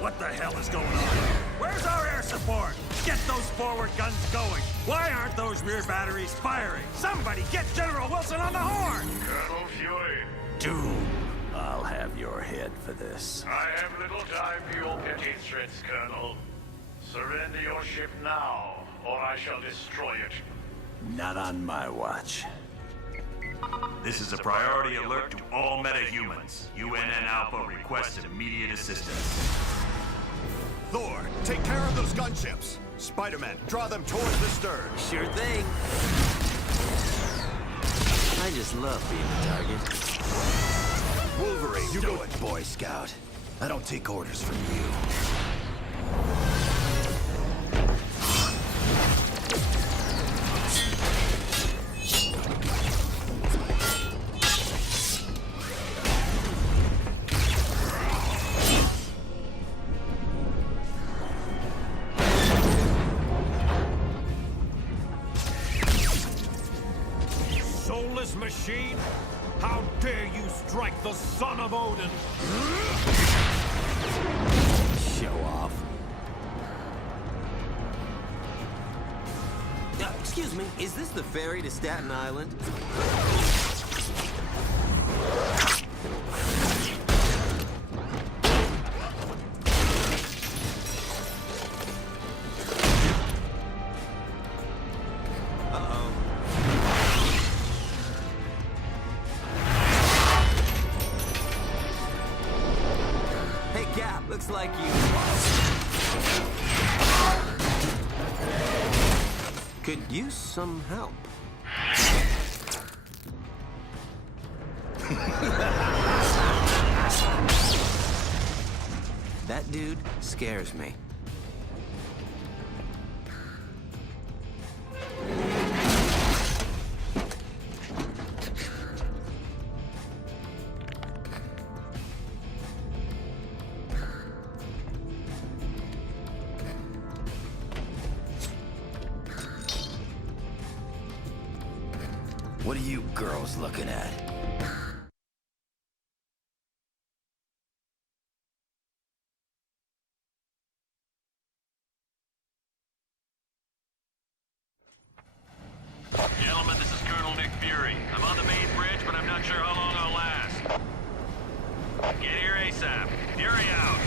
What the hell is going on? Where's our air support? Get those forward guns going. Why aren't those rear batteries firing? Somebody get General Wilson on the horn! Colonel Fury. Doom, I'll have your head for this. I have little time for your petty threats, Colonel. Surrender your ship now, or I shall destroy it. Not on my watch. This is a priority alert to all metahumans. UNN Alpha requests immediate assistance. Thor, take care of those gunships. Spider-Man, draw them towards the stern. Sure thing. I just love being a target. Wolverine, you do it, Boy Scout. I don't take orders from you. Machine? How dare you strike the son of Odin? Show off. Excuse me, is this the ferry to Staten Island? Looks like you could use some help. That dude scares me. What are you girls looking at? Gentlemen, this is Colonel Nick Fury. I'm on the main bridge, but I'm not sure how long I'll last. Get here ASAP. Fury out.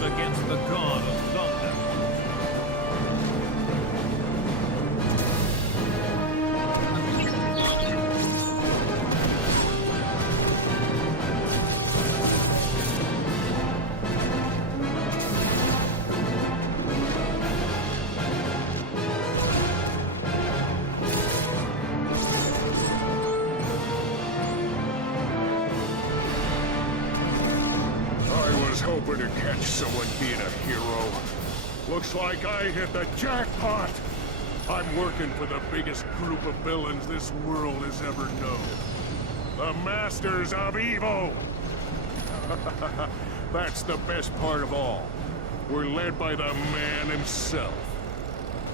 Against the god of thunder. I was hoping to catch someone being a hero. Looks like I hit the jackpot! I'm working for the biggest group of villains this world has ever known. The Masters of Evil! That's the best part of all. We're led by the man himself.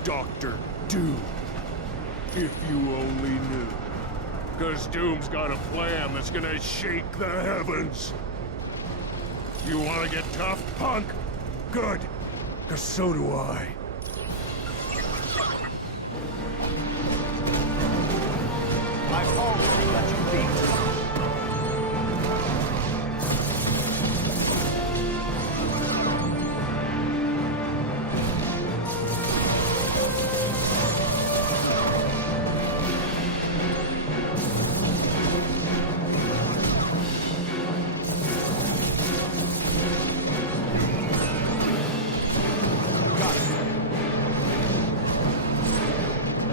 Dr. Doom. If you only knew. 'Cause Doom's got a plan that's gonna shake the heavens. You wanna get tough, punk? Good. 'Cause so do I. I've already got you beat.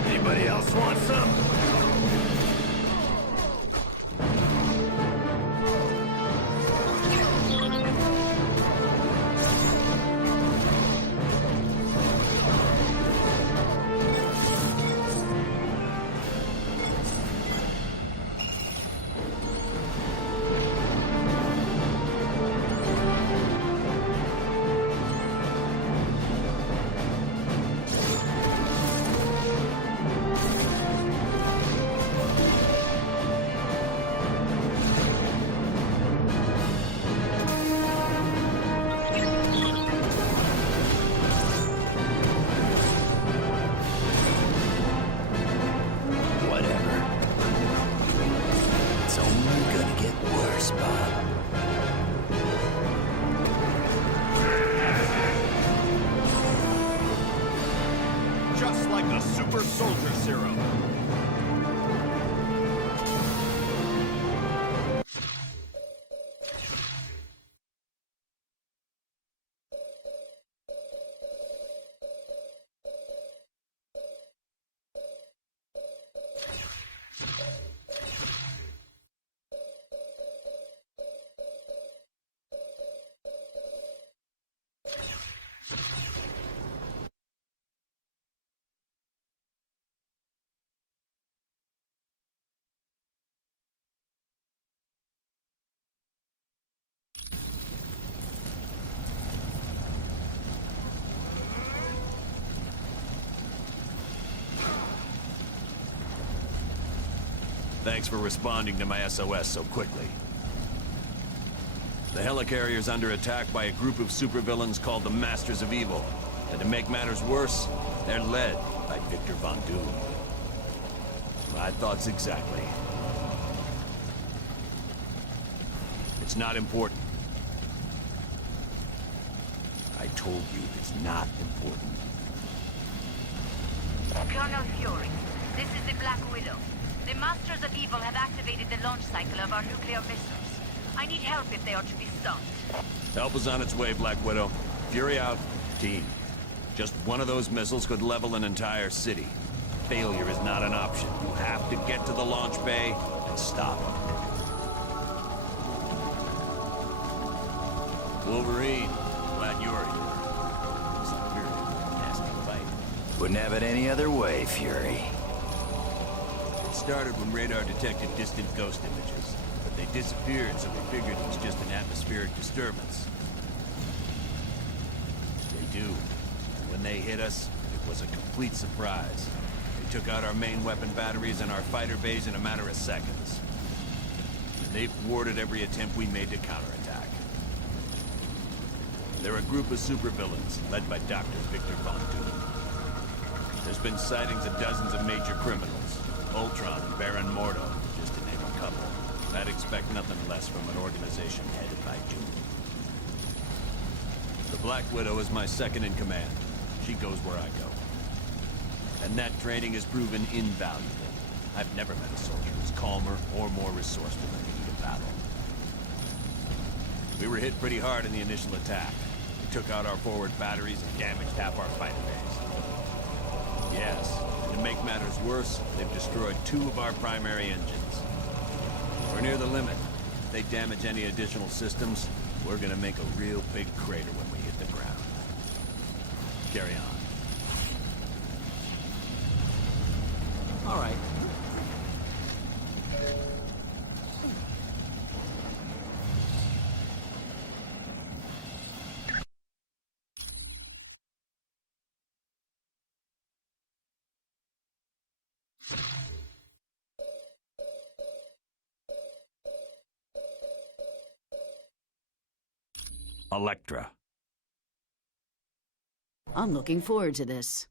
Anybody else want some? Just like the super soldier serum. Thanks for responding to my SOS so quickly. The Helicarrier's under attack by a group of supervillains called the Masters of Evil. And to make matters worse, they're led by Victor Von Doom. My thoughts exactly. It's not important. I told you it's not important. Colonel Fury, this is the Black Widow. The Masters of Evil have activated the launch cycle of our nuclear missiles. I need help if they are to be stopped. Help is on its way, Black Widow. Fury out. Team. Just one of those missiles could level an entire city. Failure is not an option. You have to get to the launch bay and stop it. Wolverine, glad you're here. Looks like you're in a nasty fight. Wouldn't have it any other way, Fury. It started when radar detected distant ghost images, but they disappeared, so we figured it was just an atmospheric disturbance. They do. And when they hit us, it was a complete surprise. They took out our main weapon batteries and our fighter bays in a matter of seconds. And they thwarted every attempt we made to counterattack. They're a group of supervillains, led by Dr. Victor Von Doom. There's been sightings of dozens of major criminals. Ultron and Baron M.O.D.O.K, just to name a couple. I'd expect nothing less from an organization headed by Doom. The Black Widow is my second in command. She goes where I go. And that training has proven invaluable. I've never met a soldier who's calmer or more resourceful in the heat of battle. We were hit pretty hard in the initial attack. They took out our forward batteries and damaged half our fighter bays. Yes, and to make matters worse, they've destroyed 2 of our primary engines. We're near the limit. If they damage any additional systems, We're gonna make a real big crater when we hit the ground. Carry on. All right. Elektra. I'm looking forward to this.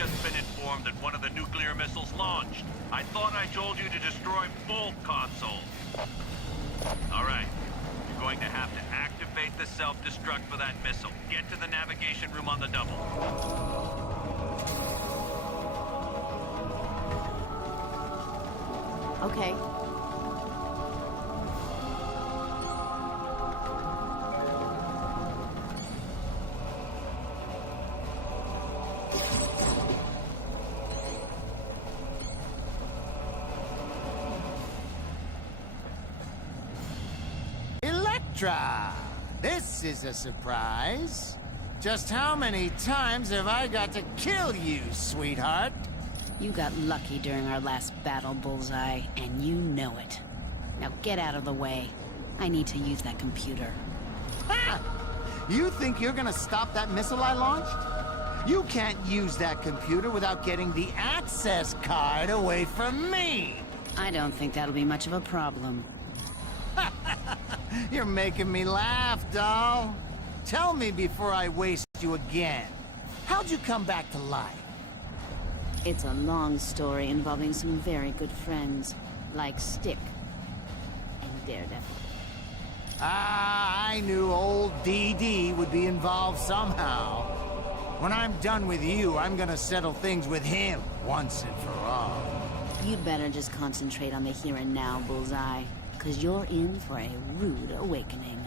just been informed that one of the nuclear missiles launched. I thought I told you to destroy both consoles. All right. You're going to have to activate the self-destruct for that missile. Get to the navigation room on the double. Okay. This is a surprise. Just how many times have I got to kill you, sweetheart? You got lucky during our last battle, Bullseye, and you know it. Now get out of the way. I need to use that computer. Ha! You think you're gonna stop that missile I launched? You can't use that computer without getting the access card away from me! I don't think that'll be much of a problem. You're making me laugh, doll. Tell me before I waste you again. How'd you come back to life? It's a long story involving some very good friends, like Stick and Daredevil. Ah, I knew old DD would be involved somehow. When I'm done with you, I'm gonna settle things with him once and for all. You'd better just concentrate on the here and now, Bullseye, 'cause you're in for a rude awakening.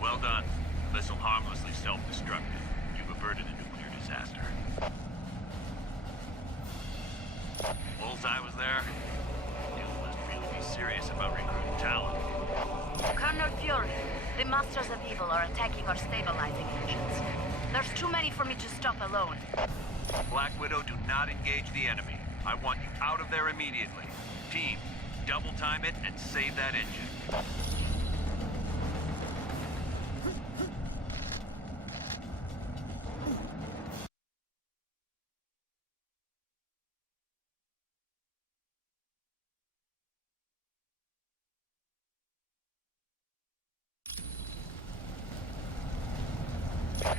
Well done. Missile harmlessly self-destructed. You've averted a nuclear disaster. Bullseye was there? You must really be serious about recruiting talent. Colonel Fury, the Masters of Evil are attacking our stabilizing engines. There's too many for me to stop alone. Black Widow, do not engage the enemy. I want you out of there immediately. Team, double time it and save that engine.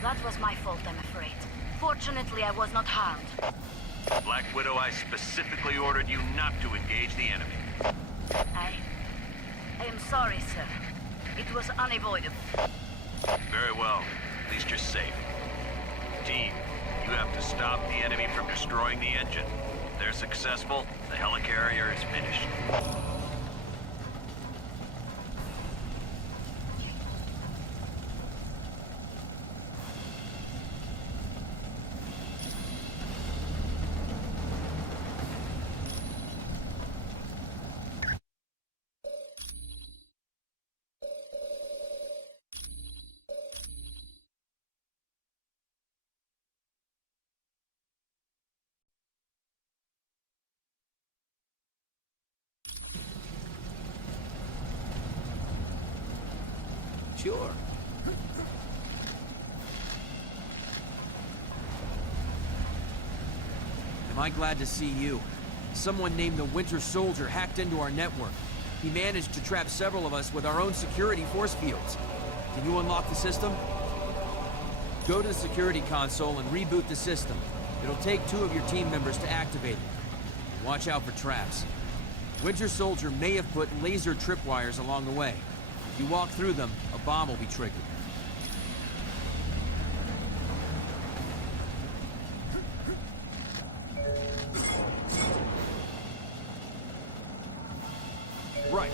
That was my fault, I'm afraid. Fortunately, I was not harmed. Black Widow, I specifically ordered you not to engage the enemy. I am sorry, sir. It was unavoidable. Very well. At least you're safe. Team, you have to stop the enemy from destroying the engine. If they're successful, the Helicarrier is finished. Sure. Am I glad to see you? Someone named the Winter Soldier hacked into our network. He managed to trap several of us with our own security force fields. Can you unlock the system? Go to the security console and reboot the system. It'll take 2 of your team members to activate it. Watch out for traps. Winter Soldier may have put laser tripwires along the way. If you walk through them, a bomb will be triggered. Right.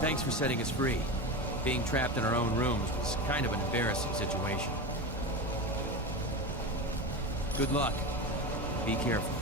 Thanks for setting us free. Being trapped in our own rooms was kind of an embarrassing situation. Good luck. Be careful.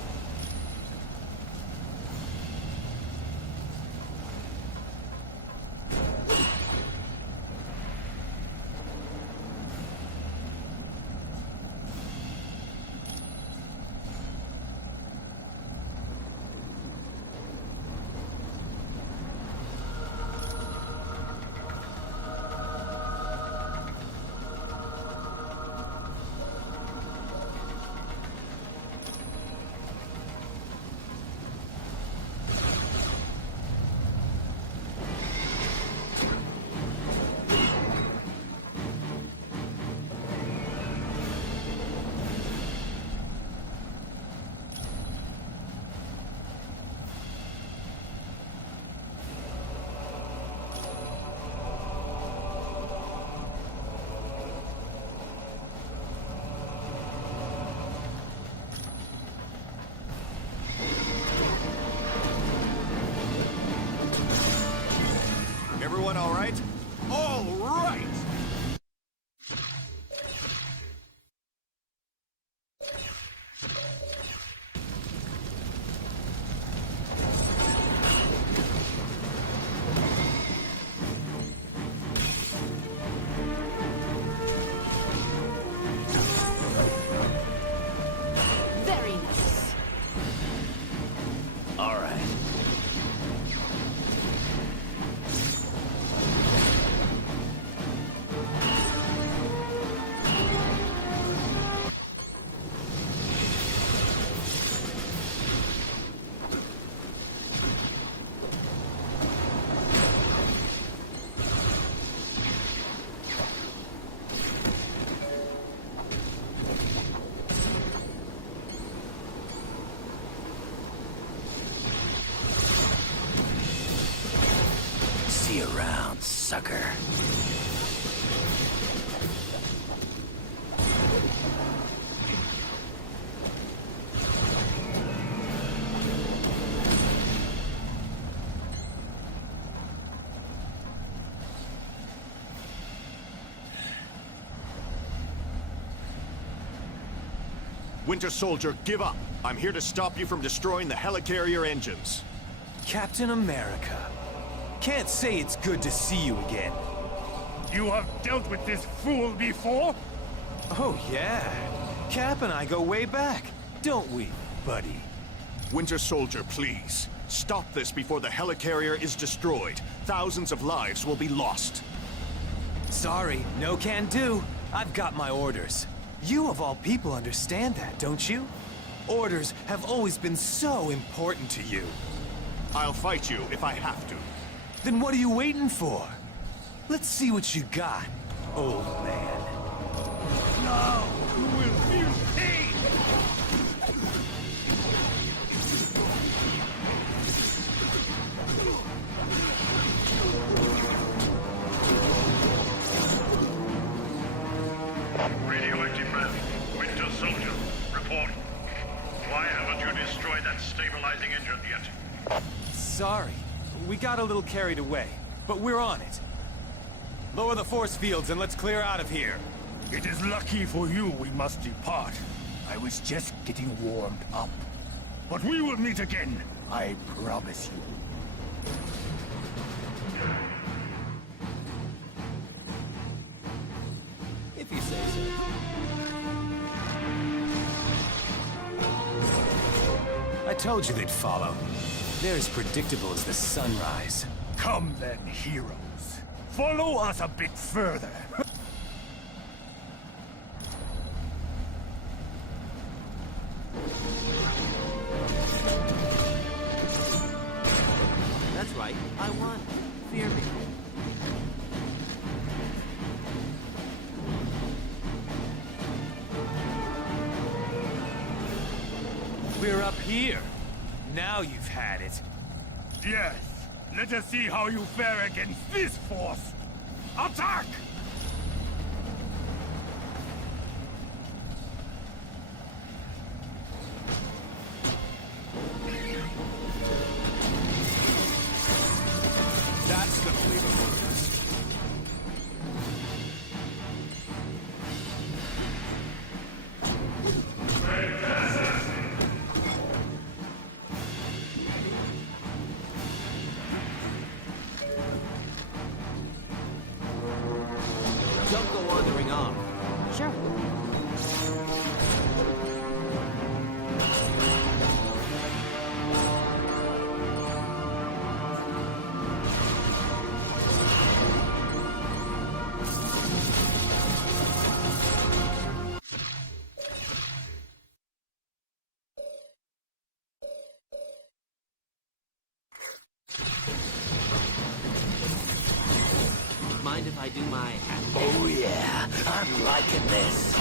Everyone all right? All right! Very nice. All right. See you around, sucker. Winter Soldier, give up. I'm here to stop you from destroying the Helicarrier engines. Captain America. Can't say it's good to see you again. You have dealt with this fool before? Oh, yeah. Cap and I go way back, don't we, buddy? Winter Soldier, please. Stop this before the Helicarrier is destroyed. Thousands of lives will be lost. Sorry, no can do. I've got my orders. You of all people understand that, don't you? Orders have always been so important to you. I'll fight you if I have to. Then what are you waiting for? Let's see what you got, old man. Now you will feel pain! Radioactive man, Winter Soldier, report. Why haven't you destroyed that stabilizing engine yet? Sorry, we got a little carried away, but we're on it. Lower the force fields and let's clear out of here. It is lucky for you we must depart. I was just getting warmed up. But we will meet again, I promise you. If you say so. I told you they'd follow. They're as predictable as the sunrise. Come then, heroes. Follow us a bit further. That's right. I won. Fear me. We're up here. Now you've had it. Yes. Let us see how you fare against this force. Attack! That's gonna leave a bruise. Don't go wandering off. Sure. Mind if I do my... Oh yeah, I'm liking this.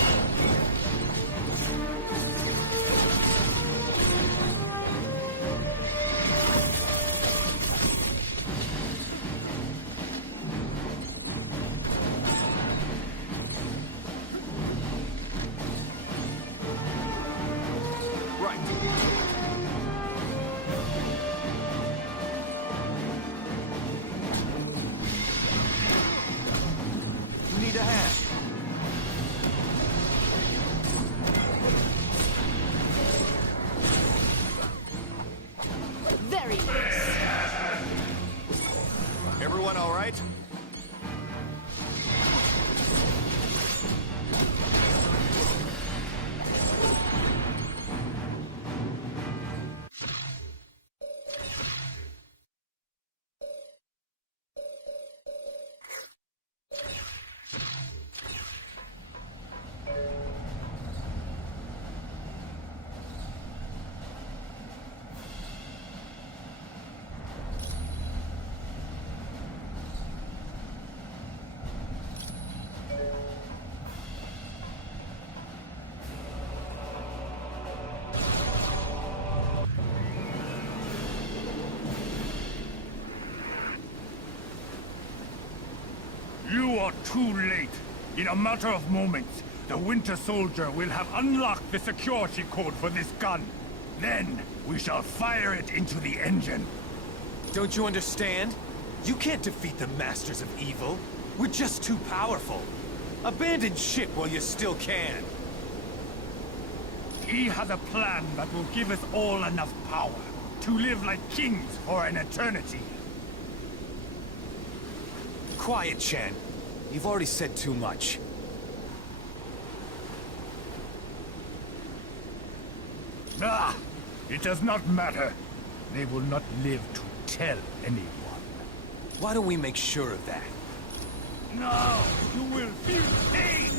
Need a hand. Very nice. Everyone all right? You are too late. In a matter of moments, the Winter Soldier will have unlocked the security code for this gun. Then, we shall fire it into the engine. Don't you understand? You can't defeat the Masters of Evil. We're just too powerful. Abandon ship while you still can. He has a plan that will give us all enough power to live like kings for an eternity. Quiet, Chen. You've already said too much. Ah! It does not matter. They will not live to tell anyone. Why don't we make sure of that? Now you will feel pain!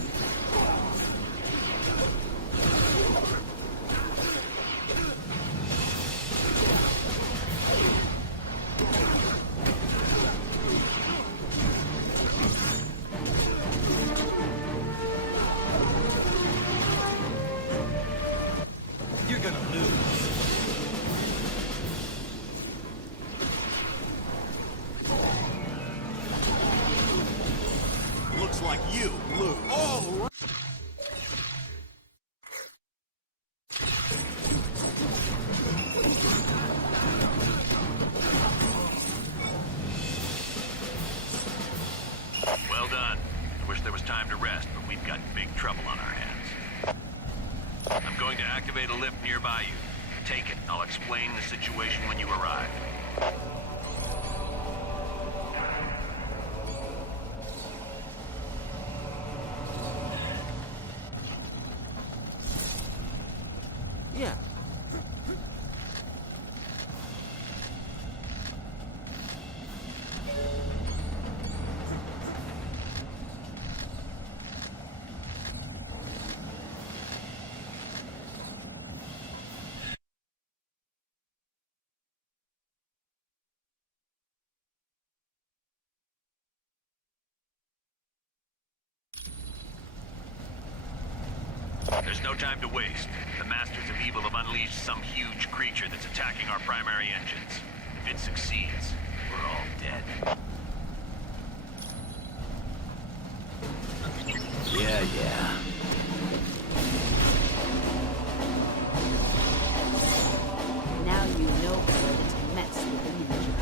You're gonna lose. Looks like you lose. Oh! Well done. I wish there was time to rest, but we've got big trouble on our hands. I'm going to activate a lift nearby you. Take it. I'll explain the situation when you arrive. Yeah. There's no time to waste. The Masters of Evil have unleashed some huge creature that's attacking our primary engines. If it succeeds, we're all dead. Yeah. Now you know better than to mess with the ninja.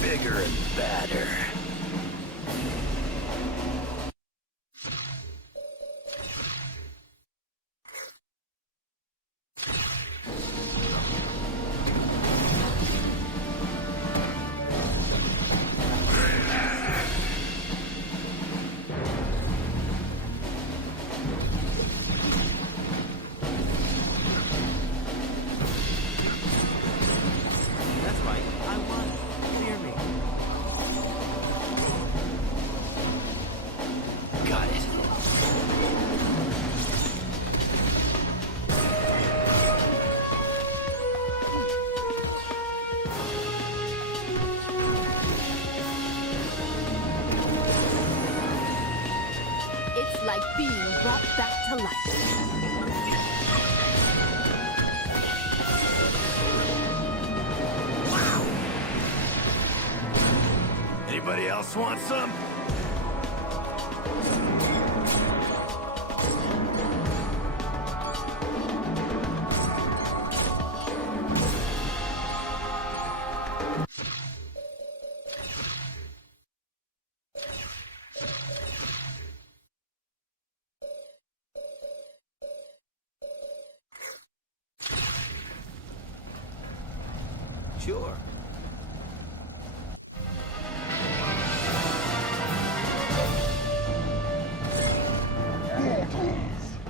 Bigger and badder. That's right. I won. Clear me. Got it. It's like being brought back to life. Anybody else want some? Sure.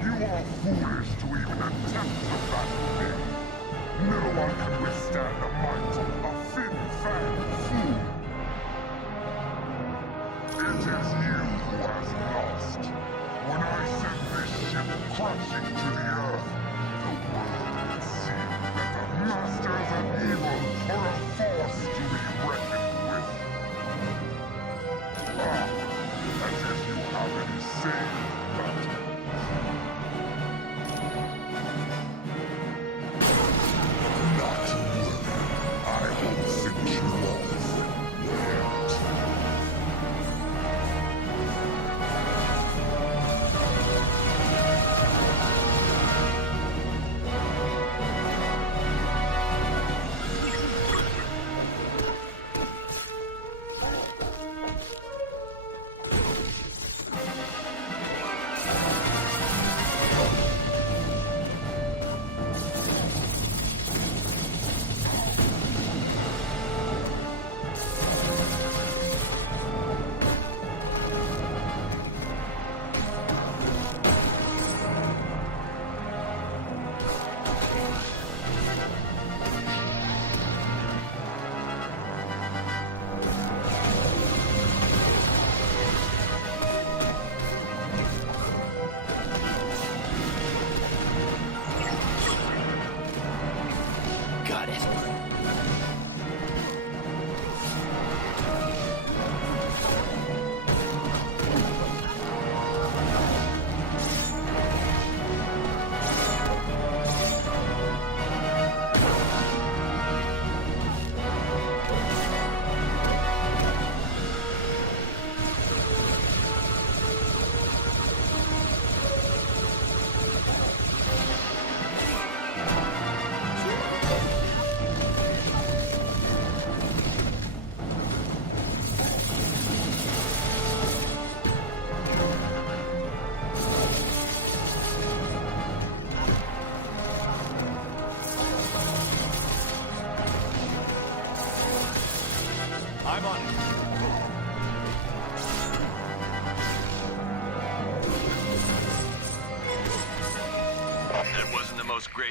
You are foolish to even attempt to battle me. No one can withstand the might of Fang Foom. It is you who has lost. When I sent this ship crashing to the earth, the world would see that the Masters of Evil are a force to be reckoned with. As if you have any say in that.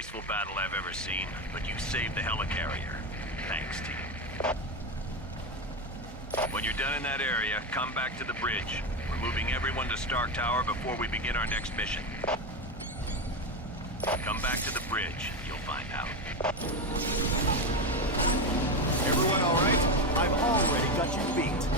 graceful battle I've ever seen, but you saved the Helicarrier. Thanks, team. When you're done in that area, come back to the bridge. We're moving everyone to Stark Tower before we begin our next mission. Come back to the bridge. You'll find out. Everyone all right? I've already got you beat.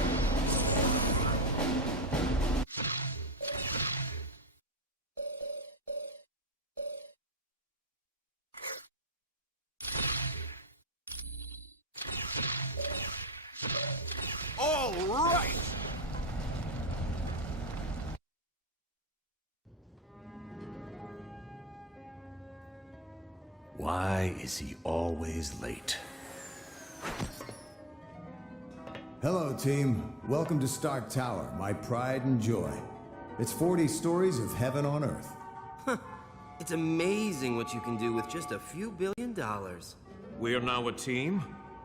All right! Why is he always late? Hello, team. Welcome to Stark Tower, my pride and joy. It's 40 stories of heaven on Earth. It's amazing what you can do with just a few $billion. We are now a team?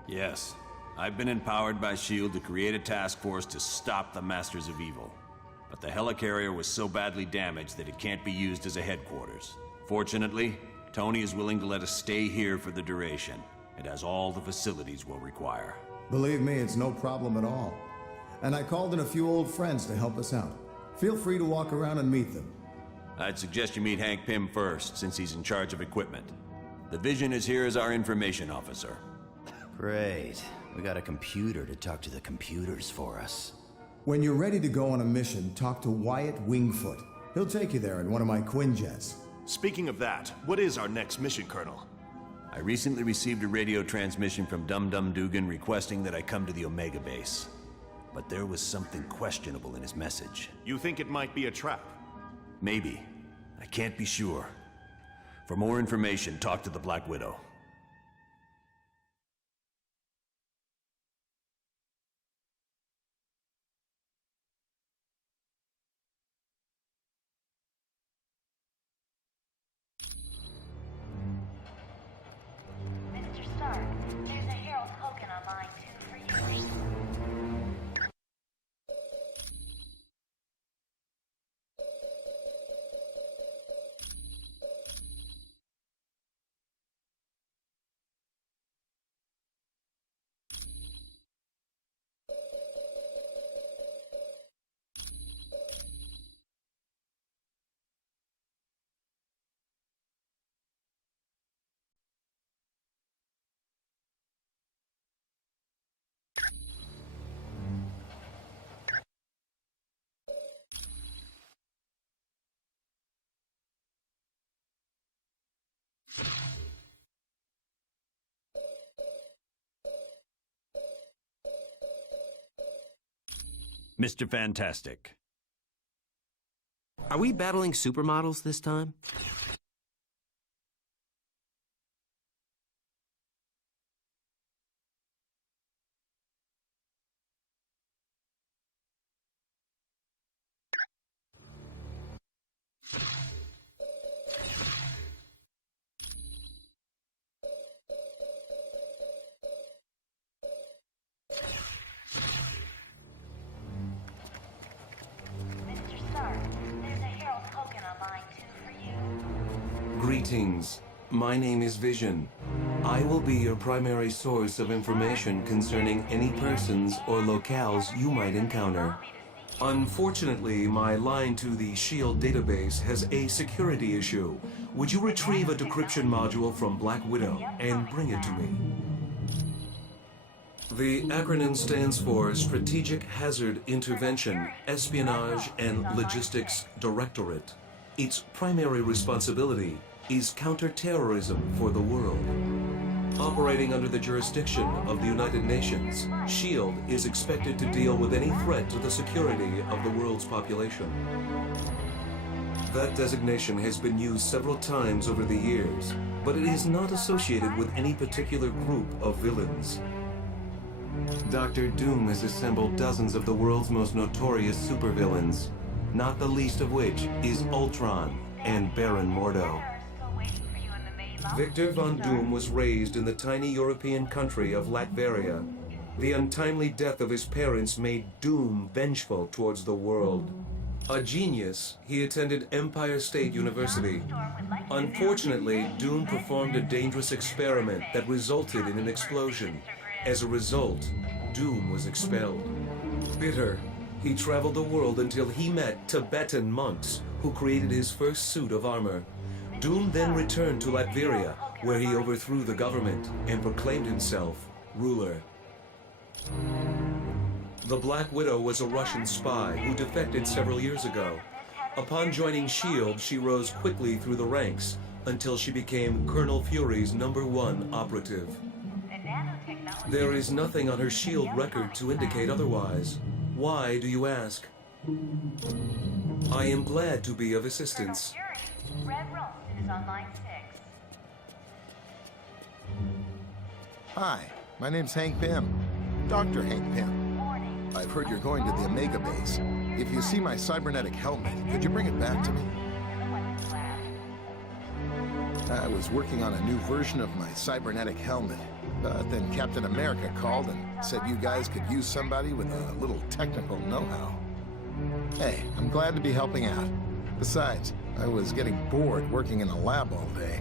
Yes. I've been empowered by S.H.I.E.L.D. to create a task force to stop the Masters of Evil. But the Helicarrier was so badly damaged that it can't be used as a headquarters. Fortunately, Tony is willing to let us stay here for the duration. It has all the facilities we'll require. Believe me, it's no problem at all. And I called in a few old friends to help us out. Feel free to walk around and meet them. I'd suggest you meet Hank Pym first, since he's in charge of equipment. The Vision is here as our information officer. Great. We got a computer to talk to the computers for us. When you're ready to go on a mission, talk to Wyatt Wingfoot. He'll take you there in one of my Quinjets. Speaking of that, what is our next mission, Colonel? I recently received a radio transmission from Dum Dum Dugan requesting that I come to the Omega base. But there was something questionable in his message. You think it might be a trap? Maybe. I can't be sure. For more information, talk to the Black Widow. Mr. Stark, there's a Herald Hogan on line 2 for you. Mr. Fantastic. Are we battling supermodels this time? Greetings. My name is Vision. I will be your primary source of information concerning any persons or locales you might encounter. Unfortunately, my line to the S.H.I.E.L.D. database has a security issue. Would you retrieve a decryption module from Black Widow and bring it to me? The acronym stands for Strategic Hazard Intervention, Espionage and Logistics Directorate. Its primary responsibility is counterterrorism for the world. Operating under the jurisdiction of the United Nations, S.H.I.E.L.D. is expected to deal with any threat to the security of the world's population. That designation has been used several times over the years, but it is not associated with any particular group of villains. Dr. Doom has assembled dozens of the world's most notorious supervillains, not the least of which is Ultron and Baron Mordo. Victor Von Doom was raised in the tiny European country of Latveria. The untimely death of his parents made Doom vengeful towards the world. A genius, he attended Empire State University. Unfortunately, Doom performed a dangerous experiment that resulted in an explosion. As a result, Doom was expelled. Bitter, he traveled the world until he met Tibetan monks who created his first suit of armor. Doom then returned to Latveria, where he overthrew the government and proclaimed himself ruler. The Black Widow was a Russian spy who defected several years ago. Upon joining S.H.I.E.L.D., she rose quickly through the ranks until she became Colonel Fury's #1 operative. There is nothing on her S.H.I.E.L.D. record to indicate otherwise. Why, do you ask? I am glad to be of assistance. Hi, my name's Hank Pym. Dr. Hank Pym. I've heard you're going to the Omega base. If you see my cybernetic helmet, could you bring it back to me? I was working on a new version of my cybernetic helmet, but then Captain America called and said you guys could use somebody with a little technical know-how. Hey, I'm glad to be helping out. Besides, I was getting bored working in a lab all day.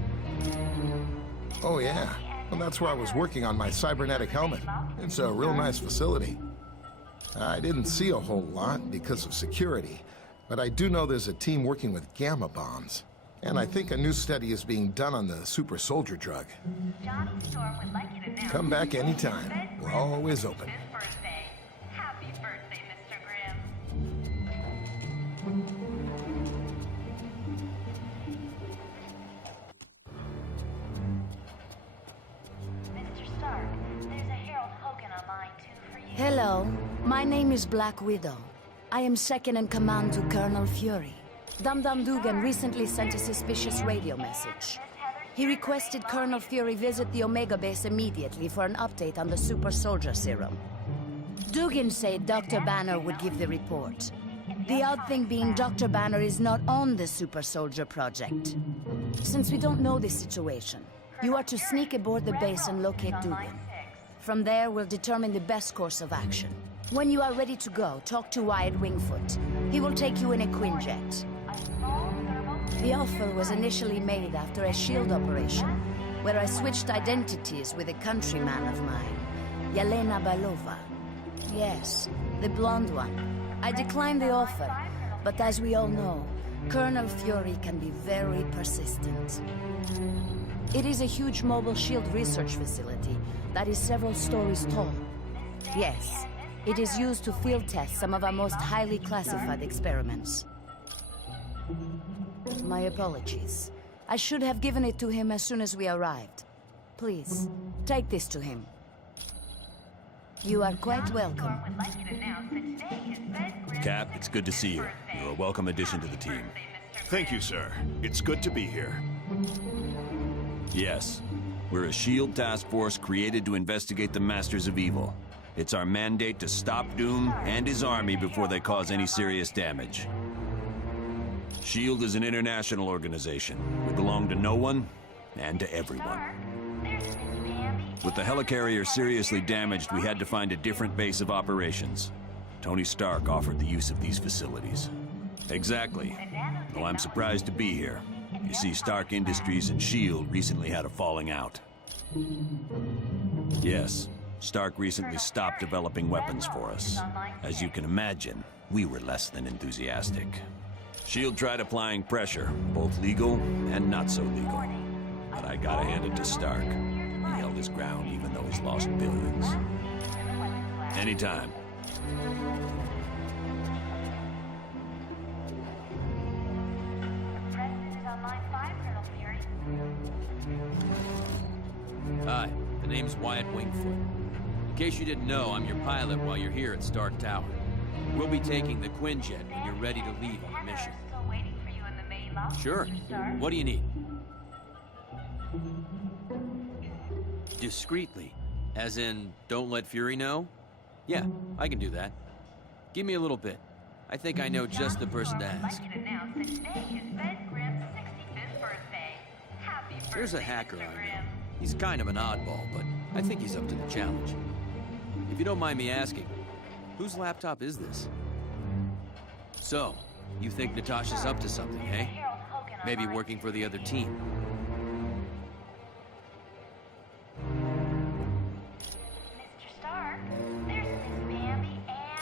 Oh yeah, well that's where I was working on my cybernetic helmet. It's a real nice facility. I didn't see a whole lot because of security, but I do know there's a team working with gamma bombs. And I think a new study is being done on the super soldier drug. Come back anytime. We're always open. Happy birthday, Mr. Grimm. Mr. Stark, there's a Harold Hogan on line 2 for you. Hello, my name is Black Widow. I am second in command to Colonel Fury. Dum-Dum Dugan recently sent a suspicious radio message. He requested Colonel Fury visit the Omega base immediately for an update on the super soldier serum. Dugan said Dr. Banner would give the report. The odd thing being Dr. Banner is not on the super soldier project. Since we don't know this situation, you are to sneak aboard the base and locate Dugan. From there, we'll determine the best course of action. When you are ready to go, talk to Wyatt Wingfoot. He will take you in a Quinjet. The offer was initially made after a S.H.I.E.L.D. operation, where I switched identities with a countryman of mine, Yelena Belova. Yes, the blonde one. I declined the offer, but as we all know, Colonel Fury can be very persistent. It is a huge mobile S.H.I.E.L.D. research facility that is several stories tall. Yes, it is used to field test some of our most highly classified experiments. My apologies. I should have given it to him as soon as we arrived. Please, take this to him. You are quite welcome. Cap, it's good to see you. You're a welcome addition to the team. Thank you, sir. It's good to be here. Yes, we're a S.H.I.E.L.D. task force created to investigate the Masters of Evil. It's our mandate to stop Doom and his army before they cause any serious damage. S.H.I.E.L.D. is an international organization. We belong to no one and to everyone. With the Helicarrier seriously damaged, we had to find a different base of operations. Tony Stark offered the use of these facilities. Exactly. Well, I'm surprised to be here. You see, Stark Industries and S.H.I.E.L.D. recently had a falling out. Yes, Stark recently stopped developing weapons for us. As you can imagine, we were less than enthusiastic. S.H.I.E.L.D. tried applying pressure, both legal and not so legal. But I gotta hand it to Stark. He held his ground even though he's lost billions. Anytime. Hi, the name's Wyatt Wingfoot. In case you didn't know, I'm your pilot while you're here at Stark Tower. We'll be taking the Quinjet when you're ready to leave on the mission. Sure. What do you need? Discreetly. As in, don't let Fury know? Yeah, I can do that. Give me a little bit. I think I know just the person to ask. There's a hacker I know. He's kind of an oddball, but I think he's up to the challenge. If you don't mind me asking, whose laptop is this? So, You think Natasha's up to something, eh? Maybe working for the other team.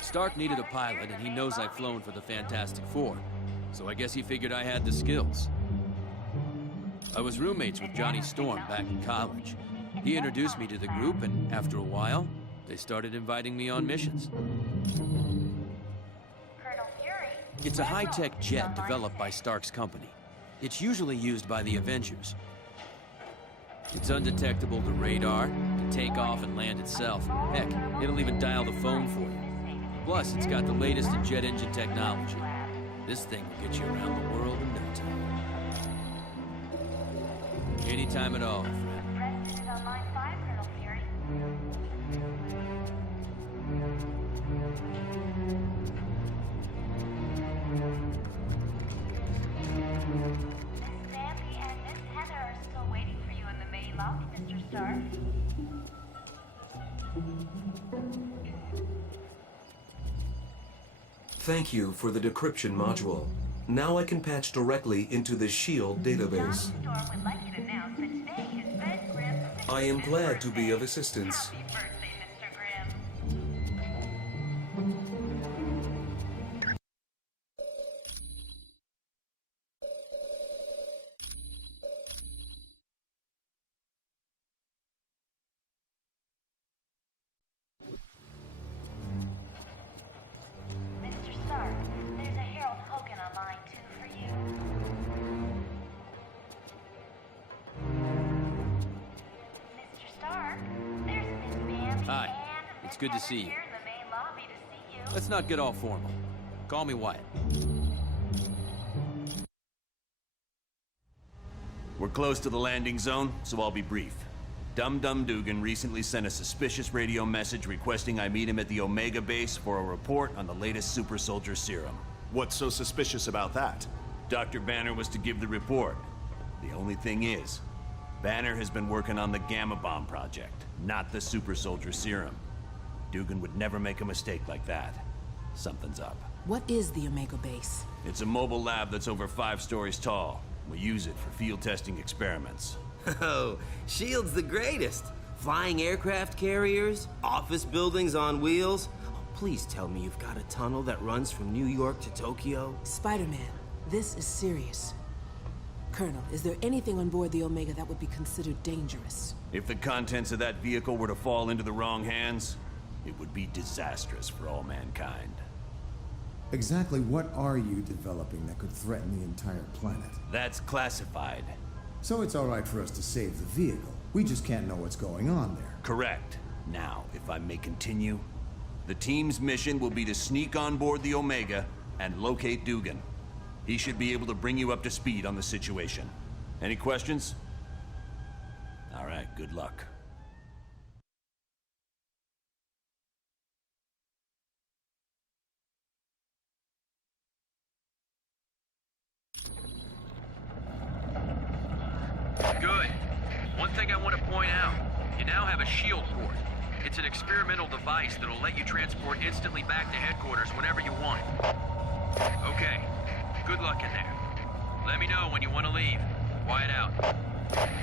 Stark needed a pilot, and he knows I've flown for the Fantastic Four. So I guess he figured I had the skills. I was roommates with Johnny Storm back in college. He introduced me to the group, and after a while, they started inviting me on missions. It's a high-tech jet developed by Stark's company. It's usually used by the Avengers. It's undetectable to radar, can take off and land itself. Heck, it'll even dial the phone for you. Plus, it's got the latest in jet engine technology. This thing will get you around the world in no time. Anytime at all, friend. Thank you for the decryption module. Now I can patch directly into the S.H.I.E.L.D. database. I am glad to be of assistance. Hi, it's good to see you. Let's not get all formal. Call me Wyatt. We're close to the landing zone, so I'll be brief. Dum-Dum Dugan recently sent a suspicious radio message requesting I meet him at the Omega base for a report on the latest super soldier serum. What's so suspicious about that? Dr. Banner was to give the report. The only thing is, Banner has been working on the Gamma Bomb project, not the super soldier serum. Dugan would never make a mistake like that. Something's up. What is the Omega base? It's a mobile lab that's over 5 stories tall. We use it for field testing experiments. Oh, S.H.I.E.L.D's the greatest. Flying aircraft carriers, office buildings on wheels. Oh, please tell me you've got a tunnel that runs from New York to Tokyo. Spider-Man, this is serious. Colonel, is there anything on board the Omega that would be considered dangerous? If the contents of that vehicle were to fall into the wrong hands, it would be disastrous for all mankind. Exactly what are you developing that could threaten the entire planet? That's classified. So it's all right for us to save the vehicle. We just can't know what's going on there. Correct. Now, if I may continue, the team's mission will be to sneak on board the Omega and locate Dugan. He should be able to bring you up to speed on the situation. Any questions? All right, good luck. Good. One thing I want to point out, you now have a S.H.I.E.L.D. port. It's an experimental device that'll let you transport instantly back to headquarters whenever you want. Okay, good luck in there. Let me know when you want to leave. Wyatt out.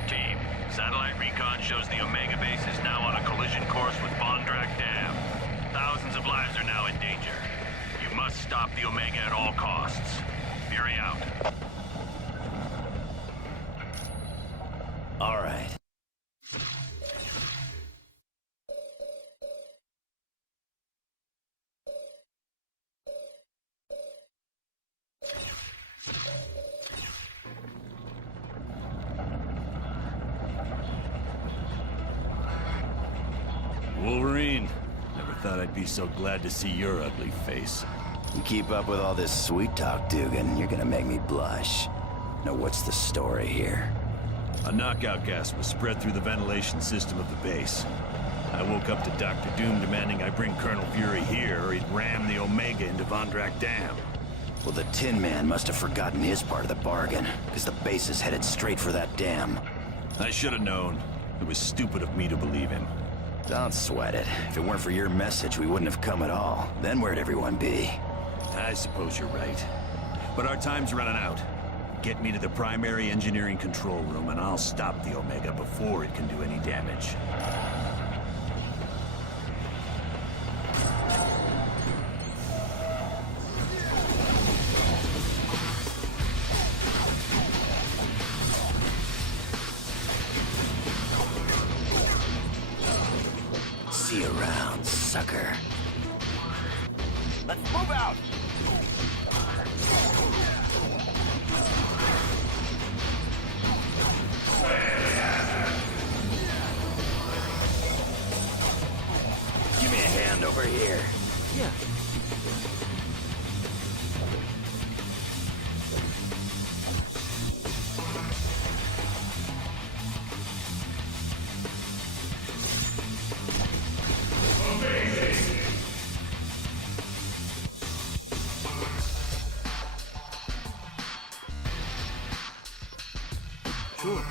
Team, satellite recon shows the Omega base is now on a collision course with Bondrak Dam. Thousands of lives are now in danger. You must stop the Omega at all costs. Fury out. All right. Wolverine, never thought I'd be so glad to see your ugly face. You keep up with all this sweet talk, Dugan, you're gonna make me blush. Now what's the story here? A knockout gas was spread through the ventilation system of the base. I woke up to Dr. Doom demanding I bring Colonel Fury here or he'd ram the Omega into Bondrak Dam. Well, the Tin Man must have forgotten his part of the bargain, because the base is headed straight for that dam. I should have known. It was stupid of me to believe him. Don't sweat it. If it weren't for your message, we wouldn't have come at all. Then where'd everyone be? I suppose you're right. but our time's running out. Get me to the primary engineering control room, and I'll stop the Omega before it can do any damage. See you around, sucker. Let's move out! Give me a hand over here. Yeah. Sure.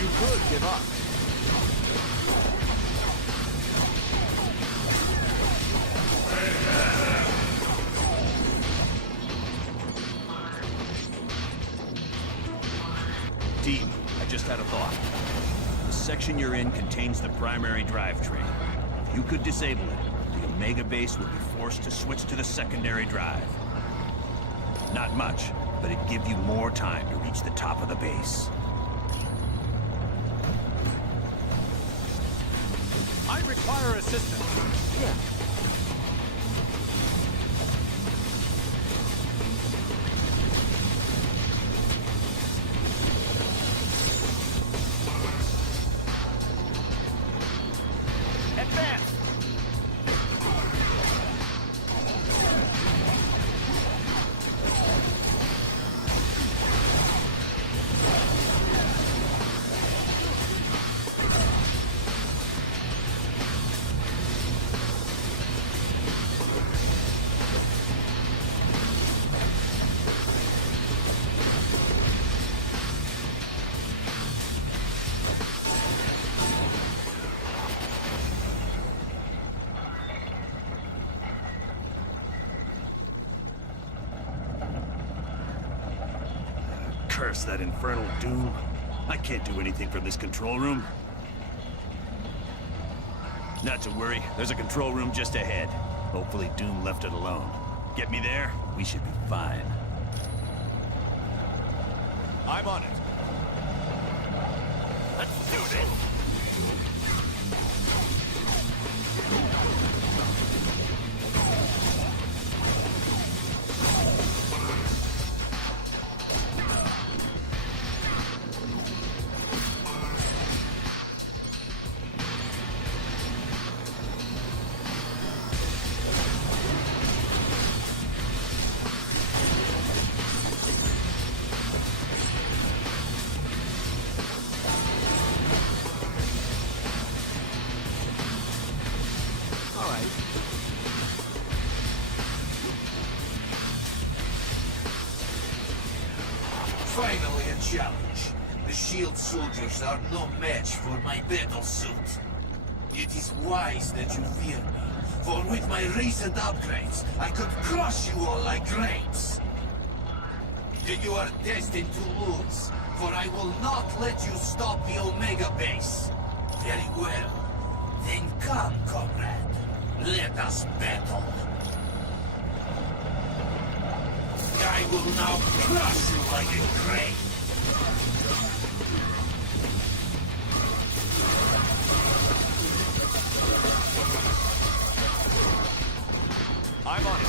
You could give up. Team, I just had a thought. The section you're in contains the primary drivetrain. If you could disable it, the Omega base would be forced to switch to the secondary drive. Not much, but it'd give you more time to reach the top of the base. I require assistance. Yeah. Advance! Curse that infernal doom. I can't do anything from this control room. Not to worry, there's a control room just ahead. Hopefully Doom left it alone. Get me there, we should be fine. I'm on it. Let's do this! Finally a challenge. The shield soldiers are no match for my battle suit. It is wise that you fear me, for with my recent upgrades, I could crush you all like grapes. You are destined to lose, for I will not let you stop the Omega base. Very well. Then come, comrade. Let us battle. I will now crush you like a grape. I'm on it.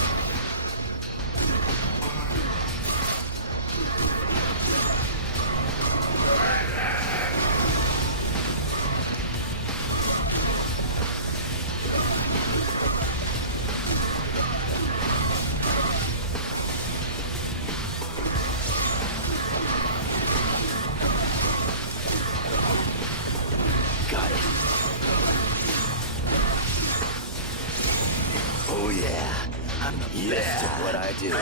gist of what I do.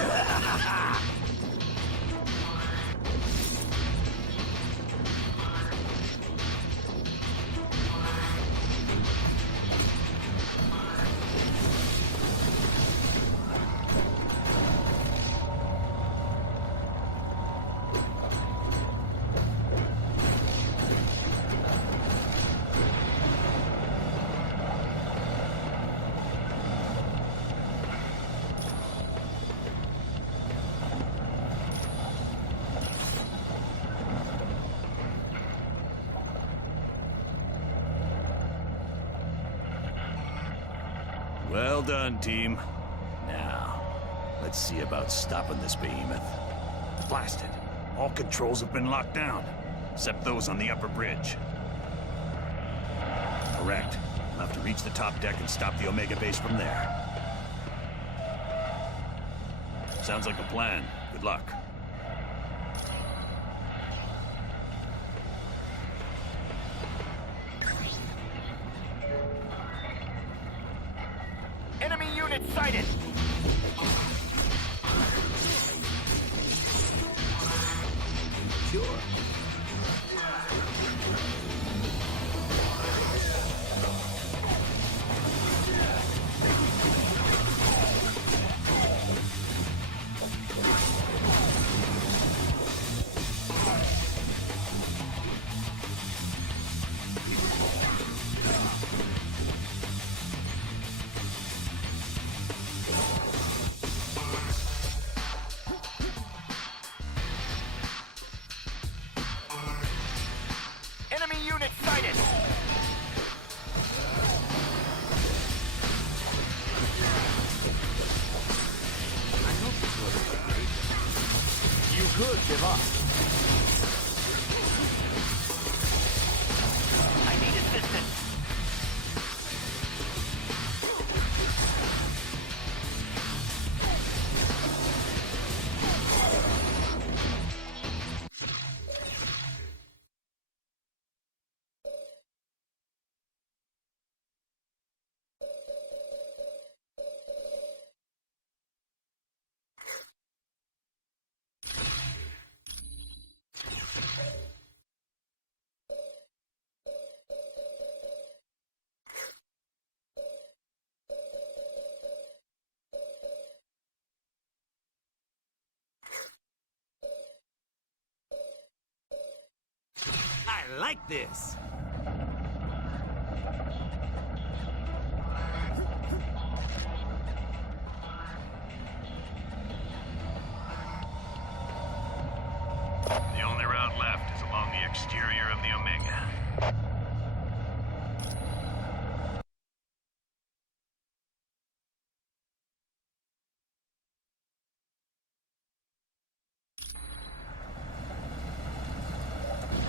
Well done, team. Now, let's see about stopping this behemoth. Blasted. All controls have been locked down, except those on the upper bridge. Correct. We'll have to reach the top deck and stop the Omega base from there. Sounds like a plan. Good luck. Enemy unit sighted! Sure. Enemy unit sighted! I hope this was right. You could give up. I need assistance. I like this. The only route left is along the exterior of the Omega.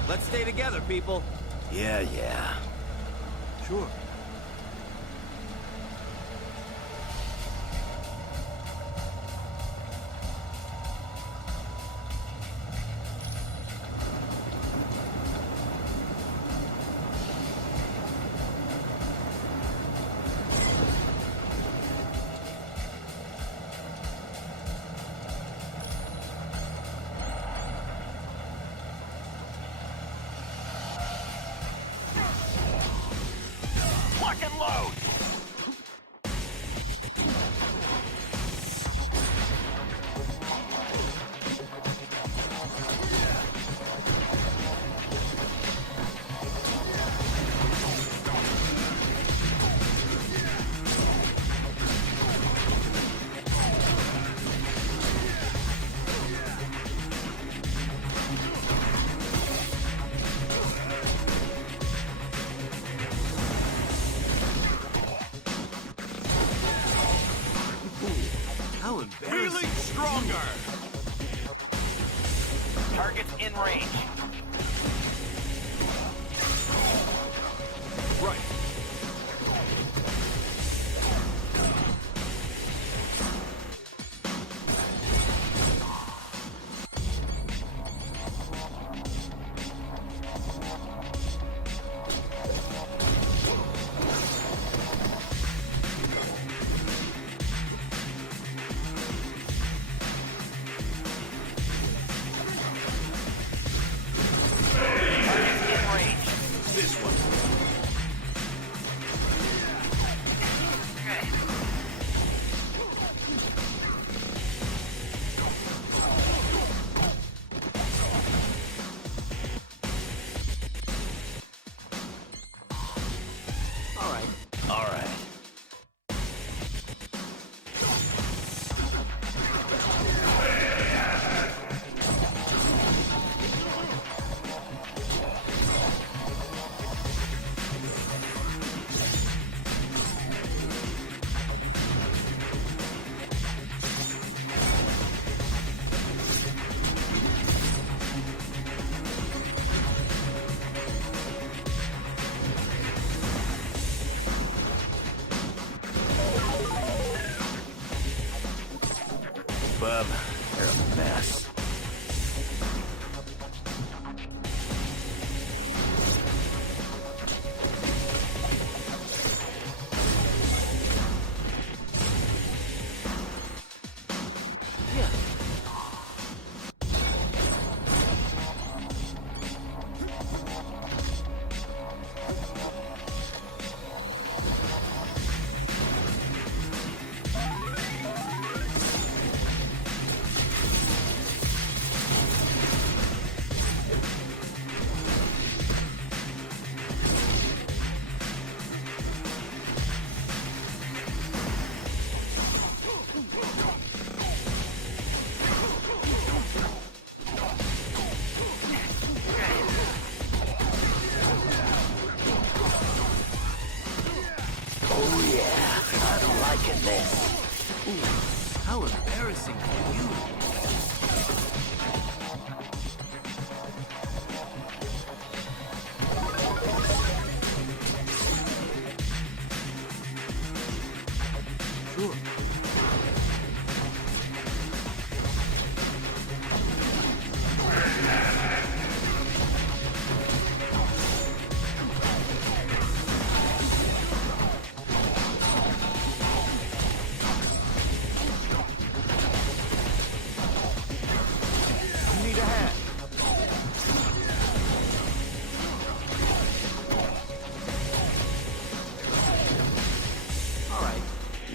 Let's stay together, people. Yeah. Sure. Lock and load! How embarrassing. Feeling stronger! Target's in range. Right. bub. You're a mess. How embarrassing for you. Sure.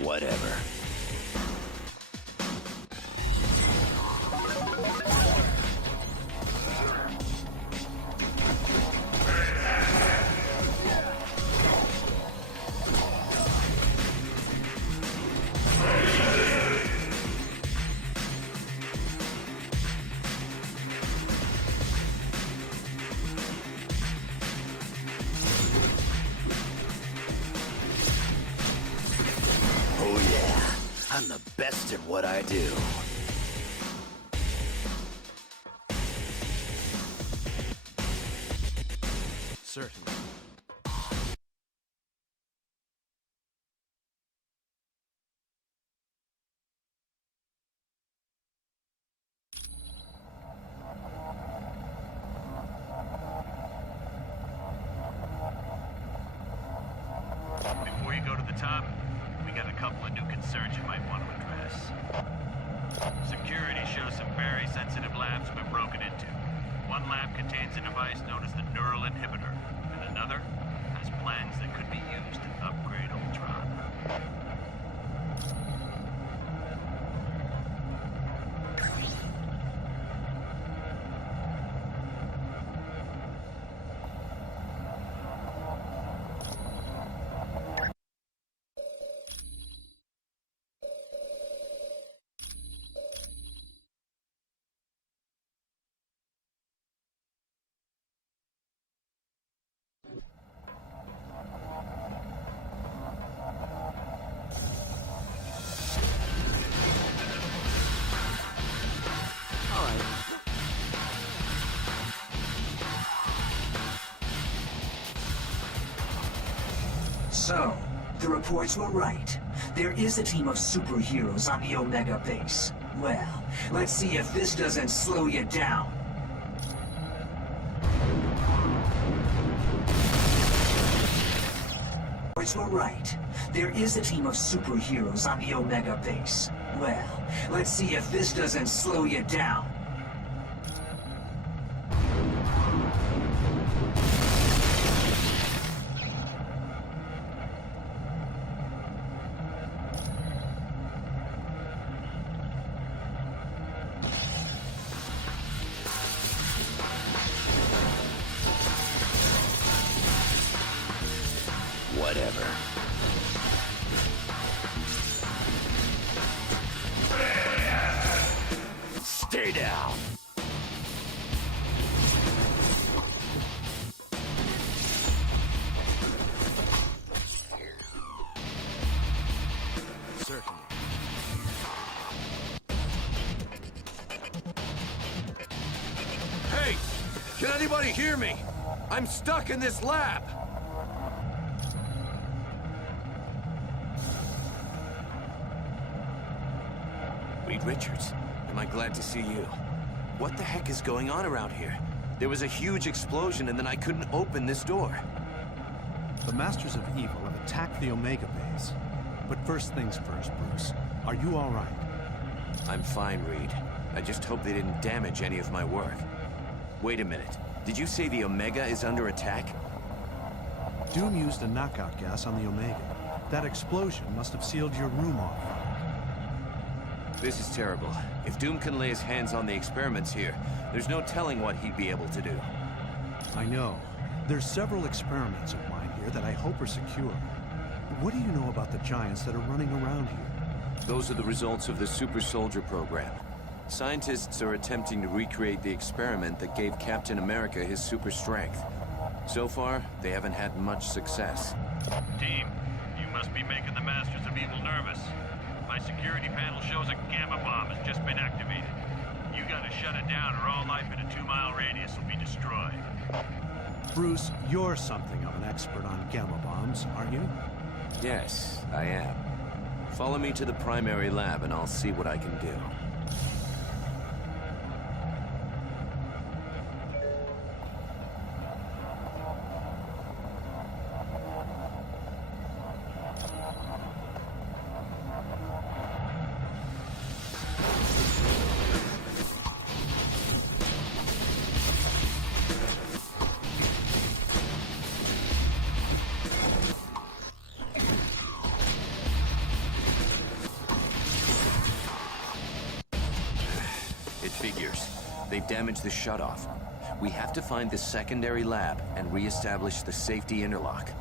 Whatever. I'm the best at what I do. Certainly. Before you go to the top, we got a couple of new concerns you might want to address. Security shows some very sensitive labs have been broken into. One lab contains a device known as the neural inhibitor, and another has plans that could be used to upgrade Ultron. So, the reports were right. There is a team of superheroes on the Omega base. Well, let's see if this doesn't slow you down. Reports were right. There is a team of superheroes on the Omega base. Well, let's see if this doesn't slow you down. Whatever. Stay down. Certainly. Hey! Can anybody hear me? I'm stuck in this lab! Reed Richards. I glad to see you. What the heck is going on around here? There was a huge explosion and then I couldn't open this door. The Masters of Evil have attacked the Omega base. But first things first, Bruce. Are you all right? I'm fine, Reed. I just hope they didn't damage any of my work. Wait a minute. Did you say the Omega is under attack? Doom used a knockout gas on the Omega. That explosion must have sealed your room off. This is terrible. If Doom can lay his hands on the experiments here, there's no telling what he'd be able to do. I know. There's several experiments of mine here that I hope are secure. What do you know about the giants that are running around here? Those are the results of the Super Soldier program. Scientists are attempting to recreate the experiment that gave Captain America his super strength. So far, they haven't had much success. Team, you must be making the Masters of Evil nervous. My security panel shows a gamma bomb has just been activated. You gotta shut it down or all life in a 2-mile radius will be destroyed. Bruce, you're something of an expert on gamma bombs, aren't you? Yes, I am. Follow me to the primary lab and I'll see what I can do. They've damaged the shutoff. We have to find the secondary lab and re-establish the safety interlock.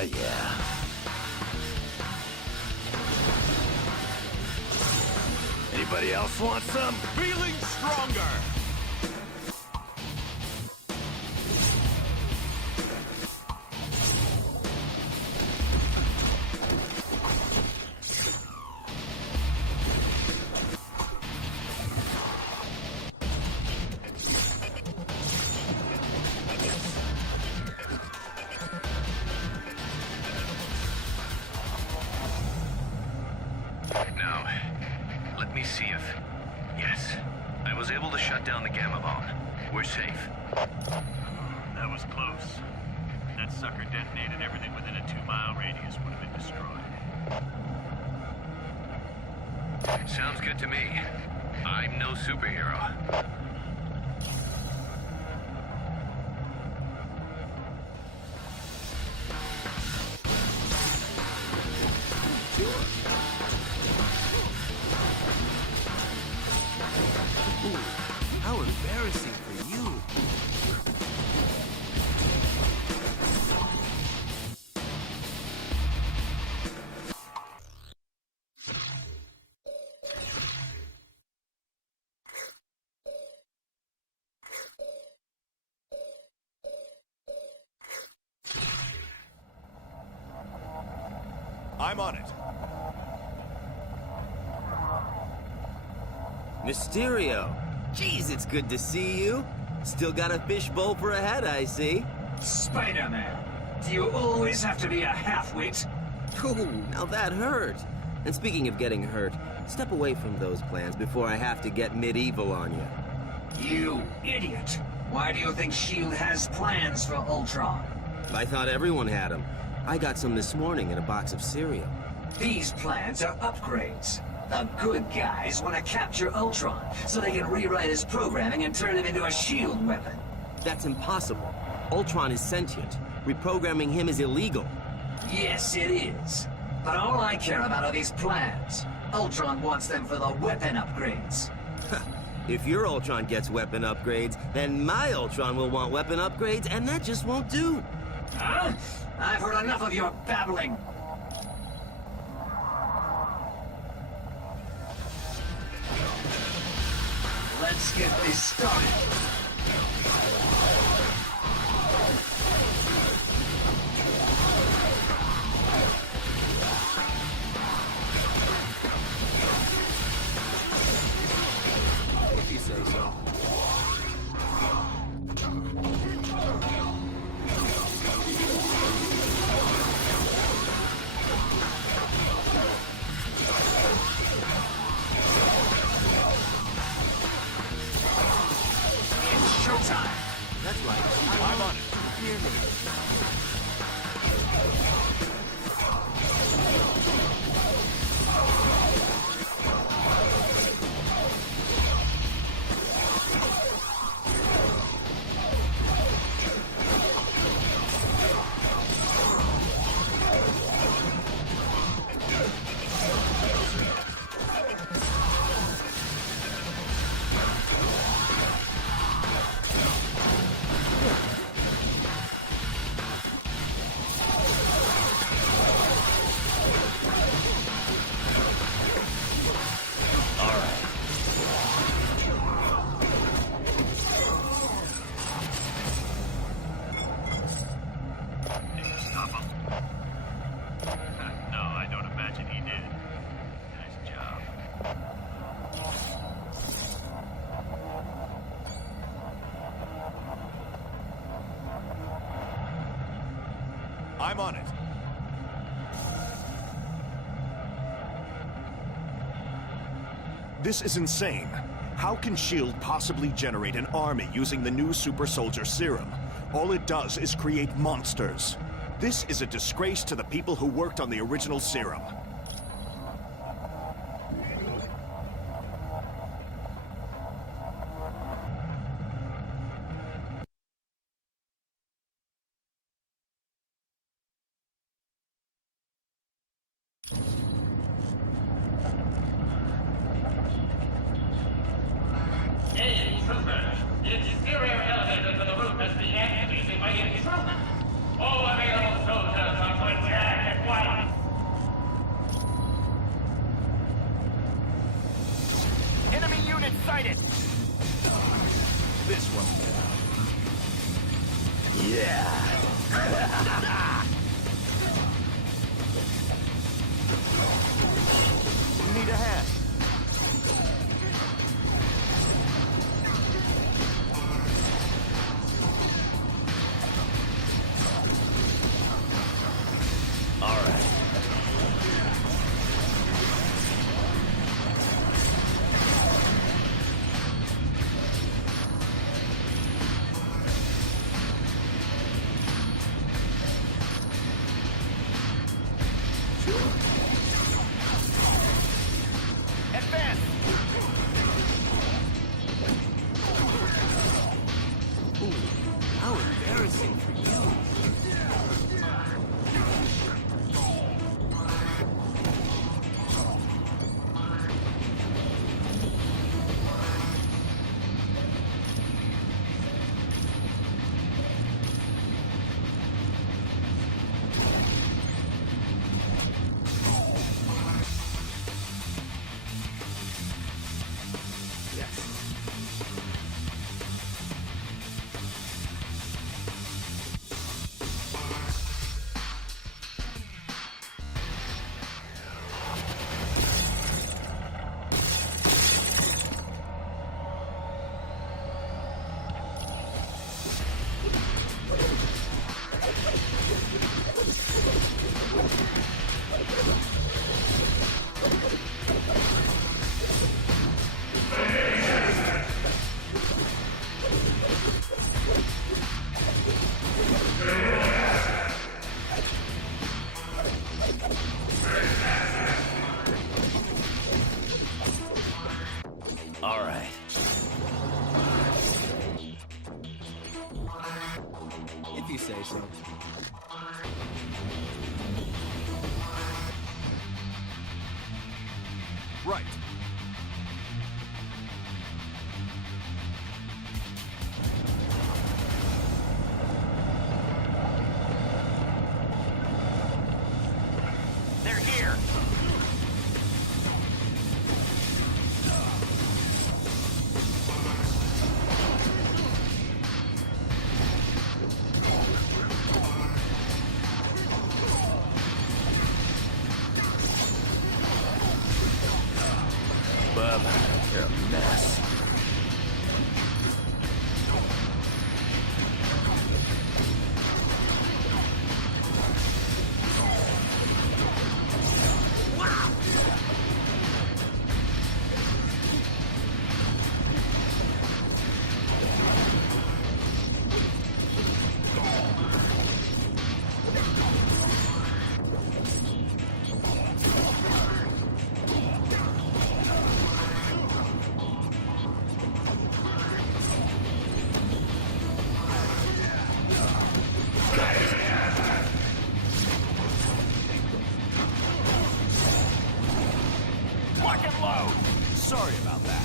Yeah. Anybody else want some? Feeling stronger! We're safe. That was close. That sucker detonated everything within a 2-mile radius would have been destroyed. Sounds good to me. I'm no superhero. How embarrassing for you. I'm on it. Mysterio! Jeez, it's good to see you. Still got a fishbowl for a head, I see. Spider-Man, do you always have to be a half-wit? Ooh, now that hurt. And speaking of getting hurt, step away from those plans before I have to get medieval on you. You idiot! Why do you think S.H.I.E.L.D. has plans for Ultron? I thought everyone had them. I got some this morning in a box of cereal. These plans are upgrades. The good guys want to capture Ultron so they can rewrite his programming and turn him into a S.H.I.E.L.D. weapon. That's impossible. Ultron is sentient. Reprogramming him is illegal. Yes, it is. But all I care about are these plans. Ultron wants them for the weapon upgrades. If your Ultron gets weapon upgrades, then my Ultron will want weapon upgrades, and that just won't do. Huh? I've heard enough of your babbling. Let's Let's get this started. If you say so. That's right. I'm on it. Near me. I'm on it. This is insane. How can S.H.I.E.L.D. possibly generate an army using the new super soldier serum? All it does is create monsters. This is a disgrace to the people who worked on the original serum. Right. They're here. You're a mess. Sorry about that.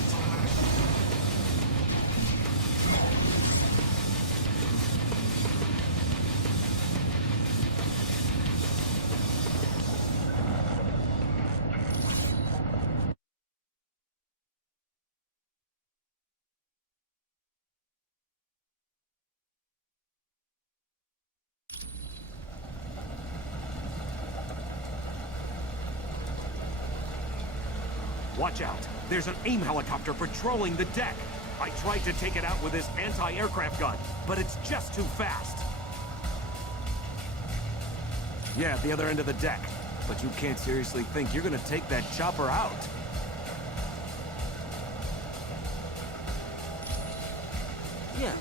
Watch out! There's an AIM helicopter patrolling the deck! I tried to take it out with this anti-aircraft gun, but it's just too fast! Yeah, at the other end of the deck. But you can't seriously think you're gonna take that chopper out. Yeah.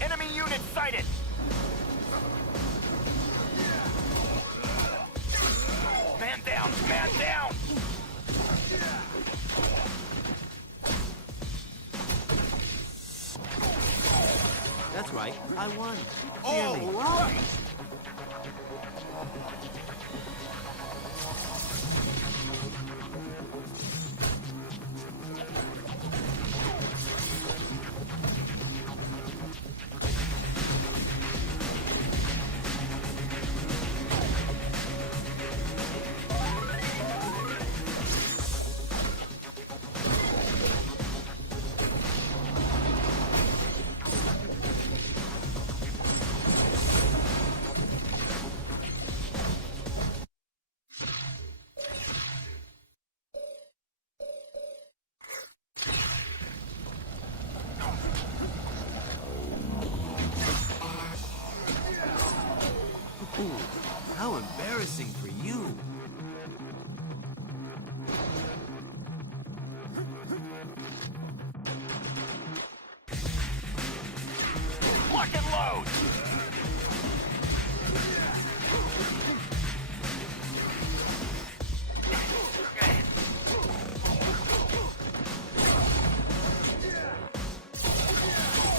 Enemy unit sighted! Man down! Man down! That's right. I won. All right! Ooh, how embarrassing for you. Lock and load!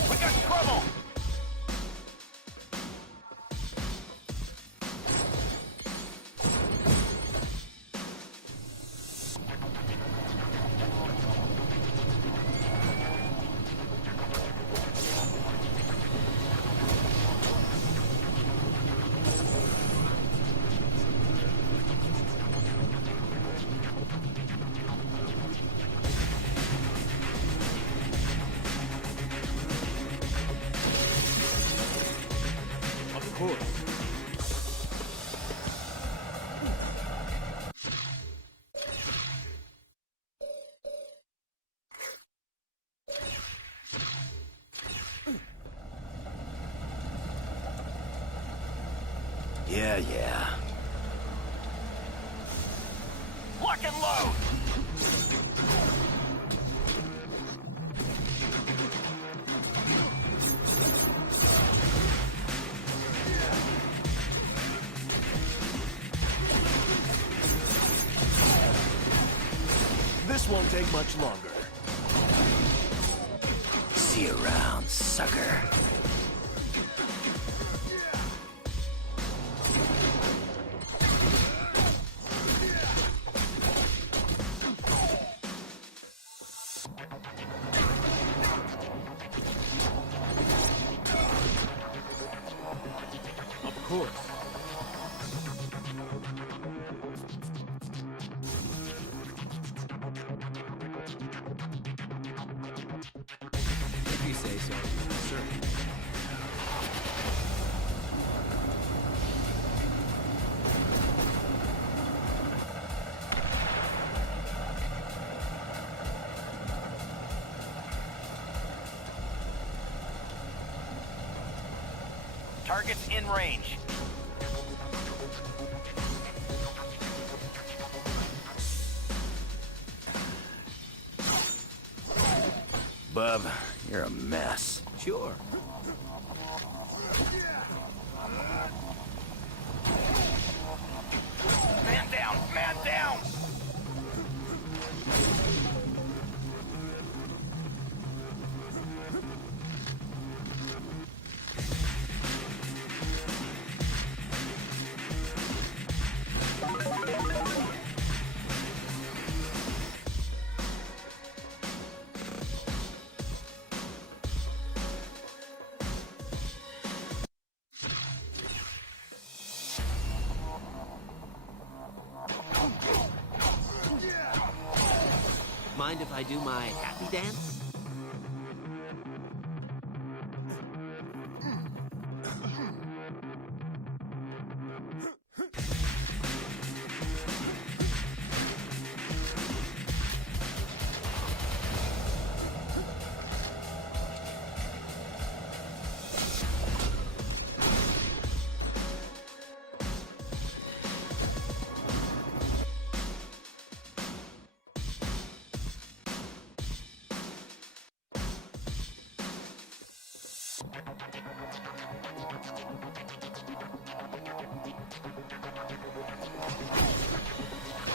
We got trouble! Yeah. Lock and load! This won't take much longer. See you around, sucker. If you say so, sir. Target's in range. Bub, you're a mess. Sure. Man down! Man down! Mind if I do my happy dance?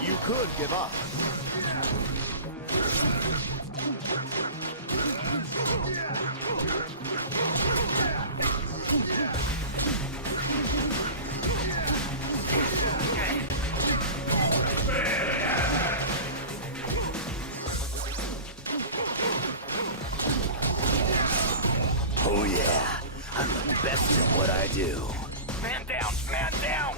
You could give up. Oh yeah, I'm the best at what I do. Man down! Man down!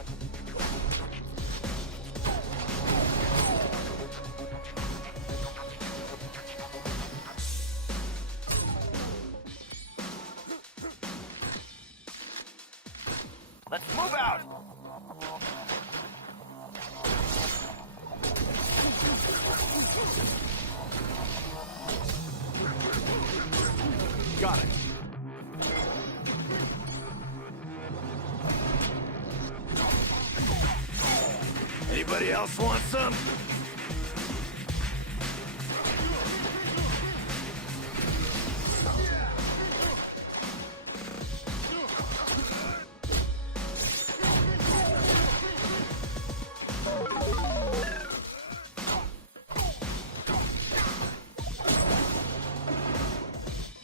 Let's move out! Got it. Anybody else want some?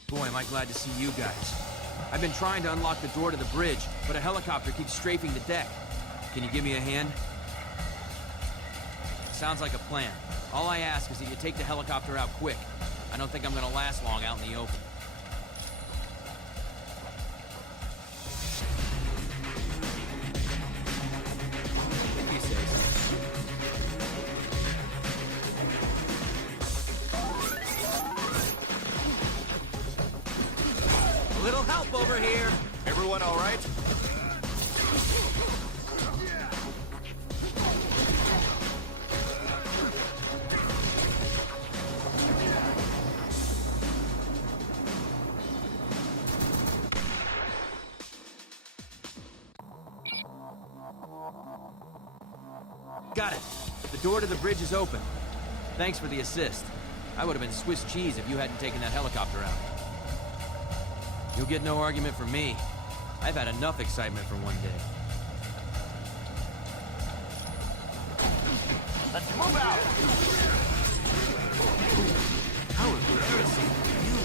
Boy, am I glad to see you guys. I've been trying to unlock the door to the bridge, but a helicopter keeps strafing the deck. Can you give me a hand? Sounds like a plan. All I ask is that you take the helicopter out quick. I don't think I'm gonna last long out in the open. If you say so. A little help over here. Everyone all right? Got it. The door to the bridge is open. Thanks for the assist. I would have been Swiss cheese if you hadn't taken that helicopter out. You'll get no argument from me. I've had enough excitement for one day. Let's move out! How embarrassing for you!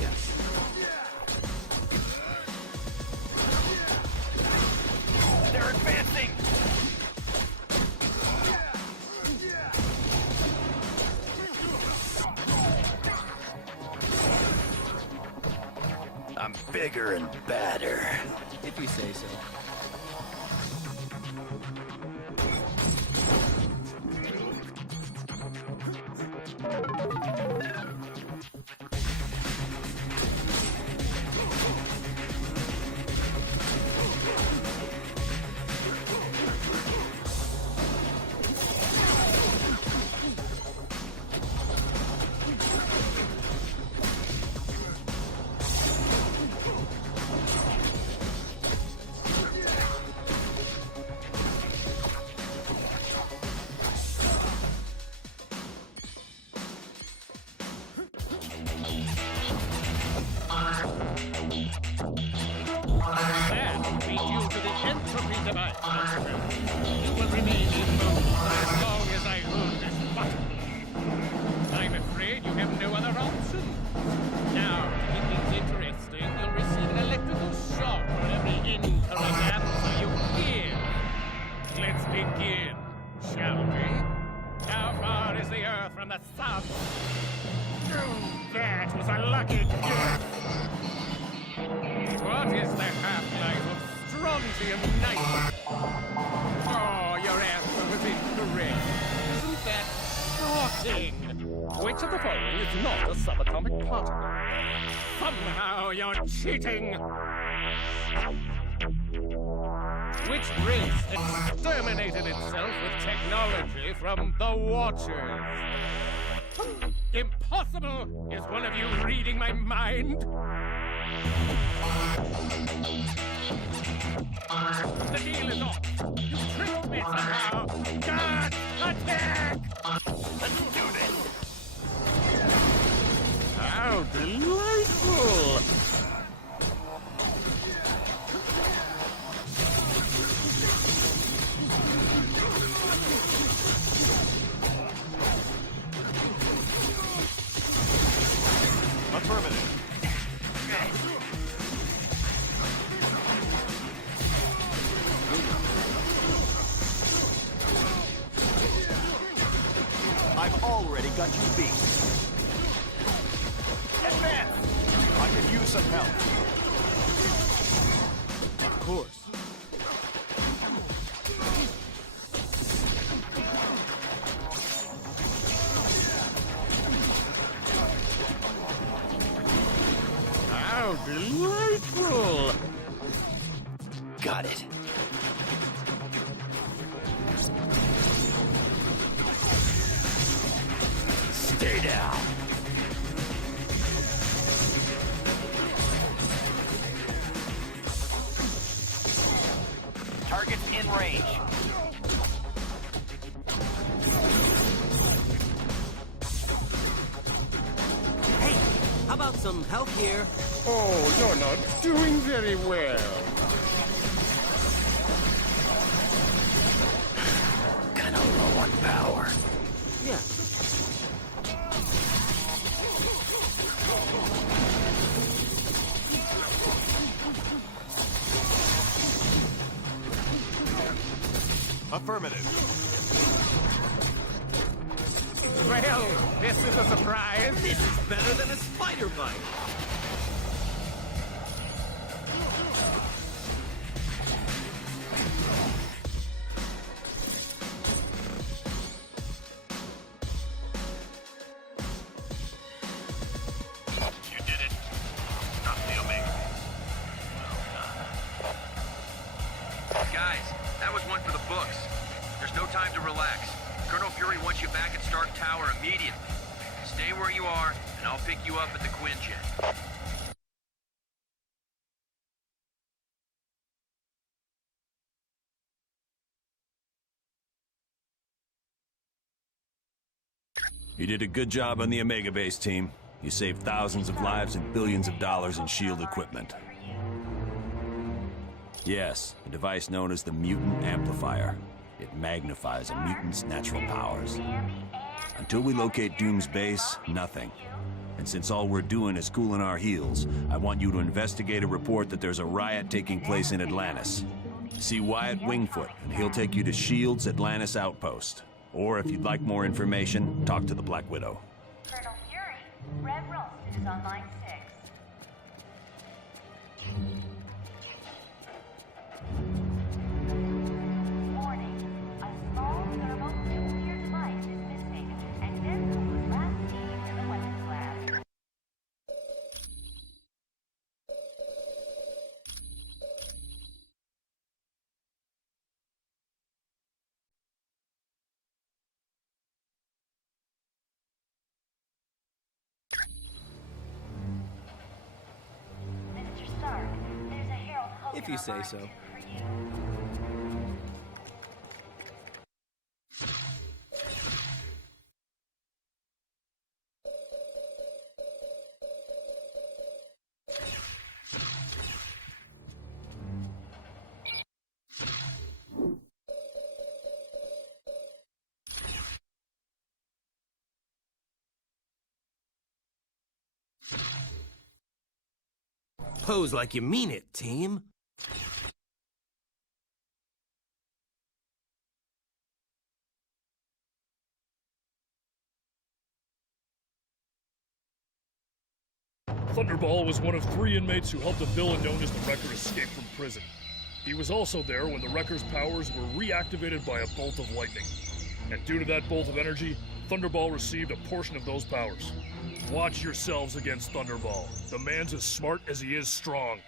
Yes. They're advancing! I'm bigger and badder. If you say so. That will be due to the entropy device, Master. You will remain immovable as long as I hold this button. I'm afraid you have no other option. Now, if it's interesting, you'll receive an electrical shock for every incorrect answer you hear. Let's begin, shall we? How far is the Earth from the Sun? Oh, that was a lucky guess. What is the half-life of strontium-90? Oh, your answer was incorrect. Isn't that shocking? Which of the following is not a subatomic particle? Somehow you're cheating! Which race exterminated itself with technology from the Watchers? Impossible! Is one of you reading my mind? The deal is off! You tricked me somehow! God, attack! Let's do this! How delightful! Affirmative. I've already got you beat. Advance! I could use some help. Of course. How delightful! Got it. Stay down. Target's in range. Hey, how about some help here? Oh, you're not doing very well. Kinda low on power. Yeah. Affirmative. Well, this is a surprise. This is better than a spider bite. You did it. Stop the Omega. Guys, that was one for the books. There's no time to relax. Colonel Fury wants you back at Stark Tower immediately. Stay where you are, and I'll pick you up at the Quinjet. You did a good job on the Omega Base, team. You saved thousands of lives and billions of dollars in S.H.I.E.L.D. equipment. Yes, a device known as the Mutant Amplifier. It magnifies a mutant's natural powers. Until we locate Doom's base, nothing. And since all we're doing is cooling our heels, I want you to investigate a report that there's a riot taking place in Atlantis. See Wyatt Wingfoot, and he'll take you to S.H.I.E.L.D.'s Atlantis outpost. Or if you'd like more information, talk to the Black Widow. Colonel Fury, Rev Ralston is on line 6. Warning. A small thermonuclear device is missing, and Denzel was last seen in the weapons lab. Mr. Stark, there's a Herald Hogan If you say online so. for you. Pose like you mean it, team. Thunderball was one of 3 inmates who helped a villain known as the Wrecker escape from prison. He was also there when the Wrecker's powers were reactivated by a bolt of lightning. And due to that bolt of energy, Thunderball received a portion of those powers. Watch yourselves against Thunderball. The man's as smart as he is strong.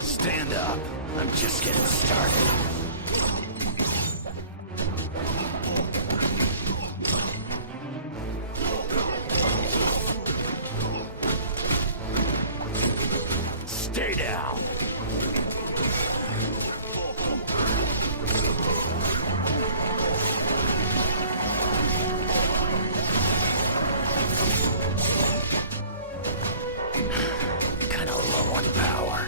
Stand up. I'm just getting started. Stay down. Kinda low on power.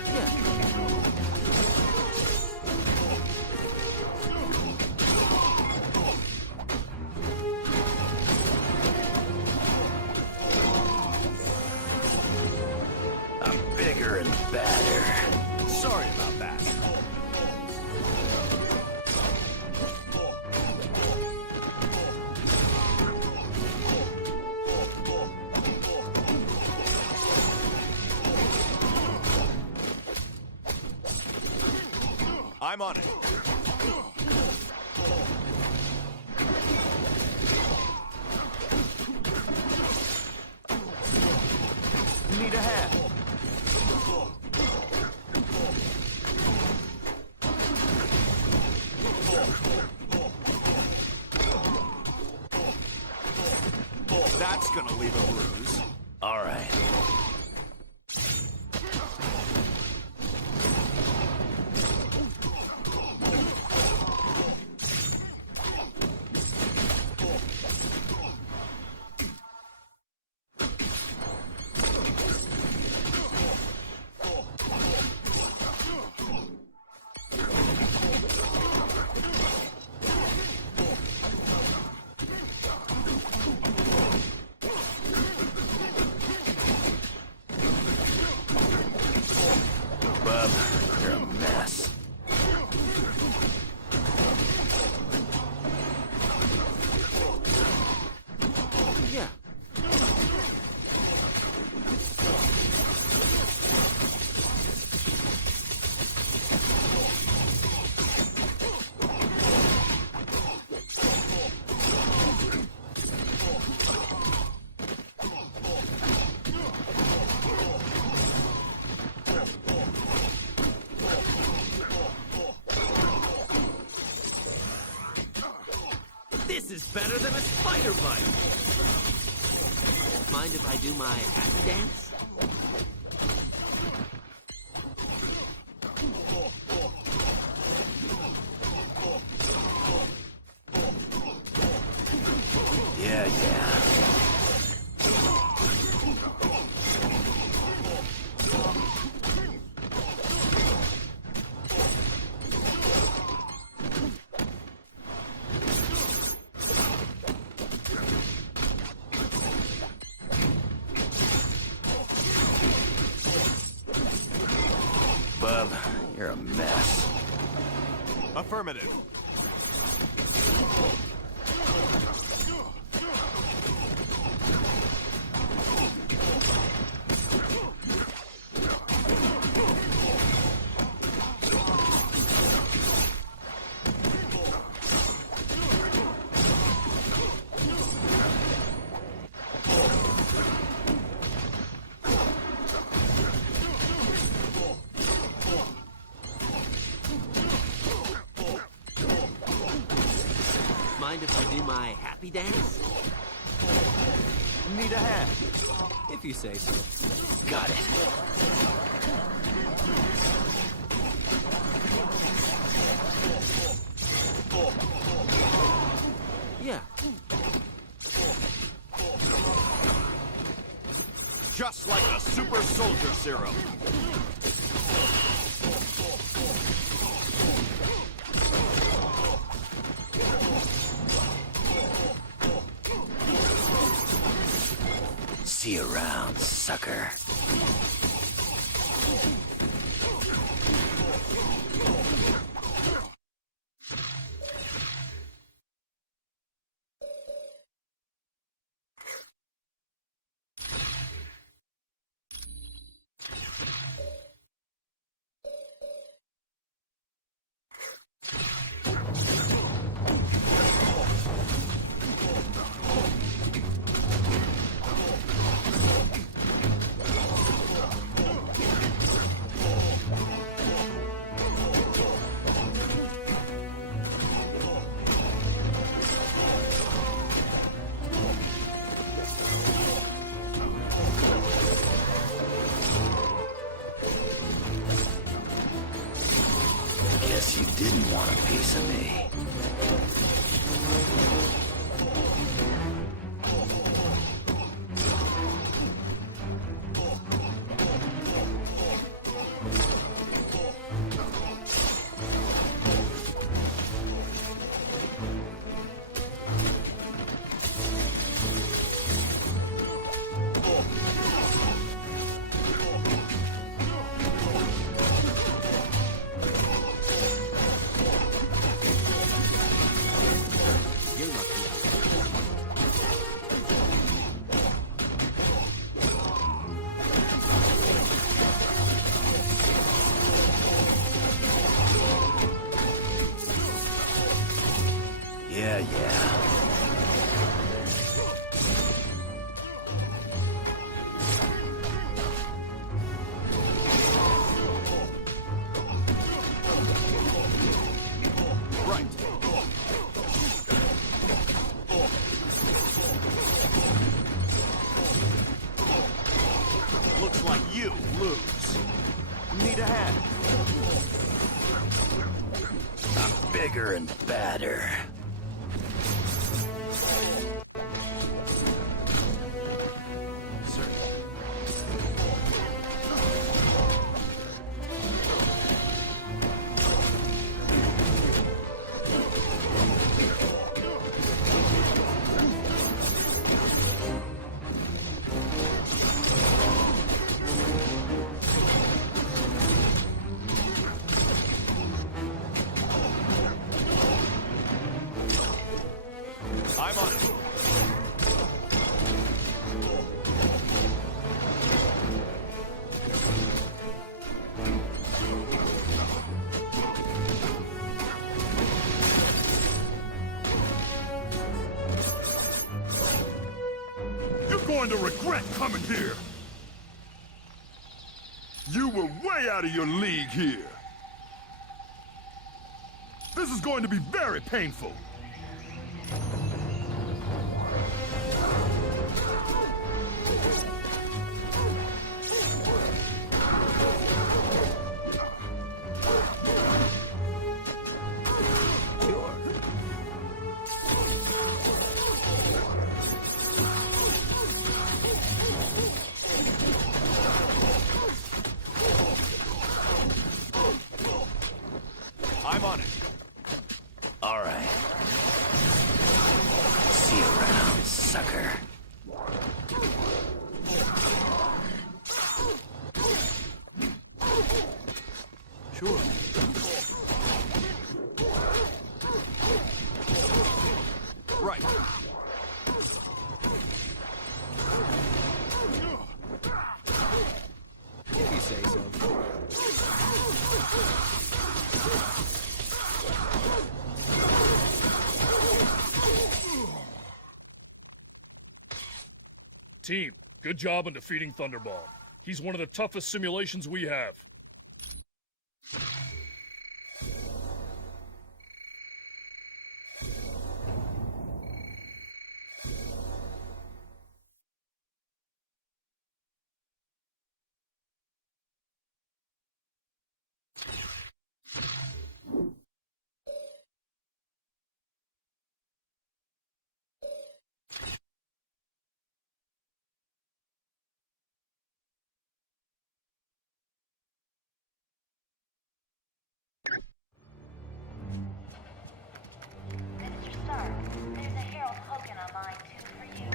Bigger and badder. Sorry about that. I'm on it. Need a hand. That's gonna leave a bruise. All right. This is better than a spider bite. Mind if I do my happy dance? Yeah, yeah. Bub, you're a mess. Affirmative. Mind if I do my happy dance? Need a hand. If you say so. Got it. Yeah. Just like the super soldier serum. See you around, sucker. Guess you didn't want a piece of me. Yeah, yeah. Right. Looks like you lose. Need a hand. I'm bigger and badder. I'm on it. You're going to regret coming here. You were way out of your league here. This is going to be very painful. Right. If you say so. Team, good job on defeating Thunderball. He's one of the toughest simulations we have. Mr. Stark, there's a Herald Hogan on line 2 for you.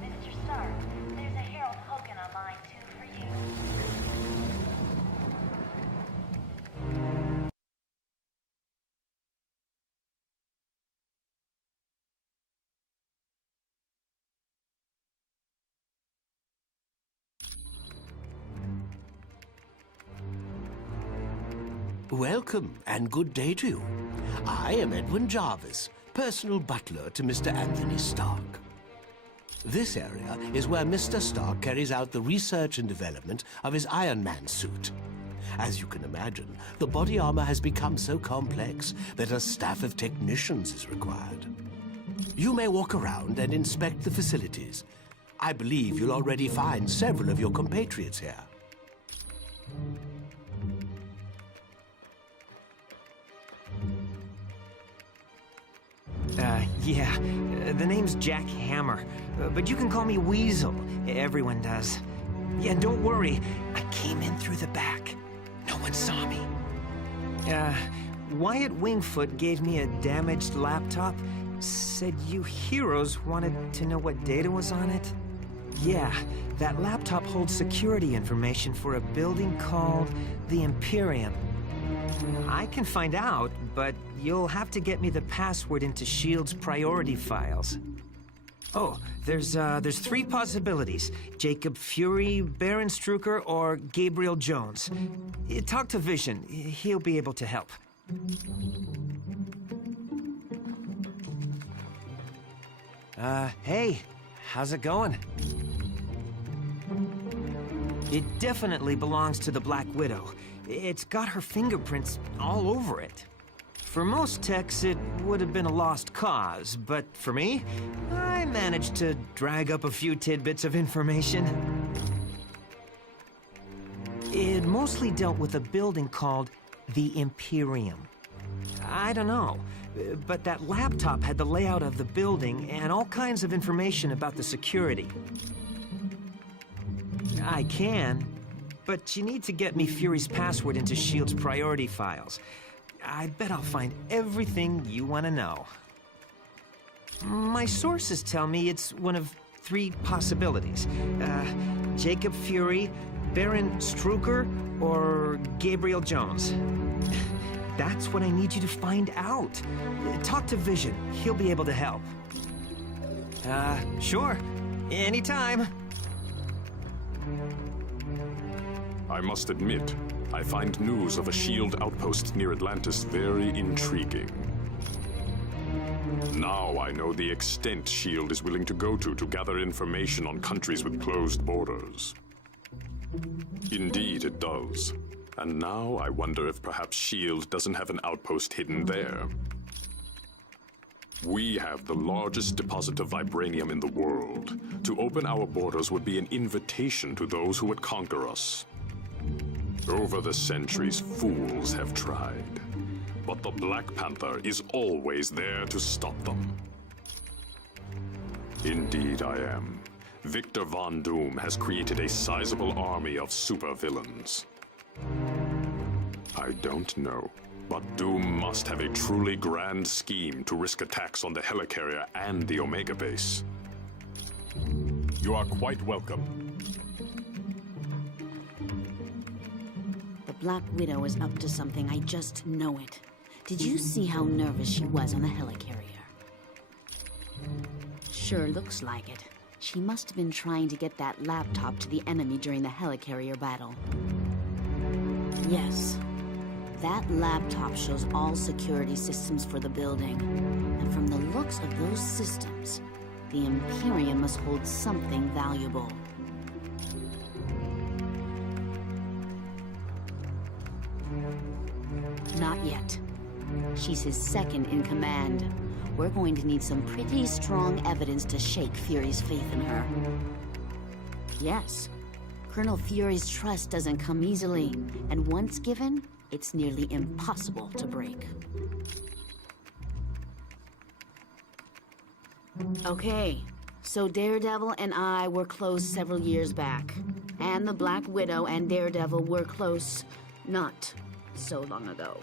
Mr. Stark, there's a Herald Hogan on line 2 for you. Welcome, and good day to you. I am Edwin Jarvis, personal butler to Mr. Anthony Stark. This area is where Mr. Stark carries out the research and development of his Iron Man suit. As you can imagine, the body armor has become so complex that a staff of technicians is required. You may walk around and inspect the facilities. I believe you'll already find several of your compatriots here. Yeah. The name's Jack Hammer. But you can call me Weasel. Everyone does. Yeah, don't worry. I came in through the back. No one saw me. Wyatt Wingfoot gave me a damaged laptop. Said you heroes wanted to know what data was on it. Yeah, that laptop holds security information for a building called the Imperium. I can find out, but you'll have to get me the password into S.H.I.E.L.D.'s priority files. Oh, there's 3 possibilities. Jacob Fury, Baron Strucker, or Gabriel Jones. Talk to Vision. He'll be able to help. Hey, how's it going? It definitely belongs to the Black Widow. It's got her fingerprints all over it. For most techs, it would have been a lost cause, but for me, I managed to drag up a few tidbits of information. It mostly dealt with a building called the Imperium. I don't know, but that laptop had the layout of the building and all kinds of information about the security. I can, but you need to get me Fury's password into S.H.I.E.L.D.'s priority files. I bet I'll find everything you want to know. My sources tell me it's one of 3 possibilities. Jacob Fury, Baron Strucker, or Gabriel Jones. That's what I need you to find out. Talk to Vision. He'll be able to help. Sure. Anytime. I must admit, I find news of a S.H.I.E.L.D. outpost near Atlantis very intriguing. Now I know the extent S.H.I.E.L.D. is willing to go to gather information on countries with closed borders. Indeed, it does. And now I wonder if perhaps S.H.I.E.L.D. doesn't have an outpost hidden there. We have the largest deposit of vibranium in the world. To open our borders would be an invitation to those who would conquer us. Over the centuries, fools have tried. But the Black Panther is always there to stop them. Indeed I am. Victor Von Doom has created a sizable army of supervillains. I don't know, but Doom must have a truly grand scheme to risk attacks on the Helicarrier and the Omega base. You are quite welcome. The Black Widow is up to something, I just know it. Did you see how nervous she was on the Helicarrier? Sure looks like it. She must have been trying to get that laptop to the enemy during the Helicarrier battle. Yes. That laptop shows all security systems for the building. And from the looks of those systems, the Imperium must hold something valuable. Not yet. She's his second in command. We're going to need some pretty strong evidence to shake Fury's faith in her. Yes, Colonel Fury's trust doesn't come easily, and once given, it's nearly impossible to break. Okay, so Daredevil and I were close several years back, and the Black Widow and Daredevil were close not so long ago.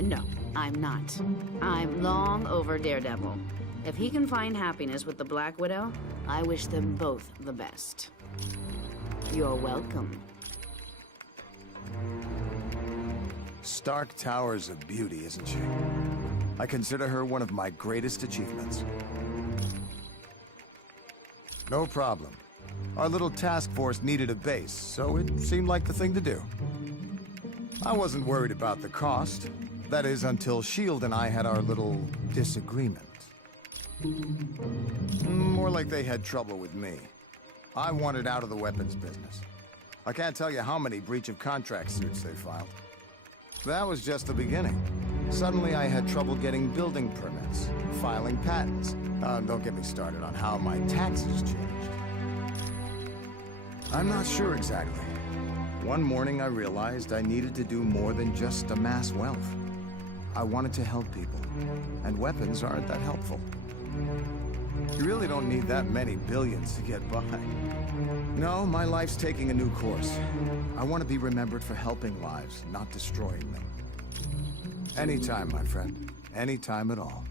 No, I'm not. I'm long over Daredevil. If he can find happiness with the Black Widow, I wish them both the best. You're welcome. Stark Tower's a beauty, isn't she? I consider her one of my greatest achievements. No problem. Our little task force needed a base, so it seemed like the thing to do. I wasn't worried about the cost. That is, until S.H.I.E.L.D. and I had our little disagreement. More like they had trouble with me. I wanted out of the weapons business. I can't tell you how many breach of contract suits they filed. That was just the beginning. Suddenly I had trouble getting building permits, filing patents. Don't get me started on how my taxes changed. I'm not sure exactly. One morning I realized I needed to do more than just amass wealth. I wanted to help people, and weapons aren't that helpful. You really don't need that many billions to get by. No, my life's taking a new course. I want to be remembered for helping lives, not destroying them. Anytime, my friend. Anytime at all.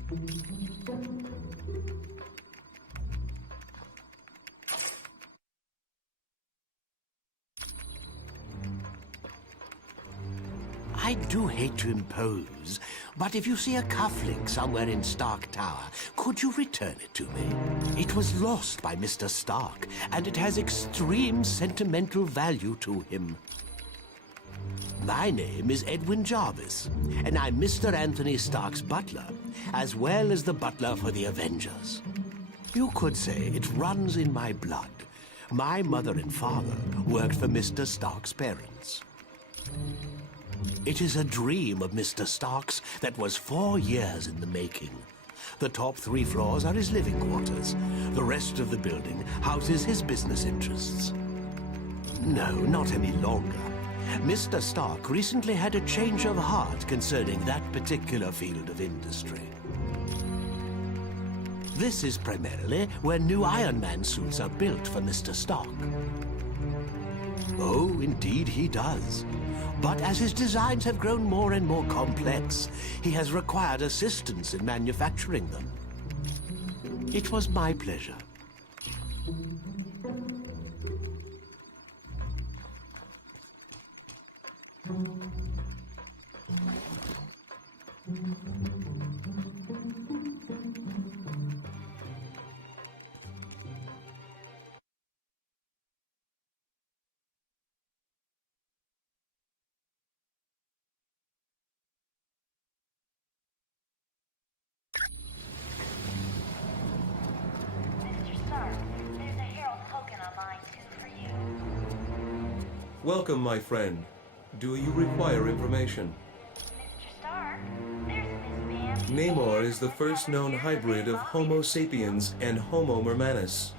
I do hate to impose, but if you see a cufflink somewhere in Stark Tower, could you return it to me? It was lost by Mr. Stark, and it has extreme sentimental value to him. My name is Edwin Jarvis, and I'm Mr. Anthony Stark's butler, as well as the butler for the Avengers. You could say it runs in my blood. My mother and father worked for Mr. Stark's parents. It is a dream of Mr. Stark's that was 4 years in the making. The top 3 floors are his living quarters. The rest of the building houses his business interests. No, not any longer. Mr. Stark recently had a change of heart concerning that particular field of industry. This is primarily where new Iron Man suits are built for Mr. Stark. Oh, indeed he does. But as his designs have grown more and more complex, he has required assistance in manufacturing them. It was my pleasure. Welcome, my friend. Do you require information? Namor is the first known hybrid of Homo sapiens and Homo mermanus,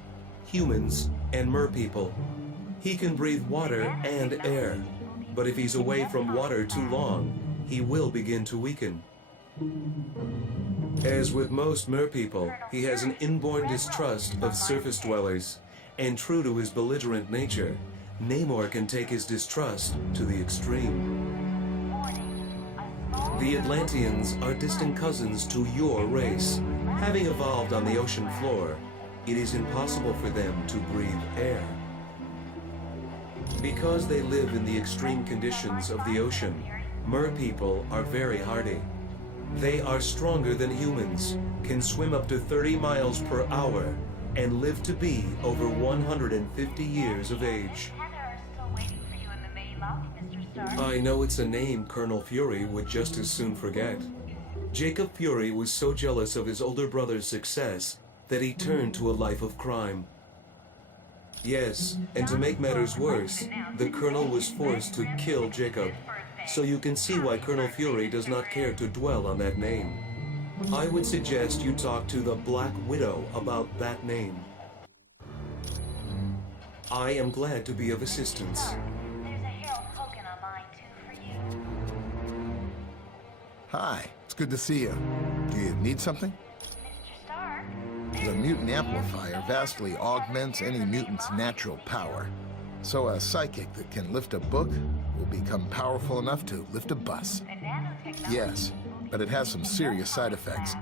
humans and merpeople. He can breathe water and air, but if he's away from water too long, he will begin to weaken. As with most merpeople, he has an inborn distrust of surface dwellers, and true to his belligerent nature, Namor can take his distrust to the extreme. The Atlanteans are distant cousins to your race. Having evolved on the ocean floor, it is impossible for them to breathe air. Because they live in the extreme conditions of the ocean, merpeople are very hardy. They are stronger than humans, can swim up to 30 miles per hour, and live to be over 150 years of age. I know it's a name Colonel Fury would just as soon forget. Jacob Fury was so jealous of his older brother's success that he turned to a life of crime. Yes, and to make matters worse, the Colonel was forced to kill Jacob. So you can see why Colonel Fury does not care to dwell on that name. I would suggest you talk to the Black Widow about that name. I am glad to be of assistance. Hi, it's good to see you. Do you need something? The mutant amplifier vastly augments any mutant's natural power. So a psychic that can lift a book will become powerful enough to lift a bus. Yes, but it has some serious side effects.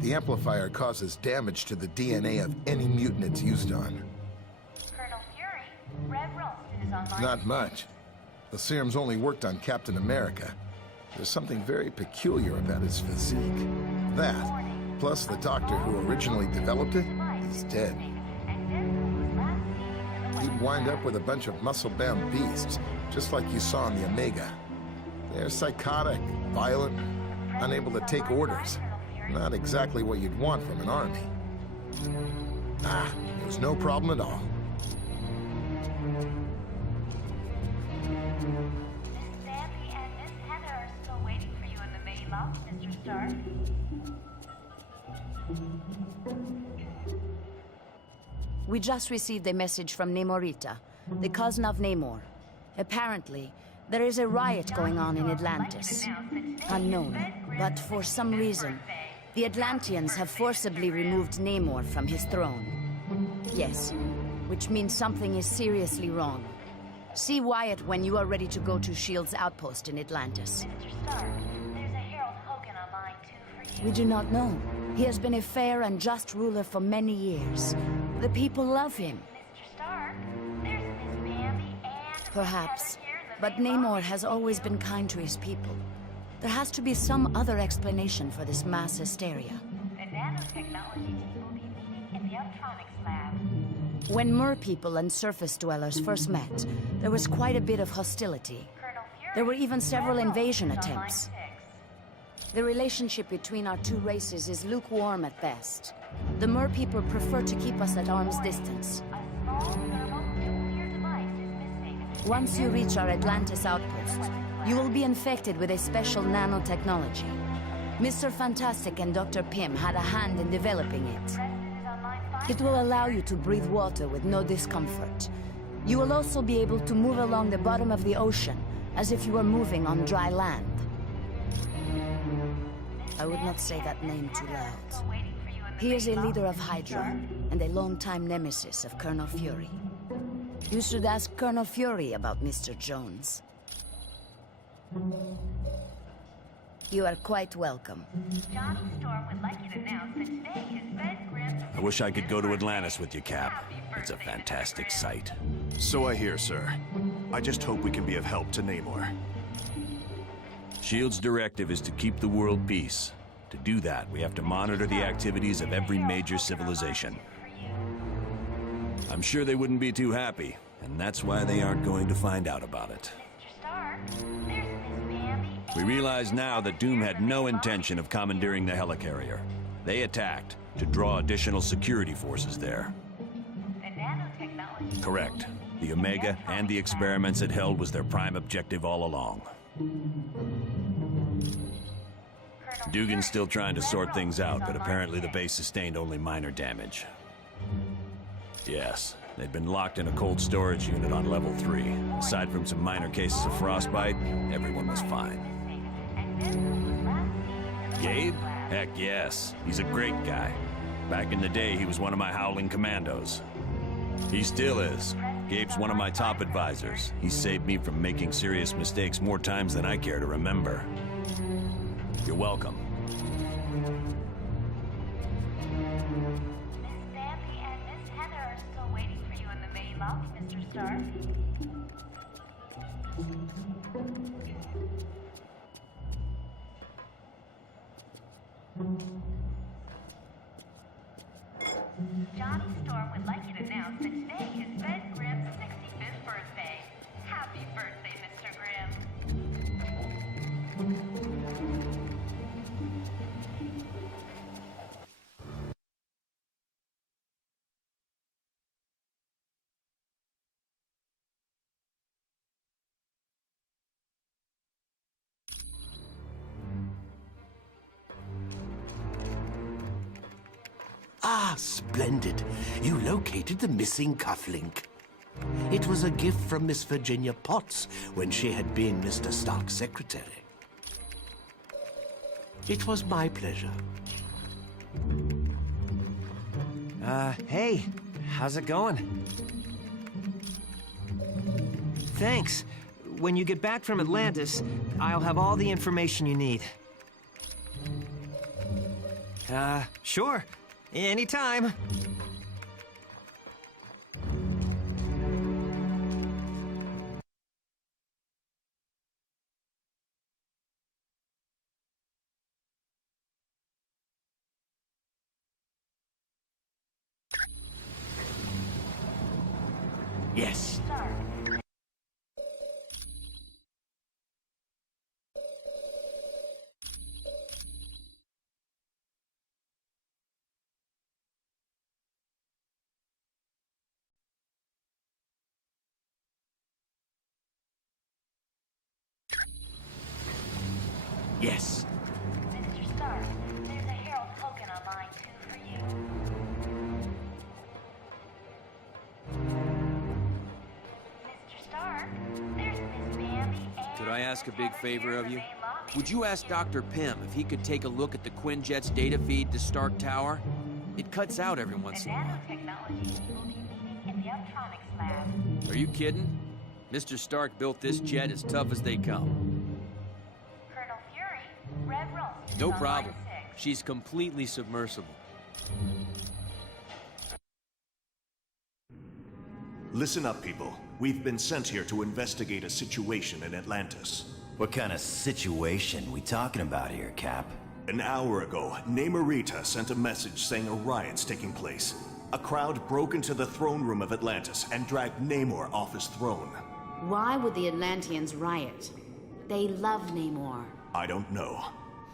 The amplifier causes damage to the DNA of any mutant it's used on. Not much. The serum's only worked on Captain America. There's something very peculiar about his physique. That, plus the doctor who originally developed it, is dead. He'd wind up with a bunch of muscle-bound beasts, just like you saw in the Omega. They're psychotic, violent, unable to take orders. Not exactly what you'd want from an army. It was no problem at all. We just received a message from Namorita, the cousin of Namor. Apparently, there is a riot going on in Atlantis. Unknown, but for some reason, the Atlanteans have forcibly removed Namor from his throne. Yes, which means something is seriously wrong. See Wyatt when you are ready to go to S.H.I.E.L.D.'s outpost in Atlantis. We do not know. He has been a fair and just ruler for many years. The people love him. Perhaps, but Namor has always been kind to his people. There has to be some other explanation for this mass hysteria. The nanotechnology team will be meeting in the electronics lab. When merpeople and surface dwellers first met, there was quite a bit of hostility. There were even several invasion attempts. The relationship between our two races is lukewarm at best. The merpeople prefer to keep us at arm's distance. Once you reach our Atlantis outpost, you will be infected with a special nanotechnology. Mr. Fantastic and Dr. Pym had a hand in developing it. It will allow you to breathe water with no discomfort. You will also be able to move along the bottom of the ocean, as if you were moving on dry land. I would not say that name too loud. He is a leader of Hydra, and a longtime nemesis of Colonel Fury. You should ask Colonel Fury about Mr. Jones. You are quite welcome. Johnny Storm would like you to announce that today is Ben Grimm's... I wish I could go to Atlantis with you, Cap. It's a fantastic sight. So I hear, sir. I just hope we can be of help to Namor. S.H.I.E.L.D.'s directive is to keep the world peace. To do that, we have to monitor the activities of every major civilization. I'm sure they wouldn't be too happy, and that's why they aren't going to find out about it. We realize now that Doom had no intention of commandeering the Helicarrier. They attacked to draw additional security forces there. Correct. The Omega and the experiments it held was their prime objective all along. Dugan's still trying to sort things out, but apparently the base sustained only minor damage. Yes, they'd been locked in a cold storage unit on level 3. Aside from some minor cases of frostbite, everyone was fine. Gabe? Heck yes. He's a great guy. Back in the day, he was one of my Howling Commandos. He still is. Gabe's one of my top advisors. He saved me from making serious mistakes more times than I care to remember. You're welcome. Miss Bambi and locked, Mr. Stark. Johnny Storm would like you to announce that today is Ben Grimm's 65th birthday. Happy birthday, Mr. Grimm. Ah, splendid. You located the missing cufflink. It was a gift from Miss Virginia Potts when she had been Mr. Stark's secretary. It was my pleasure. Hey, how's it going? Thanks. When you get back from Atlantis, I'll have all the information you need. Sure. Anytime. Yes. Yes. Mr. Stark, there's a Herald Hogan online too for you. Mr. Stark, there's Miss Bambi and... Could I ask a big favor of you? Would you ask Dr. Pym if he could take a look at the Quinjet's data feed to Stark Tower? It cuts out every once in a while. Nanotechnology will be meeting in the Optronics lab. Are you kidding? Mr. Stark built this jet as tough as they come. Colonel Fury, Red Rose. No problem. She's completely submersible. Listen up, people. We've been sent here to investigate a situation in Atlantis. What kind of situation we talking about here, Cap? An hour ago, Namorita sent a message saying a riot's taking place. A crowd broke into the throne room of Atlantis and dragged Namor off his throne. Why would the Atlanteans riot? They love Namor. I don't know.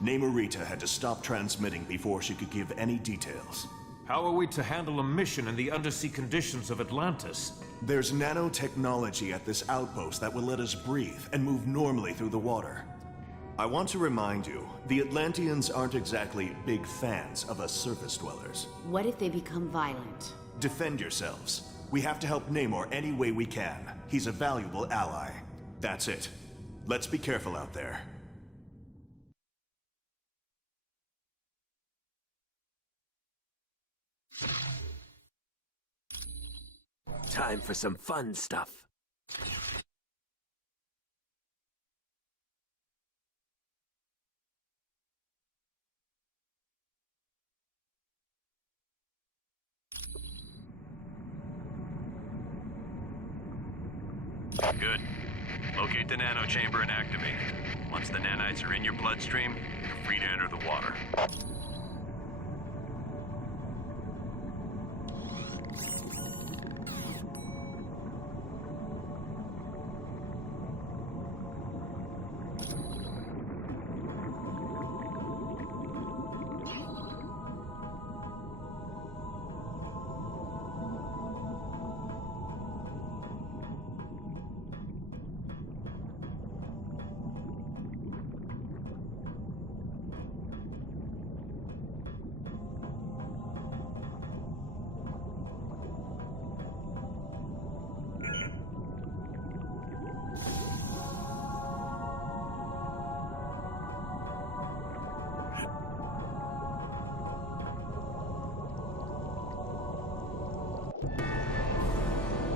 Namorita had to stop transmitting before she could give any details. How are we to handle a mission in the undersea conditions of Atlantis? There's nanotechnology at this outpost that will let us breathe and move normally through the water. I want to remind you, the Atlanteans aren't exactly big fans of us surface dwellers. What if they become violent? Defend yourselves. We have to help Namor any way we can. He's a valuable ally. That's it. Let's be careful out there. Time for some fun stuff. Good. Locate the nano chamber and activate it. Once the nanites are in your bloodstream, you're free to enter the water.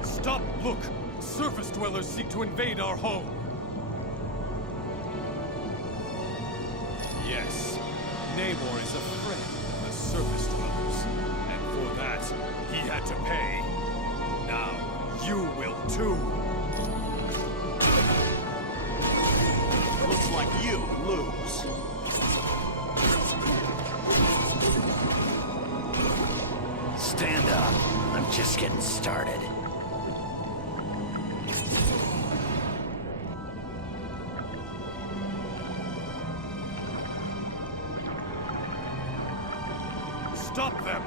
Stop! Look! Surface dwellers seek to invade our home! Yes, Namor is a friend of the surface dwellers. And for that, he had to pay. Now, You will too. Looks like you lose. Stand up. I'm just getting started. Stop them!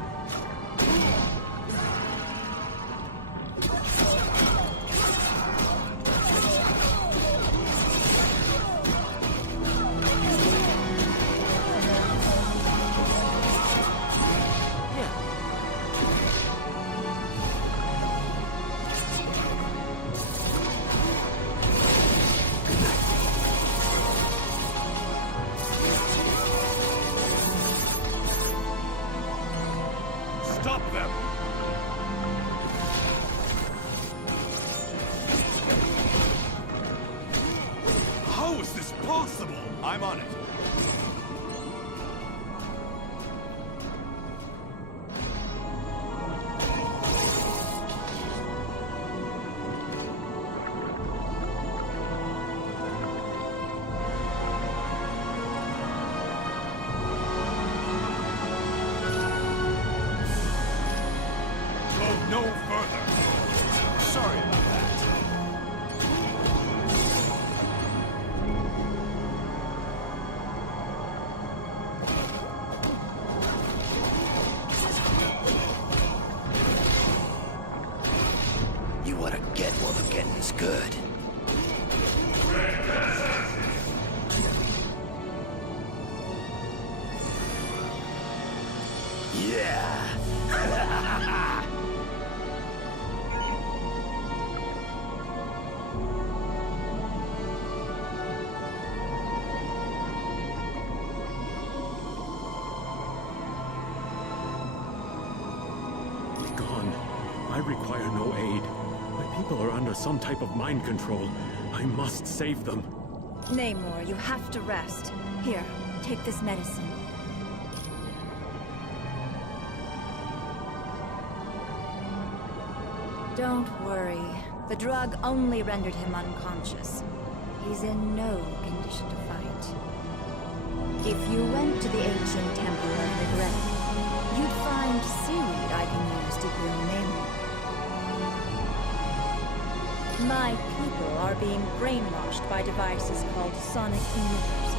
Stop them! How is this possible? I'm on it. No further! Sorry about that. You want to get while the getting's good. Yeah! Gone. I require no aid. My people are under some type of mind control. I must save them. Namor, you have to rest. Here, take this medicine. Don't worry. The drug only rendered him unconscious. He's in no condition to fight. If you went to the ancient temple of Regret, you'd find seaweed I can use to heal Namor. My people are being brainwashed by devices called sonic emitters.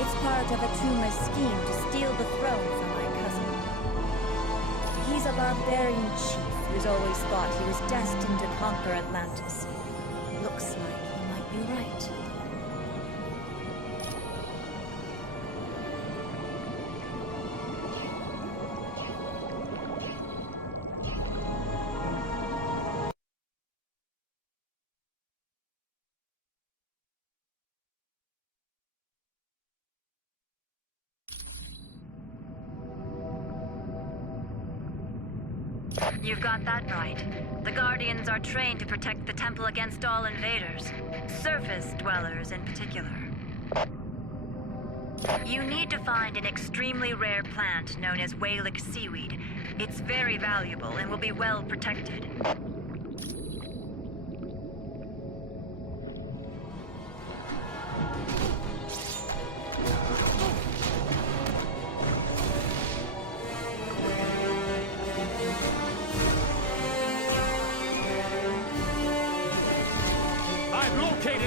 It's part of Attuma's scheme to steal the throne from my cousin. He's a barbarian chief who's always thought he was destined to conquer Atlantis. Looks like he might be right. You've got that right. The Guardians are trained to protect the temple against all invaders. Surface dwellers in particular. You need to find an extremely rare plant known as Ulik seaweed. It's very valuable and will be well protected.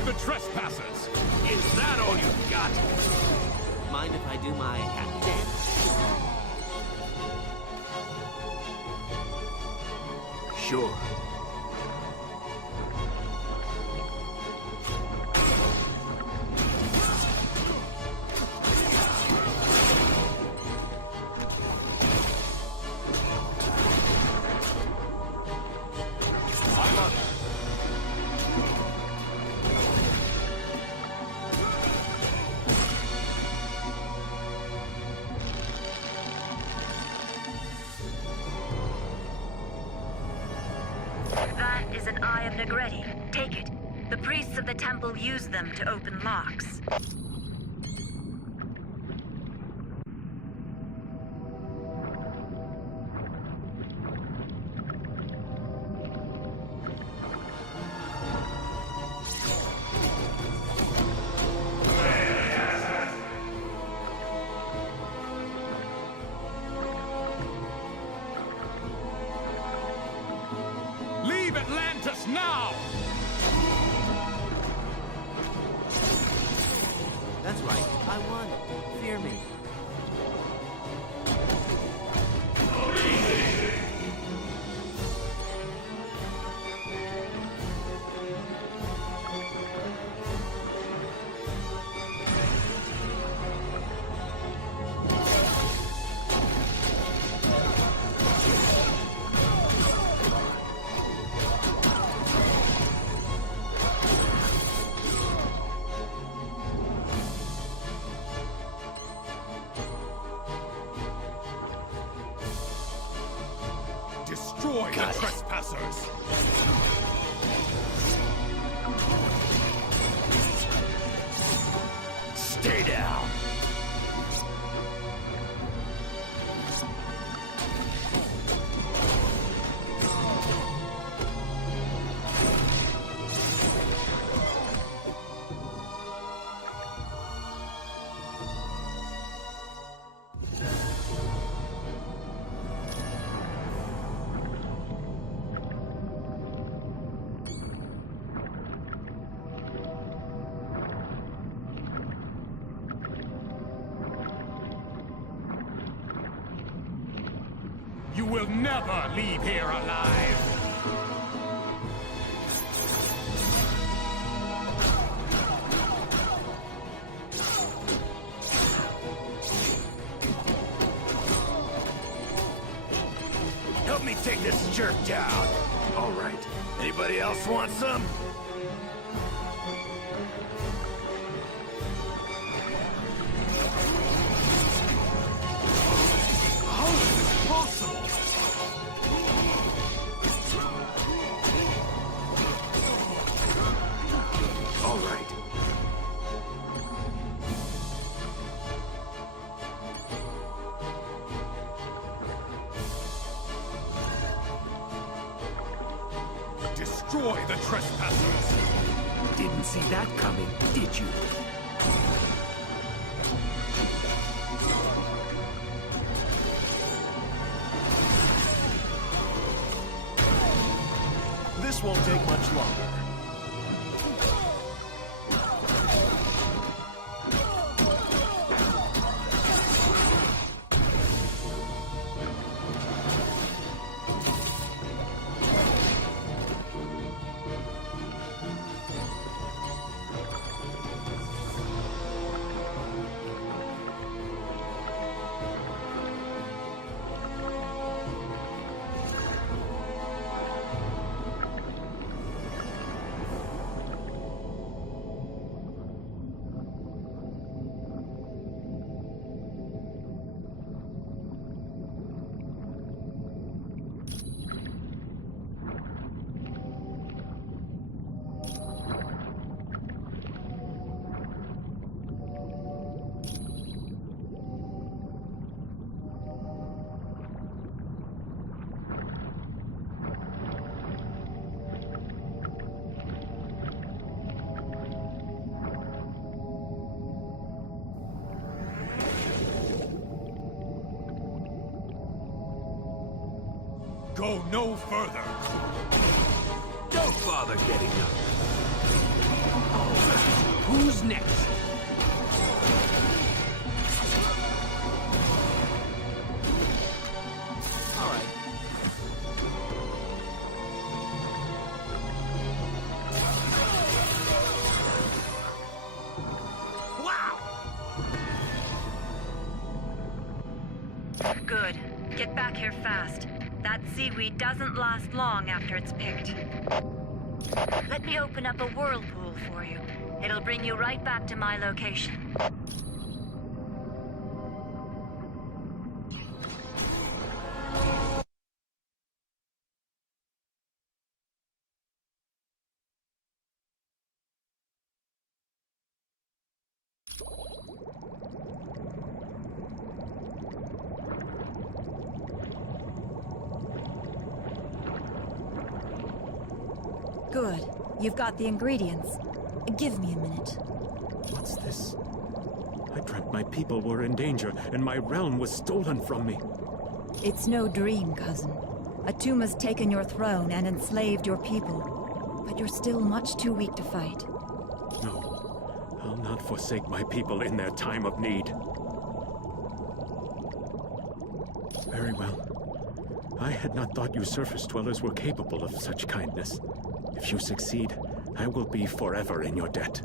The trespassers! Is that all you've got? Mind if I do my hat dance? Sure. That is an Eye of Negretti. Take it. The priests of the temple use them to open locks. Leave Atlantis now! That's right. I won. Fear me. Destroy the trespassers! Stay down! You will never leave here alive! Help me take this jerk down! All right. Anybody else want some? Destroy the trespassers! Didn't see that coming, did you? This won't take much longer. Go no further! Don't bother getting up. All right, who's next? All right. Good. Get back here fast. That seaweed doesn't last long after it's picked. Let me open up a whirlpool for you. It'll bring you right back to my location. Good. You've got the ingredients. Give me a minute. What's this? I dreamt my people were in danger, and my realm was stolen from me. It's no dream, cousin. Attuma's taken your throne and enslaved your people. But you're still much too weak to fight. No, I'll not forsake my people in their time of need. Very well. I had not thought you surface dwellers were capable of such kindness. If you succeed, I will be forever in your debt.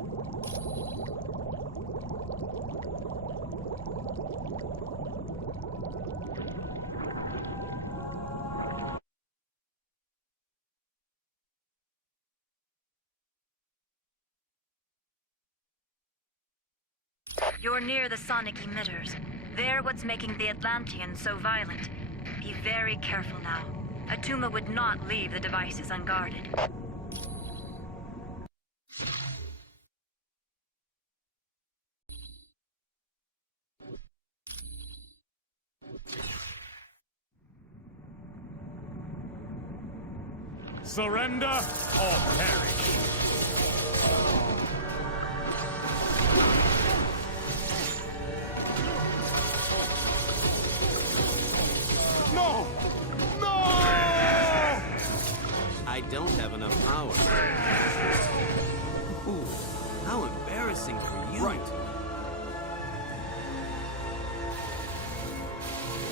You're near the sonic emitters. They're what's making the Atlanteans so violent. Be very careful now. Attuma would not leave the devices unguarded. Surrender or perish. No! No! I don't have enough power. Ooh, how embarrassing for you. Right.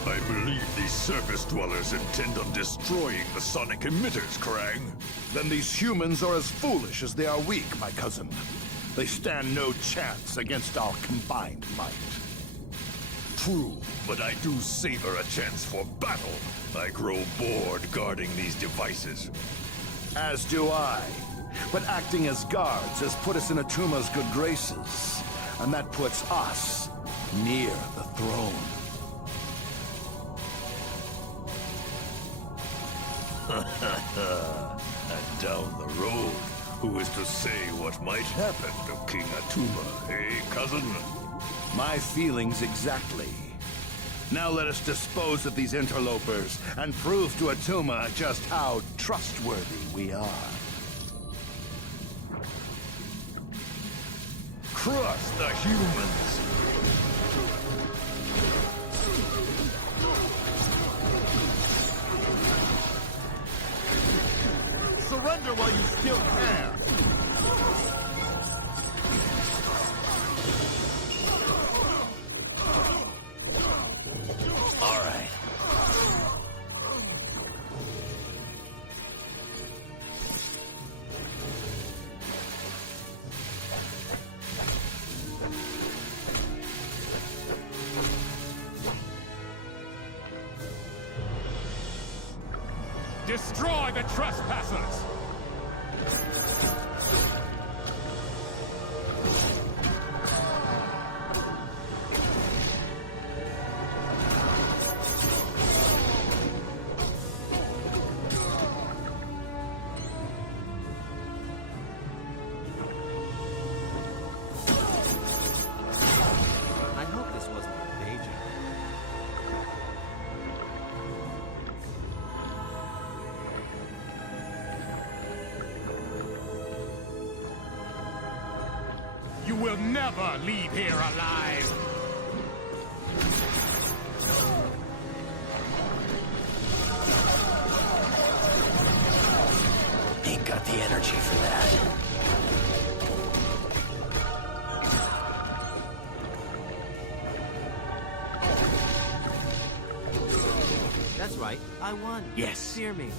I believe these surface dwellers intend on destroying the sonic emitters, Krang. Then these humans are as foolish as they are weak, my cousin. They stand no chance against our combined might. True, but I do savor a chance for battle. I grow bored guarding these devices. As do I. But acting as guards has put us in Attuma's good graces. And that puts us near the throne. And down the road, who is to say what might happen to King Attuma, eh, cousin? My feelings exactly. Now let us dispose of these interlopers and prove to Attuma just how trustworthy we are. Crush the humans! Surrender while you still can! All right. Destroy the trespassers! I hope this wasn't a day job. You will never leave here alive! Ain't got the energy for that. That's right, I won. Yes. Fear me.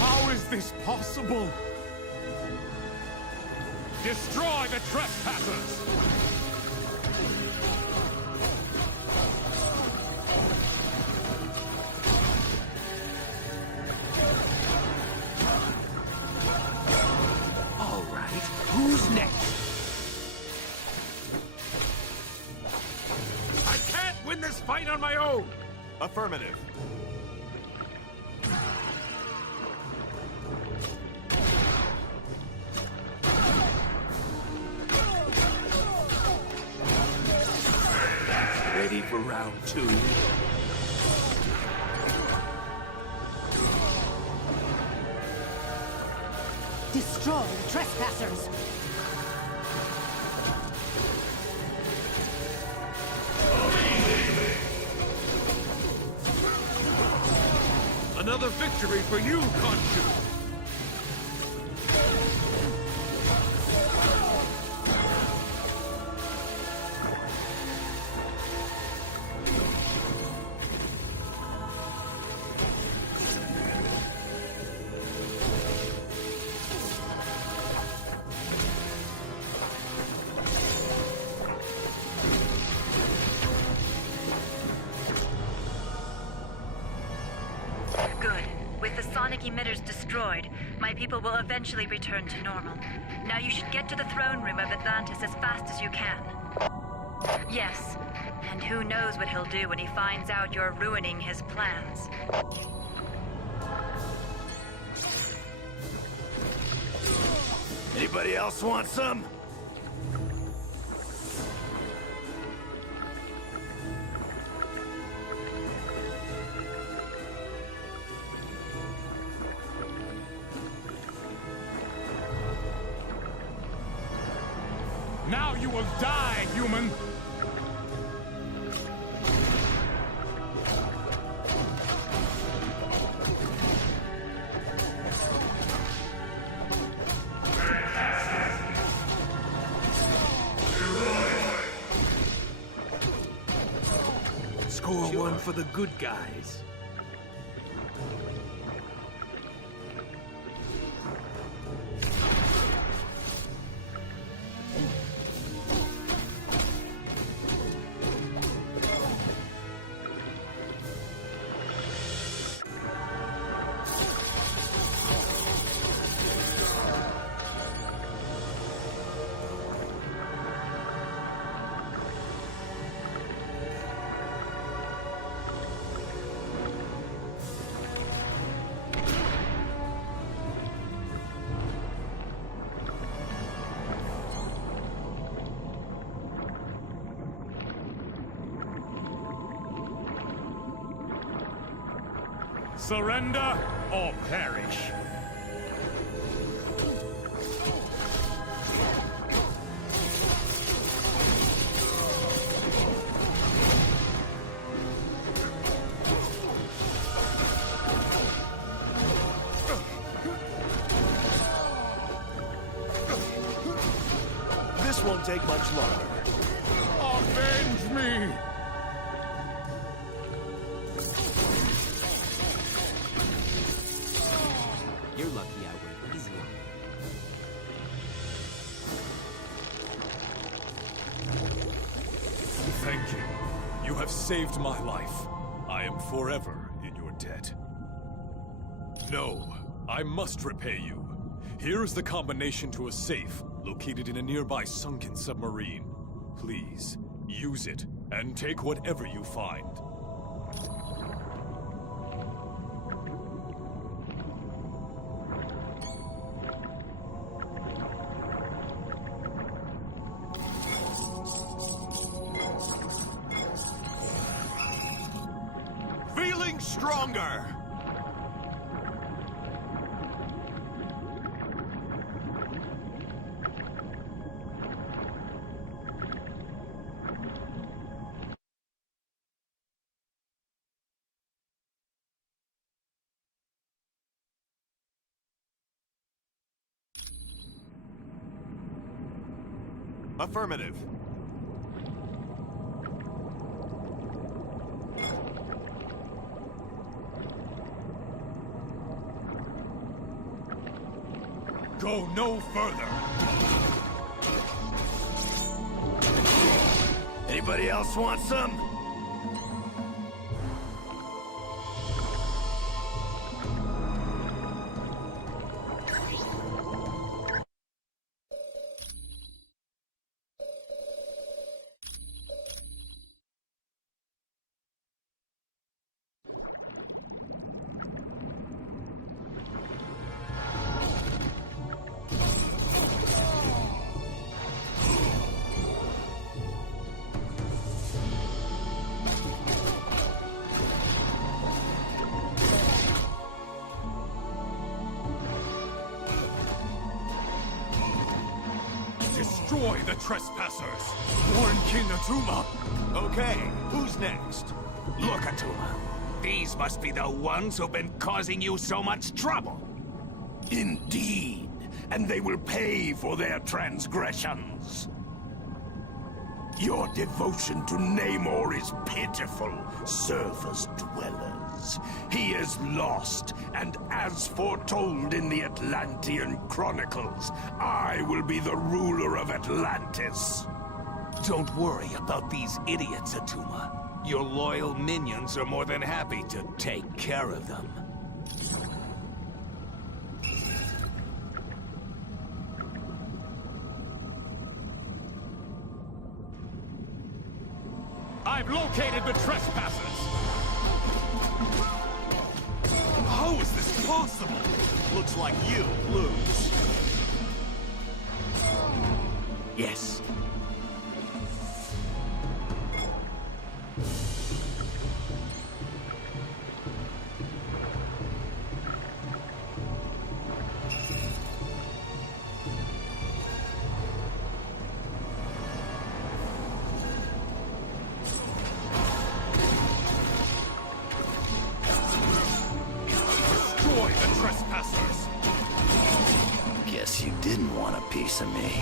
How is this possible? Destroy the trespassers! All right, who's next? I can't win this fight on my own! Affirmative. Ready for round two? Destroy the trespassers! Another victory for you, Khonshu! Emitters destroyed, my people will eventually return to normal. Now you should get to the throne room of Atlantis as fast as you can. Yes, and who knows what he'll do when he finds out you're ruining his plans. Anybody else want some? Now you will die, human! Score one for the good guys. Surrender or perish. This won't take much longer. Avenge me! You're lucky I went easy on you. Thank you. You have saved my life. I am forever in your debt. No, I must repay you. Here is the combination to a safe located in a nearby sunken submarine. Please, use it and take whatever you find. Feeling stronger! Affirmative. Go no further! Anybody else want some? Destroy the trespassers! Warn King Attuma! Okay, who's next? Look, Attuma. These must be the ones who've been causing you so much trouble. Indeed, and they will pay for their transgressions. Your devotion to Namor is pitiful, surface dwellers. He is lost, and as foretold in the Atlantean Chronicles, I will be the ruler of Atlantis. Don't worry about these idiots, Attuma. Your loyal minions are more than happy to take care of them. I've located the trespassers! How is this possible? Looks like you lose. Yes. Guess you didn't want a piece of me.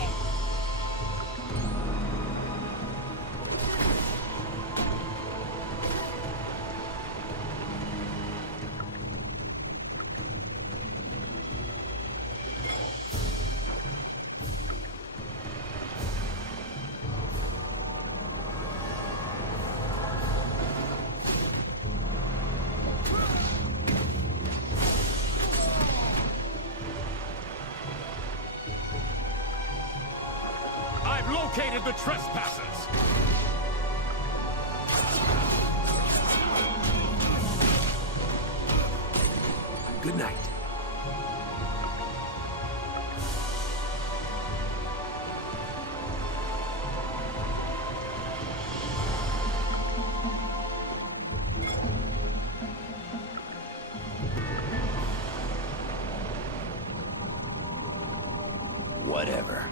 Located the trespassers! Good night. Whatever.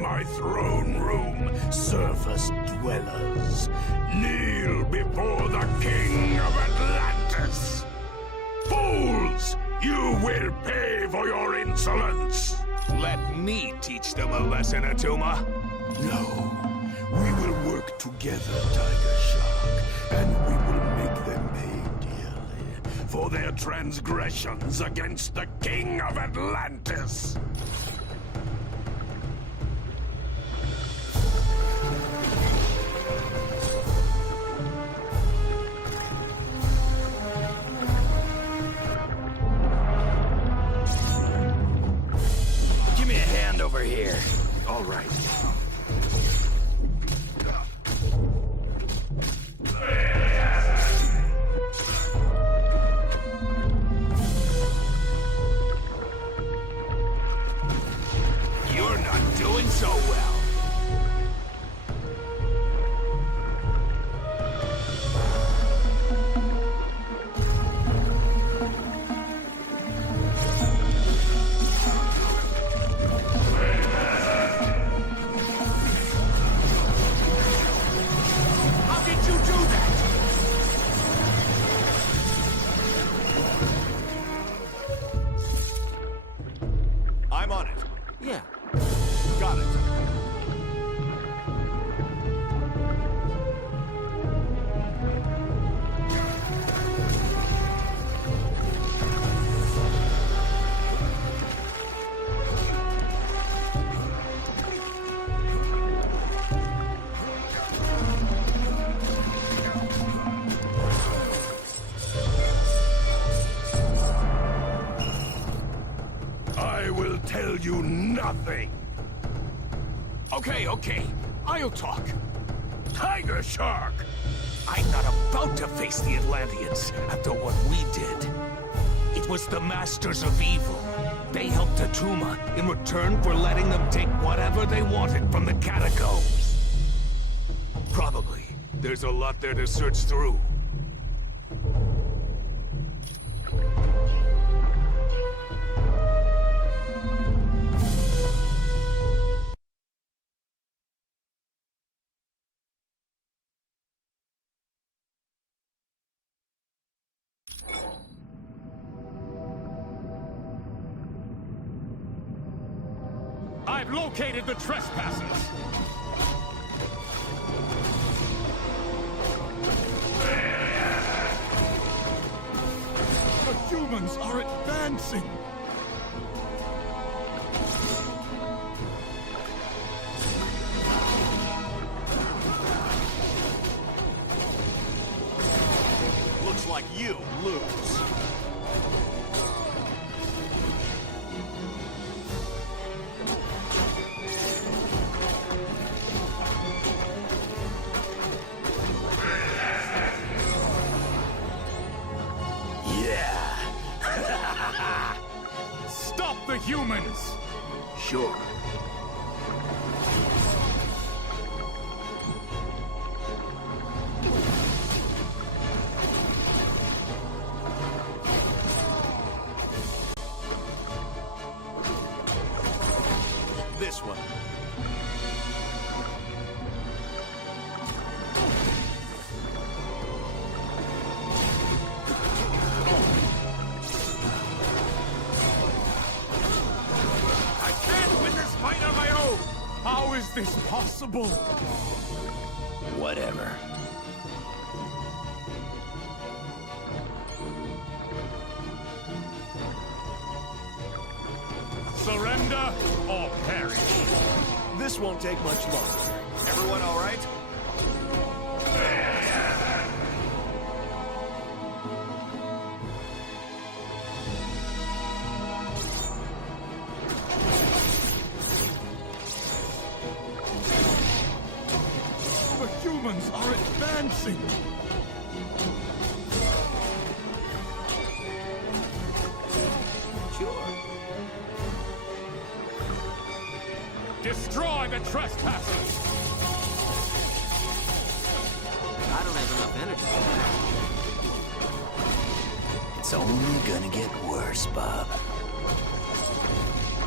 My throne room, surface dwellers. Kneel before the King of Atlantis. Fools! You will pay for your insolence! Let me teach them a lesson, Attuma. No. We will work together, Tigershark, and we will make them pay dearly for their transgressions against the King of Atlantis. Over here. All right. You're not doing so well. I'm on it. Yeah. Got it. I will tell you nothing. Okay. I'll talk. Tigershark! I'm not about to face the Atlanteans after what we did. It was the Masters of Evil. They helped Attuma in return for letting them take whatever they wanted from the catacombs. Probably. There's a lot there to search through. I've located the trespassers! The humans are advancing! Looks like you lose. Stop the humans! Sure. This one. How is this possible? Whatever. Surrender or perish. This won't take much longer. Everyone all right? Humans are advancing! Sure. Destroy the trespassers! I don't have enough energy. It's only gonna get worse, Bob.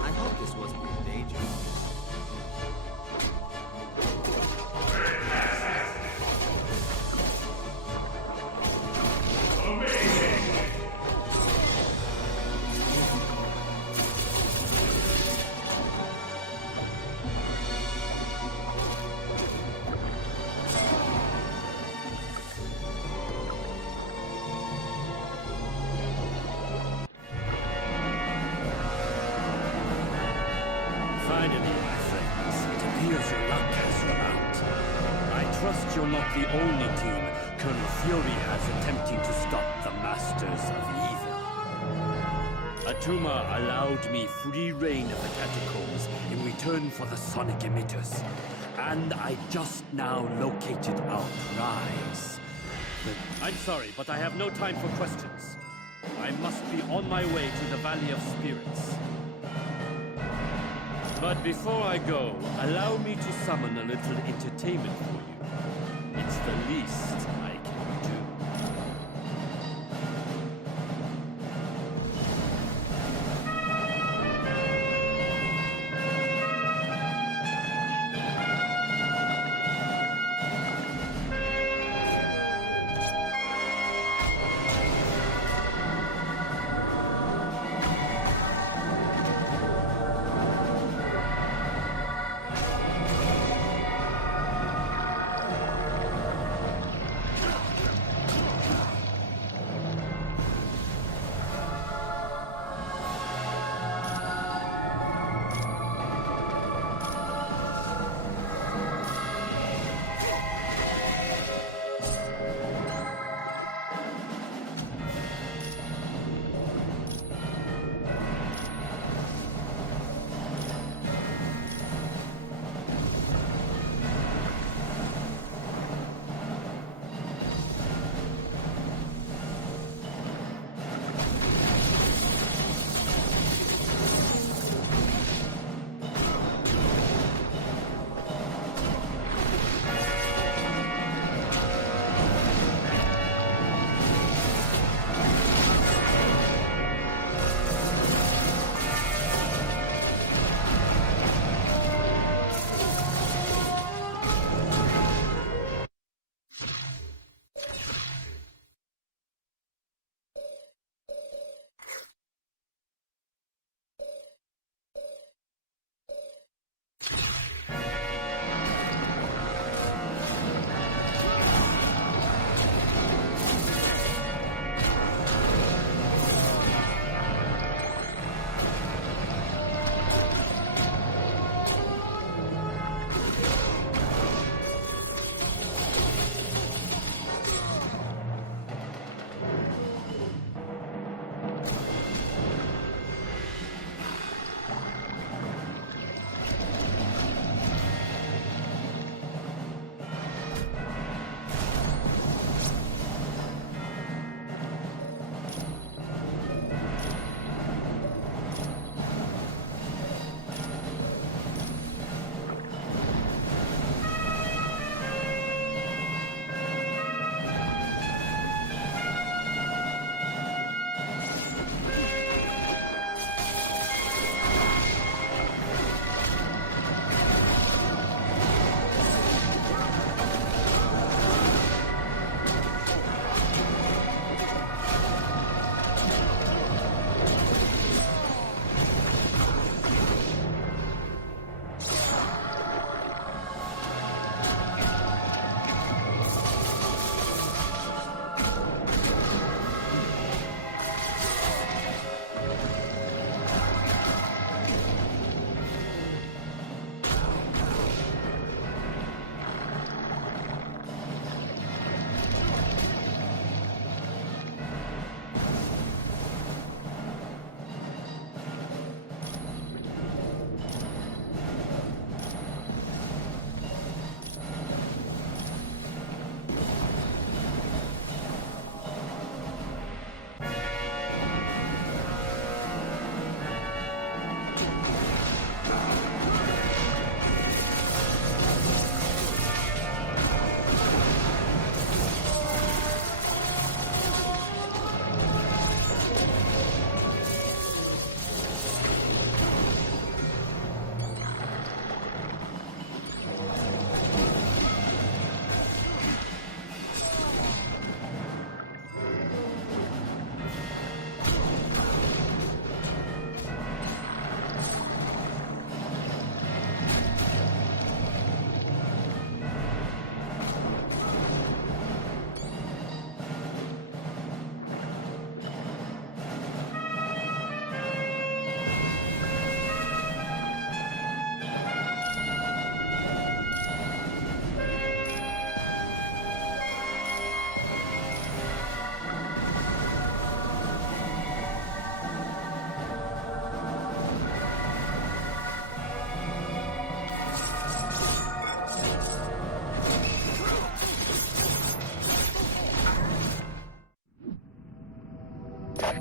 I hope this wasn't your day job. Finally, my friends, it appears your luck has run out. I trust you're not the only team Colonel Fury has attempting to stop the Masters of Evil. Attuma allowed me free reign of the catacombs in return for the sonic emitters. And I just now located our prize. I'm sorry, but I have no time for questions. I must be on my way to the Valley of Spirits. But before I go, allow me to summon a little entertainment for you. It's the least I can do.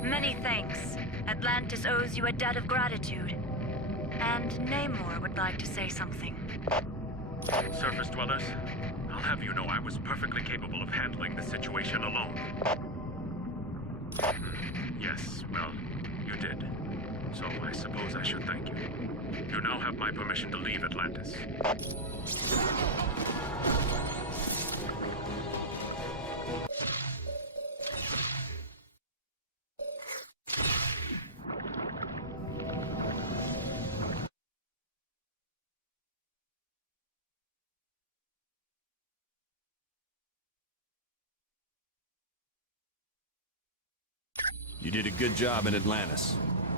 Many thanks. Atlantis owes you a debt of gratitude. And Namor would like to say something. Surface dwellers, I'll have you know I was perfectly capable of handling the situation alone. Yes, well, you did. So I suppose I should thank you. You now have my permission to leave Atlantis. You did a good job in Atlantis.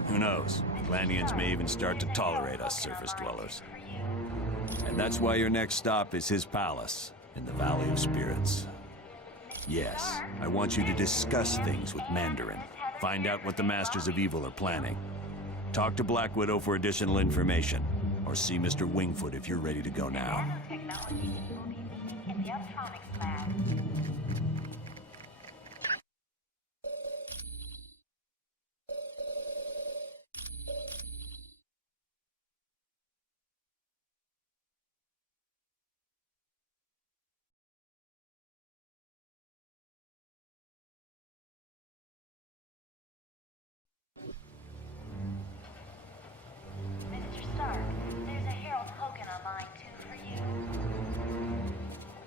Who knows? Atlanteans may even start to tolerate us surface dwellers. And that's why your next stop is his palace, in the Valley of Spirits. Yes, I want you to discuss things with Mandarin. Find out what the Masters of Evil are planning. Talk to Black Widow for additional information. Or see Mr. Wingfoot if you're ready to go now.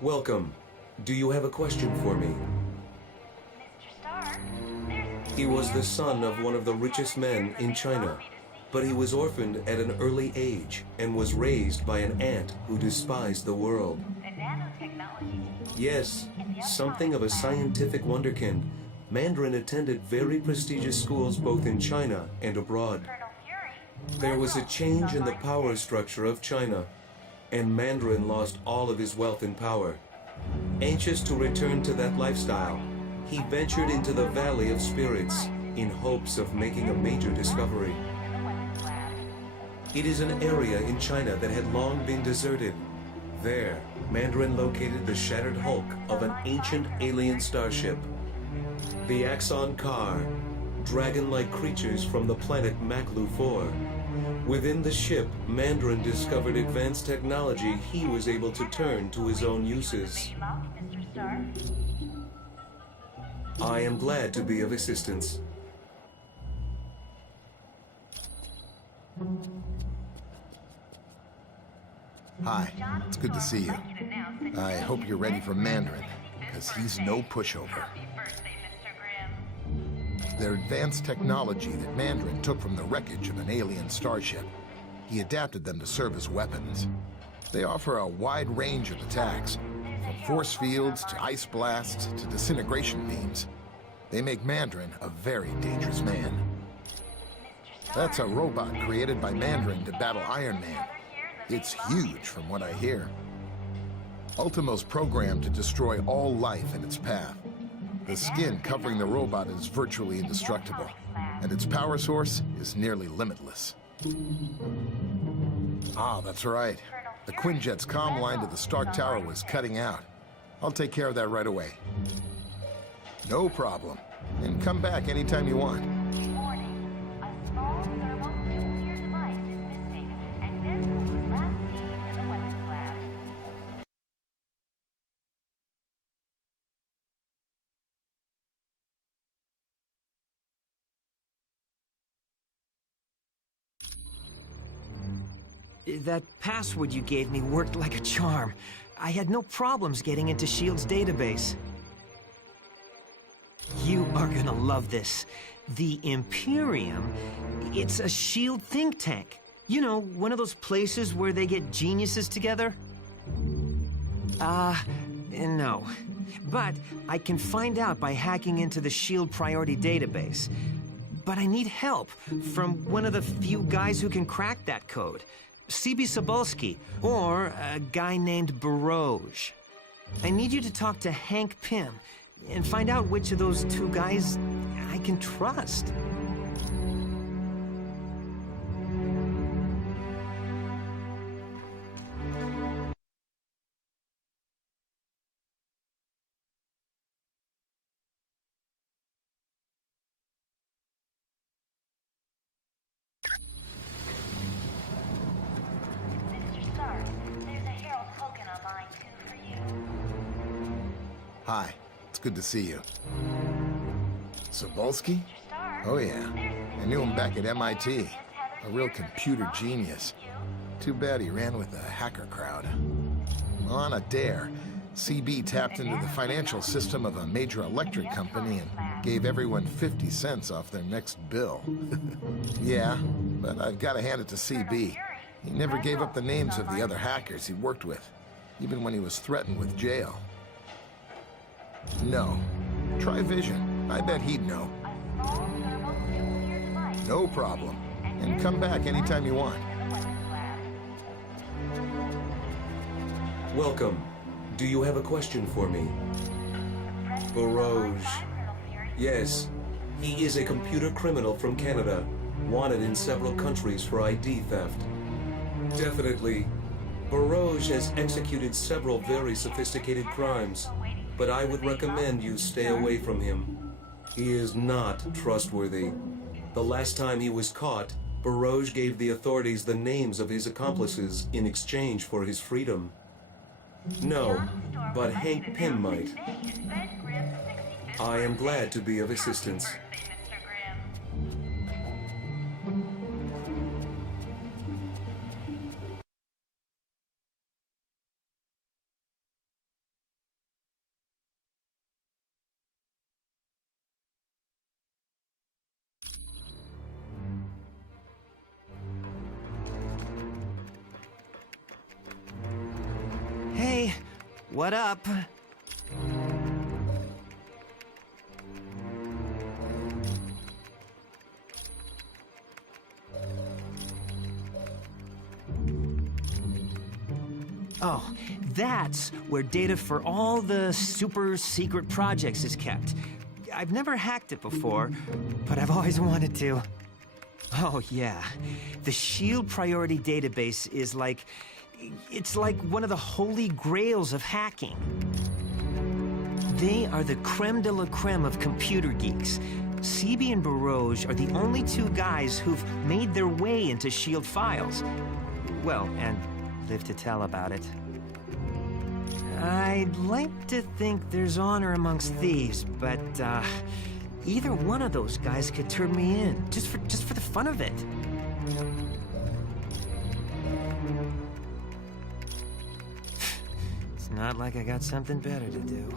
Welcome. Do you have a question for me? He was the son of one of the richest men in China, but he was orphaned at an early age and was raised by an aunt who despised the world. Yes, something of a scientific wonderkind, Mandarin attended very prestigious schools both in China and abroad. There was a change in the power structure of China, and Mandarin lost all of his wealth and power. Anxious to return to that lifestyle, he ventured into the Valley of Spirits in hopes of making a major discovery. It is an area in China that had long been deserted. There, Mandarin located the shattered hulk of an ancient alien starship. The Axon Car, dragon-like creatures from the planet Maklu 4. Within the ship, Mandarin discovered advanced technology he was able to turn to his own uses. I am glad to be of assistance. Hi, it's good to see you. I hope you're ready for Mandarin, because he's no pushover. They're advanced technology that Mandarin took from the wreckage of an alien starship. He adapted them to serve as weapons. They offer a wide range of attacks, from force fields to ice blasts to disintegration beams. They make Mandarin a very dangerous man. That's a robot created by Mandarin to battle Iron Man. It's huge from what I hear. Ultimo's programmed to destroy all life in its path. The skin covering the robot is virtually indestructible, and its power source is nearly limitless. Ah, that's right. The Quinjet's comm line to the Stark Tower was cutting out. I'll take care of that right away. No problem. And come back anytime you want. That password you gave me worked like a charm. I had no problems getting into S.H.I.E.L.D.'s database. You are gonna love this. The Imperium, it's a S.H.I.E.L.D. think tank. You know, one of those places where they get geniuses together? No. But I can find out by hacking into the S.H.I.E.L.D. priority database. But I need help from one of the few guys who can crack that code. C.B. Sobolski, or a guy named Baroj. I need you to talk to Hank Pym and find out which of those two guys I can trust. Hi, it's good to see you. Sobolski? Oh yeah, I knew him back at MIT. A real computer genius. Too bad he ran with the hacker crowd. On a dare, CB tapped into the financial system of a major electric company and gave everyone 50 cents off their next bill. Yeah, but I've got to hand it to CB. He never gave up the names of the other hackers he worked with, even when he was threatened with jail. No. Try Vision. I bet he'd know. No problem. And come back anytime you want. Welcome. Do you have a question for me? Byrrah. Yes. He is a computer criminal from Canada, wanted in several countries for ID theft. Definitely. Byrrah has executed several very sophisticated crimes, but I would recommend you stay away from him. He is not trustworthy. The last time he was caught, Byrrah gave the authorities the names of his accomplices in exchange for his freedom. No, but Hank Pym might. I am glad to be of assistance. Hey, what up? Oh, that's where data for all the super secret projects is kept. I've never hacked it before, but I've always wanted to. Oh, yeah. The S.H.I.E.L.D. Priority Database is like... It's like one of the holy grails of hacking. They are the creme de la creme of computer geeks. CB and Byrrah are the only two guys who've made their way into S.H.I.E.L.D. files. Well, and live to tell about it. I'd like to think there's honor amongst thieves, but either one of those guys could turn me in, just for the fun of it. It's not like I got something better to do.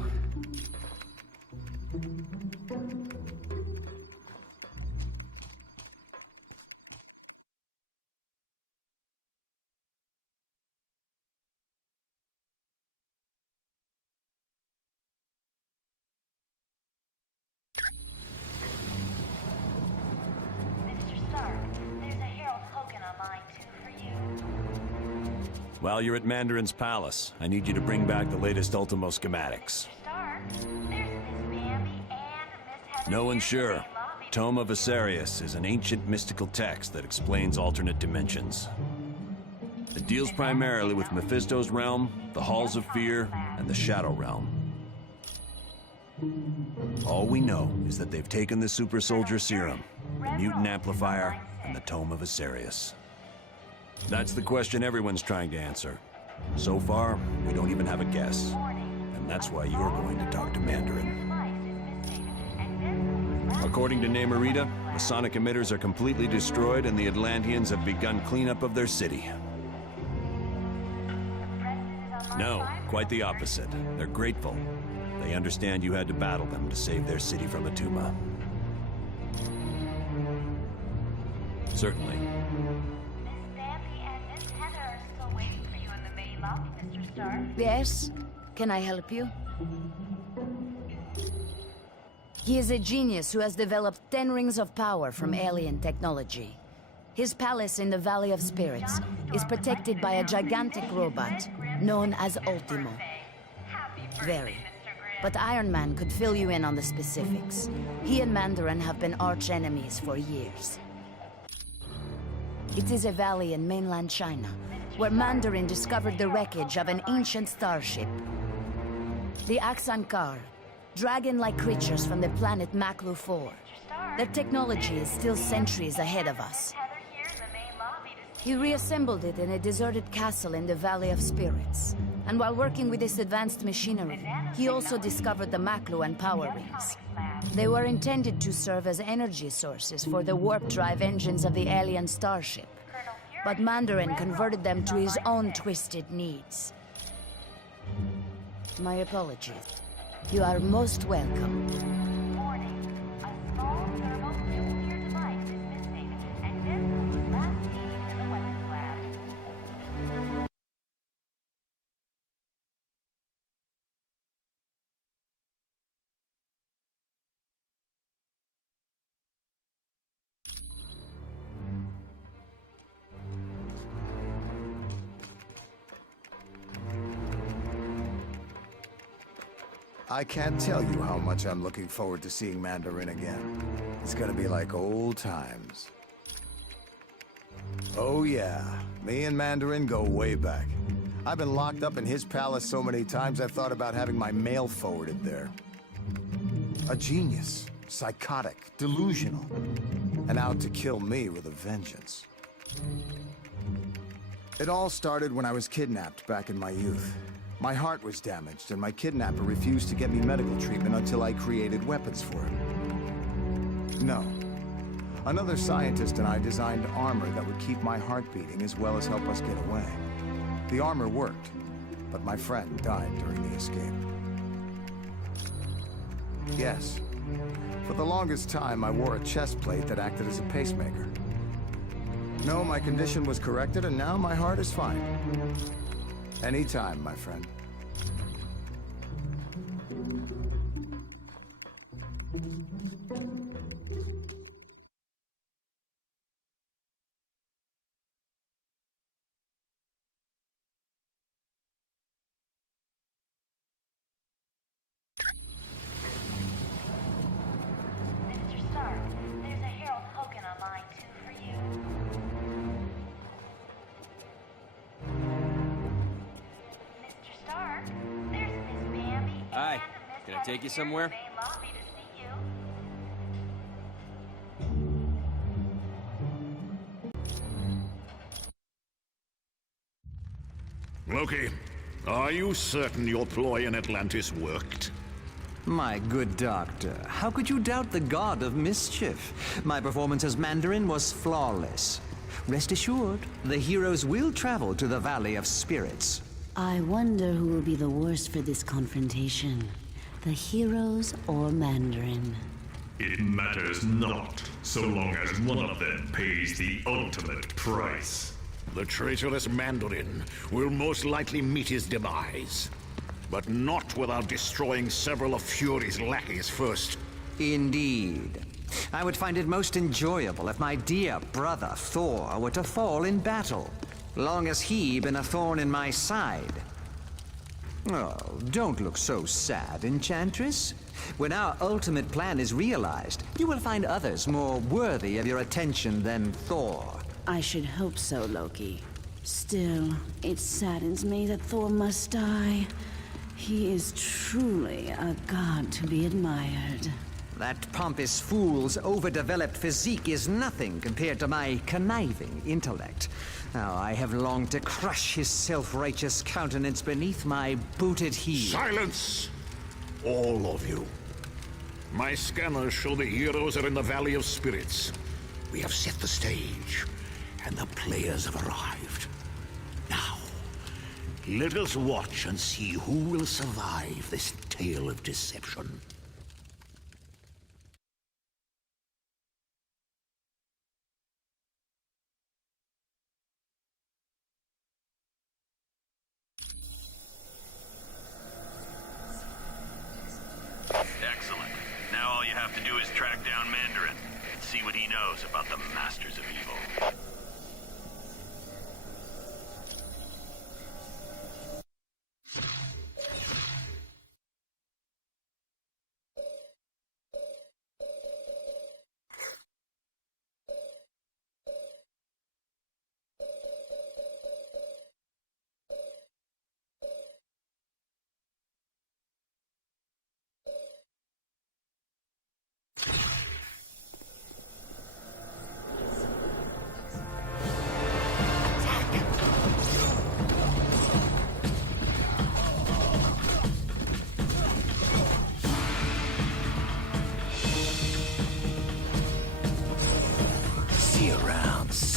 While you're at Mandarin's palace, I need you to bring back the latest Ultimo schematics. No one's sure. Tome of Asarius is an ancient mystical text that explains alternate dimensions. It deals primarily with Mephisto's realm, the Halls of Fear, and the Shadow Realm. All we know is that they've taken the Super Soldier Serum, the Mutant Amplifier, and the Tome of Asarius. That's the question everyone's trying to answer. So far, we don't even have a guess. And that's why you're going to talk to Mandarin. According to Namorita, the sonic emitters are completely destroyed and the Atlanteans have begun cleanup of their city. No, quite the opposite. They're grateful. They understand you had to battle them to save their city from Attuma. Certainly. Yes? Can I help you? He is a genius who has developed 10 rings of power from alien technology. His palace in the Valley of Spirits is protected by a gigantic robot known as Ultimo. Very. But Iron Man could fill you in on the specifics. He and Mandarin have been arch enemies for years. It is a valley in mainland China, where Mandarin discovered the wreckage of an ancient starship. The Aksankar, dragon-like creatures from the planet Maklu 4. Their technology is still centuries ahead of us. He reassembled it in a deserted castle in the Valley of Spirits, And while working with this advanced machinery, he also discovered the Maklu and power rings. They were intended to serve as energy sources for the warp drive engines of the alien starship. But Mandarin converted them to his own twisted needs. My apologies. You are most welcome. I can't tell you how much I'm looking forward to seeing Mandarin again. It's gonna be like old times. Oh yeah, me and Mandarin go way back. I've been locked up in his palace so many times I've thought about having my mail forwarded there. A genius, psychotic, delusional, and out to kill me with a vengeance. It all started when I was kidnapped back in my youth. My heart was damaged, and my kidnapper refused to get me medical treatment until I created weapons for him. No. Another scientist and I designed armor that would keep my heart beating as well as help us get away. The armor worked, but my friend died during the escape. Yes. For the longest time, I wore a chest plate that acted as a pacemaker. No, my condition was corrected, and now my heart is fine. Anytime, my friend. Mr. Stark, there's a Herald Hogan on line 2 for you. Hi, can I take you somewhere? Loki, are you certain your ploy in Atlantis worked? My good doctor, how could you doubt the god of mischief? My performance as Mandarin was flawless. Rest assured, the heroes will travel to the Valley of Spirits. I wonder who will be the worst for this confrontation. The heroes or Mandarin? It matters not, so long as one of them pays the ultimate price. The traitorous Mandarin will most likely meet his demise. But not without destroying several of Fury's lackeys first. Indeed. I would find it most enjoyable if my dear brother Thor were to fall in battle. Long as he been a thorn in my side. Oh, don't look so sad, Enchantress. When our ultimate plan is realized, you will find others more worthy of your attention than Thor. I should hope so, Loki. Still, it saddens me that Thor must die. He is truly a god to be admired. That pompous fool's overdeveloped physique is nothing compared to my conniving intellect. Now, I have longed to crush his self-righteous countenance beneath my booted heel. Silence! All of you. My scanners show the heroes are in the Valley of Spirits. We have set the stage, and the players have arrived. Now, let us watch and see who will survive this tale of deception. Excellent. Now all you have to do is track down Mandarin and see what he knows about the Masters of Evil.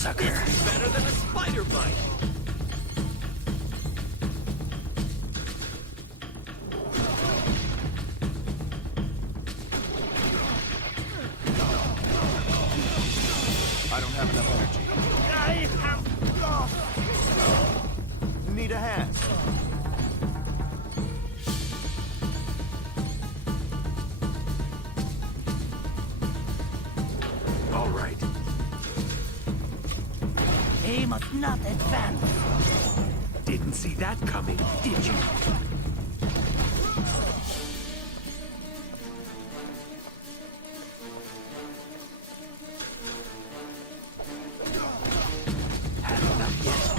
sucker. It's better than a spider bite. I don't have enough energy. I have lost. Need a hand. All right. They must not advance. Didn't see that coming, did you? Had enough yet?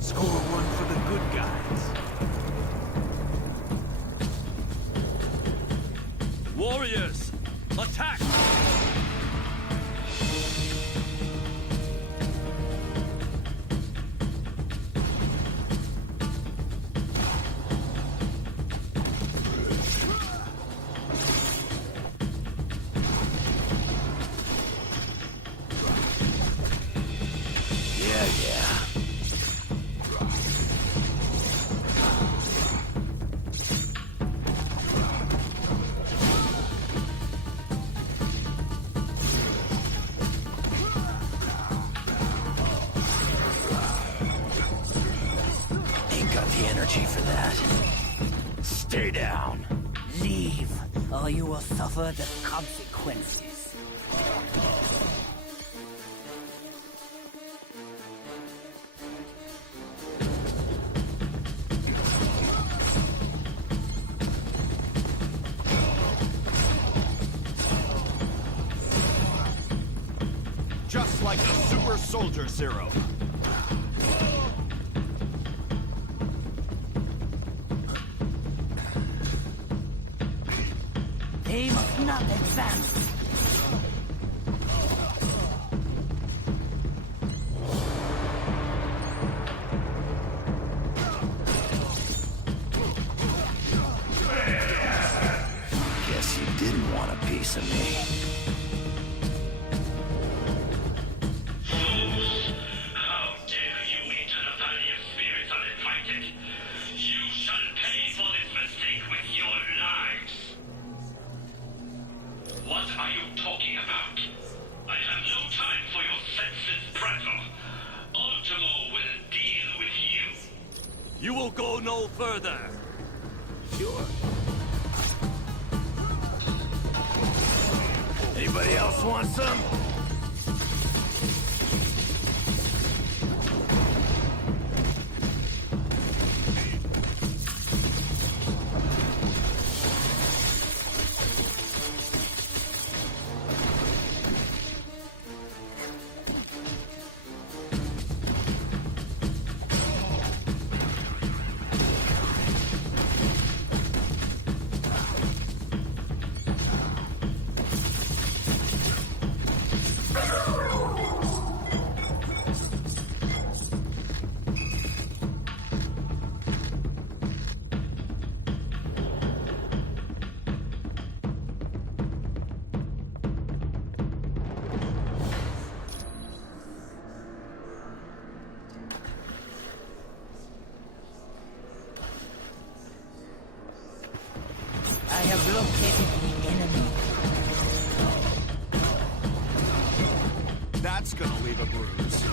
Score one for the good guys. Warriors, attack! For that. Stay down. Leave, or you will suffer the consequences. Just like the super soldier serum. They must not advance. Guess you didn't want a piece of me. How dare you enter the Valley of Spirits uninvited? You shall pay for this mistake with your lives! What are you talking about? I have no time for your senseless prattle. Ultimo will deal with you. You will go no further. Sure. Anybody else want some? I have located the enemy. That's gonna leave a bruise.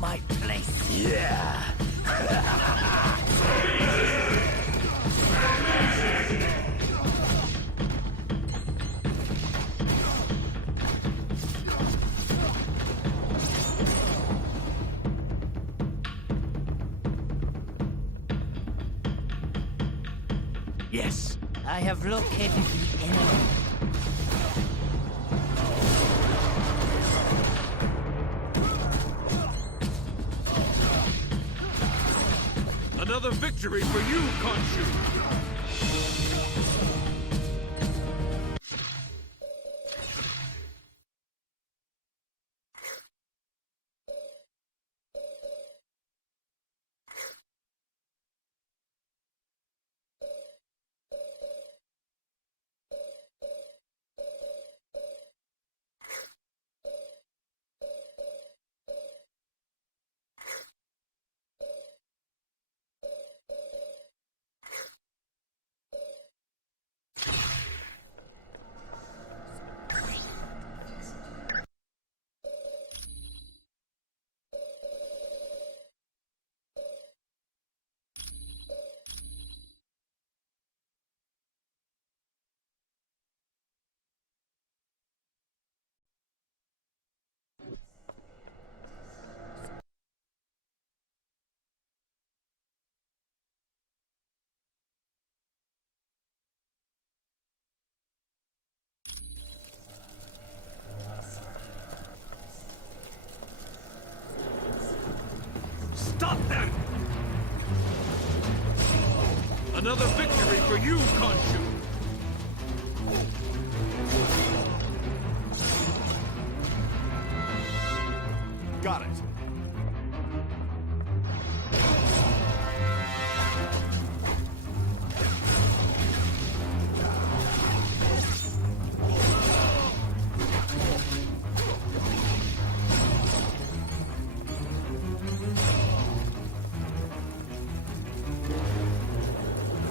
my place. Yeah. Yes. I have located the enemy. Another victory for you, Khonshu! Stop them! Another victory for you, Khonshu! Got it.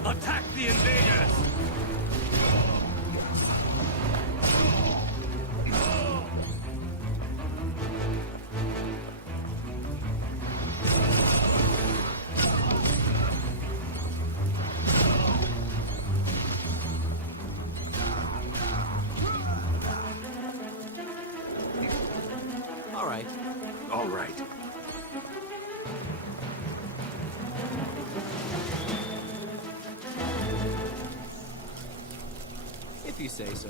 Attack the invaders! All right. All right. If you say so.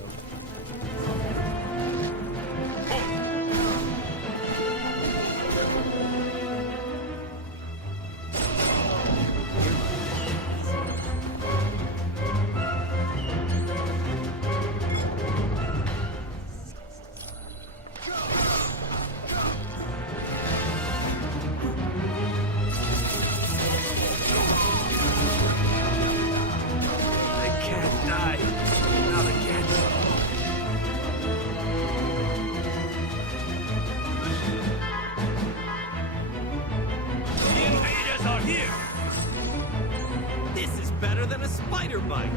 Spider bite!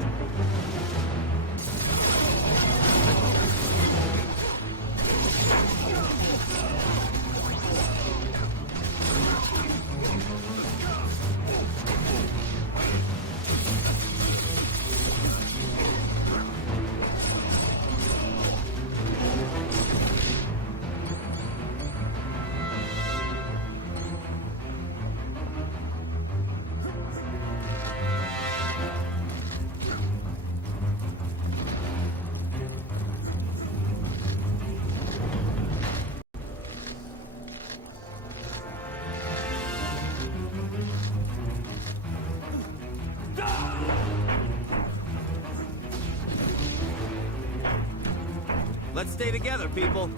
Let's stay together, people.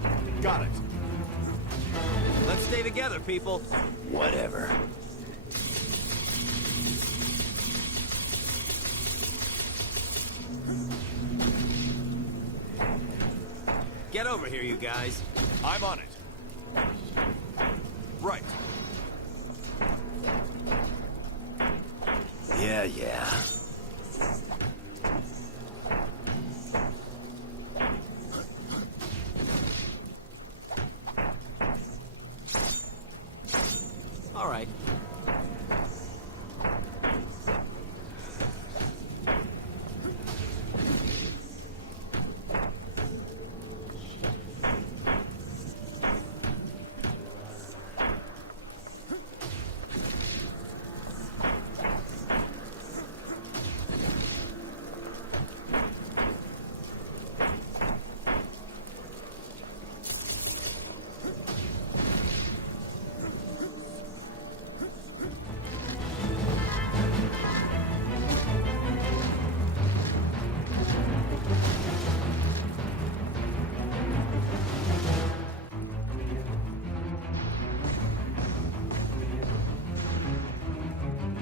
Got it. Let's stay together, people. Whatever. Get over here, you guys. I'm on it. Right. Yeah. All right.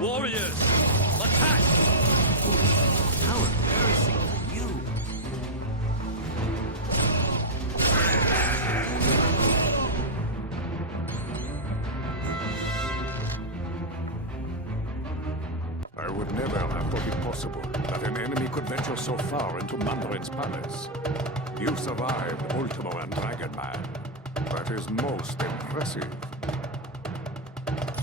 Warriors, attack! How embarrassing for you. I would never have thought it possible that an enemy could venture so far into Mandarin's palace. You survived Ultimo and Dragonman. That is most impressive.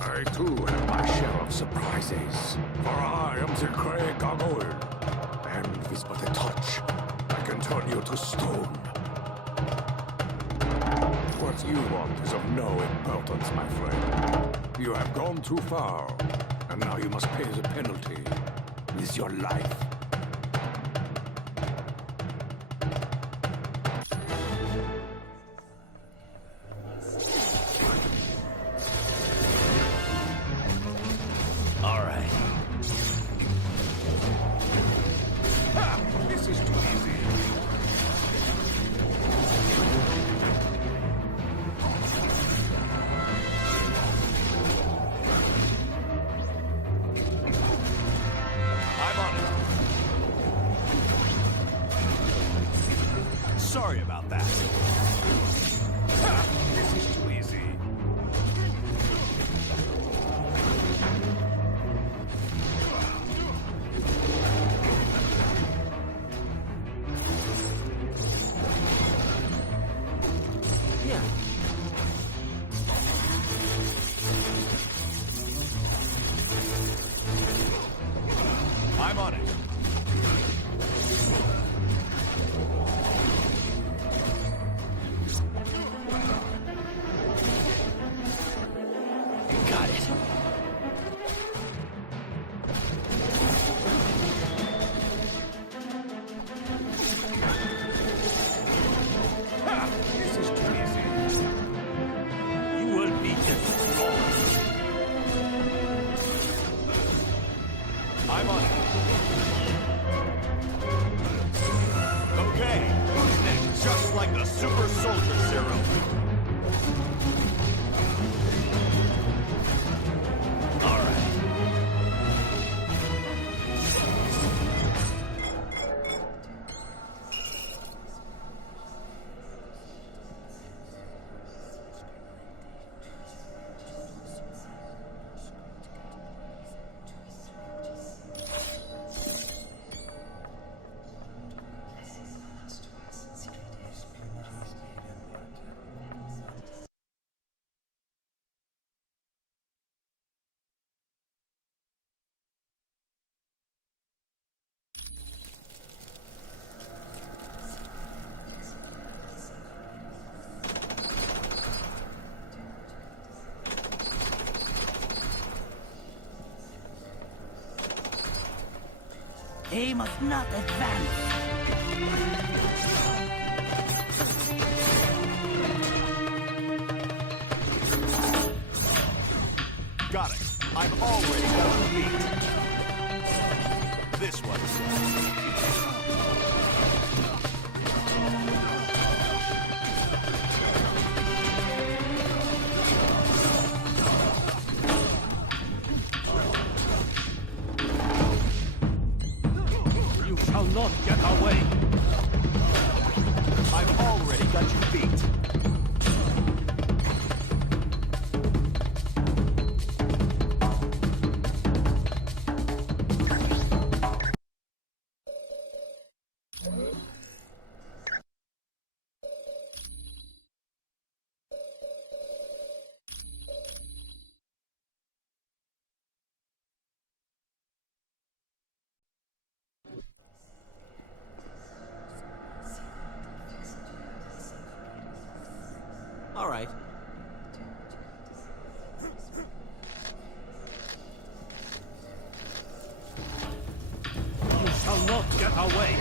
I too have my share of surprises, for I am the Krang Gargoyle, and with but a touch, I can turn you to stone. What you want is of no importance, my friend. You have gone too far, and now you must pay the penalty with your life. Sorry about that. This is too easy. Yeah. I'm on it. Got it. This is too easy. You will be destroyed. I'm on it. Okay, who's next? Just like the Super Soldier Serum. All right. He must not advance. Got it. I've already got a beat. This one. Shall not get away. I've already got you beat. I'll wait.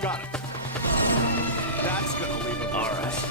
Got it. That's gonna leave it. All right.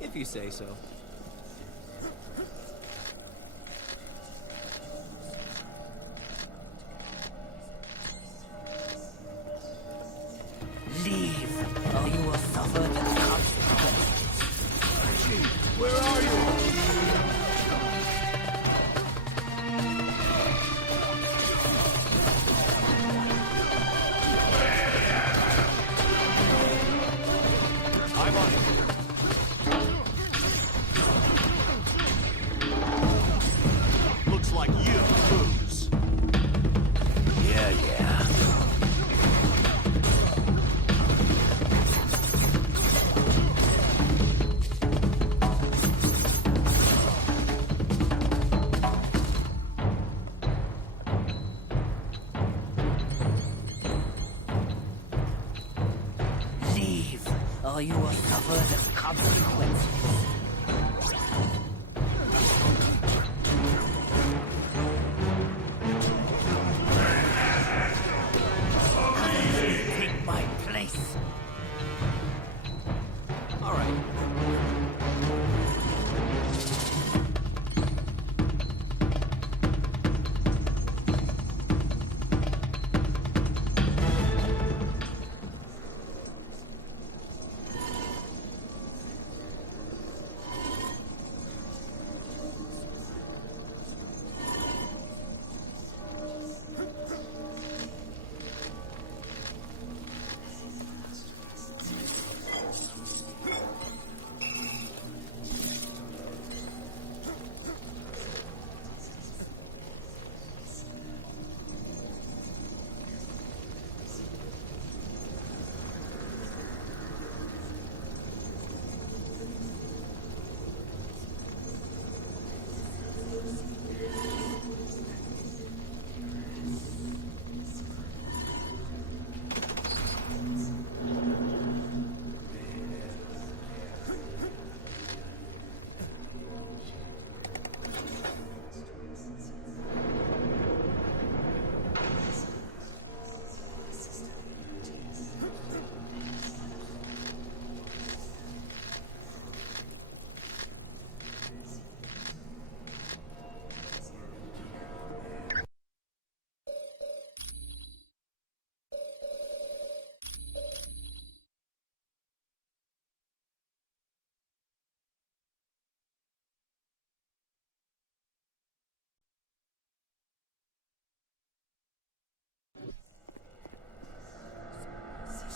If you say so. Leave, or you will suffer the consequences. Chief, where are you? I'm on it. Looks like you lose. Yeah. Leave, or you will suffer the consequences. Take my place. All right.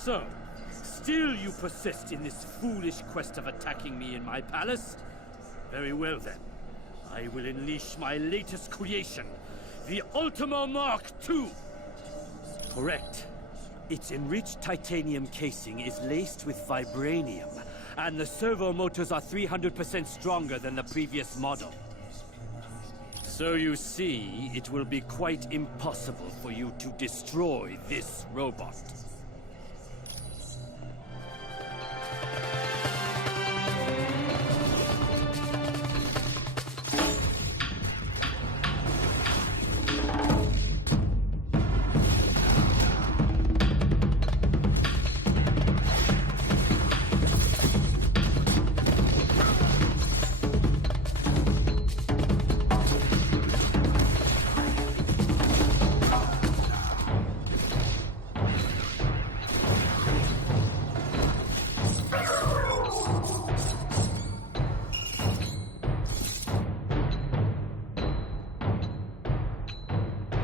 So, still you persist in this foolish quest of attacking me in my palace? Very well then. I will unleash my latest creation, the Ultimo Mark II! Correct. Its enriched titanium casing is laced with vibranium, and the servo motors are 300% stronger than the previous model. So you see, it will be quite impossible for you to destroy this robot.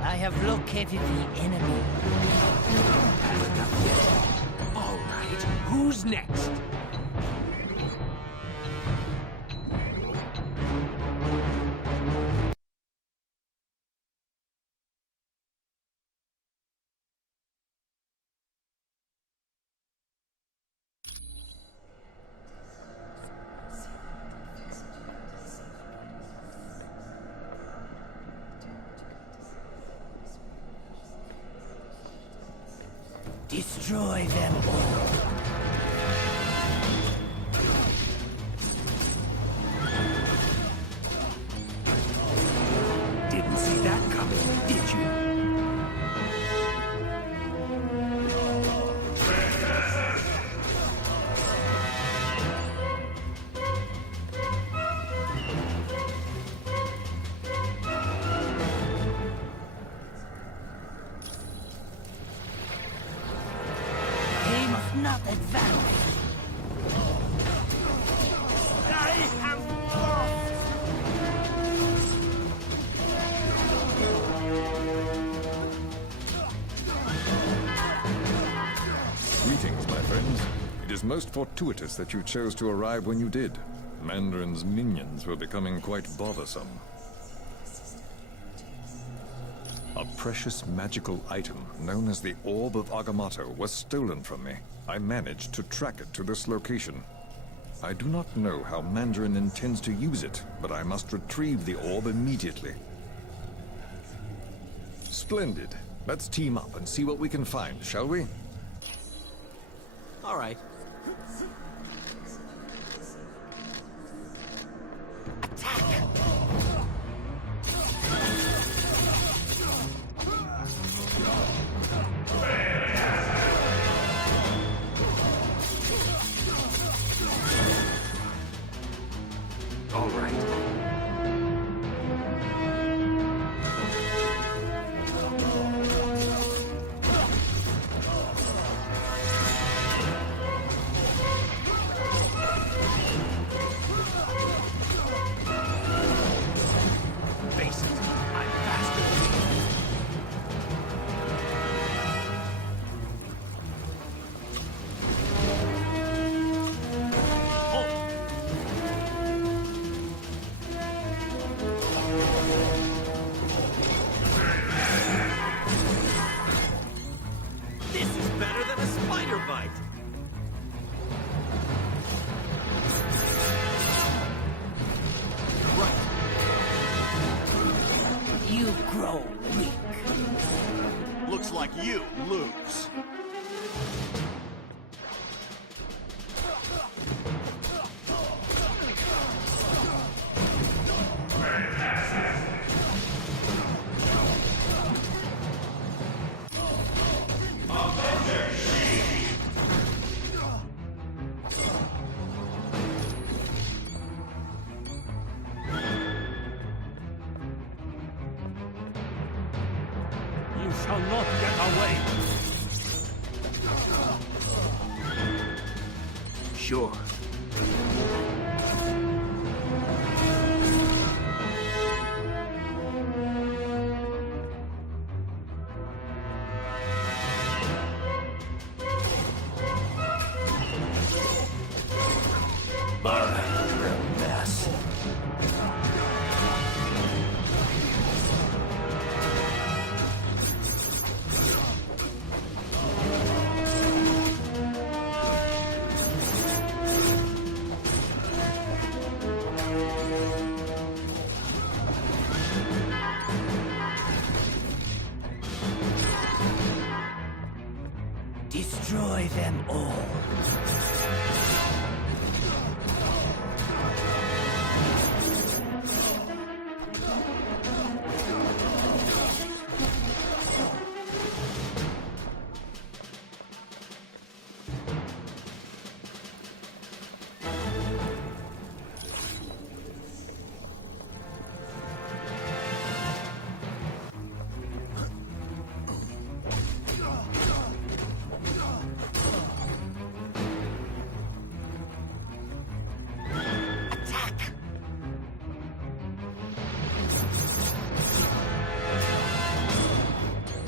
I have located the enemy. All right, who's next? Destroy them all. Didn't see that coming, did you? Not advance. I have lost. Greetings, my friends. It is most fortuitous that you chose to arrive when you did. Mandarin's minions were becoming quite bothersome. A precious magical item known as the Orb of Agamotto was stolen from me. I managed to track it to this location. I do not know how Mandarin intends to use it, but I must retrieve the orb immediately. Splendid. Let's team up and see what we can find, shall we? All right. All right. Face it, I'm faster. This is better than a spider bite. Right. You grow weak. Looks like you lose. You shall not get away! Sure. Destroy them all.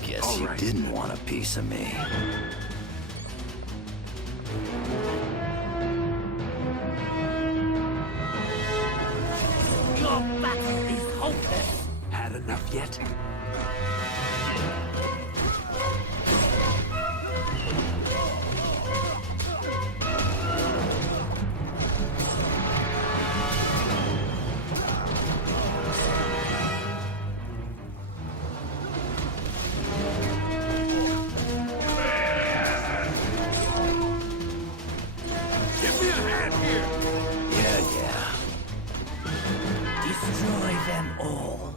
Guess you didn't want a piece of me. Your battle is hopeless. Had enough yet? Destroy them all.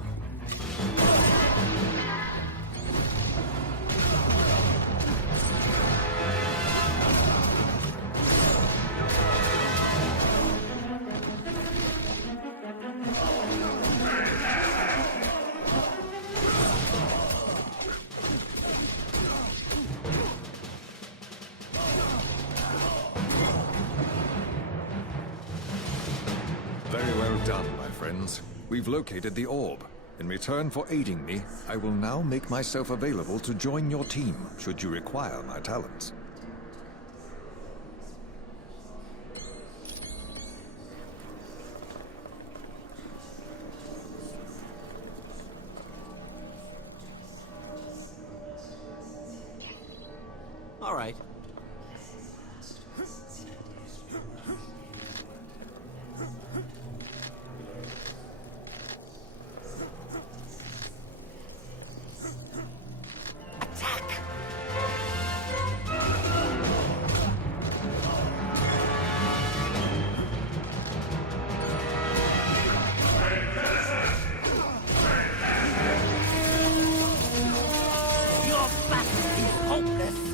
Very well done, my friends. We've located the orb. In return for aiding me, I will now make myself available to join your team, should you require my talents. All right.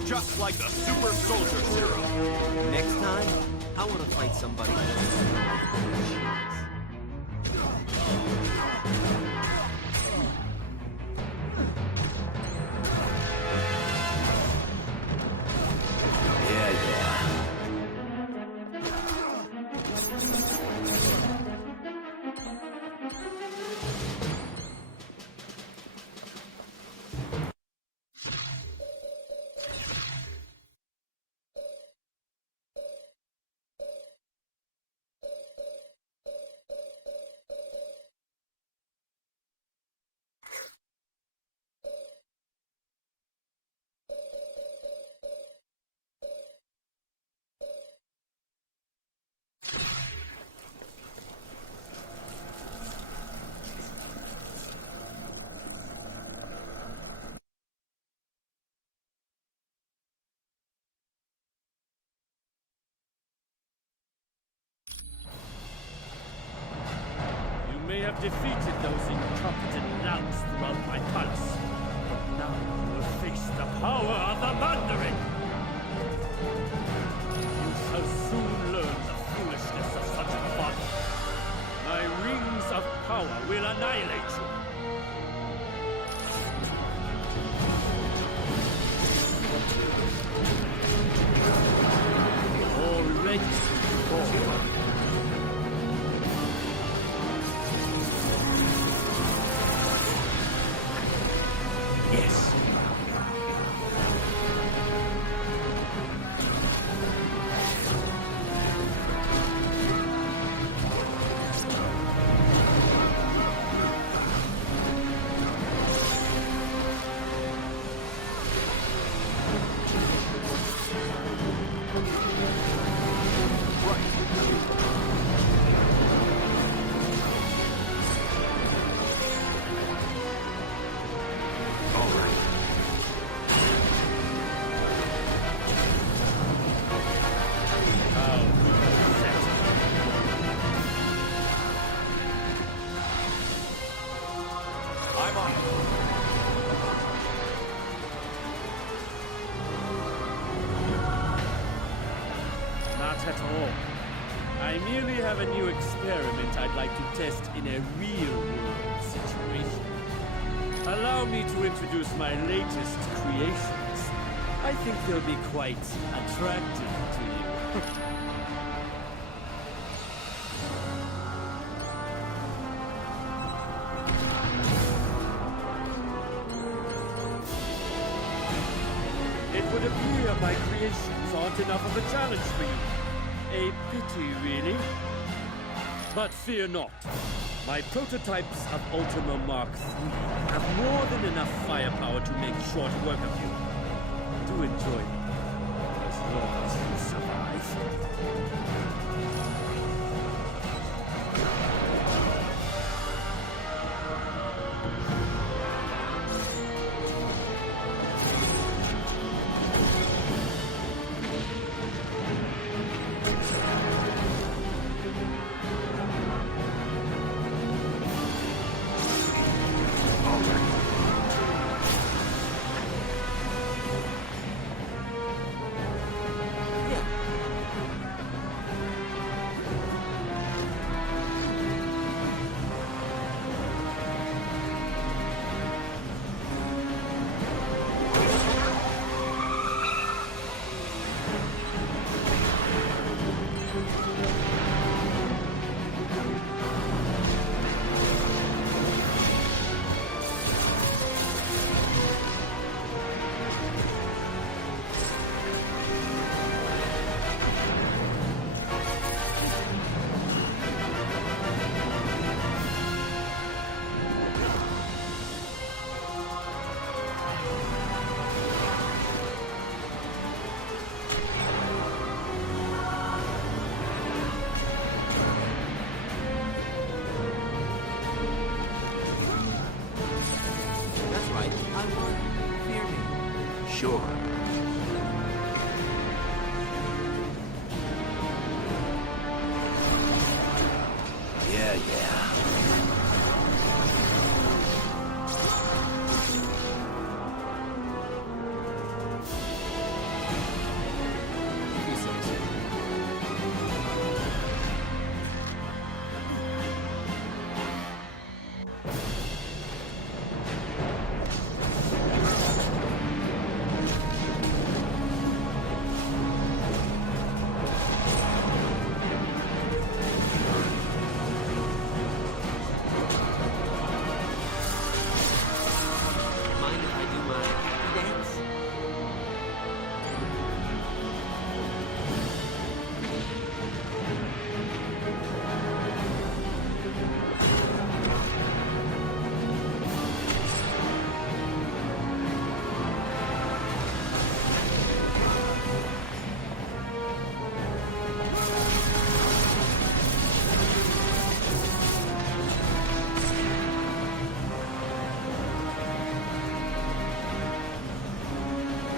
Just like the super soldier serum. Next time, I want to fight somebody. You may have defeated those incompetent louts throughout my palace, but now you will face the power of the Mandarin! You shall soon learn the foolishness of such a body. My rings of power will annihilate you. Already forward. Yes. Right. I'm on it. Not at all. I merely have a new experiment I'd like to test in a real-world situation. Allow me to introduce my latest creations. I think they'll be quite attractive to you. It would appear my creations aren't enough of a challenge for you. A pity, really. But fear not. My prototypes of Ultimo Mark 3 have more than enough firepower to make short work of you. Do enjoy them, as long as you survive. Sure. Yeah.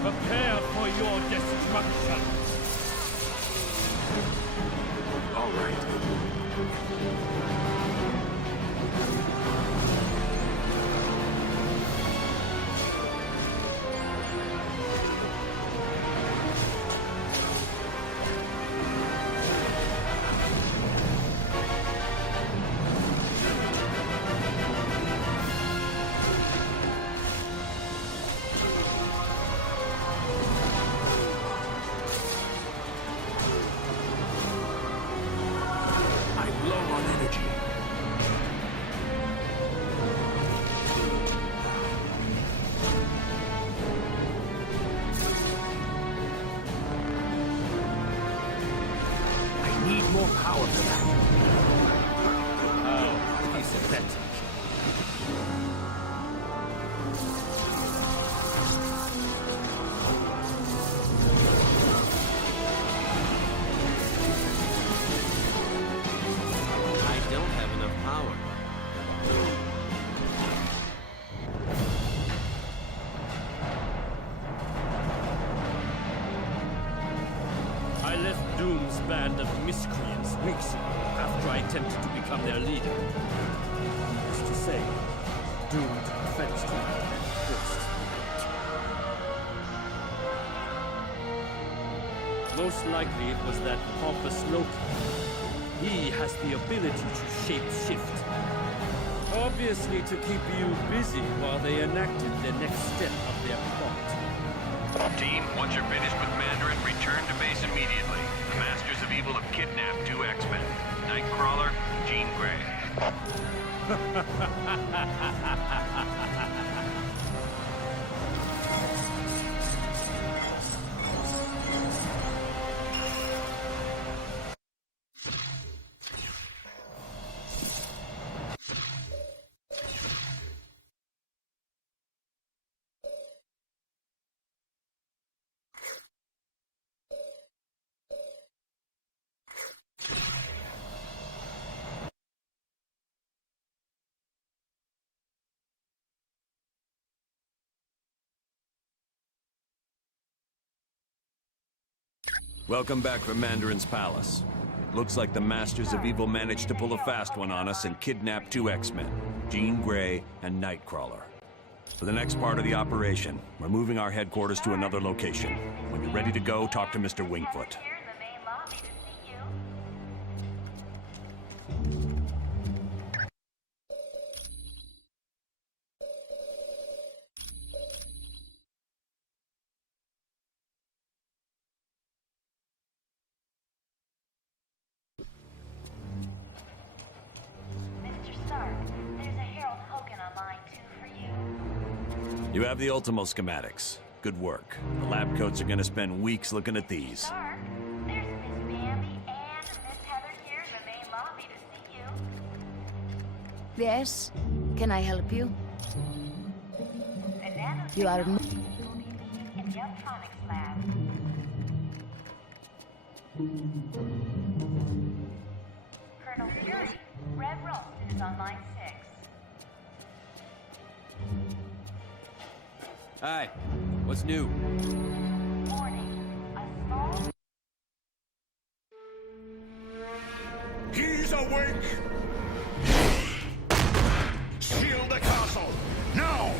Prepare for your destruction! All right. Band of miscreants weeks ago after I attempted to become their leader. As to say, doomed to offense to you. Most likely it was that pompous Loki. He has the ability to shape-shift. Obviously to keep you busy while they enacted the next step of their plot. Team, once you're finished with Mandarin, return to base immediately. The Masters of Evil have kidnapped 2 X-Men, Nightcrawler and Jean Grey. Welcome back from Mandarin's palace. Looks like the Masters of Evil managed to pull a fast one on us and kidnap 2 X-Men, Jean Grey and Nightcrawler. For the next part of the operation, we're moving our headquarters to another location. When you're ready to go, talk to Mr. Wingfoot. You have the Ultimo schematics. Good work. The lab coats are gonna spend weeks looking at these. Sir, there's Miss Bambi and Miss Heather here in the main lobby to see you. Yes? Can I help you? You are... In the electronics lab. Colonel Fury, Red Ralston is on line 6. Hi. What's new? Warning. A small... He's awake! Shield the castle! Now!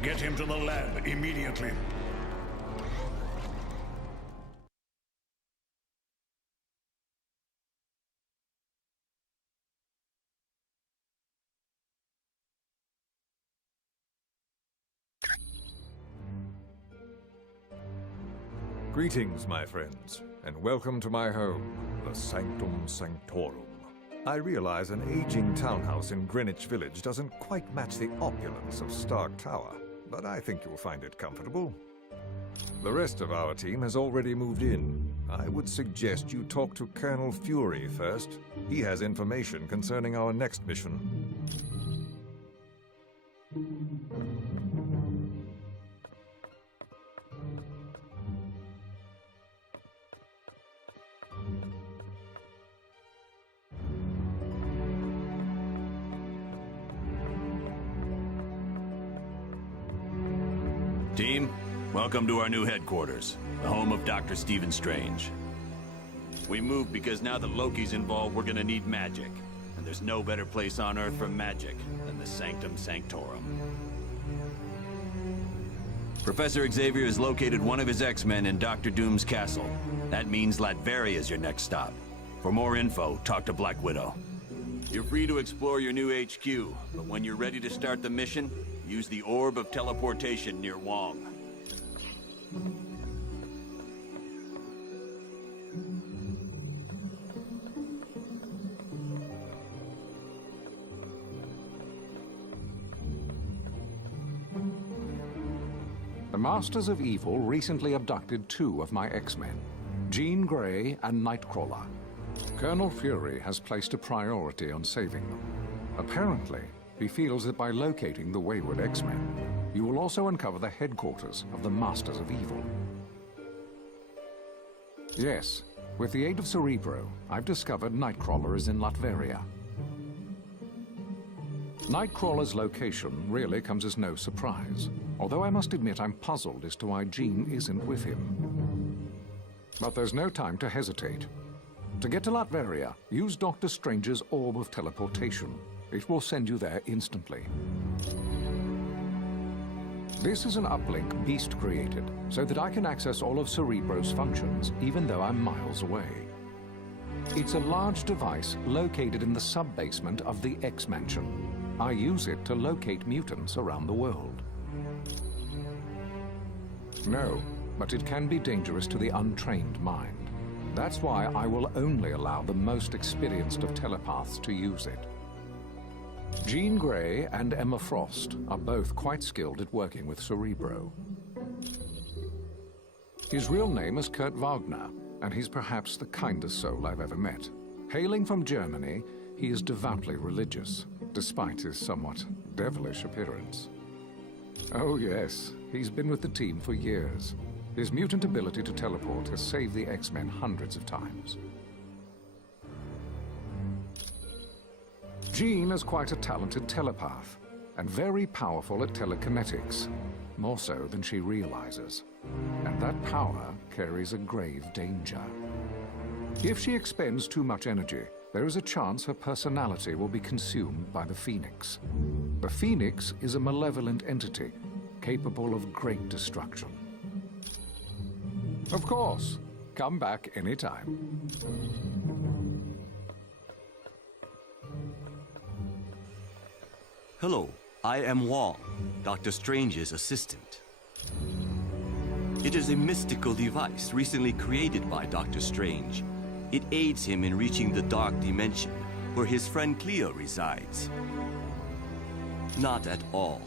Get him to the lab immediately. Greetings, my friends, and welcome to my home, the Sanctum Sanctorum. I realize an aging townhouse in Greenwich Village doesn't quite match the opulence of Stark Tower, but I think you'll find it comfortable. The rest of our team has already moved in. I would suggest you talk to Colonel Fury first. He has information concerning our next mission. Team, welcome to our new headquarters, the home of Dr. Stephen Strange. We moved because now that Loki's involved, we're gonna need magic. And there's no better place on Earth for magic than the Sanctum Sanctorum. Professor Xavier has located one of his X-Men in Dr. Doom's castle. That means Latveria is your next stop. For more info, talk to Black Widow. You're free to explore your new HQ, but when you're ready to start the mission, use the Orb of Teleportation near Wong. The Masters of Evil recently abducted 2 of my X-Men, Jean Grey and Nightcrawler. Colonel Fury has placed a priority on saving them. Apparently, he feels that by locating the wayward X-Men, you will also uncover the headquarters of the Masters of Evil. Yes, with the aid of Cerebro, I've discovered Nightcrawler is in Latveria. Nightcrawler's location really comes as no surprise, although I must admit I'm puzzled as to why Jean isn't with him. But there's no time to hesitate. To get to Latveria, use Dr. Strange's Orb of Teleportation. It will send you there instantly. This is an uplink Beast created, so that I can access all of Cerebro's functions, even though I'm miles away. It's a large device located in the sub-basement of the X-Mansion. I use it to locate mutants around the world. No, but it can be dangerous to the untrained mind. That's why I will only allow the most experienced of telepaths to use it. Jean Grey and Emma Frost are both quite skilled at working with Cerebro. His real name is Kurt Wagner, and he's perhaps the kindest soul I've ever met. Hailing from Germany, he is devoutly religious, despite his somewhat devilish appearance. Oh yes, he's been with the team for years. His mutant ability to teleport has saved the X-Men hundreds of times. Jean is quite a talented telepath, and very powerful at telekinetics, more so than she realizes. And that power carries a grave danger. If she expends too much energy, there is a chance her personality will be consumed by the Phoenix. The Phoenix is a malevolent entity, capable of great destruction. Of course, come back anytime. Hello, I am Wong, Dr. Strange's assistant. It is a mystical device recently created by Dr. Strange. It aids him in reaching the dark dimension, where his friend Cleo resides. Not at all.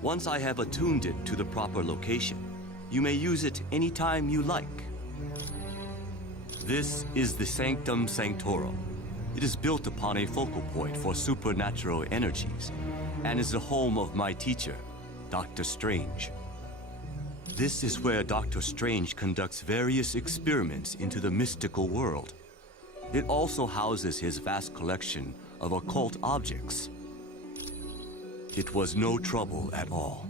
Once I have attuned it to the proper location, you may use it anytime you like. This is the Sanctum Sanctorum. It is built upon a focal point for supernatural energies, and is the home of my teacher, Dr. Strange. This is where Dr. Strange conducts various experiments into the mystical world. It also houses his vast collection of occult objects. It was no trouble at all.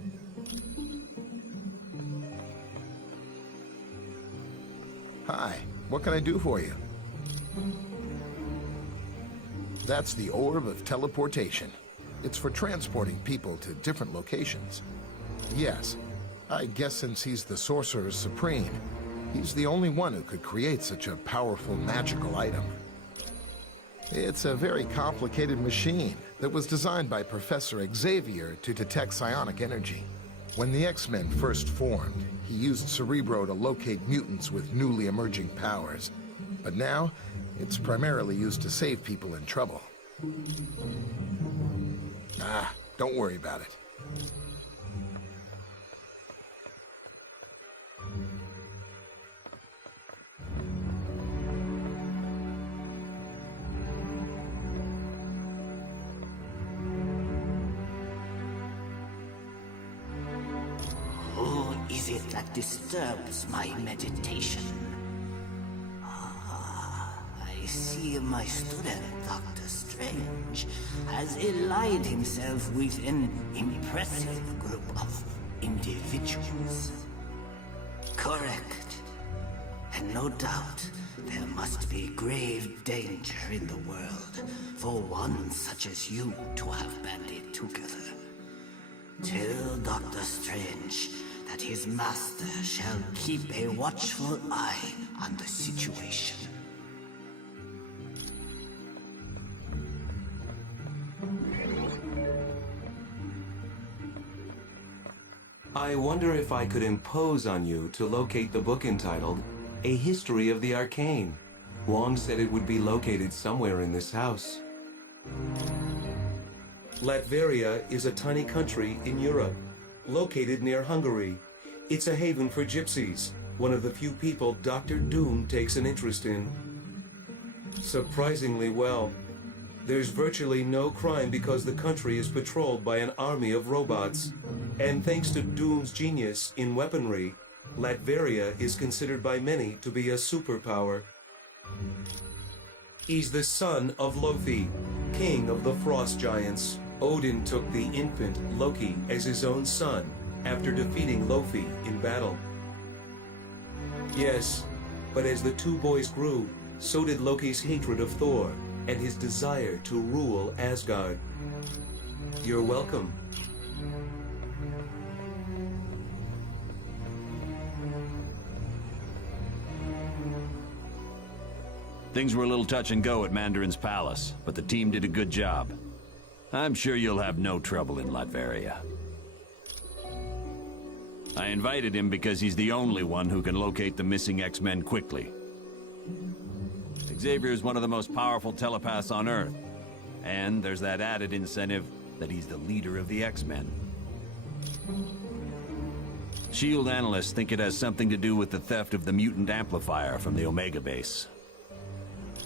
Hi, what can I do for you? That's the Orb of Teleportation. It's for transporting people to different locations. Yes, I guess since he's the Sorcerer Supreme, he's the only one who could create such a powerful magical item. It's a very complicated machine that was designed by Professor Xavier to detect psionic energy. When the X-Men first formed, he used Cerebro to locate mutants with newly emerging powers. But now, it's primarily used to save people in trouble. Ah, don't worry about it. Who is it that disturbs my meditation? I see my student, Dr. Strange, has allied himself with an impressive group of individuals. Correct. And no doubt, there must be grave danger in the world for one such as you to have banded together. Tell Dr. Strange that his master shall keep a watchful eye on the situation. I wonder if I could impose on you to locate the book entitled A History of the Arcane. Wong said it would be located somewhere in this house. Latveria is a tiny country in Europe, located near Hungary. It's a haven for gypsies, one of the few people Dr. Doom takes an interest in. Surprisingly well. There's virtually no crime because the country is patrolled by an army of robots. And thanks to Doom's genius in weaponry, Latveria is considered by many to be a superpower. He's the son of Lofi, king of the frost giants. Odin took the infant Loki as his own son after defeating Lofi in battle. Yes, but as the two boys grew, so did Loki's hatred of Thor and his desire to rule Asgard. You're welcome. Things were a little touch and go at Mandarin's palace, but the team did a good job. I'm sure you'll have no trouble in Latveria. I invited him because he's the only one who can locate the missing X-Men quickly. Xavier is one of the most powerful telepaths on Earth, and there's that added incentive that he's the leader of the X-Men. S.H.I.E.L.D. analysts think it has something to do with the theft of the mutant amplifier from the Omega base.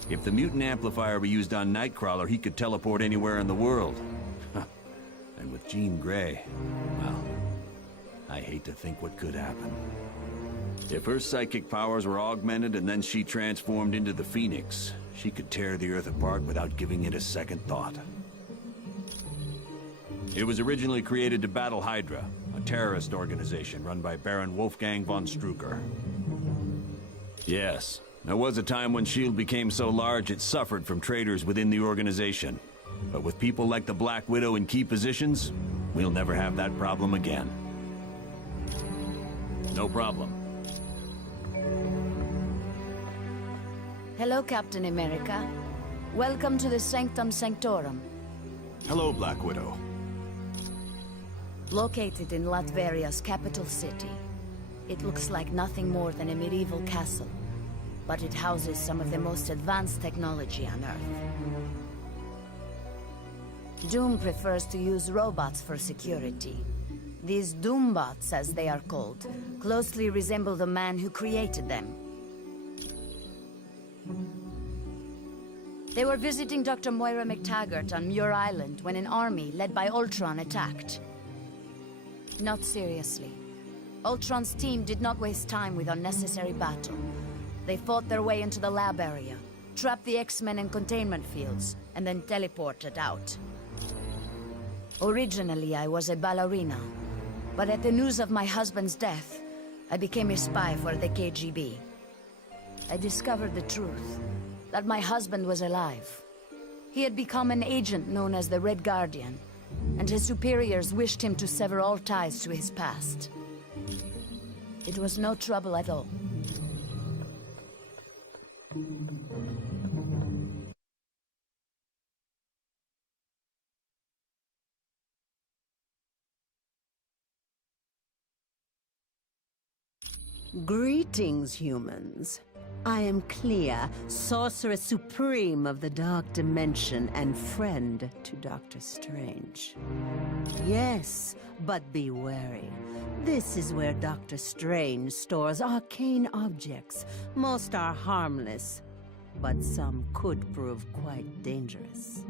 If the mutant amplifier were used on Nightcrawler, he could teleport anywhere in the world. And with Jean Grey, well, I hate to think what could happen. If her psychic powers were augmented and then she transformed into the Phoenix, she could tear the Earth apart without giving it a second thought. It was originally created to battle Hydra, a terrorist organization run by Baron Wolfgang von Strucker. Yes, there was a time when S.H.I.E.L.D. became so large it suffered from traitors within the organization. But with people like the Black Widow in key positions, we'll never have that problem again. No problem. Hello, Captain America. Welcome to the Sanctum Sanctorum. Hello, Black Widow. Located in Latveria's capital city, it looks like nothing more than a medieval castle, but it houses some of the most advanced technology on Earth. Doom prefers to use robots for security. These Doombots, as they are called, closely resemble the man who created them. They were visiting Dr. Moira McTaggart on Muir Island when an army led by Ultron attacked. Not seriously. Ultron's team did not waste time with unnecessary battle. They fought their way into the lab area, trapped the X-Men in containment fields, and then teleported out. Originally, I was a ballerina, but at the news of my husband's death, I became a spy for the KGB. I discovered the truth, that my husband was alive. He had become an agent known as the Red Guardian, and his superiors wished him to sever all ties to his past. It was no trouble at all. Greetings, humans. I am Clea, Sorceress Supreme of the Dark Dimension and friend to Dr. Strange. Yes, but be wary. This is where Dr. Strange stores arcane objects. Most are harmless, but some could prove quite dangerous.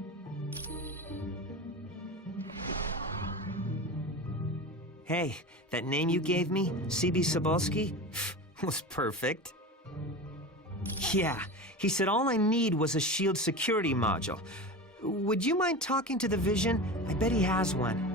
Hey, that name you gave me, C.B. Sobolski, was perfect. Yeah, he said all I need was a S.H.I.E.L.D. security module. Would you mind talking to the Vision? I bet he has one.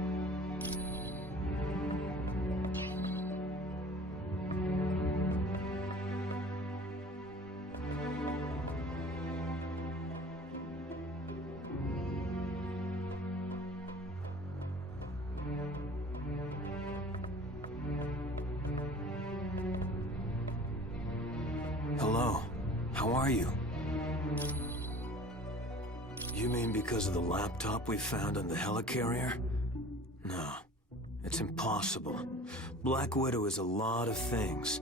Hello. How are you? You mean because of the laptop we found on the Helicarrier? No. It's impossible. Black Widow is a lot of things,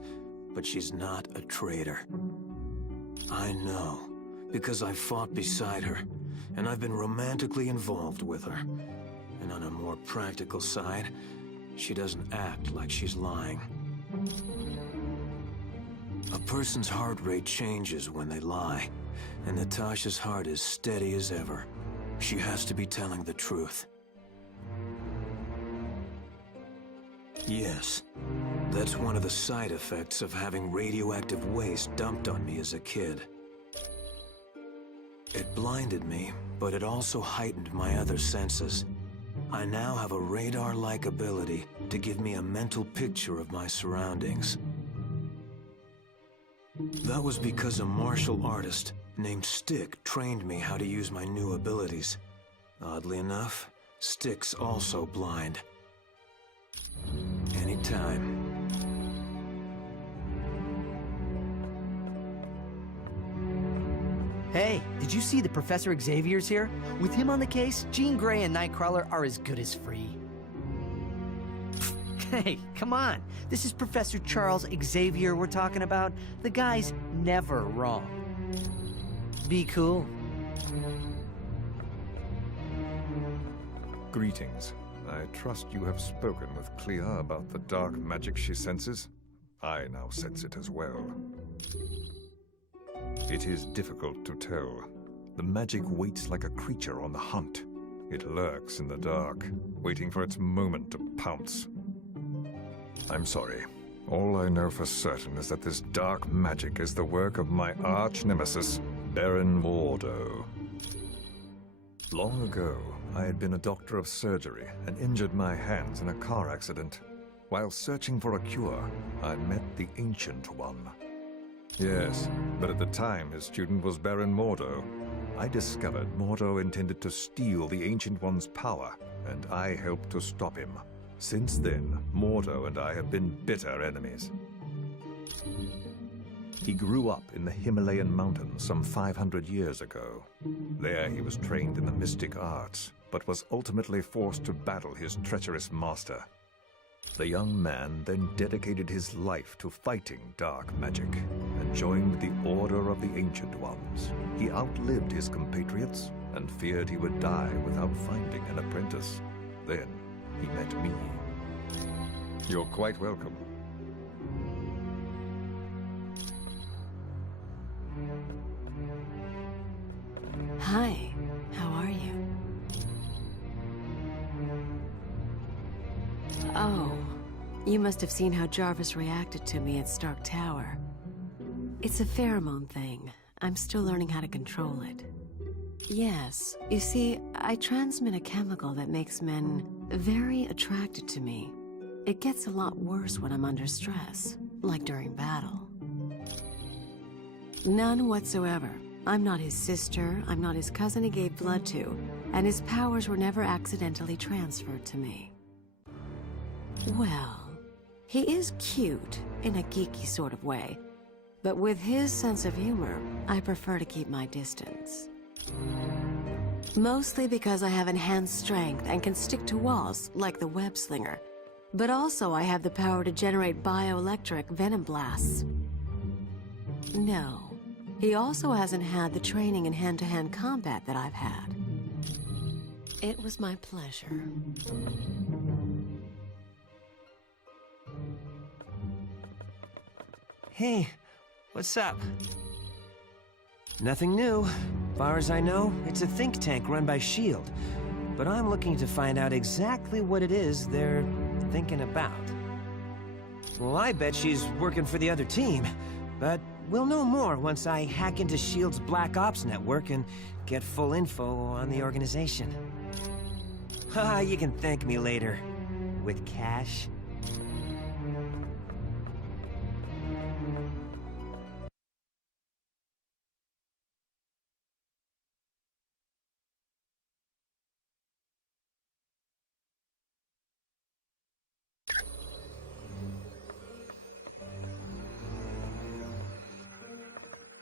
but she's not a traitor. I know, because I fought beside her, and I've been romantically involved with her. And on a more practical side, she doesn't act like she's lying. A person's heart rate changes when they lie, and Natasha's heart is steady as ever. She has to be telling the truth. Yes, that's one of the side effects of having radioactive waste dumped on me as a kid. It blinded me, but it also heightened my other senses. I now have a radar-like ability to give me a mental picture of my surroundings. That was because a martial artist named Stick trained me how to use my new abilities. Oddly enough, Stick's also blind. Anytime. Hey, did you see that Professor Xavier's here? With him on the case, Jean Grey and Nightcrawler are as good as free. Hey, come on. This is Professor Charles Xavier we're talking about. The guy's never wrong. Be cool. Greetings. I trust you have spoken with Clea about the dark magic she senses. I now sense it as well. It is difficult to tell. The magic waits like a creature on the hunt. It lurks in the dark, waiting for its moment to pounce. I'm sorry. All I know for certain is that this dark magic is the work of my arch-nemesis, Baron M.O.D.O.K. Long ago, I had been a doctor of surgery and injured my hands in a car accident. While searching for a cure, I met the Ancient One. Yes, but at the time his student was Baron M.O.D.O.K. I discovered M.O.D.O.K. intended to steal the Ancient One's power, and I helped to stop him. Since then, M.O.D.O.K. and I have been bitter enemies. He grew up in the Himalayan mountains some 500 years ago. There he was trained in the mystic arts, but was ultimately forced to battle his treacherous master. The young man then dedicated his life to fighting dark magic and joined the Order of the Ancient Ones. He outlived his compatriots and feared he would die without finding an apprentice. Then he met me. You're quite welcome. Hi, how are you? Oh, you must have seen how Jarvis reacted to me at Stark Tower. It's a pheromone thing. I'm still learning how to control it. Yes, you see, I transmit a chemical that makes men very attracted to me. It gets a lot worse when I'm under stress, like during battle. None whatsoever. I'm not his sister, I'm not his cousin he gave blood to, and his powers were never accidentally transferred to me. Well, he is cute, in a geeky sort of way, but with his sense of humor, I prefer to keep my distance. Mostly because I have enhanced strength and can stick to walls, like the web slinger, but also I have the power to generate bioelectric venom blasts. No. He also hasn't had the training in hand-to-hand combat that I've had. It was my pleasure. Hey, what's up? Nothing new. Far as I know, it's a think tank run by S.H.I.E.L.D. But I'm looking to find out exactly what it is they're thinking about. Well, I bet she's working for the other team, but we'll know more once I hack into S.H.I.E.L.D.'s Black Ops network and get full info on the organization. Haha, you can thank me later. With cash.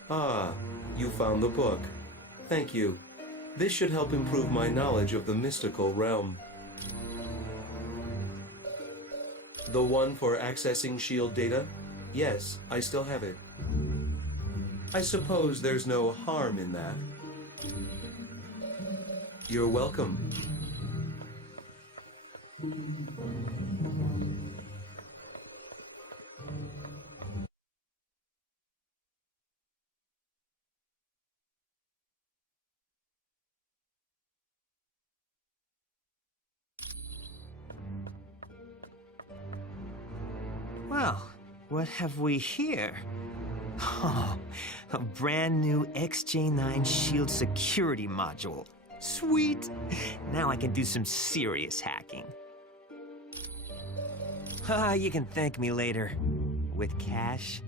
Ah, you found the book. Thank you. This should help improve my knowledge of the mystical realm. The one for accessing S.H.I.E.L.D. data? Yes, I still have it. I suppose there's no harm in that. You're welcome. Well, what have we here? Oh, a brand new XJ9 Shield security module. Sweet! Now I can do some serious hacking. You can thank me later. With cash.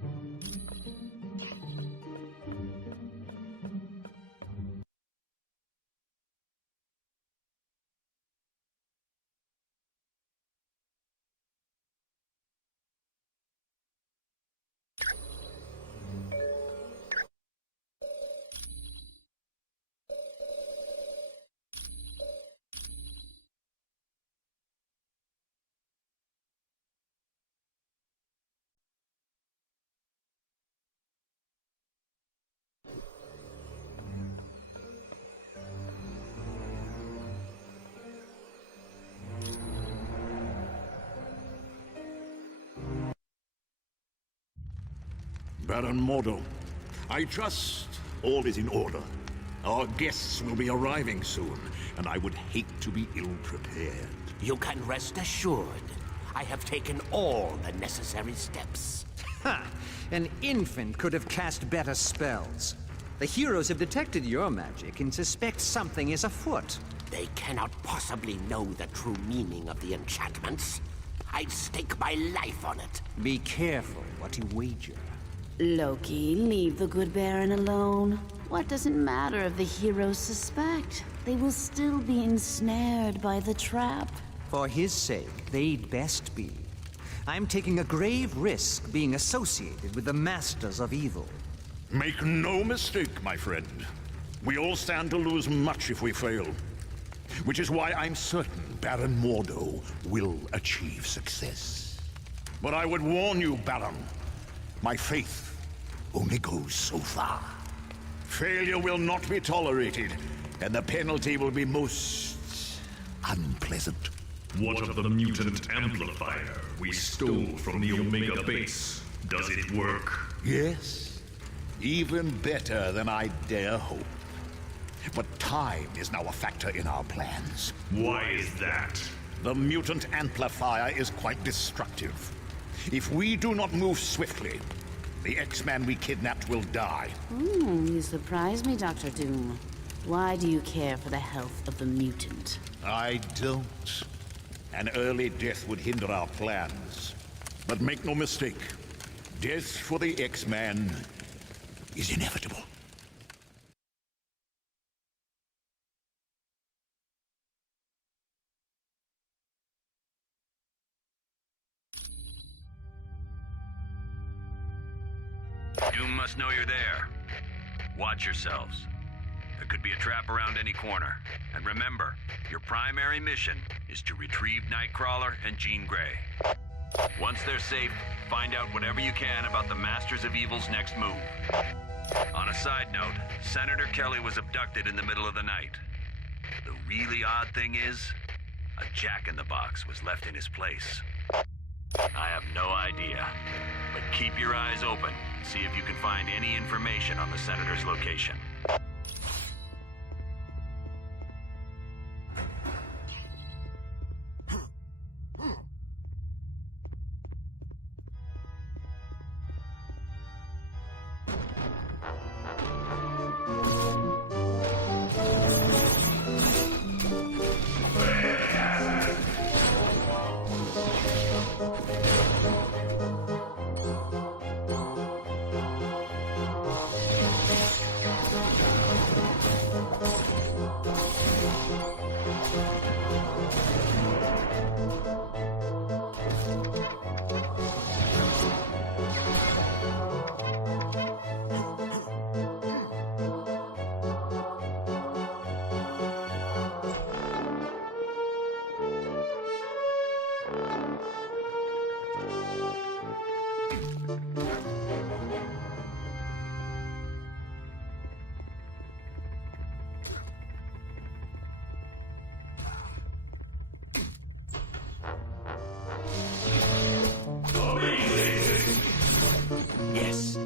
Baron M.O.D.O.K, I trust all is in order. Our guests will be arriving soon, and I would hate to be ill-prepared. You can rest assured. I have taken all the necessary steps. Ha! An infant could have cast better spells. The heroes have detected your magic and suspect something is afoot. They cannot possibly know the true meaning of the enchantments. I'd stake my life on it. Be careful what you wager. Loki, leave the good Baron alone. What does it matter if the heroes suspect? They will still be ensnared by the trap. For his sake, they'd best be. I'm taking a grave risk being associated with the Masters of Evil. Make no mistake, my friend. We all stand to lose much if we fail. Which is why I'm certain Baron M.O.D.O.K will achieve success. But I would warn you, Baron, my faith only goes so far. Failure will not be tolerated, and the penalty will be most unpleasant. What of the mutant amplifier we stole from the Omega base? Does it work? Yes, even better than I dare hope. But time is now a factor in our plans. Why is that? The mutant amplifier is quite destructive. If we do not move swiftly, the X-Man we kidnapped will die. You surprise me, Dr. Doom. Why do you care for the health of the mutant? I don't. An early death would hinder our plans. But make no mistake, death for the X-Man is inevitable. Doom must know you're there. Watch yourselves. There could be a trap around any corner. And remember, your primary mission is to retrieve Nightcrawler and Jean Grey. Once they're safe, find out whatever you can about the Masters of Evil's next move. On a side note, Senator Kelly was abducted in the middle of the night. The really odd thing is, a jack-in-the-box was left in his place. I have no idea, but keep your eyes open. See if you can find any information on the Senator's location. Yes.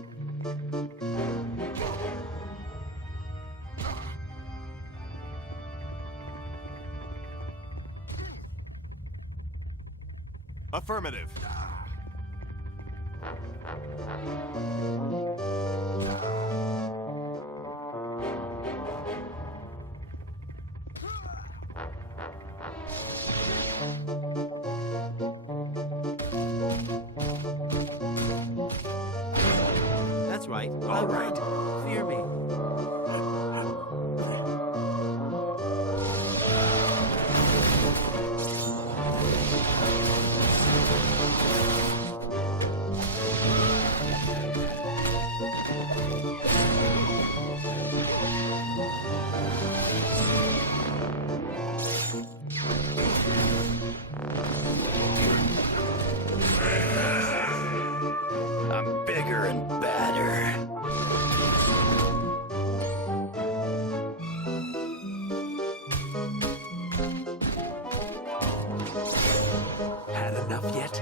Affirmative. All right. Fear me. I'm bigger and badder. Had enough yet?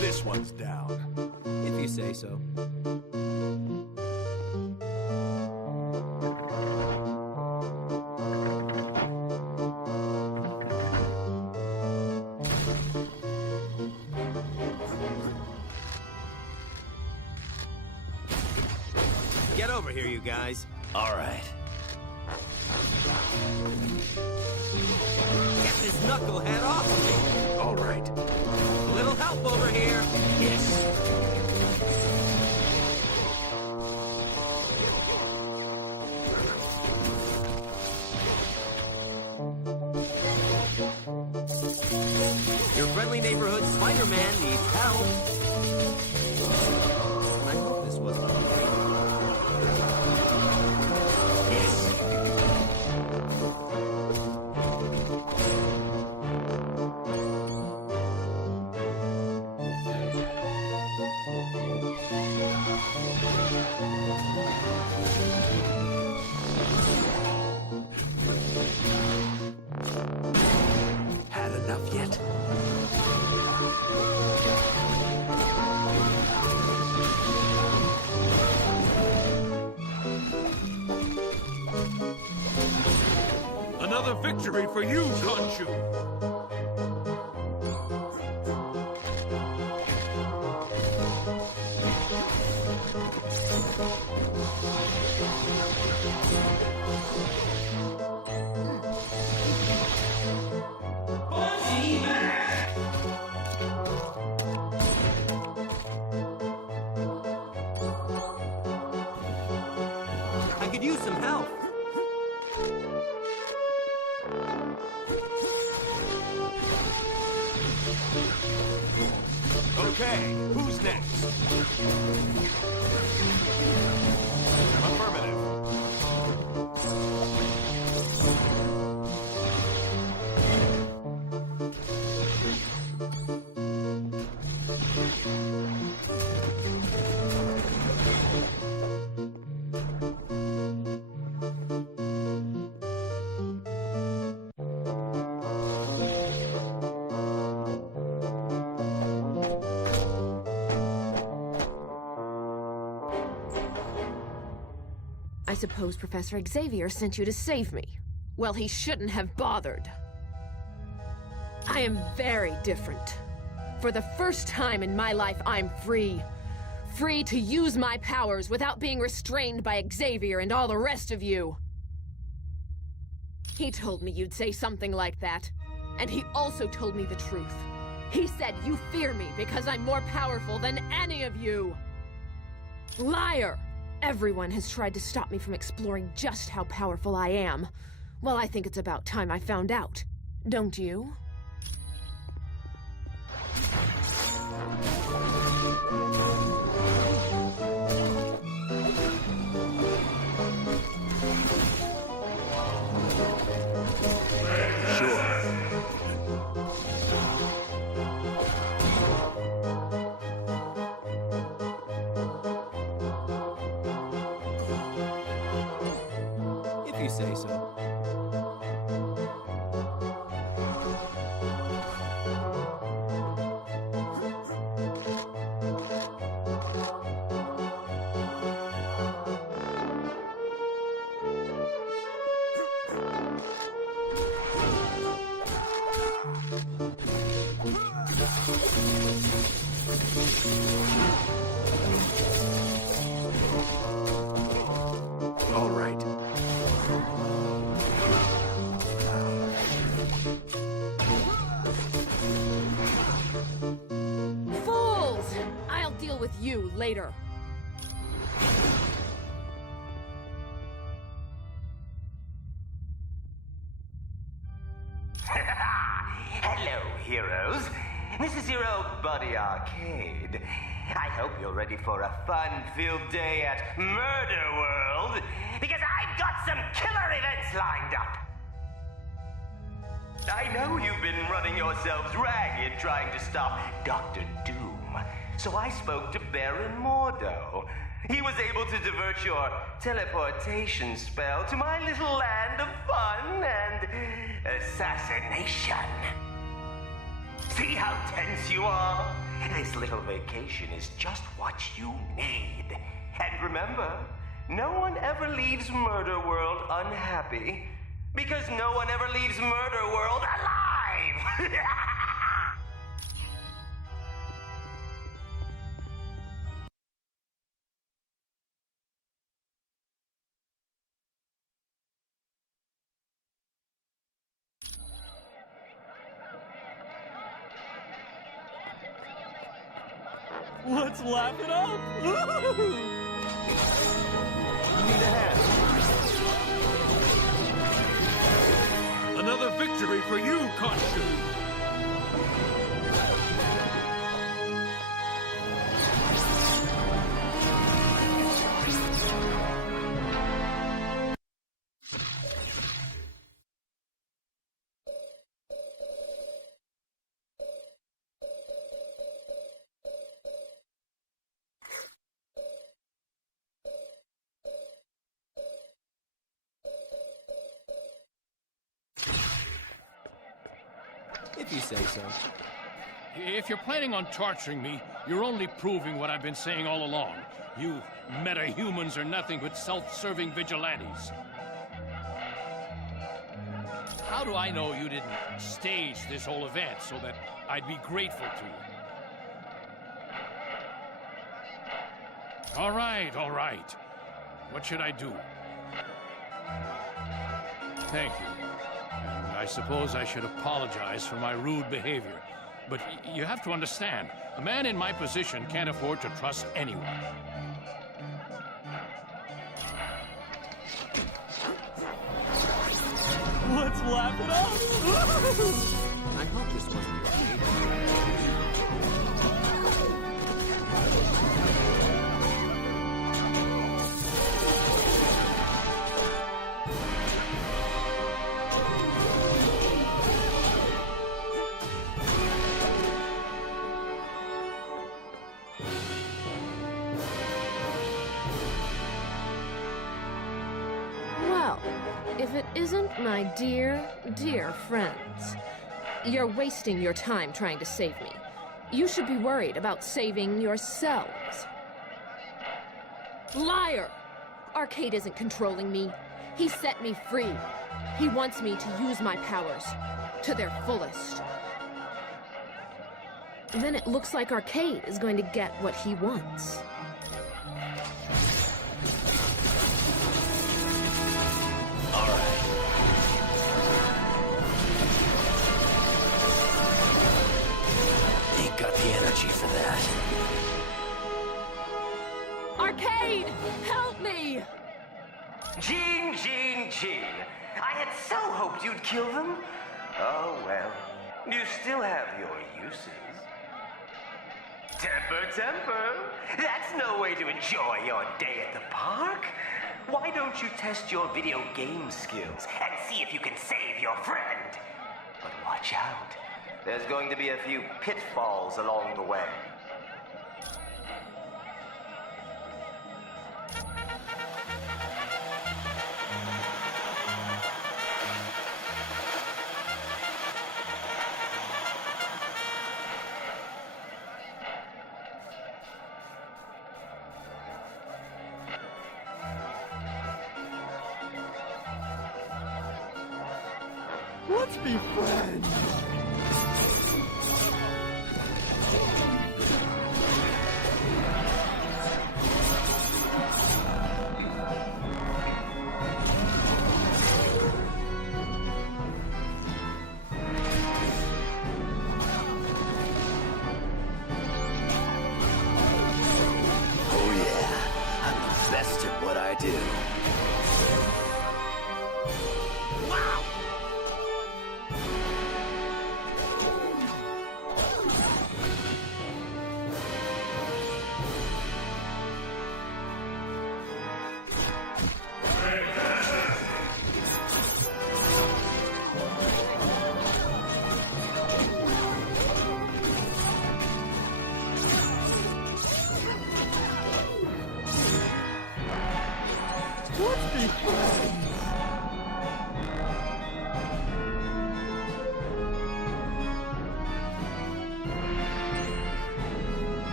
This one's down. If you say so. Get over here, you guys. All right. Get this knucklehead off of me. All right. A little help over here. Yes. Your friendly neighborhood Spider-Man needs help. I hope this wasn't a mistake. Yes. Had enough yet? Another victory for you, Khonshu. I could use some help. Okay, who's next? Affirmative. I suppose Professor Xavier sent you to save me. Well, he shouldn't have bothered. I am very different. For the first time in my life, I'm free. Free to use my powers without being restrained by Xavier and all the rest of you. He told me you'd say something like that. And he also told me the truth. He said you fear me because I'm more powerful than any of you. Liar! Everyone has tried to stop me from exploring just how powerful I am. Well, I think it's about time I found out. Don't you? You say so. All right. Fools! I'll deal with you later. Hello, heroes. This is your old buddy Arcade. I hope you're ready for a fun-filled day at Murderworld, because I've got some killer events lined up. I know you've been running yourselves ragged trying to stop Dr. Doom, so I spoke to Baron M.O.D.O.K. He was able to divert your teleportation spell to my little land of fun and assassination. See how tense you are? This little vacation is just what you need. And remember, no one ever leaves Murderworld unhappy, because no one ever leaves Murderworld alive! Let's laugh it up! Need a hand. Another victory for you, Khonshu! If you say so. If you're planning on torturing me, you're only proving what I've been saying all along. You meta-humans are nothing but self-serving vigilantes. How do I know you didn't stage this whole event so that I'd be grateful to you? All right, all right. What should I do? Thank you. And I suppose I should apologize for my rude behavior. But you have to understand, a man in my position can't afford to trust anyone. Let's laugh it up! I hope this wasn't your Well, if it isn't my dear, dear friends, you're wasting your time trying to save me. You should be worried about saving yourselves. Liar! Arcade isn't controlling me. He set me free. He wants me to use my powers to their fullest. Then it looks like Arcade is going to get what he wants. Ain't got the energy for that. Arcade! Help me! Gene! I had so hoped you'd kill them. Oh, well. You still have your uses. Temper. That's no way to enjoy your day at the park. Why don't you test your video game skills and see if you can save your friend? But watch out. There's going to be a few pitfalls along the way. Let's be friends! at what I do. Wow!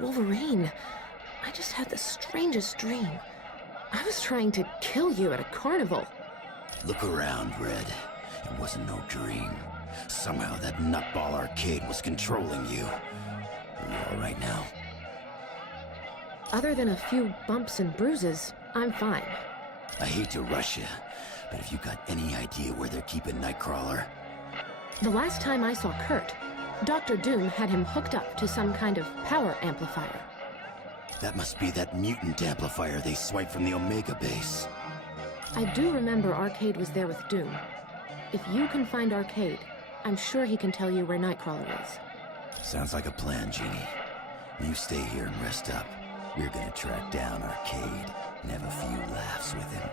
Wolverine, I just had the strangest dream. I was trying to kill you at a carnival. Look around, Red. It wasn't no dream. Somehow that nutball arcade was controlling you. Are you alright now? Other than a few bumps and bruises, I'm fine. I hate to rush you, but have you got any idea where they're keeping Nightcrawler? The last time I saw Kurt, Dr. Doom had him hooked up to some kind of power amplifier. That must be that mutant amplifier they swiped from the Omega base. I do remember Arcade was there with Doom. If you can find Arcade, I'm sure he can tell you where Nightcrawler is. Sounds like a plan, Jeannie. You stay here and rest up. We're gonna track down Arcade and have a few laughs with him.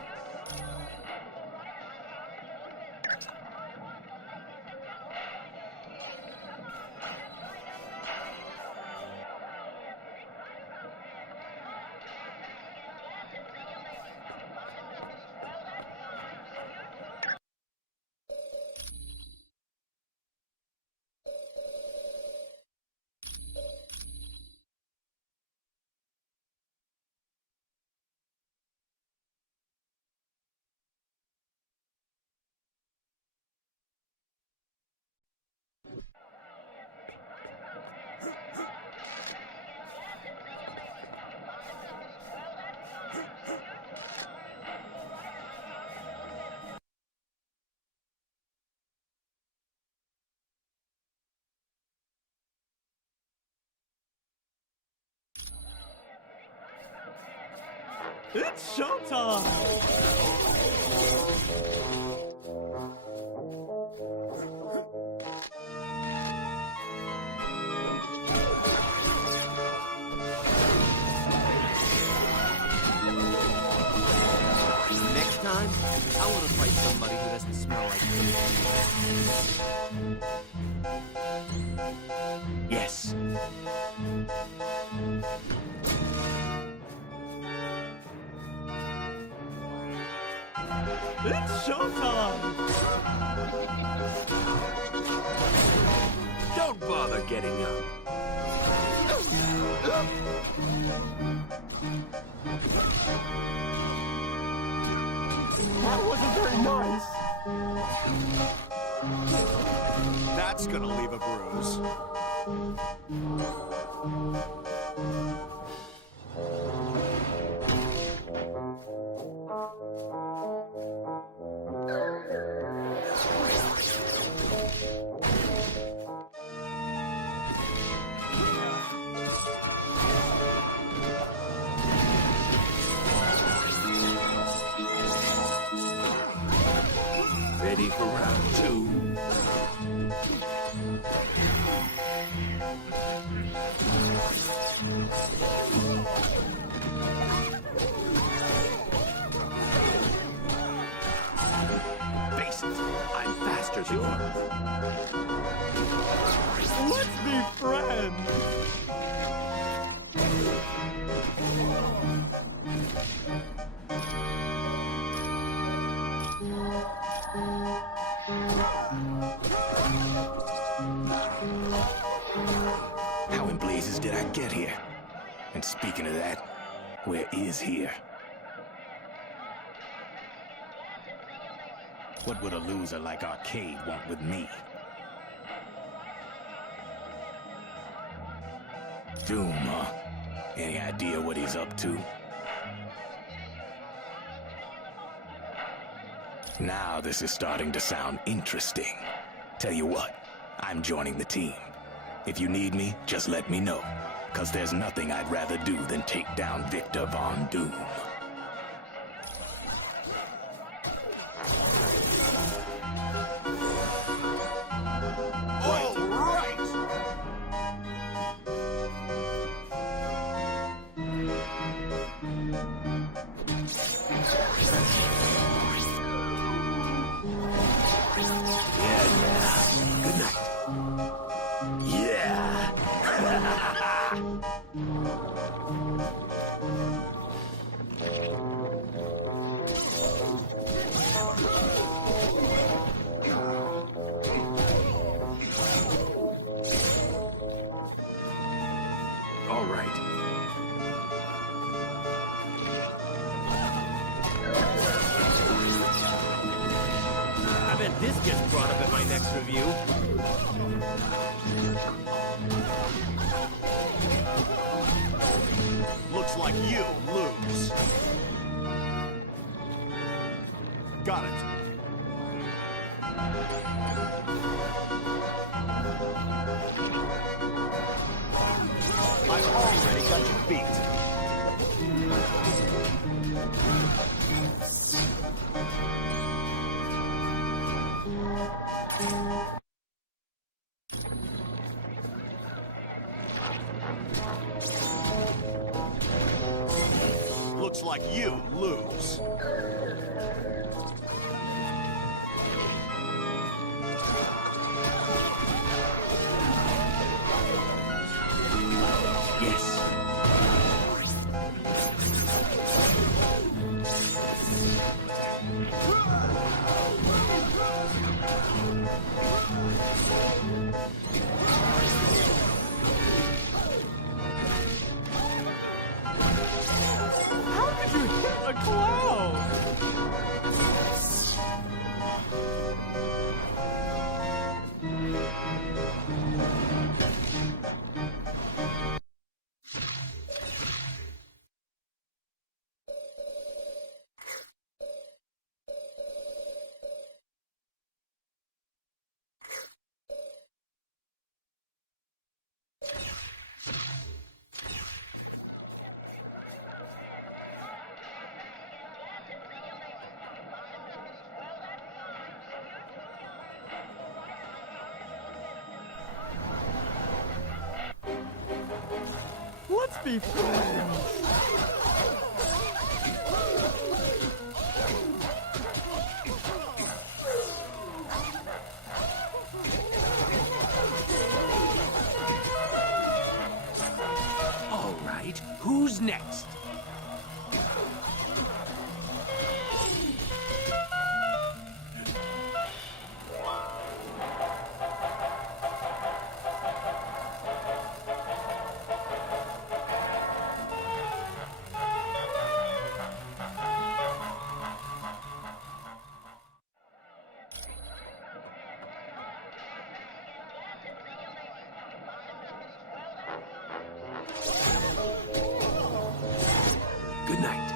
It's showtime! Next time, I want to fight somebody who doesn't smell like me. Yes. It's showtime! Don't bother getting up. That wasn't very nice. That's gonna leave a bruise. Ready for round 2? Face it, I'm faster than you. Let's be friends! How in blazes did I get here? And speaking of that, where is here? What would a loser like Arcade want with me? Doom, huh? Any idea what he's up to? Now this is starting to sound interesting. Tell you what, I'm joining the team. If you need me, just let me know. 'Cause there's nothing I'd rather do than take down Victor Von Doom. This gets brought up at my next review. Looks like you lose. Got it. I've already got you beat. Looks like you lose. Yes. How could you hit a cloud? be friends. All right, who's next? Good night.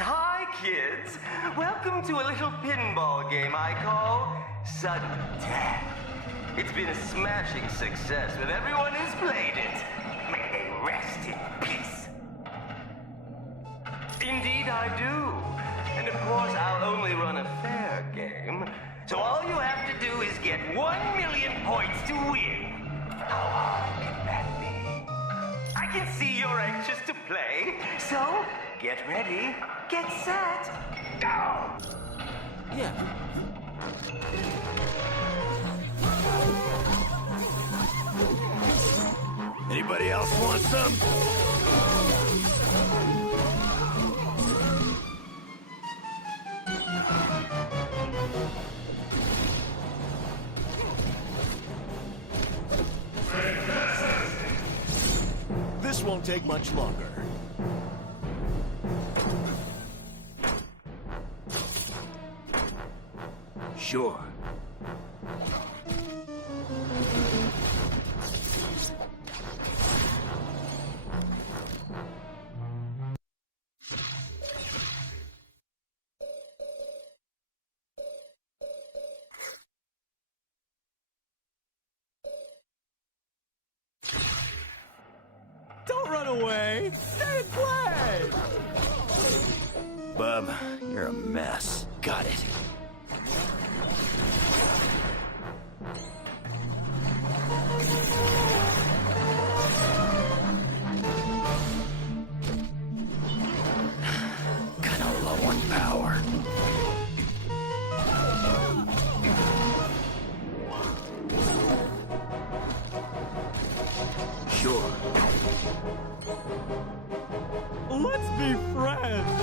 Hi, kids. Welcome to a little pinball game I call Sudden Death. It's been a smashing success with everyone who's played it. May they rest in peace. Indeed, I do. And of course, I'll only run a fair game. So all you have to do is get 1,000,000 points to win. How hard can that be? I can see you're anxious to play, so get ready, get set, go! Yeah. Anybody else want some? This won't take much longer. Sure. Don't run away! Stay and play! Bub, you're a mess. Got it. Kinda low on power. Sure. Let's be friends!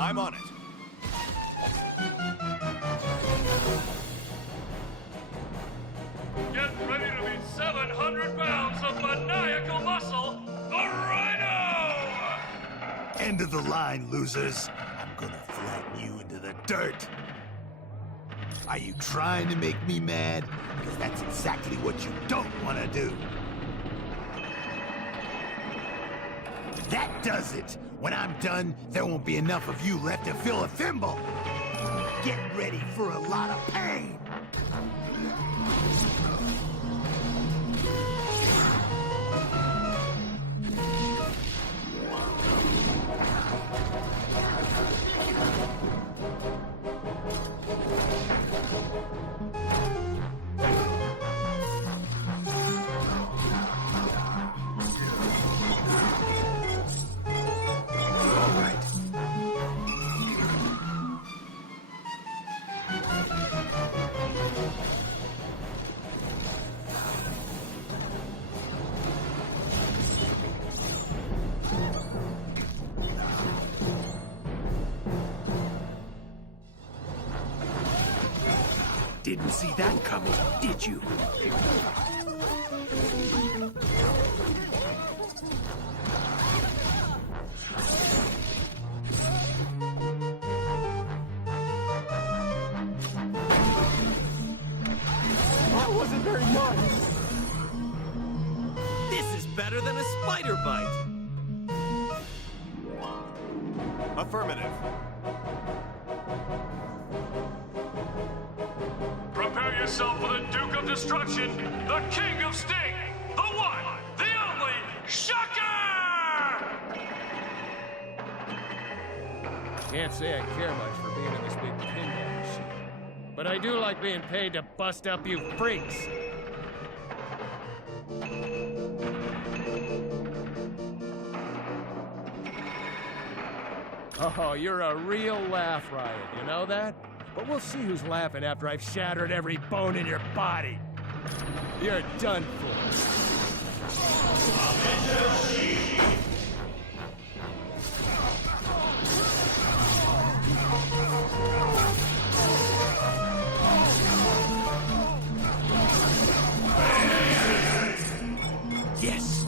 I'm on it. Get ready to meet 700 pounds of maniacal muscle, the Rhino! End of the line, losers. I'm gonna flatten you into the dirt. Are you trying to make me mad? Because that's exactly what you don't want to do. That does it. When I'm done, there won't be enough of you left to fill a thimble. Get ready for a lot of pain. Didn't see that coming, did you? That wasn't very nice. This is better than a spider bite. Affirmative. Prepare yourself for the Duke of Destruction, the King of Sting, the one, the only, Shocker! Can't say I care much for being in this big pinball machine. But I do like being paid to bust up you freaks. Oh, you're a real laugh riot, you know that? But we'll see who's laughing after I've shattered every bone in your body. You're done for. Yes.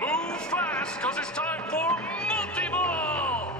Move fast, because it's time for multi-ball!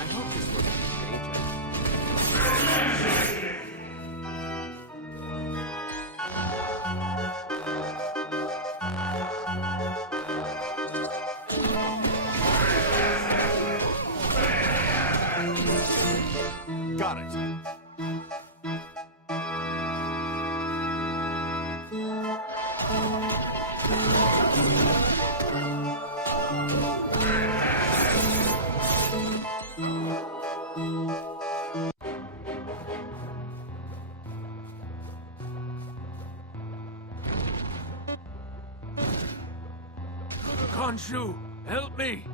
I hope this wasn't Got it. Khonshu, help me!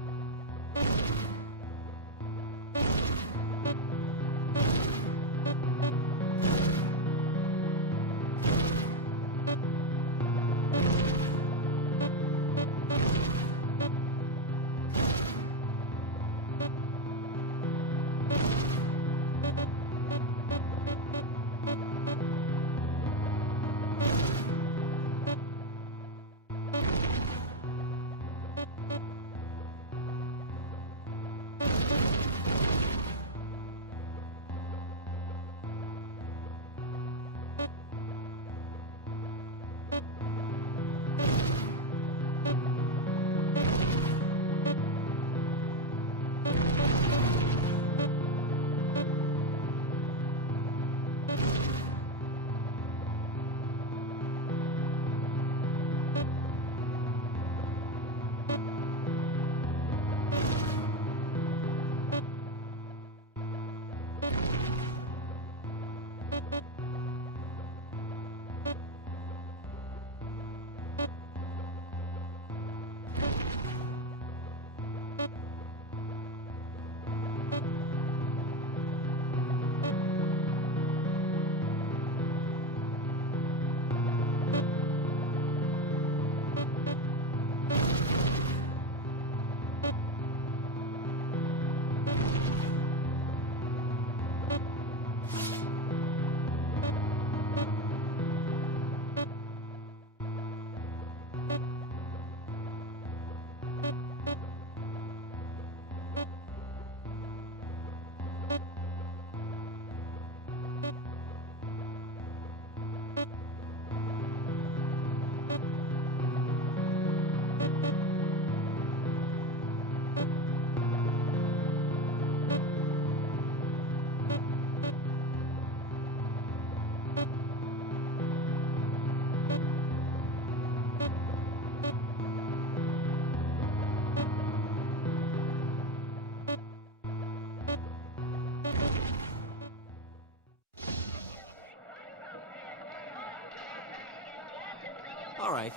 All right.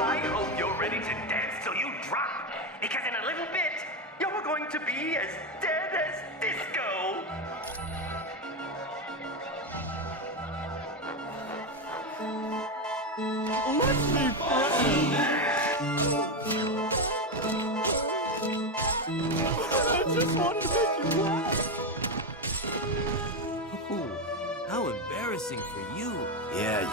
I hope you're ready to dance till you drop, because in a little bit, you're going to be as dead as disco. Let's be friends! I just wanted to make you laugh! Ooh, how embarrassing for you. Yeah.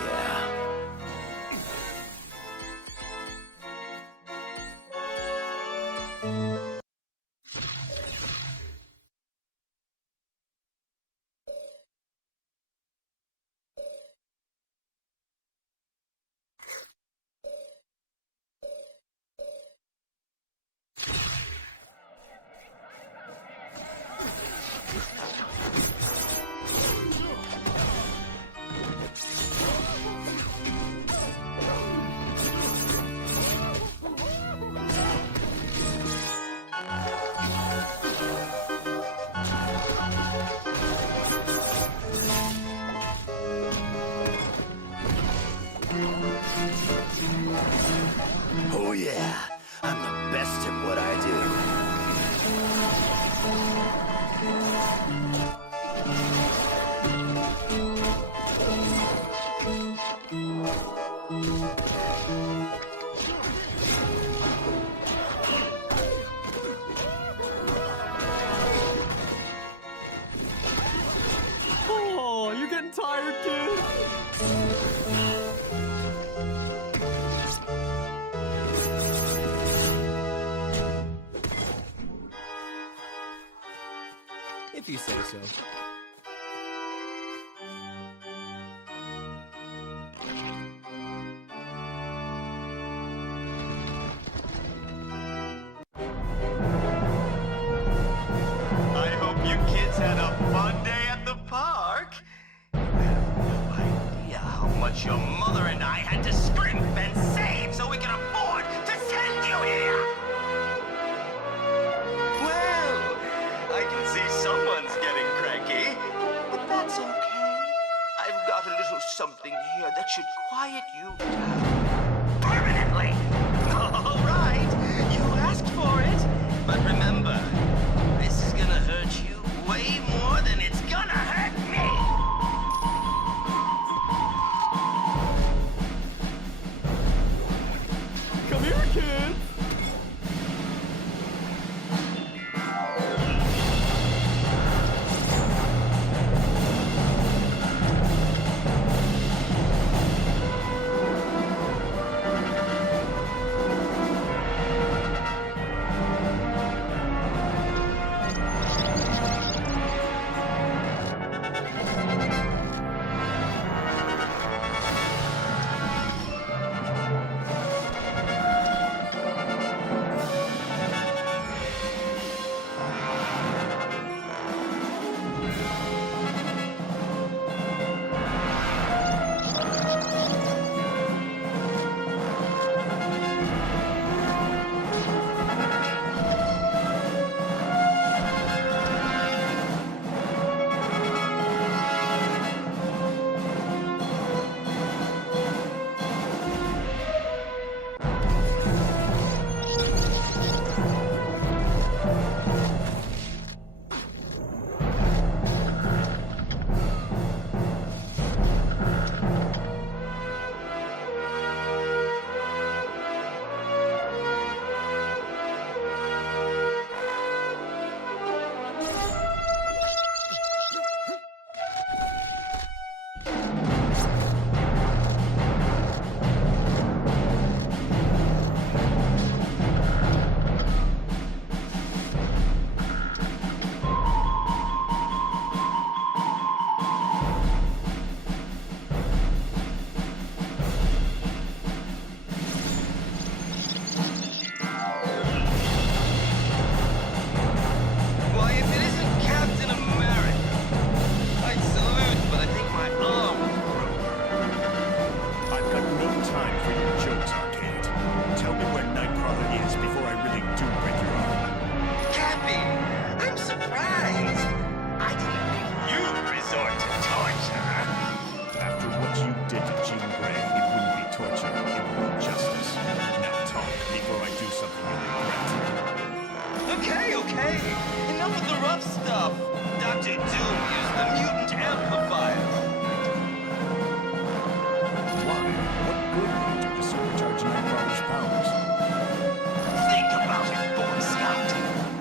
Oh yeah, I'm the best at what I Oh, you getting tired, kid? If you say so. I hope you kids had a fun day at the park. You have no idea how much your mother and I had to scrimp and save so we could afford to send you here. Well, I can see someone's getting cranky, but that's okay. I've got a little something here that should quiet you down permanently. All right, you asked for it, but remember, this is gonna hurt you way more than it's gonna hurt me. Come here, kid! tough stuff. Dr. Doom used the mutant amplifier. Why? What good would it do to supercharge Nightcrawler's powers? Think about it, Boy Scout.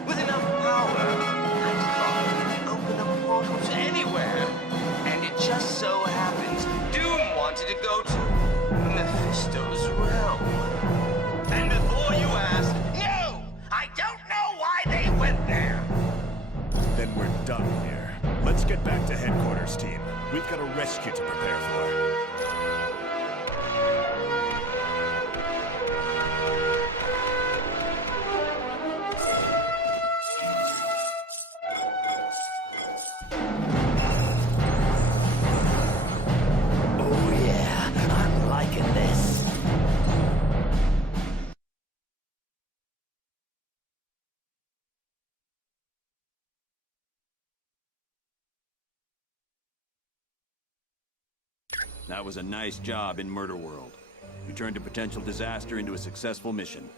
With enough power, Nightcrawler can open a portal to anywhere. And it just so happens Doom wanted to go to Mephisto's realm. And before you ask, no! I don't know why they went there. Then we're done here. Let's get back to headquarters, team. We've got a rescue to prepare for. That was a nice job in Murderworld. You turned a potential disaster into a successful mission.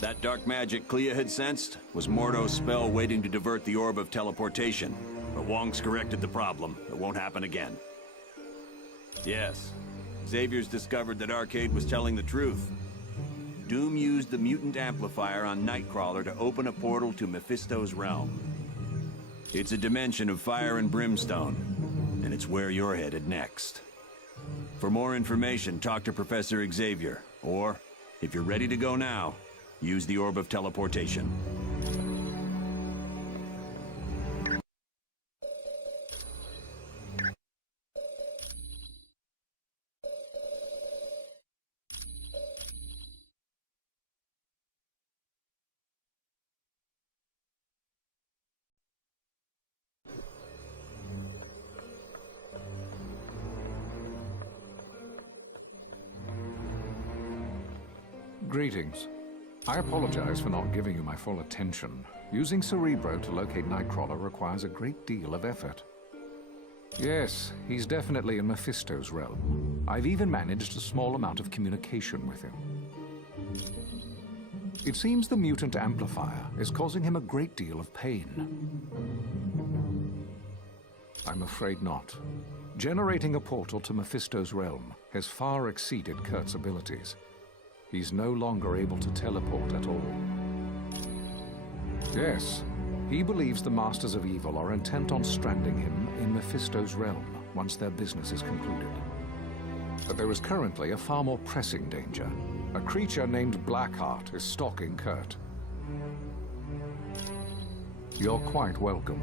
That dark magic Clea had sensed was M.O.D.O.'s spell waiting to divert the orb of teleportation. But Wong's corrected the problem. It won't happen again. Yes, Xavier's discovered that Arcade was telling the truth. Doom used the mutant amplifier on Nightcrawler to open a portal to Mephisto's realm. It's a dimension of fire and brimstone, and it's where you're headed next. For more information, talk to Professor Xavier, or, if you're ready to go now, use the Orb of Teleportation. Greetings. I apologize for not giving you my full attention. Using Cerebro to locate Nightcrawler requires a great deal of effort. Yes, he's definitely in Mephisto's realm. I've even managed a small amount of communication with him. It seems the mutant amplifier is causing him a great deal of pain. I'm afraid not. Generating a portal to Mephisto's realm has far exceeded Kurt's abilities. He's no longer able to teleport at all. Yes, he believes the Masters of Evil are intent on stranding him in Mephisto's realm once their business is concluded. But there is currently a far more pressing danger. A creature named Blackheart is stalking Kurt. You're quite welcome.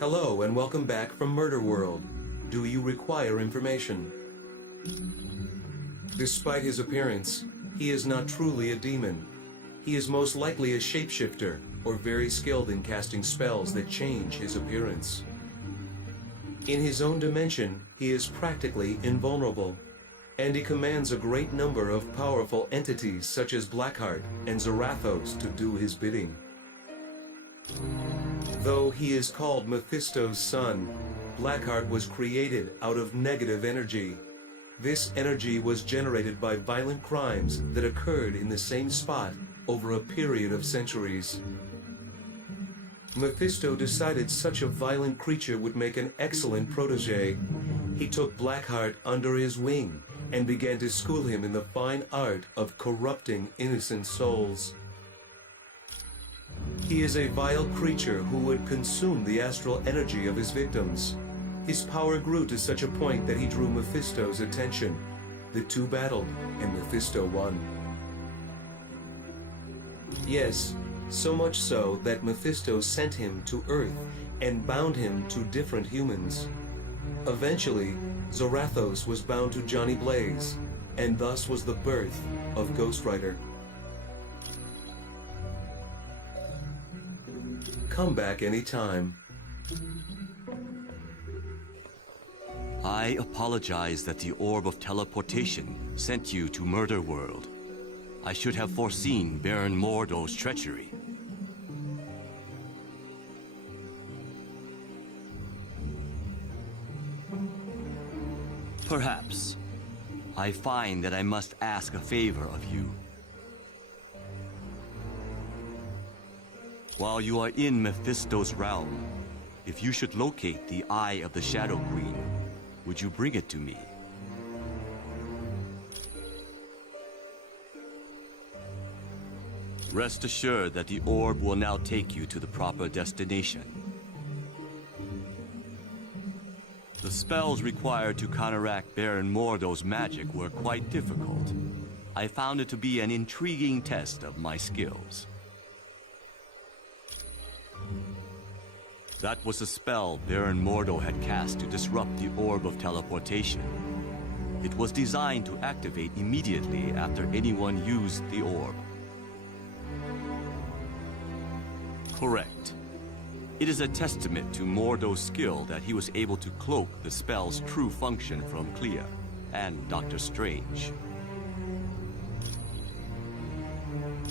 Hello, and welcome back from Murderworld. Do you require information? Despite his appearance, he is not truly a demon. He is most likely a shapeshifter, or very skilled in casting spells that change his appearance. In his own dimension, he is practically invulnerable, and he commands a great number of powerful entities such as Blackheart and Zarathos to do his bidding. Though he is called Mephisto's son, Blackheart was created out of negative energy. This energy was generated by violent crimes that occurred in the same spot over a period of centuries. Mephisto decided such a violent creature would make an excellent protege. He took Blackheart under his wing and began to school him in the fine art of corrupting innocent souls. He is a vile creature who would consume the astral energy of his victims. His power grew to such a point that he drew Mephisto's attention. The two battled, and Mephisto won. Yes, so much so that Mephisto sent him to Earth and bound him to different humans. Eventually, Zarathos was bound to Johnny Blaze, and thus was the birth of Ghost Rider. Come back anytime. I apologize that the Orb of Teleportation sent you to Murderworld. I should have foreseen Baron Mordo's treachery. Perhaps. I find that I must ask a favor of you. While you are in Mephisto's realm, if you should locate the Eye of the Shadow Queen, would you bring it to me? Rest assured that the orb will now take you to the proper destination. The spells required to counteract Baron Mordo's magic were quite difficult. I found it to be an intriguing test of my skills. That was a spell Baron Mordo had cast to disrupt the Orb of Teleportation. It was designed to activate immediately after anyone used the orb. Correct. It is a testament to Mordo's skill that he was able to cloak the spell's true function from Clea and Dr. Strange.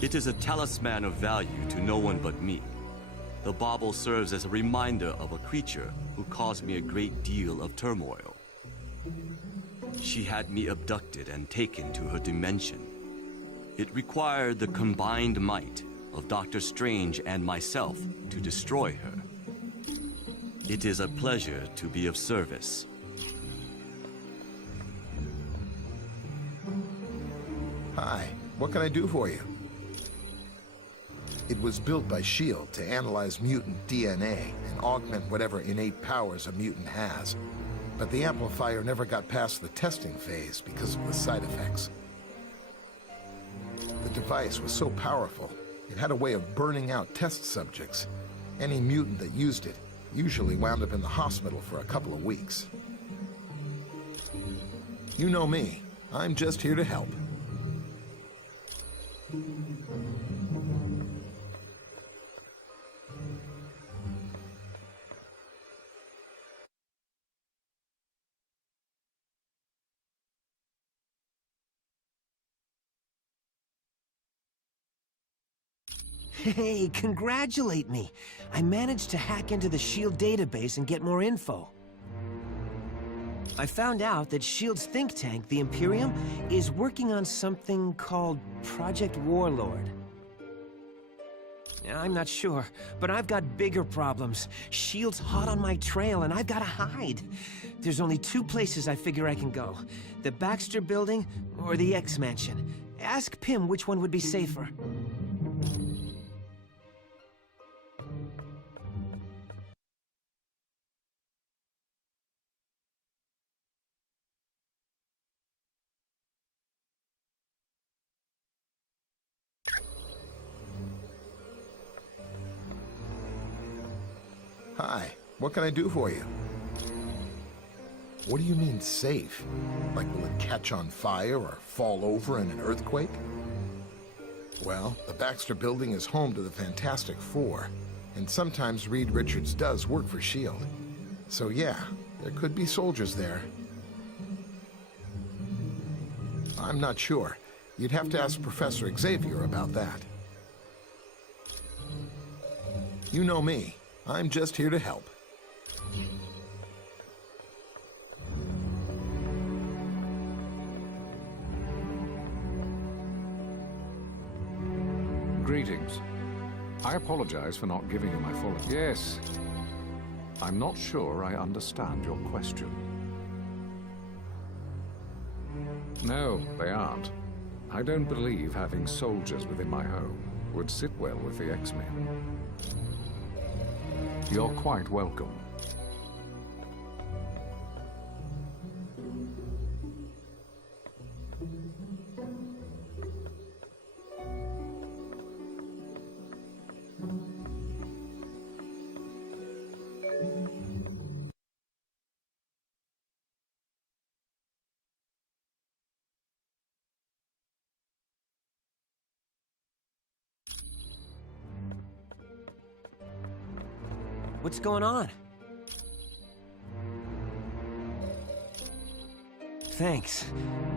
It is a talisman of value to no one but me. The bauble serves as a reminder of a creature who caused me a great deal of turmoil. She had me abducted and taken to her dimension. It required the combined might of Dr. Strange and myself to destroy her. It is a pleasure to be of service. Hi, what can I do for you? It was built by S.H.I.E.L.D. to analyze mutant DNA and augment whatever innate powers a mutant has. But the amplifier never got past the testing phase because of the side effects. The device was so powerful, it had a way of burning out test subjects. Any mutant that used it usually wound up in the hospital for a couple of weeks. You know me. I'm just here to help. Hey, congratulate me! I managed to hack into the S.H.I.E.L.D. database and get more info. I found out that S.H.I.E.L.D.'s think tank, the Imperium, is working on something called Project Warlord. I'm not sure, but I've got bigger problems. S.H.I.E.L.D's hot on my trail, and I've got to hide. There's only two places I figure I can go. The Baxter Building or the X-Mansion. Ask Pym which one would be safer. Hi, what can I do for you? What do you mean safe? Like will it catch on fire or fall over in an earthquake? Well, the Baxter Building is home to the Fantastic Four, and sometimes Reed Richards does work for S.H.I.E.L.D. So yeah, there could be soldiers there. I'm not sure. You'd have to ask Professor Xavier about that. You know me. I'm just here to help. Greetings. I apologize for not giving you my full... Yes. I'm not sure I understand your question. No, they aren't. I don't believe having soldiers within my home would sit well with the X-Men. You're quite welcome. What's going on? Thanks.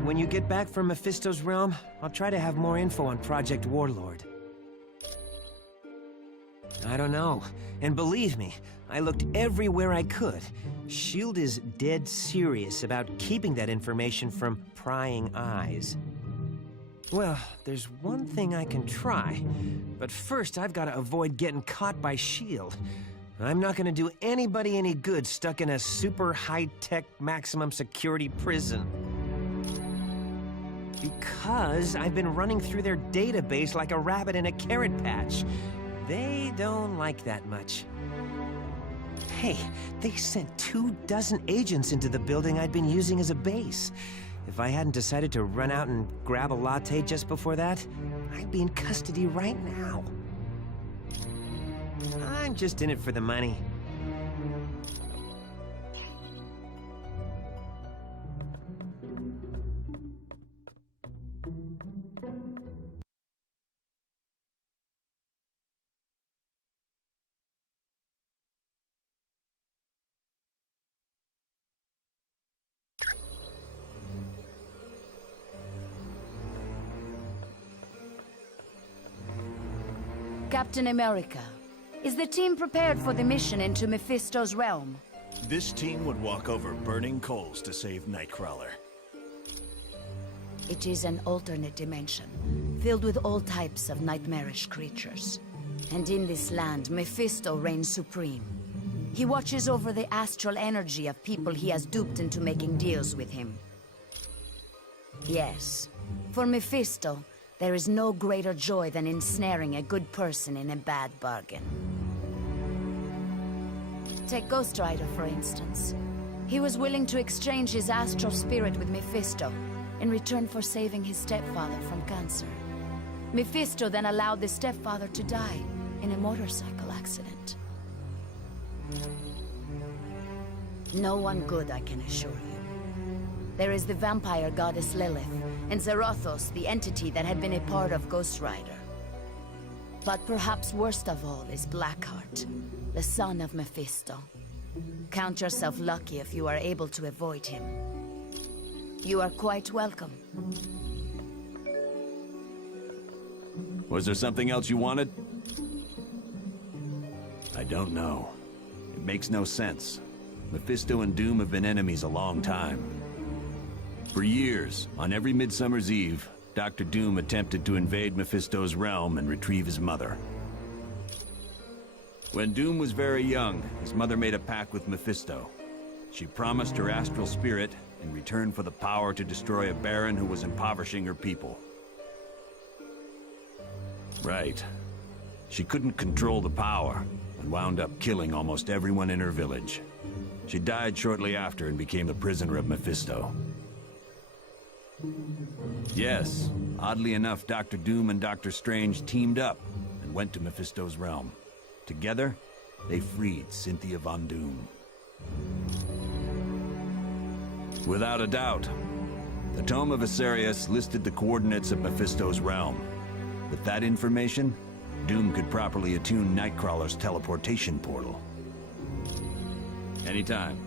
When you get back from Mephisto's realm, I'll try to have more info on Project Warlord. I don't know. And believe me, I looked everywhere I could. S.H.I.E.L.D. is dead serious about keeping that information from prying eyes. Well, there's one thing I can try. But first, I've got to avoid getting caught by S.H.I.E.L.D. I'm not gonna do anybody any good stuck in a super high-tech maximum security prison. Because I've been running through their database like a rabbit in a carrot patch. They don't like that much. Hey, they sent 24 agents into the building I'd been using as a base. If I hadn't decided to run out and grab a latte just before that, I'd be in custody right now. I'm just in it for the money. Captain America, is the team prepared for the mission into Mephisto's realm? This team would walk over burning coals to save Nightcrawler. It is an alternate dimension, filled with all types of nightmarish creatures. And in this land, Mephisto reigns supreme. He watches over the astral energy of people he has duped into making deals with him. Yes, for Mephisto, there is no greater joy than ensnaring a good person in a bad bargain. Take Ghost Rider, for instance. He was willing to exchange his astral spirit with Mephisto in return for saving his stepfather from cancer. Mephisto then allowed the stepfather to die in a motorcycle accident. No one good, I can assure you. There is the vampire goddess Lilith, and Zarathos, the entity that had been a part of Ghost Rider. But perhaps worst of all is Blackheart, the son of Mephisto. Count yourself lucky if you are able to avoid him. You are quite welcome. Was there something else you wanted? I don't know. It makes no sense. Mephisto and Doom have been enemies a long time. For years, on every Midsummer's Eve, Dr. Doom attempted to invade Mephisto's realm and retrieve his mother. When Doom was very young, his mother made a pact with Mephisto. She promised her astral spirit in return for the power to destroy a baron who was impoverishing her people. Right. She couldn't control the power, and wound up killing almost everyone in her village. She died shortly after and became the prisoner of Mephisto. Yes, oddly enough, Dr. Doom and Dr. Strange teamed up and went to Mephisto's realm. Together, they freed Cynthia Von Doom. Without a doubt, the Tome of Asarius listed the coordinates of Mephisto's realm. With that information, Doom could properly attune Nightcrawler's teleportation portal. Anytime.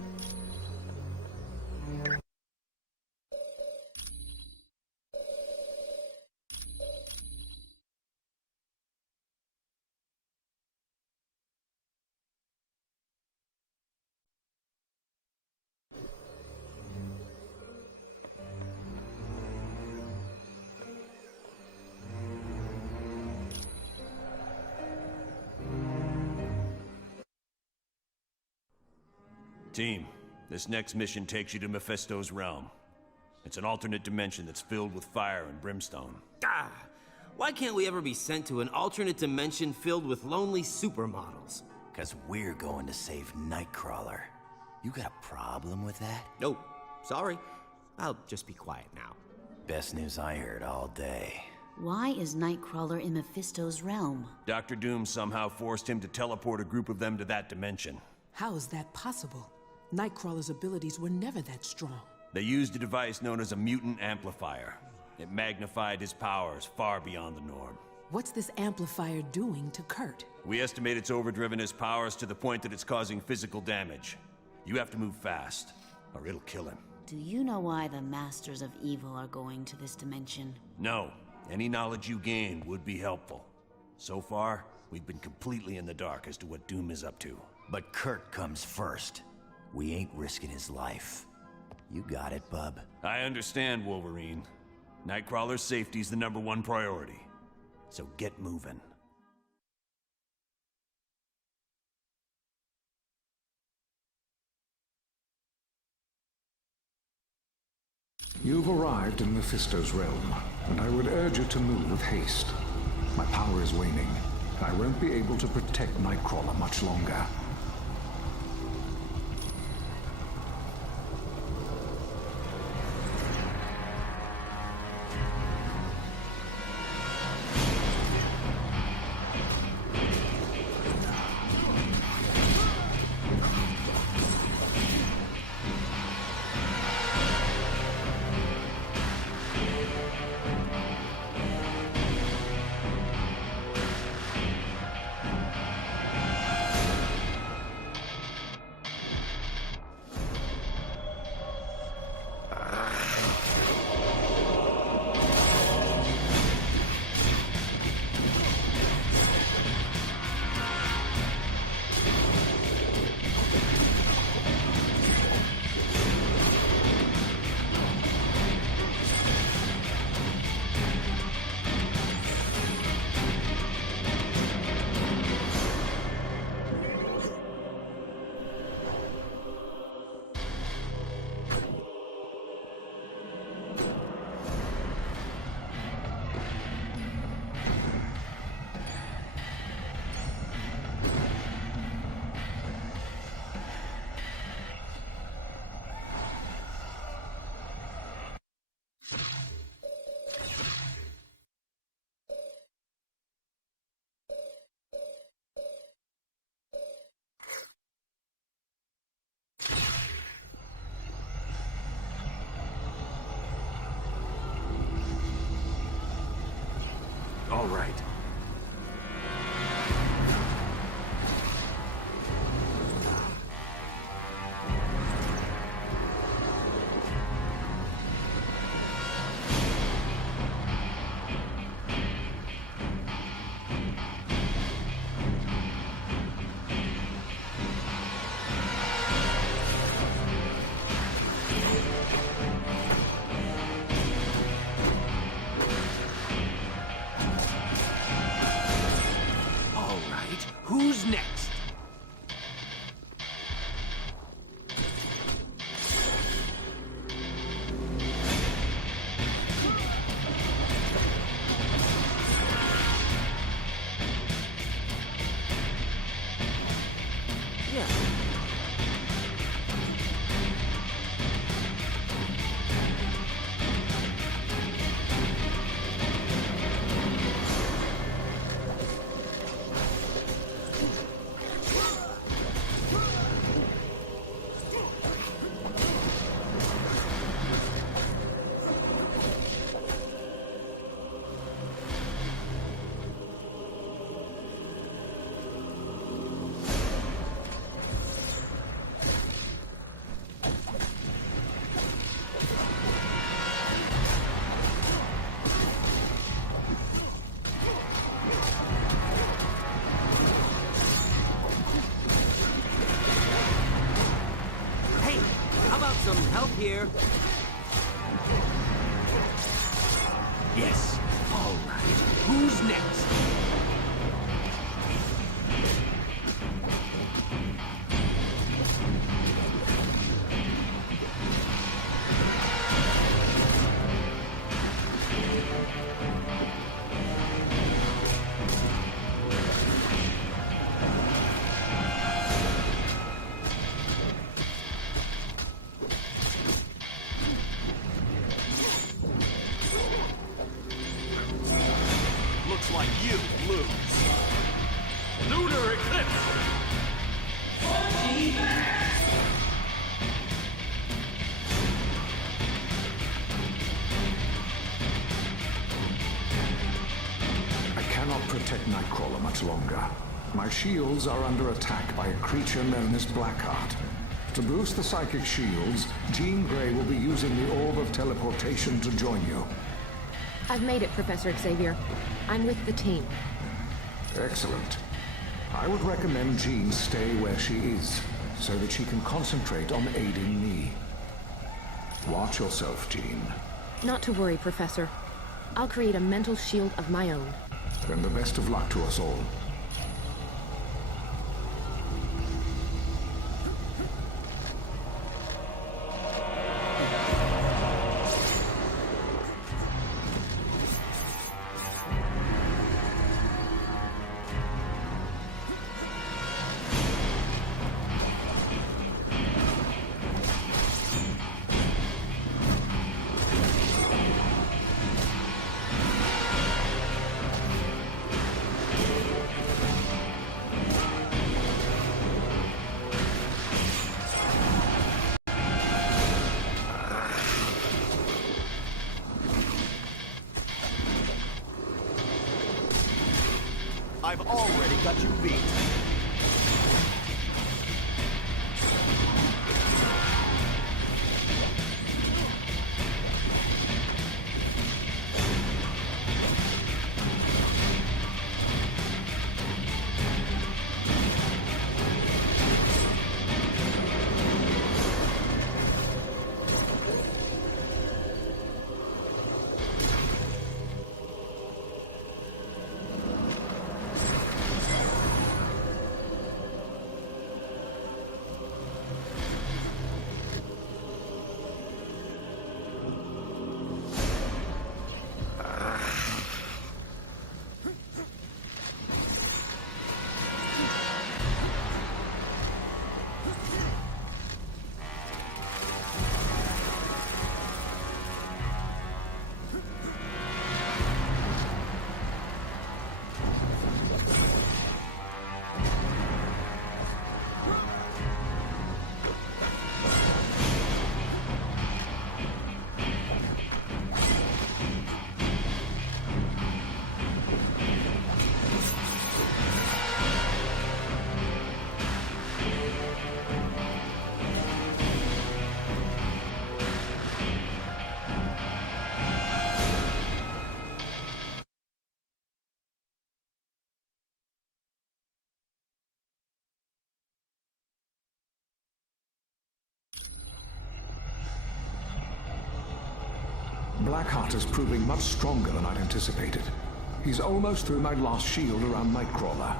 Team, this next mission takes you to Mephisto's realm. It's an alternate dimension that's filled with fire and brimstone. Ah! Why can't we ever be sent to an alternate dimension filled with lonely supermodels? 'Cause we're going to save Nightcrawler. You got a problem with that? Nope. Sorry. I'll just be quiet now. Best news I heard all day. Why is Nightcrawler in Mephisto's realm? Dr. Doom somehow forced him to teleport a group of them to that dimension. How is that possible? Nightcrawler's abilities were never that strong. They used a device known as a mutant amplifier. It magnified his powers far beyond the norm. What's this amplifier doing to Kurt? We estimate it's overdriven his powers to the point that it's causing physical damage. You have to move fast, or it'll kill him. Do you know why the Masters of Evil are going to this dimension? No. Any knowledge you gain would be helpful. So far, We've been completely in the dark as to what Doom is up to. But Kurt comes first. We ain't risking his life. You got it, bub. I understand, Wolverine. Nightcrawler's safety's the #1 priority. So get moving. You've arrived in Mephisto's realm, and I would urge you to move with haste. My power is waning. I won't be able to protect Nightcrawler much longer. All right. Who's next? Here. Yes. All right. Who's next? Nightcrawler much longer. My shields are under attack by a creature known as Blackheart. To boost the psychic shields, Jean Grey will be using the Orb of Teleportation to join you. I've made it, Professor Xavier. I'm with the team. Excellent. I would recommend Jean stay where she is, so that she can concentrate on aiding me. Watch yourself, Jean. Not to worry, Professor. I'll create a mental shield of my own. Then the best of luck to us all. I've already got you beat. Blackheart is proving much stronger than I'd anticipated. He's almost through my last shield around Nightcrawler.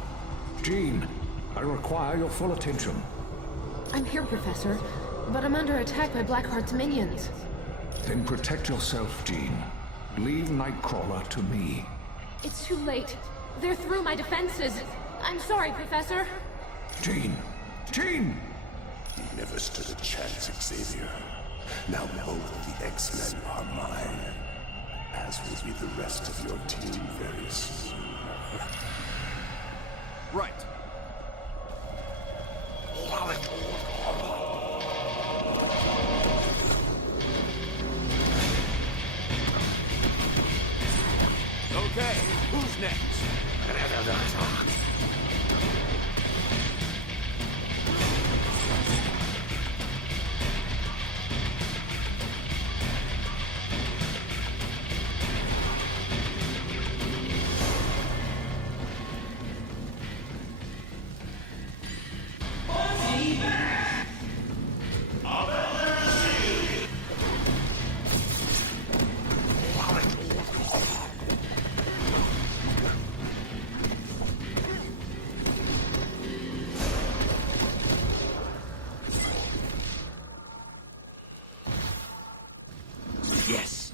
Jean, I require your full attention. I'm here, Professor, but I'm under attack by Blackheart's minions. Then protect yourself, Jean. Leave Nightcrawler to me. It's too late. They're through my defenses. I'm sorry, Professor. Jean! Jean! You never stood a chance, Xavier. Now both the X-Men are mine, as will be the rest of your team very soon. Right. Okay, who's next? Yes.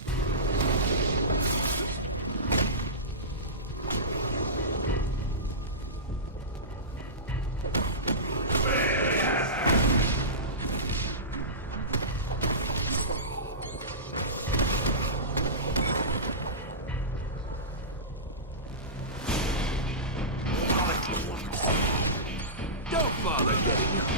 Don't bother getting up.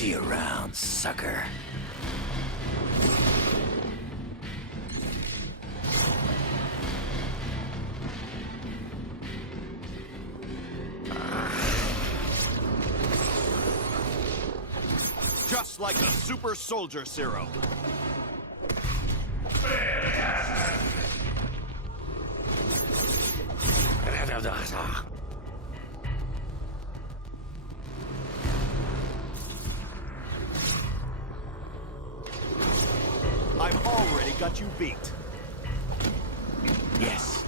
See you around, sucker. Just like the super soldier serum. I've already got you beat. Yes.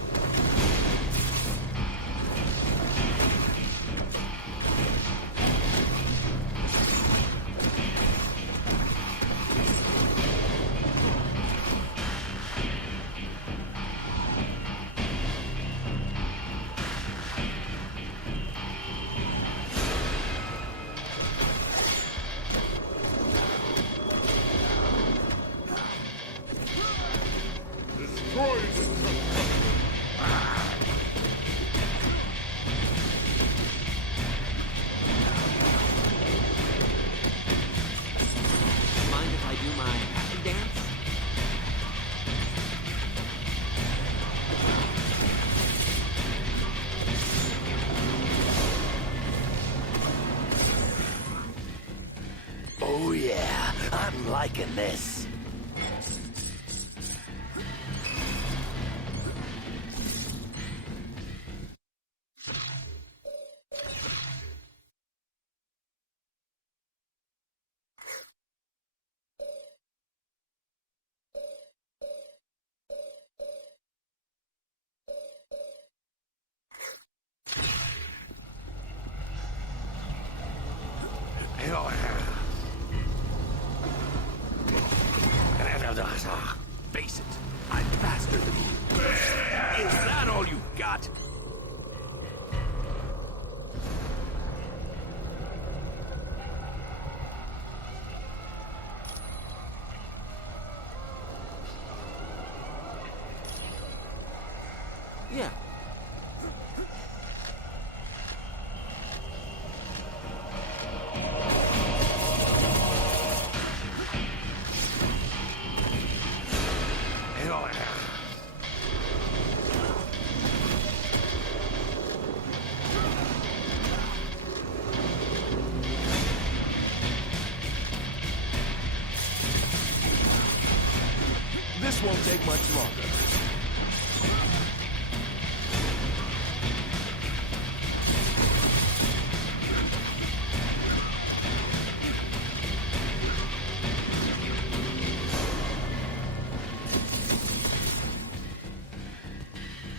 Oh yeah, I'm liking this. Face it, I'm faster than you. Is that all you got? Yeah. This won't take much longer.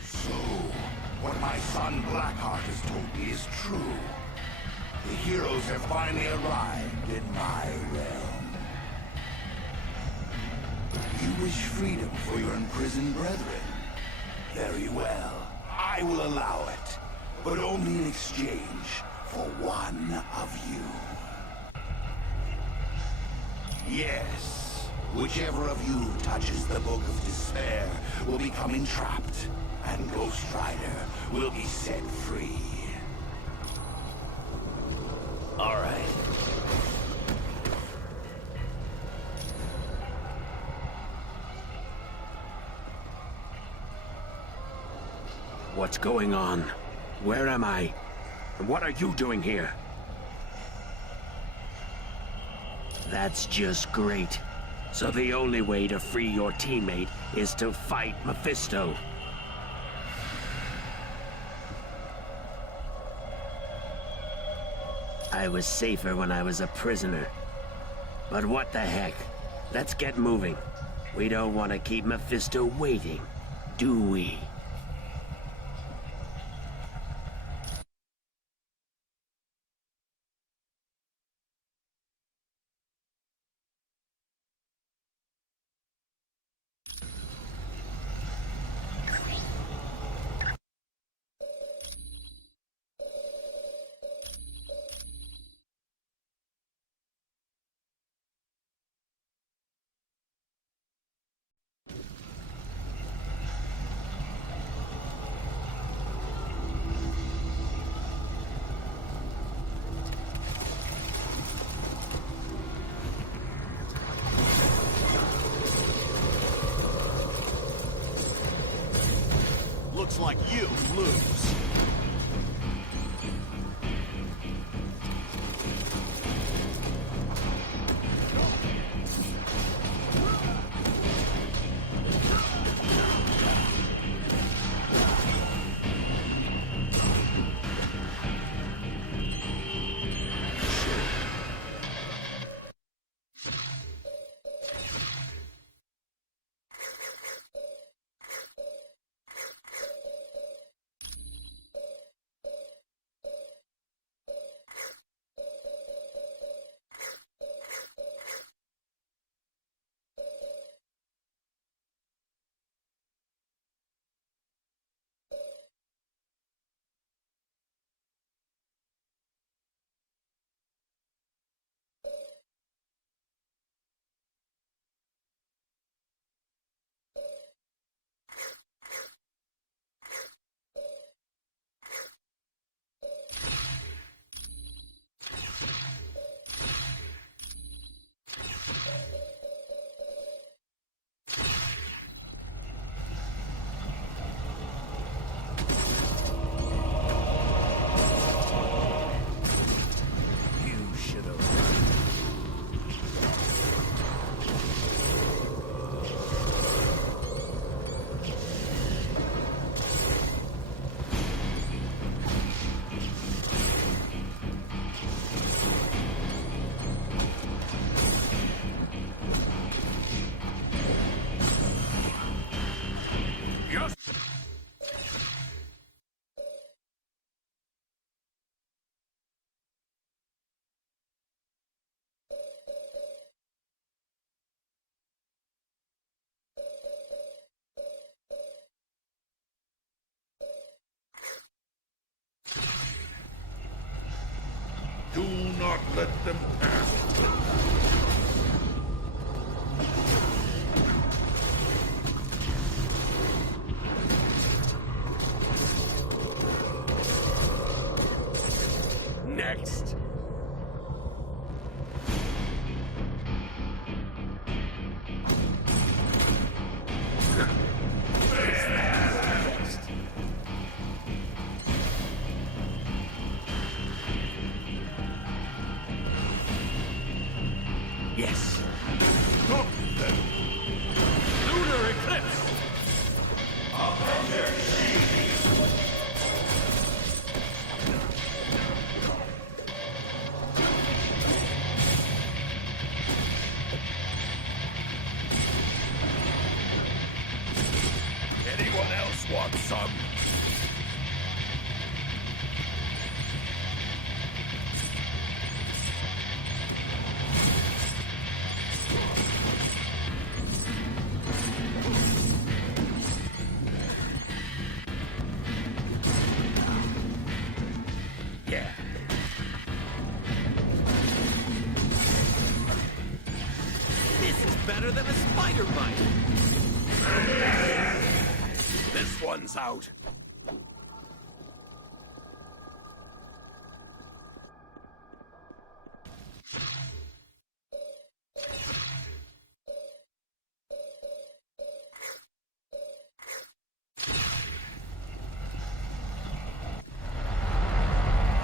So, what my son Blackheart has told me is true. The heroes have finally arrived in my realm. You wish freedom for your imprisoned brethren? Very well. I will allow it, but only in exchange for one of you. Yes, whichever of you touches the Book of Despair will become entrapped, and Ghost Rider will be set free. All right. What's going on? Where am I? And what are you doing here? That's just great. So the only way to free your teammate is to fight Mephisto. I was safer when I was a prisoner. But what the heck? Let's get moving. We don't want to keep Mephisto waiting, do we? Looks like you lose. Do not let them pass. Next. Yes. Look them. Lunar eclipse. Anyone else want some? Yeah. This is better than a spider bite. This one's out.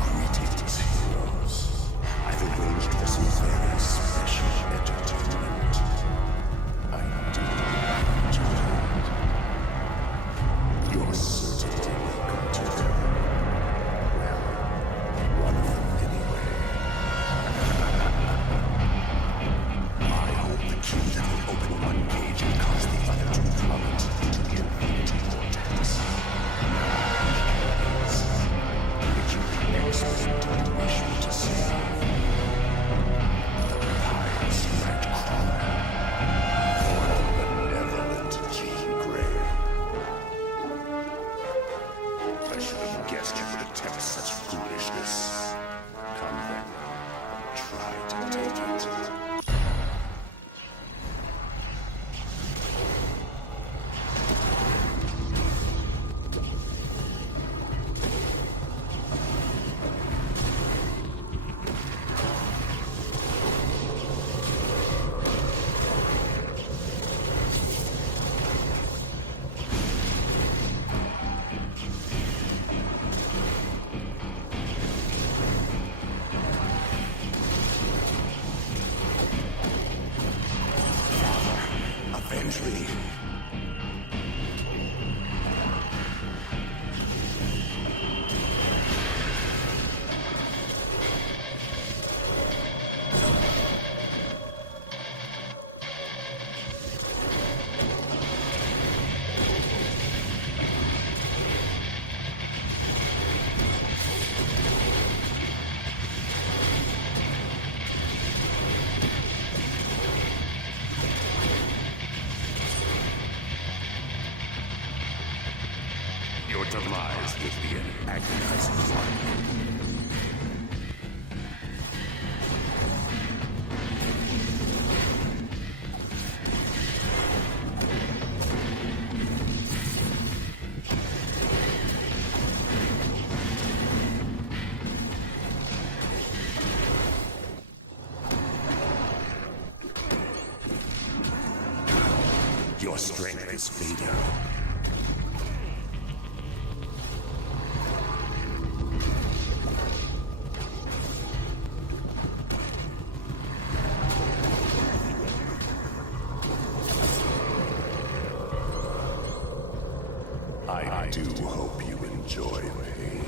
Greetings, heroes. I've arranged for some very special entertainment. I do enjoy it. Your search quickly. Your demise will be an agonizing one. Your strength is fading. I do hope you enjoy pain.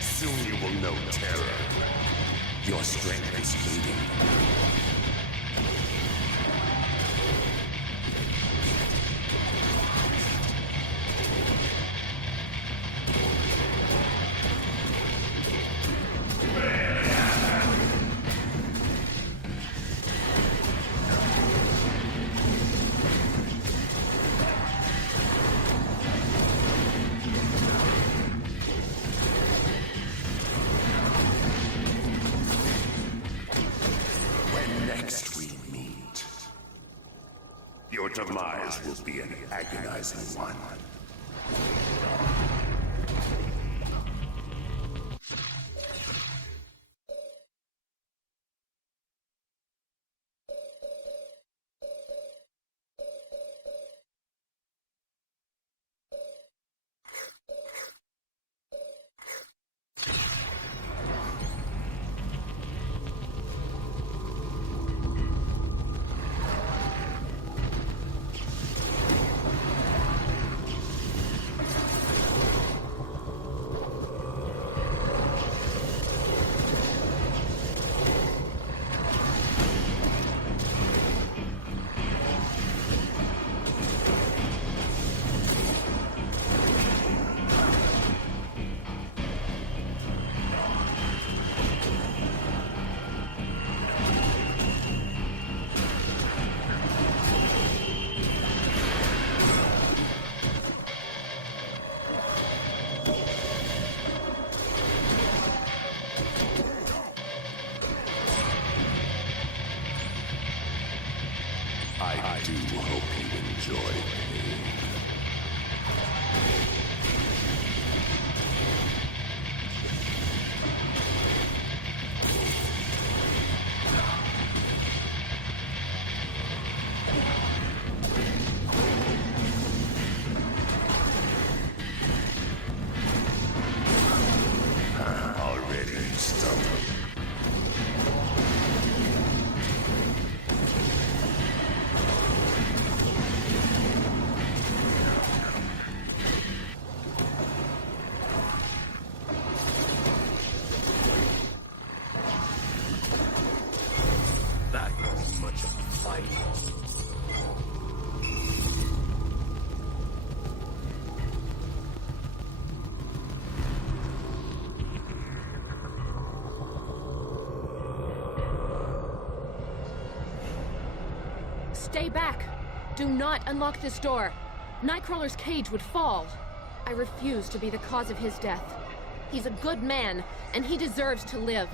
Soon you will know terror. Your strength is fading. Next we meet, your demise will be an agonizing one. I do hope you enjoy pain. Already you stumbled. Stay back! Do not unlock this door! Nightcrawler's cage would fall. I refuse to be the cause of his death. He's a good man, and he deserves to live.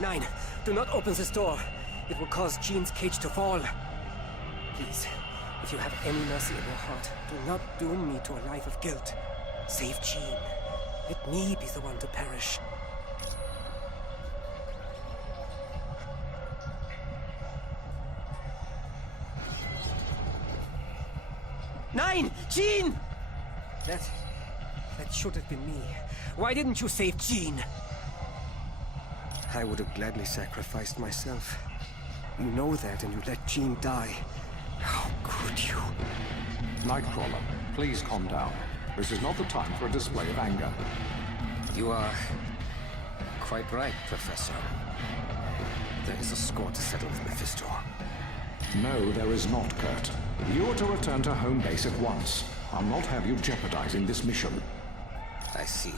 Nine, do not open this door. It will cause Jean's cage to fall. Please, if you have any mercy in your heart, do not doom me to a life of guilt. Save Jean. Let me be the one to perish. Nine! Jean! That should have been me. Why didn't you save Jean? I would have gladly sacrificed myself. You know that, and you let Jean die. How could you? Nightcrawler, please calm down. This is not the time for a display of anger. You are quite right, Professor. There is a score to settle with Mephisto. No, there is not, Kurt. You are to return to home base at once. I'll not have you jeopardizing this mission. I see.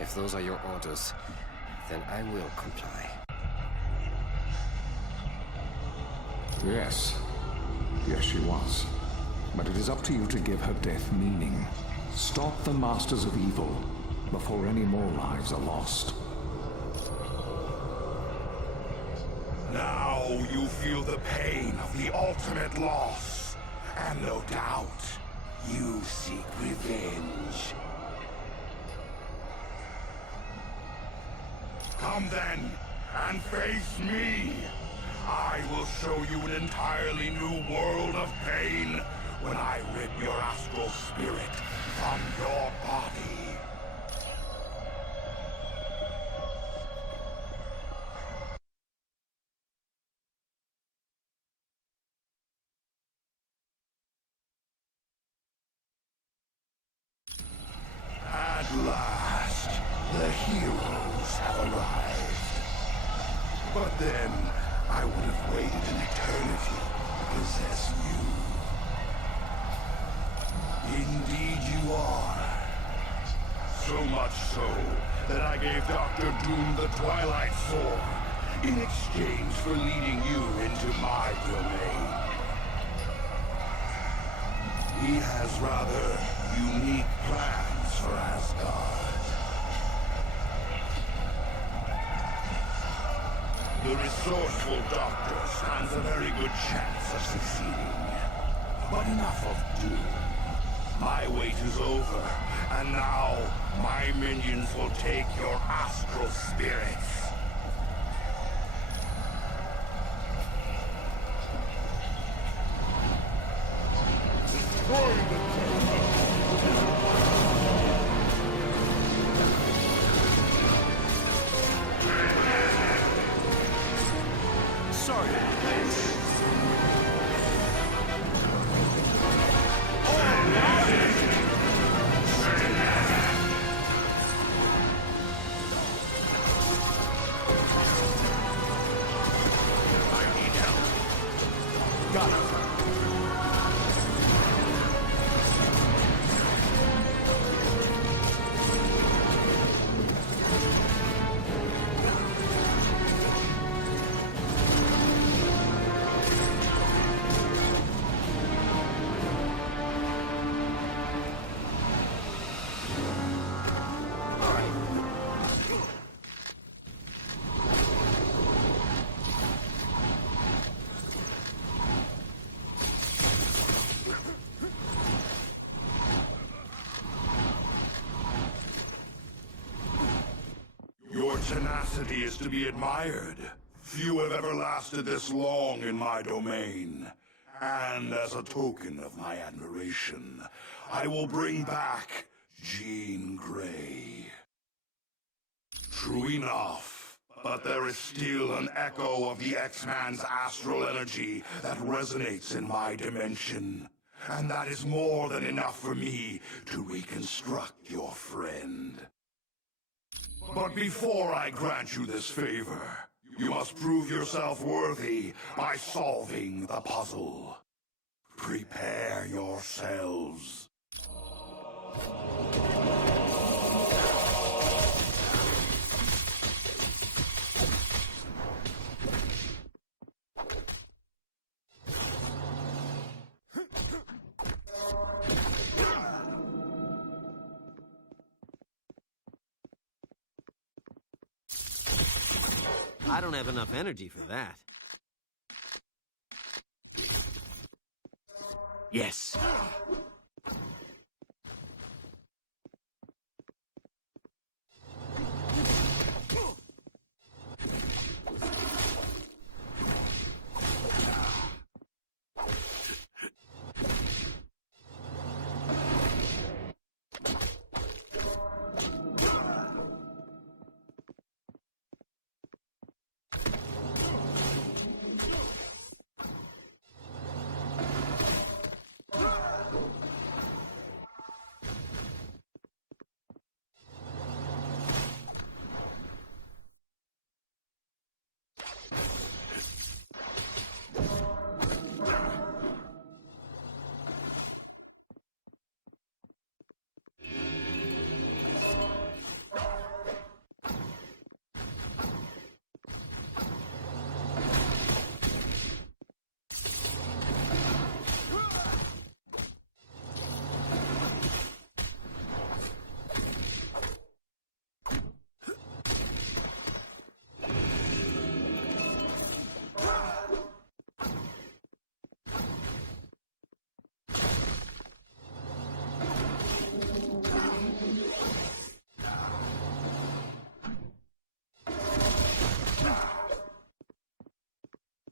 If those are your orders, then I will comply. Yes. Yes, she was. But it is up to you to give her death meaning. Stop the Masters of Evil before any more lives are lost. Now you feel the pain of the ultimate loss. And no doubt, you seek revenge. Come then, and face me. I will show you an entirely new world of pain when I rip your astral spirit from your body. At last, the heroes have arrived. But then, I would have waited an eternity to possess you. Indeed you are. So much so, that I gave Dr. Doom the Twilight Sword in exchange for leading you into my domain. He has rather unique plans for Asgard. The resourceful Doctor stands a very good chance of succeeding. But enough of Doom. My wait is over, and now my minions will take your astral spirits. Destroy the tenacity is to be admired. Few have ever lasted this long in my domain. And as a token of my admiration, I will bring back Jean Grey. True enough, but there is still an echo of the X-Man's astral energy that resonates in my dimension. And that is more than enough for me to reconstruct your friend. But before I grant you this favor, you must prove yourself worthy by solving the puzzle. Prepare yourselves. I don't have enough energy for that. Yes.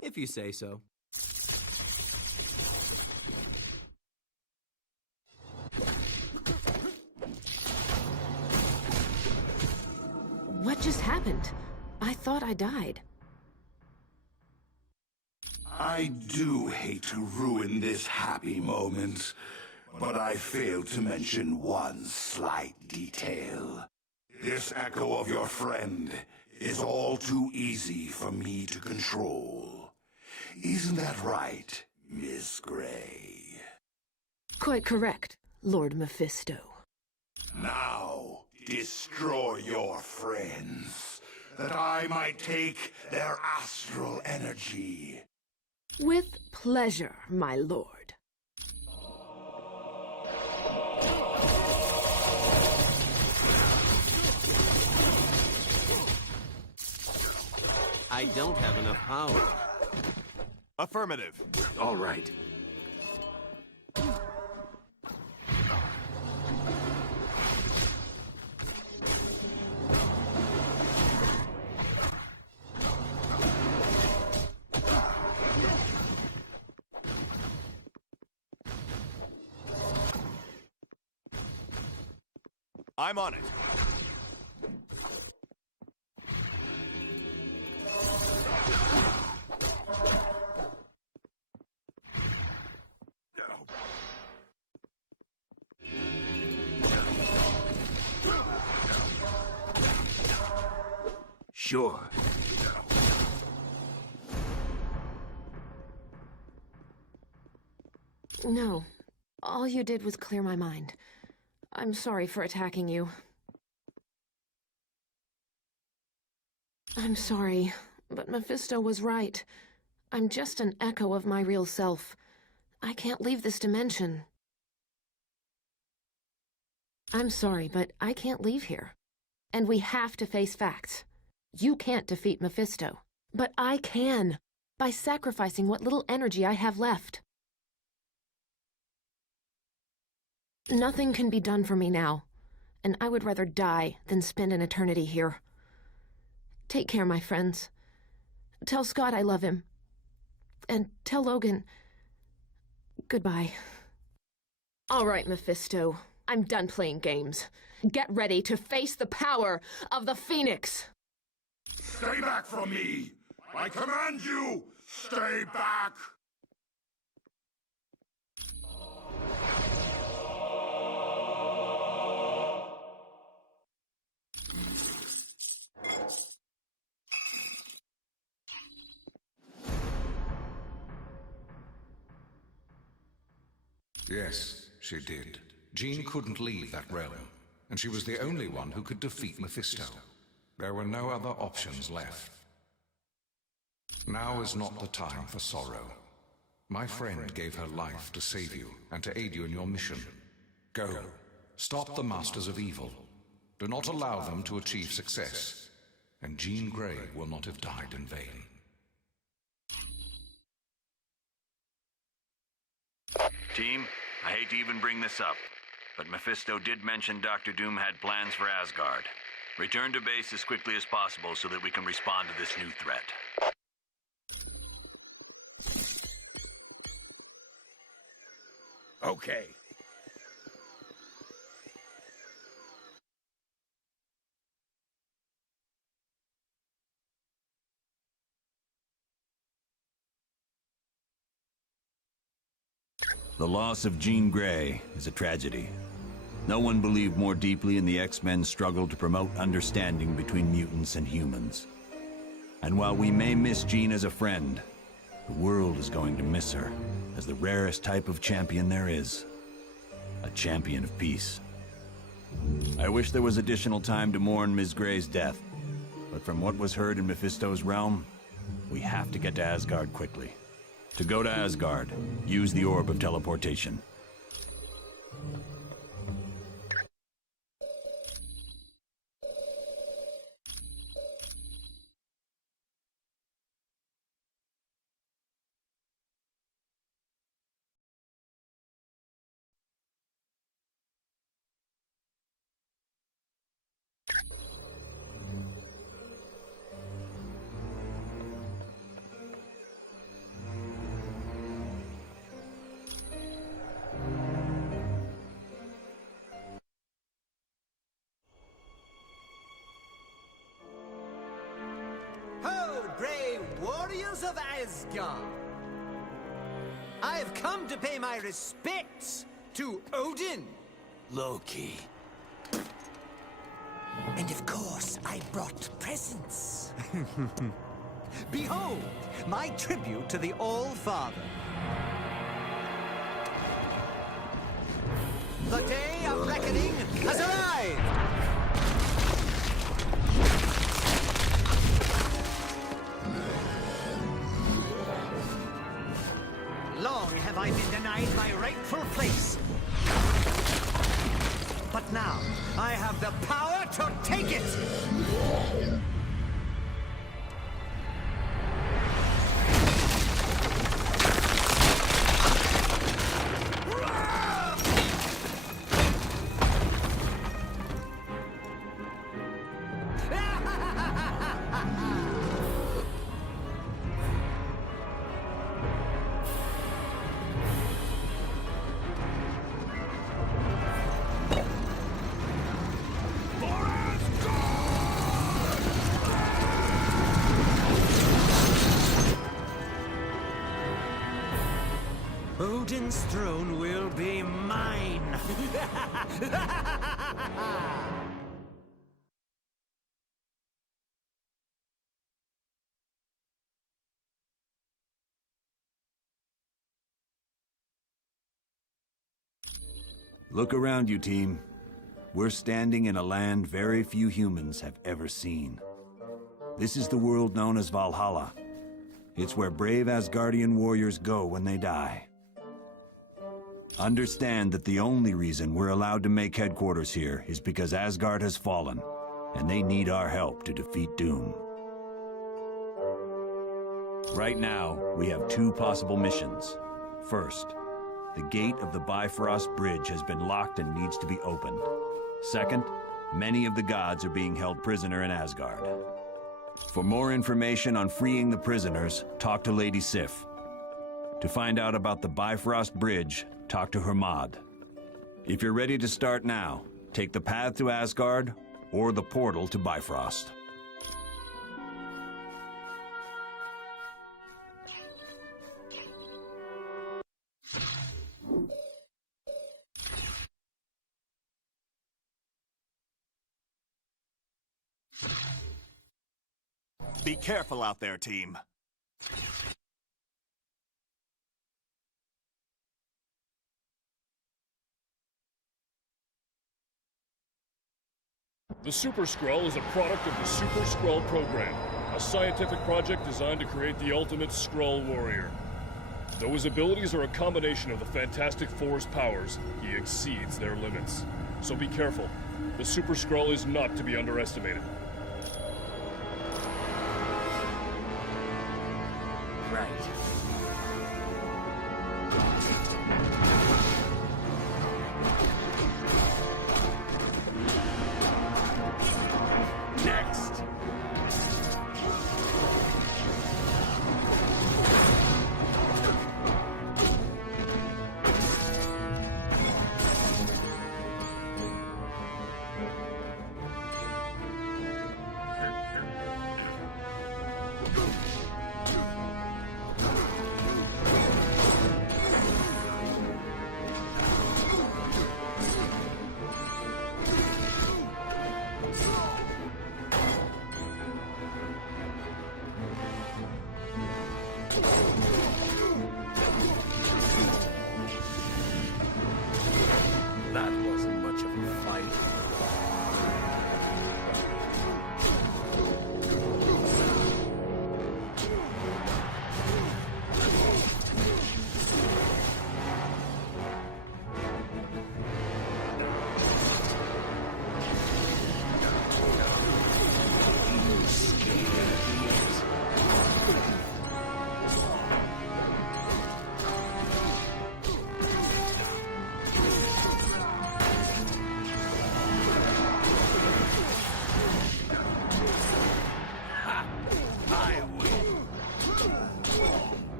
If you say so. What just happened? I thought I died. I do hate to ruin this happy moment, but I failed to mention one slight detail. This echo of your friend is all too easy for me to control. Isn't that right, Miss Gray? Quite correct, Lord Mephisto. Now, destroy your friends, that I might take their astral energy. With pleasure, my lord. I don't have enough power. Affirmative. All right. I'm on it. Sure. No. All you did was clear my mind. I'm sorry for attacking you. I'm sorry, but Mephisto was right. I'm just an echo of my real self. I can't leave this dimension. I'm sorry, but I can't leave here. And we have to face facts. You can't defeat Mephisto. But I can, by sacrificing what little energy I have left. Nothing can be done for me now, and I would rather die than spend an eternity here. Take care, my friends. Tell Scott I love him. And tell Logan... goodbye. All right, Mephisto. I'm done playing games. Get ready to face the power of the Phoenix! Stay back from me! I command you! Stay back! Yes, she did. Jean couldn't leave that realm, and she was the only one who could defeat Mephisto. There were no other options left. Now is not the time for sorrow. My friend gave her life to save you and to aid you in your mission. Go. Stop the Masters of Evil. Do not allow them to achieve success. and Jean Grey will not have died in vain. Team, I hate to even bring this up, but Mephisto did mention Dr. Doom had plans for Asgard. Return to base as quickly as possible so that we can respond to this new threat. Okay. The loss of Jean Grey is a tragedy. No one believed more deeply in the X-Men's struggle to promote understanding between mutants and humans. And while we may miss Jean as a friend, the world is going to miss her as the rarest type of champion there is. A champion of peace. I wish there was additional time to mourn Ms. Grey's death, but from what was heard in Mephisto's realm, we have to get to Asgard quickly. To go to Asgard, use the Orb of Teleportation. Warriors of Asgard! I have come to pay my respects to Odin, Loki. And of course, I brought presents. Behold, my tribute to the All-Father. The day of reckoning has arrived! Long have I been denied my rightful place. But now, I have the power to take it! Odin's throne will be mine! Look around you, team. We're standing in a land very few humans have ever seen. This is the world known as Valhalla. It's where brave Asgardian warriors go when they die. Understand that the only reason we're allowed to make headquarters here is because Asgard has fallen, and they need our help to defeat Doom. Right now, we have two possible missions. First, the gate of the Bifrost Bridge has been locked and needs to be opened. Second, many of the gods are being held prisoner in Asgard. For more information on freeing the prisoners, talk to Lady Sif. To find out about the Bifrost Bridge, talk to her M.O.D.O.K. If you're ready to start now, take the path to Asgard or the portal to Bifrost. Be careful out there, team. The Super Skrull is a product of the Super Skrull program, a scientific project designed to create the ultimate Skrull warrior. Though his abilities are a combination of the Fantastic Four's powers, he exceeds their limits. So be careful. The Super Skrull is not to be underestimated.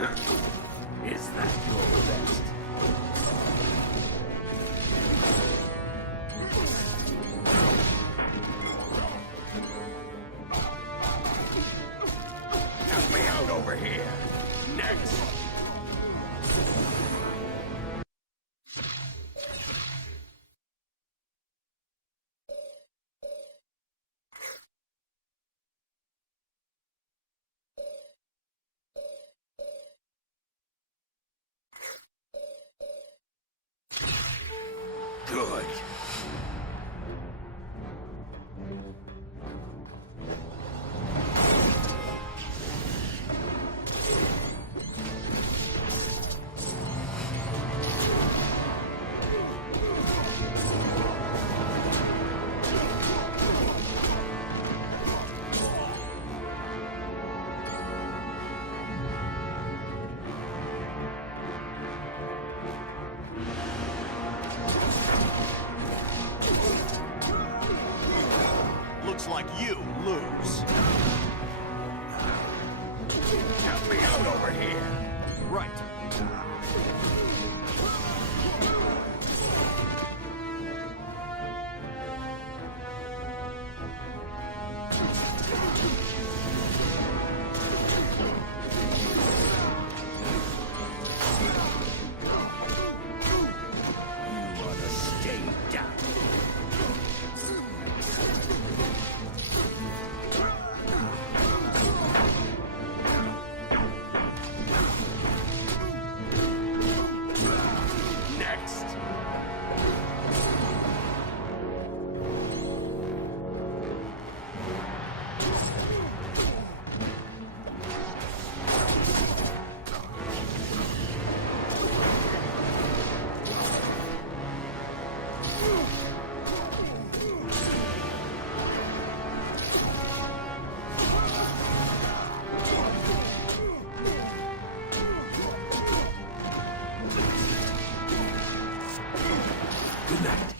Is that your best? Help me out over here. Next. Good. Looks like you lose. Help me out over here. Right. You ought to stay down. Next. Good night.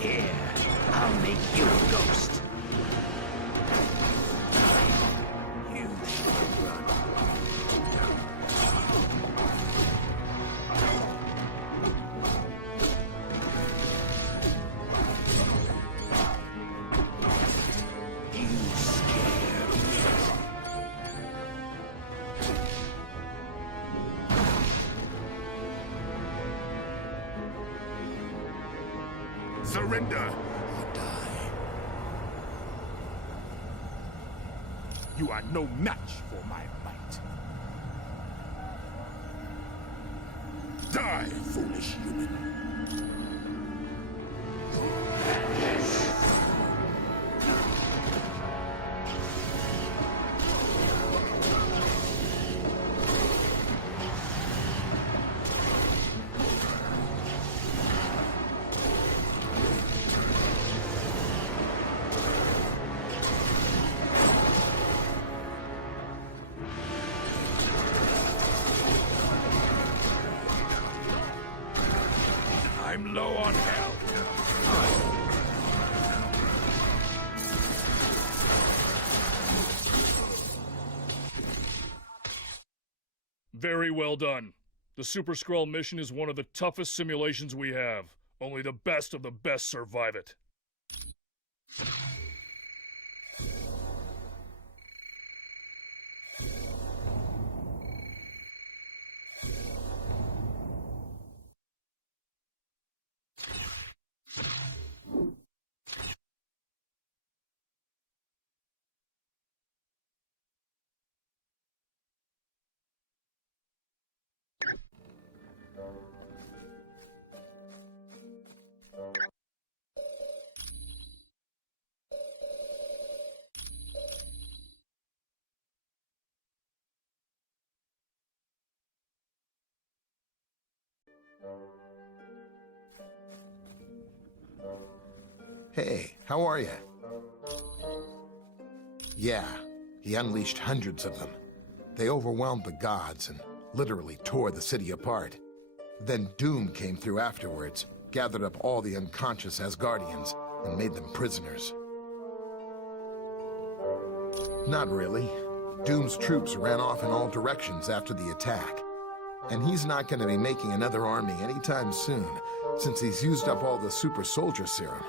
Here, I'll make you a ghost. You should run. You scared me. Surrender or die. You are no match for my might. Die, foolish human. I'm low on health. Very well done. The Super Skrull mission is one of the toughest simulations we have. Only the best of the best survive it. Hey, how are you? Yeah, he unleashed hundreds of them. They overwhelmed the gods and literally tore the city apart. Then Doom came through afterwards, gathered up all the unconscious Asgardians, and made them prisoners. Not really. Doom's troops ran off in all directions after the attack. And he's not going to be making another army anytime soon, since he's used up all the super soldier serum.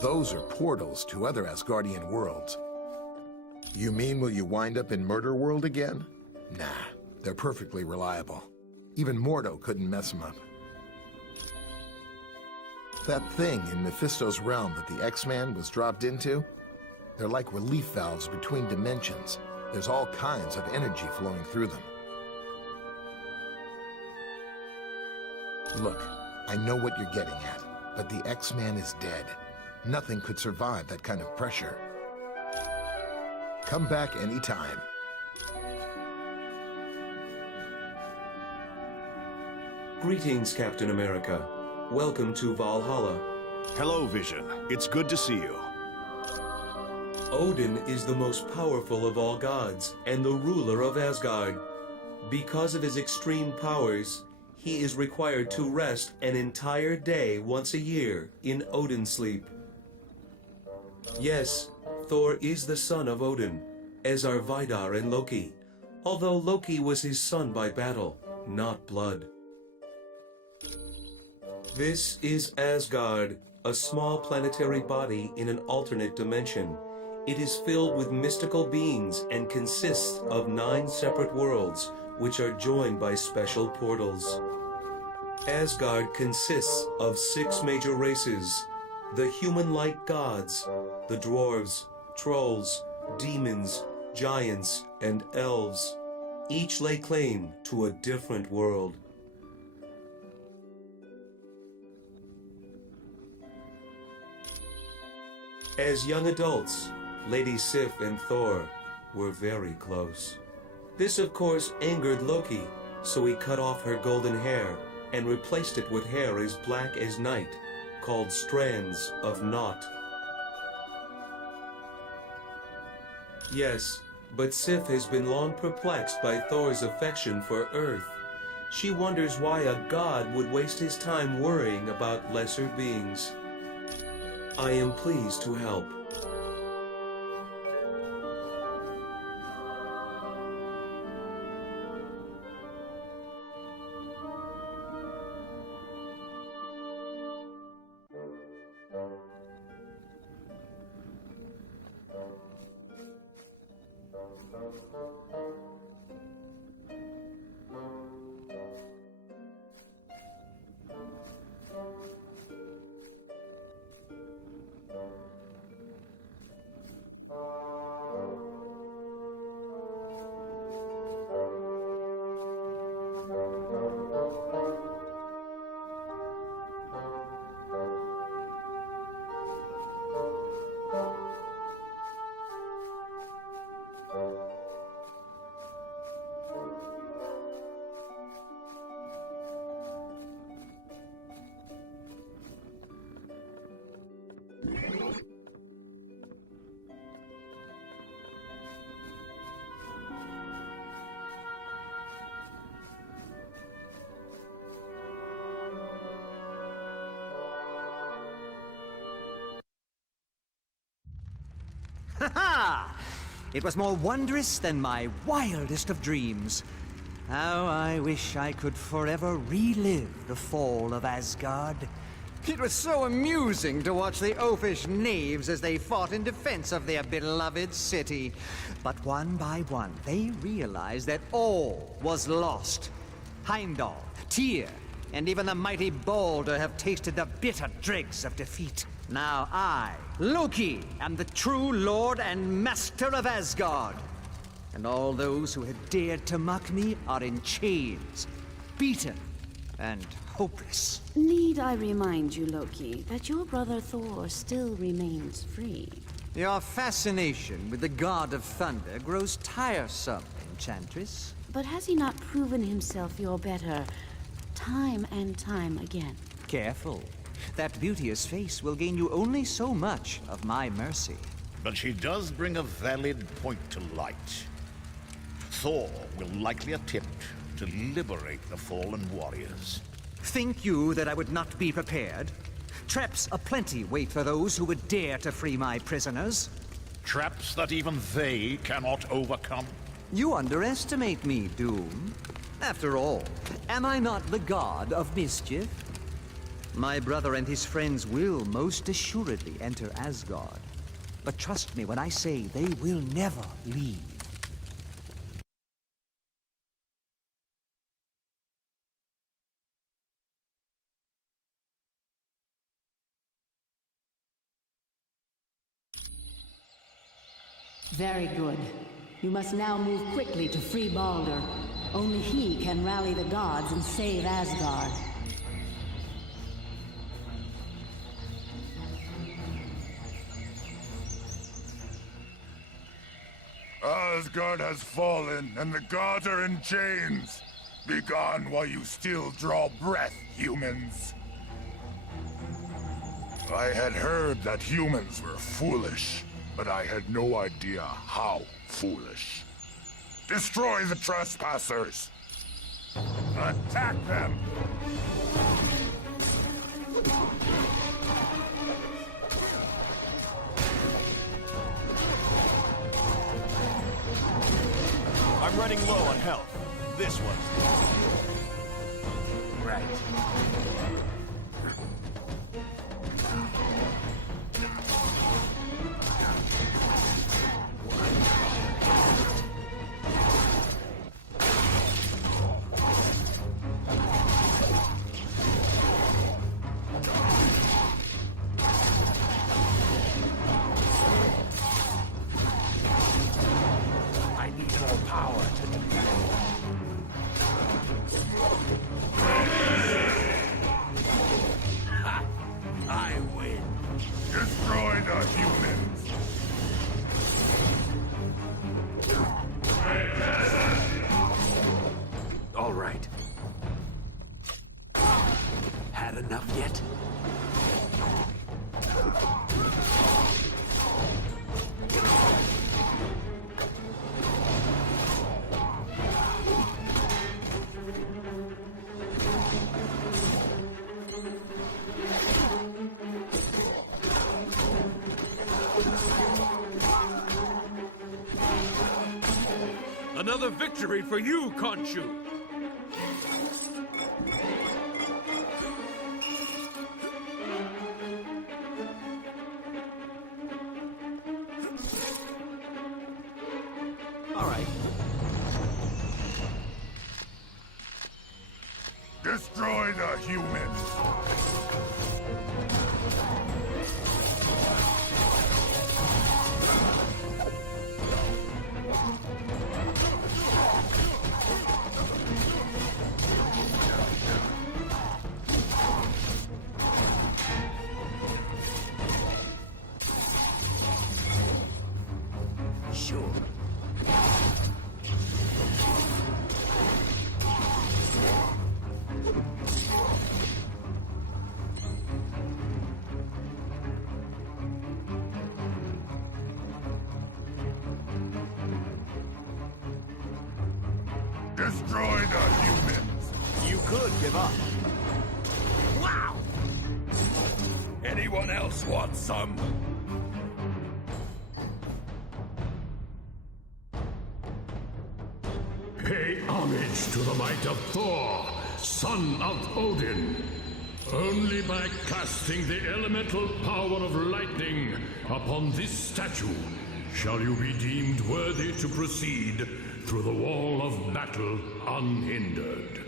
Those are portals to other Asgardian worlds. You mean will you wind up in Murderworld again? Nah, they're perfectly reliable. Even M.O.D.O.K couldn't mess them up. That thing in Mephisto's realm that the X-Man was dropped into? They're like relief valves between dimensions. There's all kinds of energy flowing through them. Look, I know what you're getting at, but the X-Man is dead. Nothing could survive that kind of pressure. Come back anytime. Greetings, Captain America. Welcome to Valhalla. Hello, Vision. It's good to see you. Odin is the most powerful of all gods and the ruler of Asgard. Because of his extreme powers, he is required to rest an entire day once a year in Odin sleep. Yes, Thor is the son of Odin, as are Vidar and Loki, although Loki was his son by battle, not blood. This is Asgard, a small planetary body in an alternate dimension. It is filled with mystical beings and consists of 9 separate worlds, which are joined by special portals. Asgard consists of 6 major races: the human-like gods, the dwarves, trolls, demons, giants, and elves. Each lay claim to a different world. As young adults, Lady Sif and Thor were very close. This, of course, angered Loki, so he cut off her golden hair and replaced it with hair as black as night, called strands of Naught. Yes, but Sif has been long perplexed by Thor's affection for Earth. She wonders why a god would waste his time worrying about lesser beings. I am pleased to help. Ha-ha! It was more wondrous than my wildest of dreams. How I wish I could forever relive the fall of Asgard. It was so amusing to watch the oafish knaves as they fought in defense of their beloved city. But one by one, they realized that all was lost. Heimdall, Tyr, and even the mighty Balder have tasted the bitter dregs of defeat. Now I, Loki, am the true lord and master of Asgard. And all those who had dared to mock me are in chains, beaten, and hopeless. Need I remind you, Loki, that your brother Thor still remains free? Your fascination with the god of thunder grows tiresome, Enchantress. But has he not proven himself your better time and time again. Careful. That beauteous face will gain you only so much of my mercy. But she does bring a valid point to light. Thor will likely attempt to liberate the fallen warriors. Think you that I would not be prepared? Traps aplenty wait for those who would dare to free my prisoners. Traps that even they cannot overcome? You underestimate me, Doom. After all, am I not the god of mischief? My brother and his friends will most assuredly enter Asgard. But trust me when I say they will never leave. Very good. You must now move quickly to free Baldur. Only he can rally the gods and save Asgard. Asgard has fallen, and the gods are in chains. Be gone while you still draw breath, humans. I had heard that humans were foolish, but I had no idea how foolish. Destroy the trespassers! Attack them! I'm running low on health. This one's right. Another victory for you, Khonshu! All right. Destroy the humans! Destroy the humans! You could give up. Wow! Anyone else want some? Pay homage to the might of Thor, son of Odin. Only by casting the elemental power of lightning upon this statue shall you be deemed worthy to proceed through the wall of battle unhindered.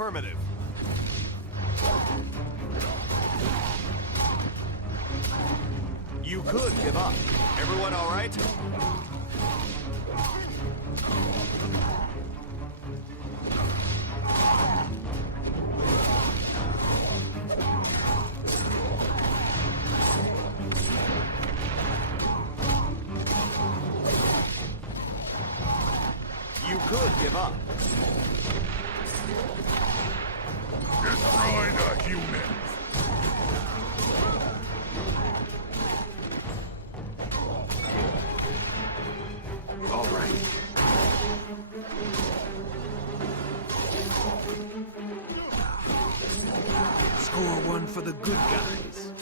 Affirmative. You could give up. Everyone all right? You could give up. Destroy the humans! All right. Score one for the good guys.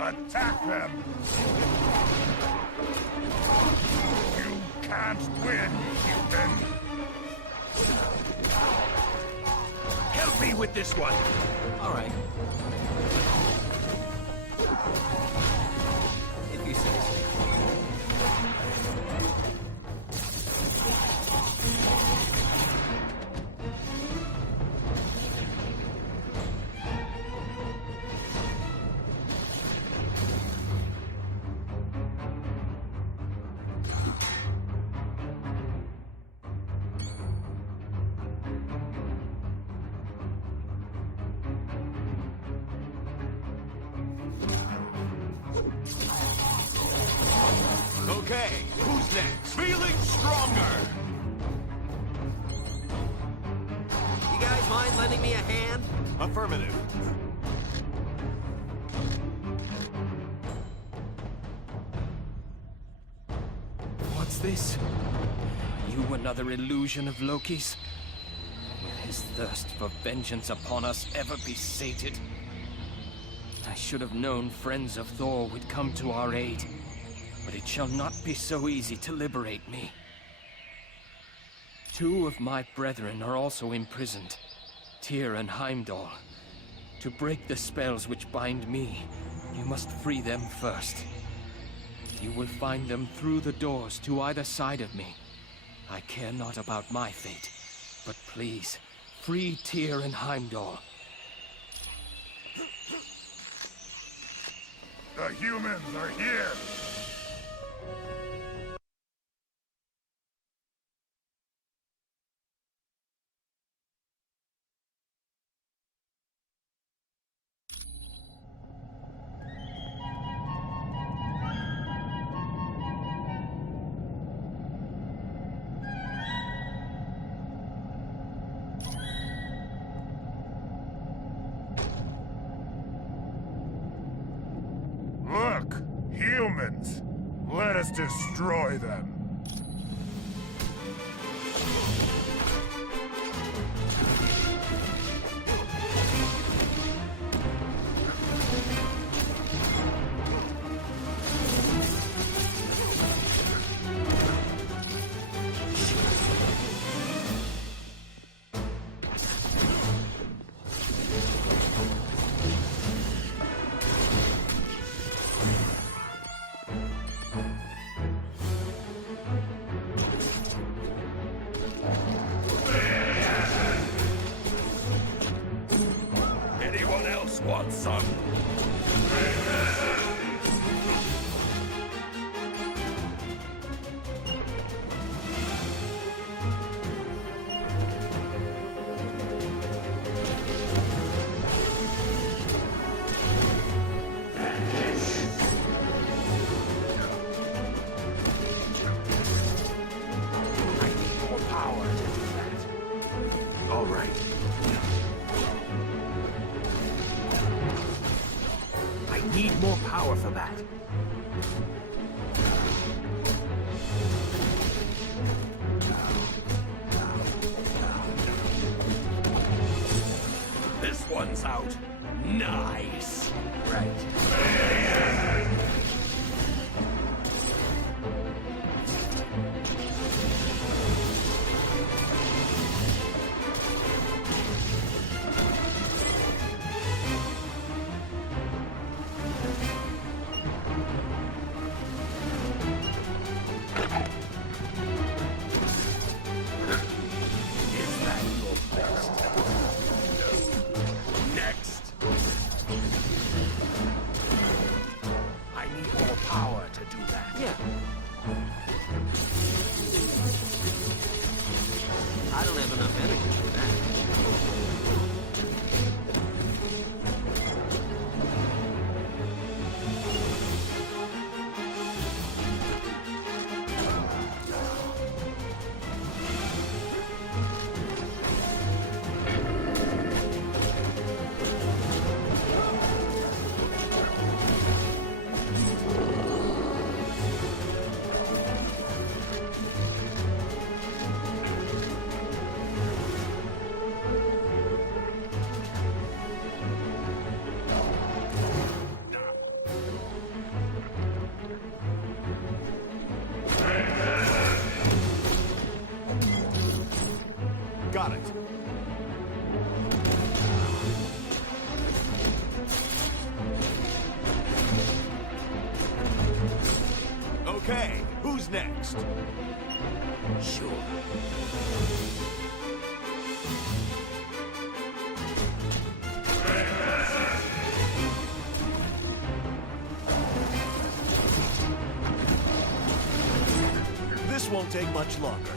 Attack them! You can't win, human! Help me with this one. All right. If you say so. Okay, who's next? Feeling stronger! You guys mind lending me a hand? Affirmative. What's this? You another illusion of Loki's? Will his thirst for vengeance upon us ever be sated? I should have known friends of Thor would come to our aid. But it shall not be so easy to liberate me. 2 of my brethren are also imprisoned, Tyr and Heimdall. To break the spells which bind me, you must free them first. You will find them through the doors to either side of me. I care not about my fate, but please, free Tyr and Heimdall. The humans are here! Look! Humans! Let us destroy them! Want some? More power to do that. All right. Need more power for that. This one's out. Nice. Right. don't have enough energy for that. Got it. Okay, who's next? Sure. This won't take much longer.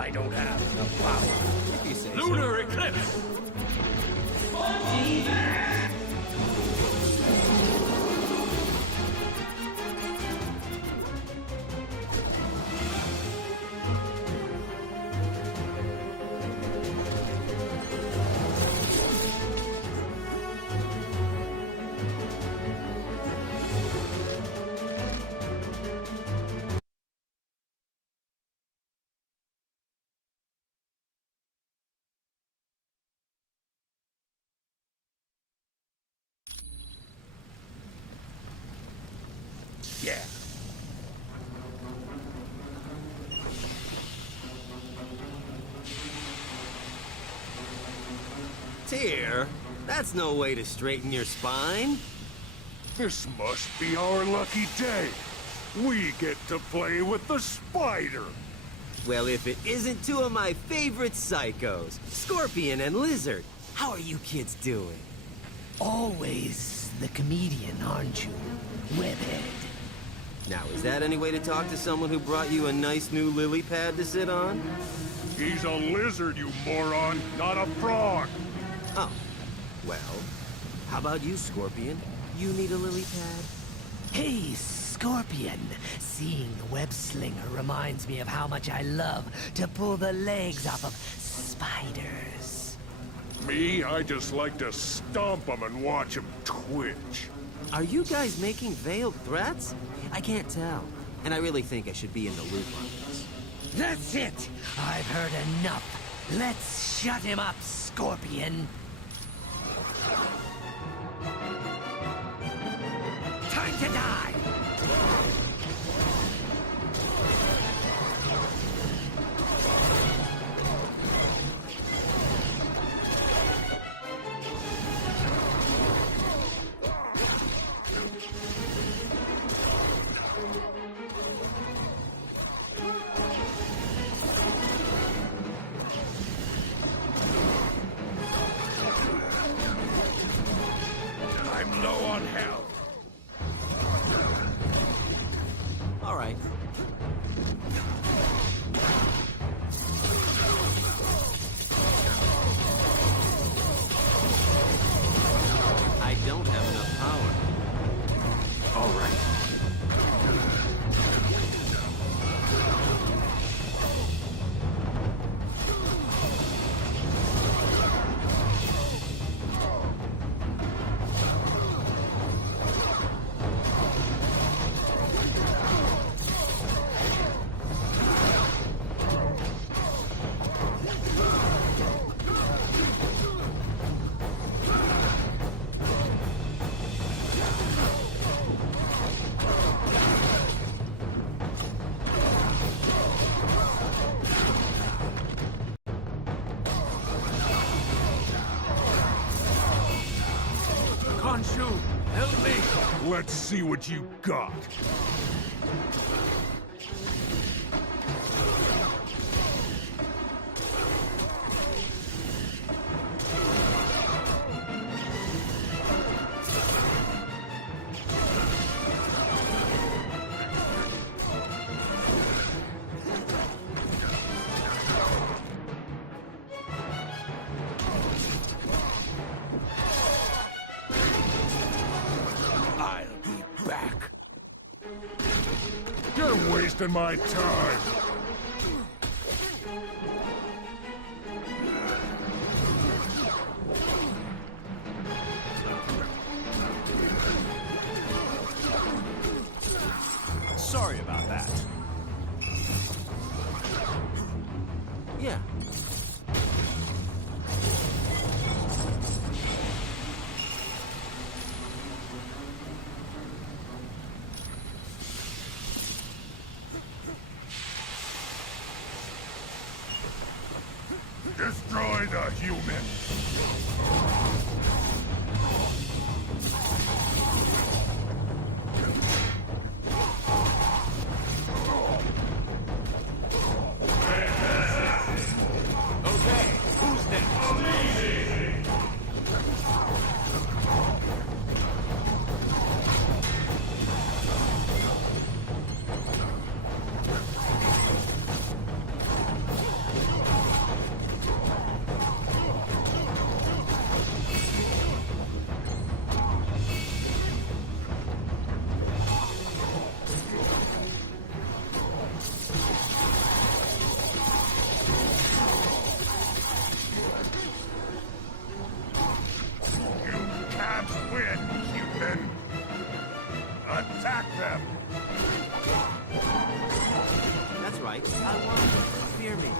I don't have enough power. If you say Lunar eclipse! Yeah. Tyr, that's no way to straighten your spine. This must be our lucky day. We get to play with the spider. Well, if it isn't two of my favorite psychos, Scorpion and Lizard, how are you kids doing? Always the comedian, aren't you, Webhead? Now, is that any way to talk to someone who brought you a nice new lily pad to sit on? He's a lizard, you moron, not a frog. Oh, well, how about you, Scorpion? You need a lily pad? Hey, Scorpion. Seeing the web slinger reminds me of how much I love to pull the legs off of spiders. Me, I just like to stomp them and watch them twitch. Are you guys making veiled threats? I can't tell, and I really think I should be in the loop on this. That's it! I've heard enough. Let's shut him up, Scorpion. Time to die! I'm low on health. All right. I don't have enough power. All right. Khonshu, help me! Let's see what you got. wasting my time. Sorry about that. Yeah. Destroy the humans! That's right. I want you to fear me.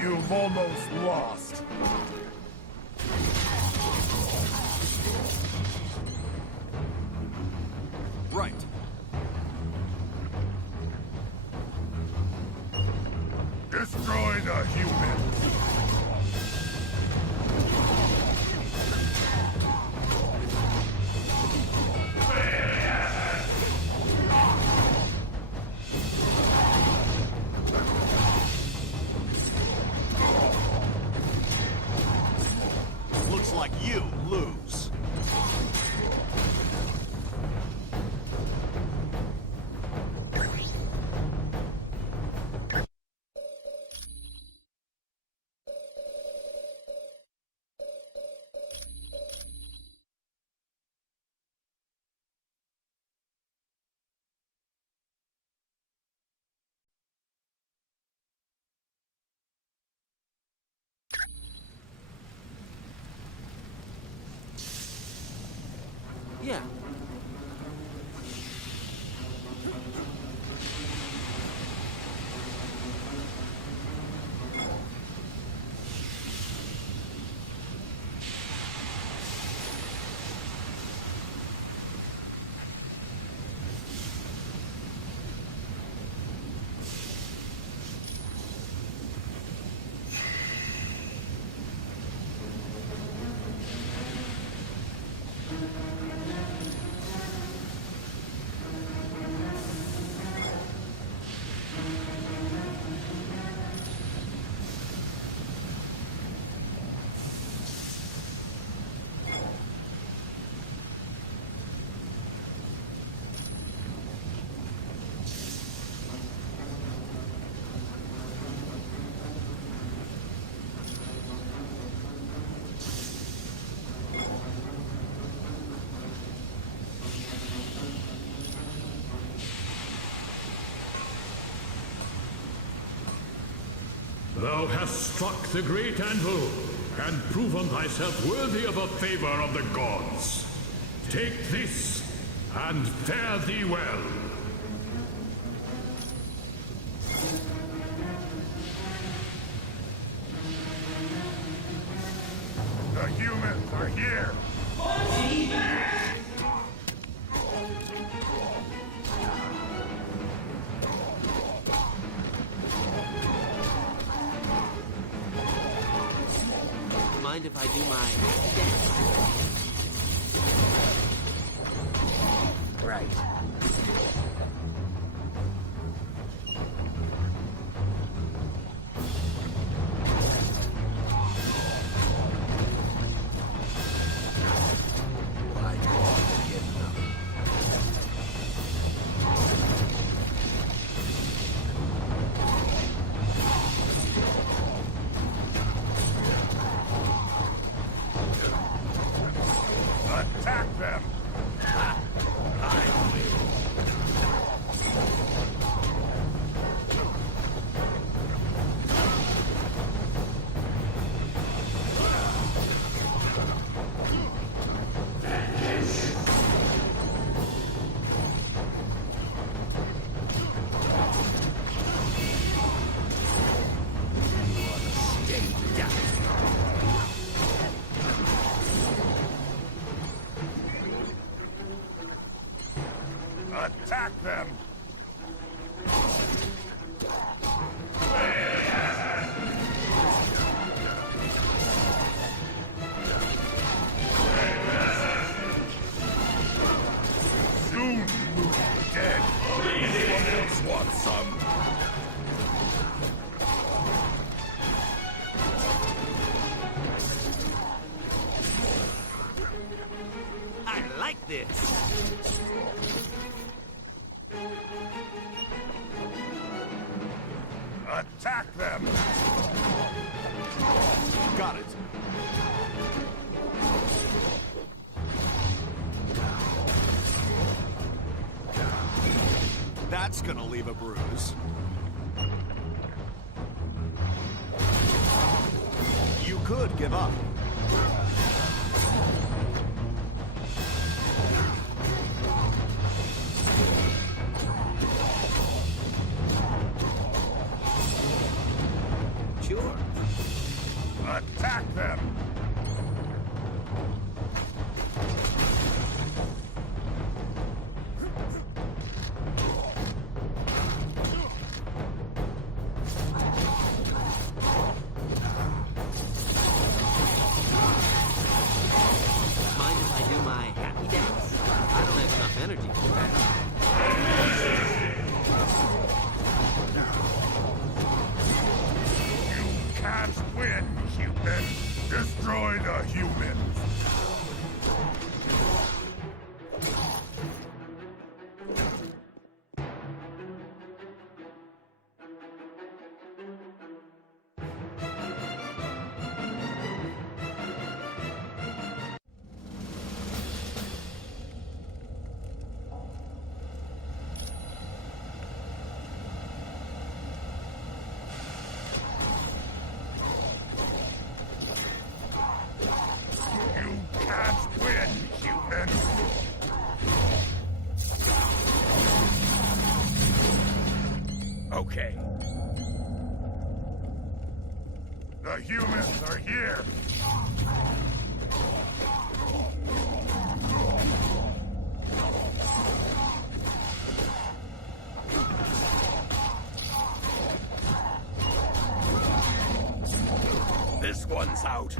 You've almost lost. Right. Destroy the humans. Looks like you lose. Yeah. Thou hast struck the great anvil, and proven thyself worthy of a favor of the gods. Take this, and fare thee well. The humans are here. Mind if I do my dance? Right. this! Attack them! Got it. That's gonna leave a bruise. You could give up. Sure. Attack them! Mind if I do my happy dance? I don't have enough energy for that. Can't win, human! Destroy the humans! Okay. The humans are here! This one's out.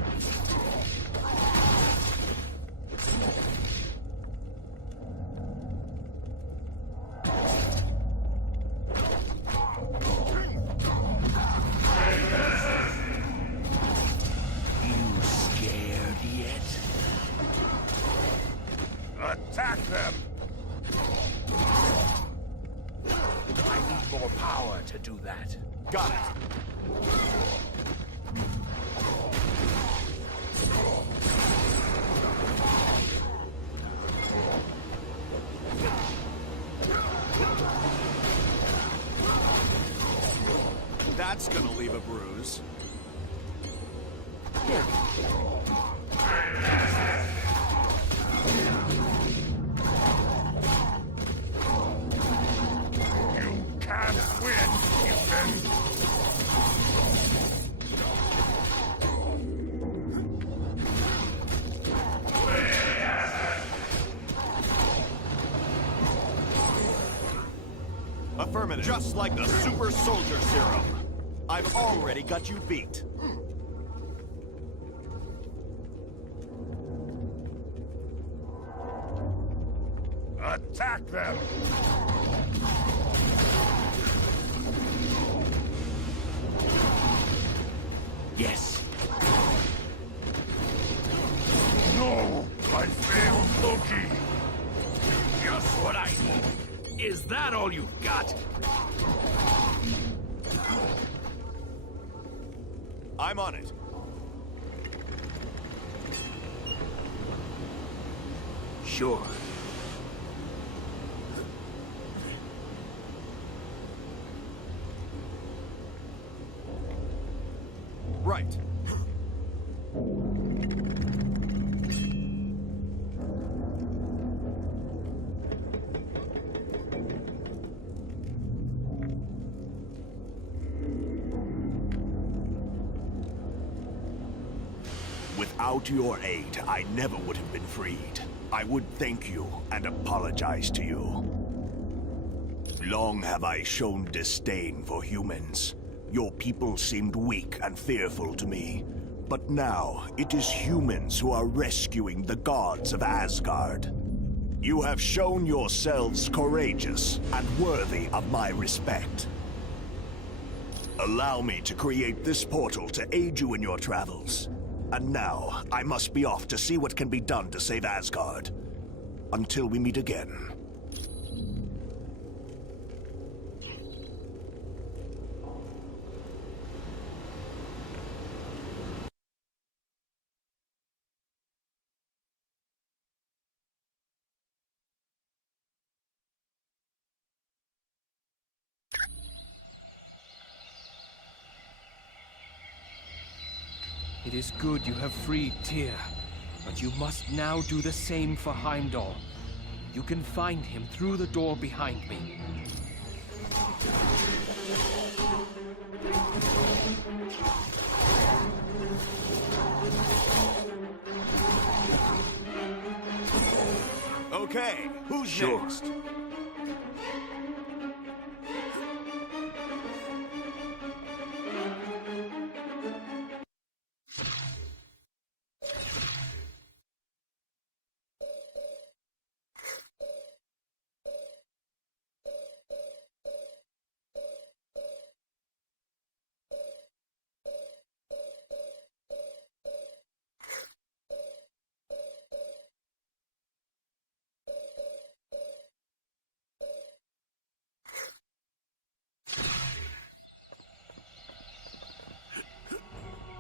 Attack them! I need more power to do that. Got it. That's gonna leave a bruise. You can't win, human! Affirmative. Just like the super soldier serum. I've already got you beat. Attack them! Yes. No! I failed Loki! Just what I need. Is that all you've got? I'm on it. Sure. Right. Without your aid, I never would have been freed. I would thank you and apologize to you. Long have I shown disdain for humans. Your people seemed weak and fearful to me. But now, it is humans who are rescuing the gods of Asgard. You have shown yourselves courageous and worthy of my respect. Allow me to create this portal to aid you in your travels. And now, I must be off to see what can be done to save Asgard. Until we meet again. It is good you have freed Tyr, but you must now do the same for Heimdall. You can find him through the door behind me. Okay, who's next?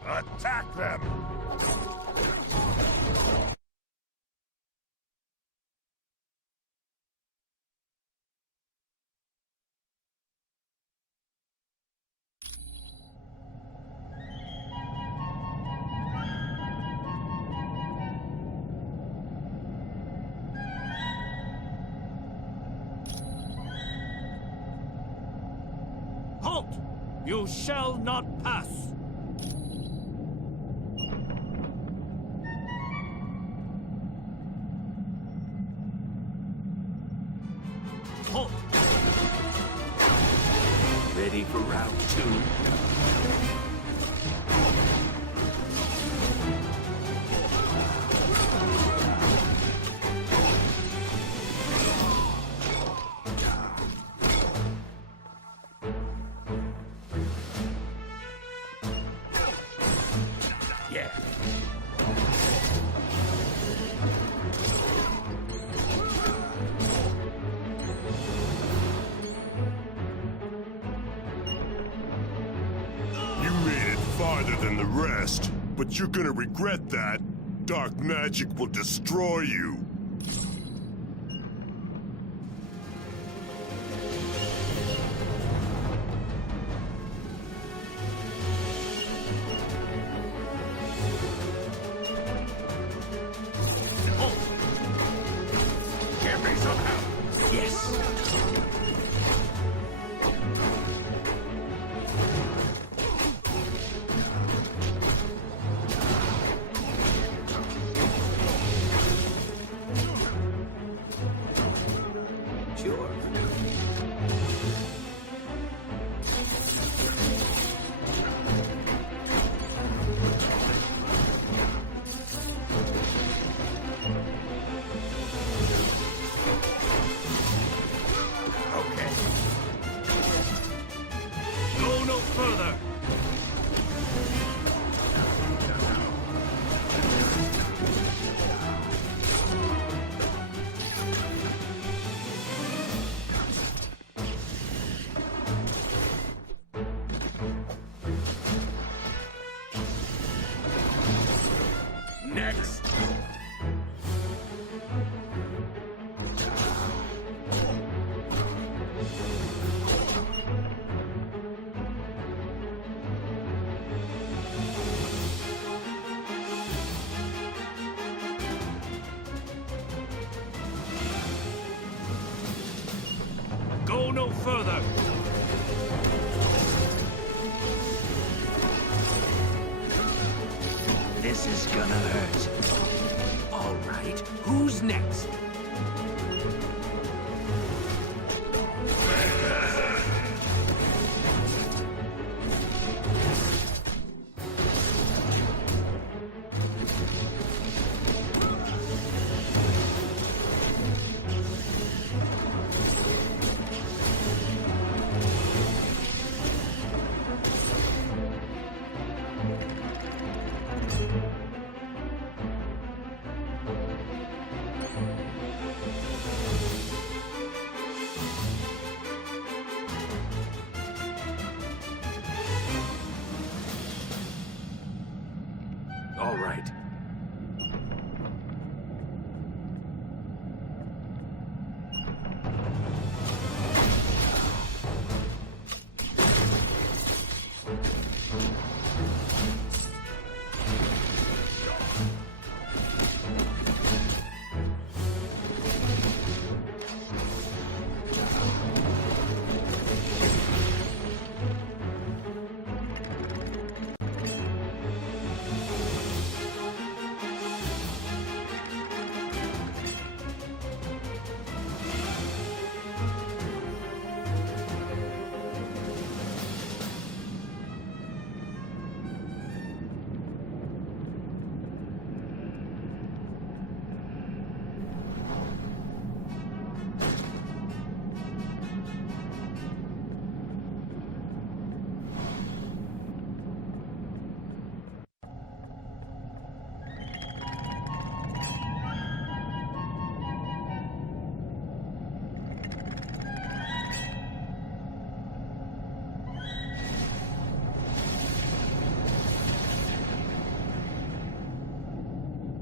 Attack them! Halt! You shall not pass! Halt! Ready for round two? Farther than the rest, but you're gonna regret that. Dark magic will destroy you. Halt! Give me some help! Yes! Next! Go no further! This is gonna hurt. All right, who's next? All right.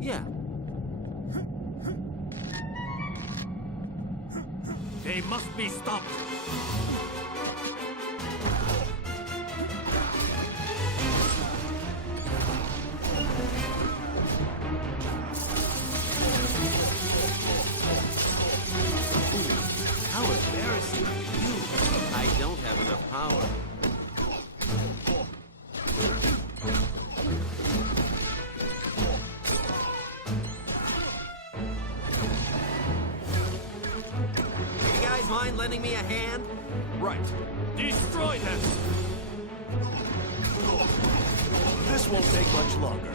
Yeah. They must be stopped. How embarrassing for you. I don't have enough power. You guys mind lending me a hand? Right. Destroy them! This won't take much longer.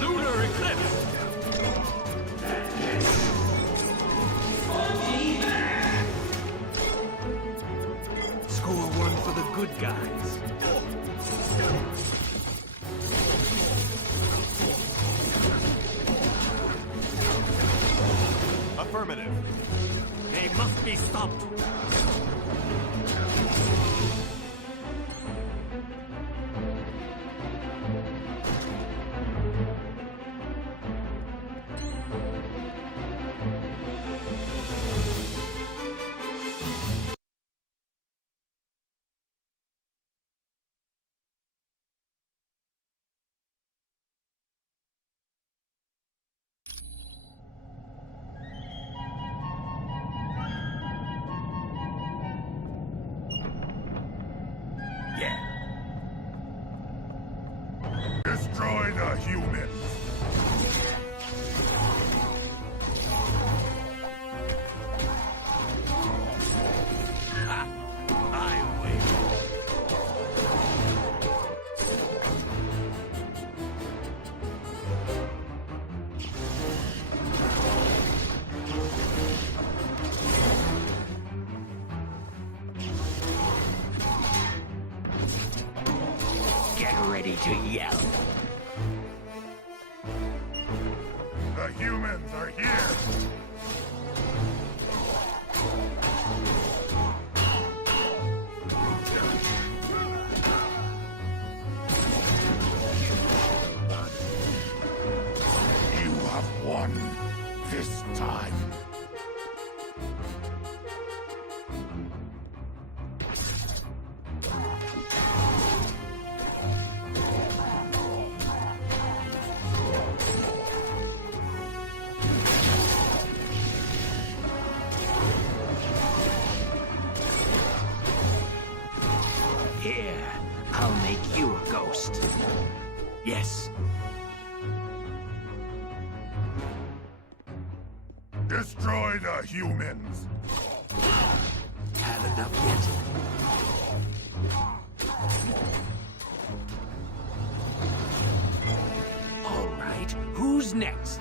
Lunar eclipse! Score one for the good guys. Affirmative. They must be stopped. Destroy the humans! Get ready to yell. The humans are here! You have won this time. Here, I'll make you a ghost. Yes. Destroy the humans! Had enough yet? All right, who's next?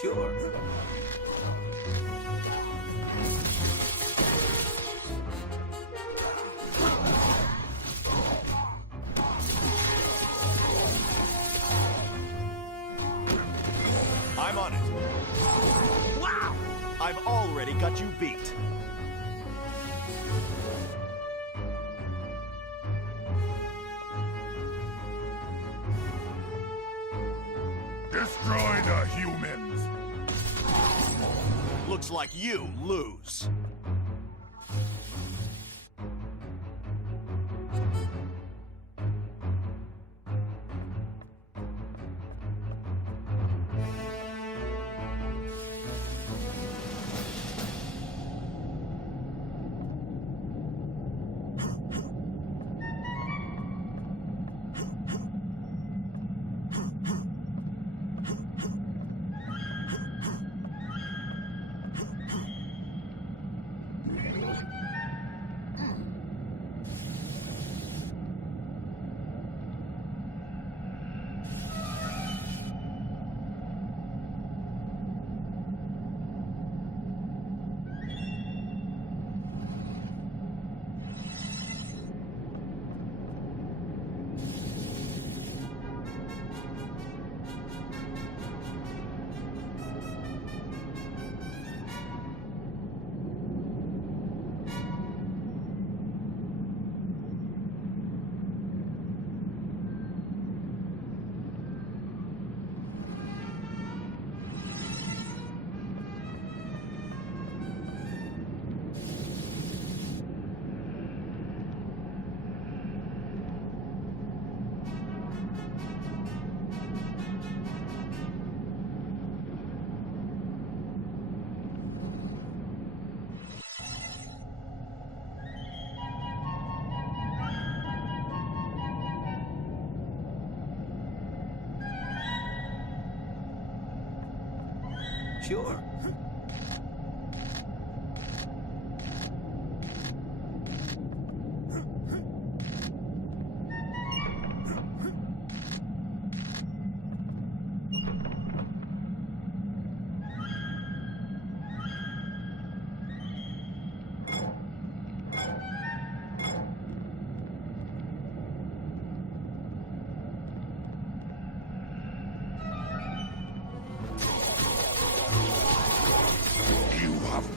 Sure. I'm on it. Wow! I've already got you beat. Destroy the humans! Looks like you lose. Sure.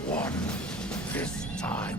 Won this time.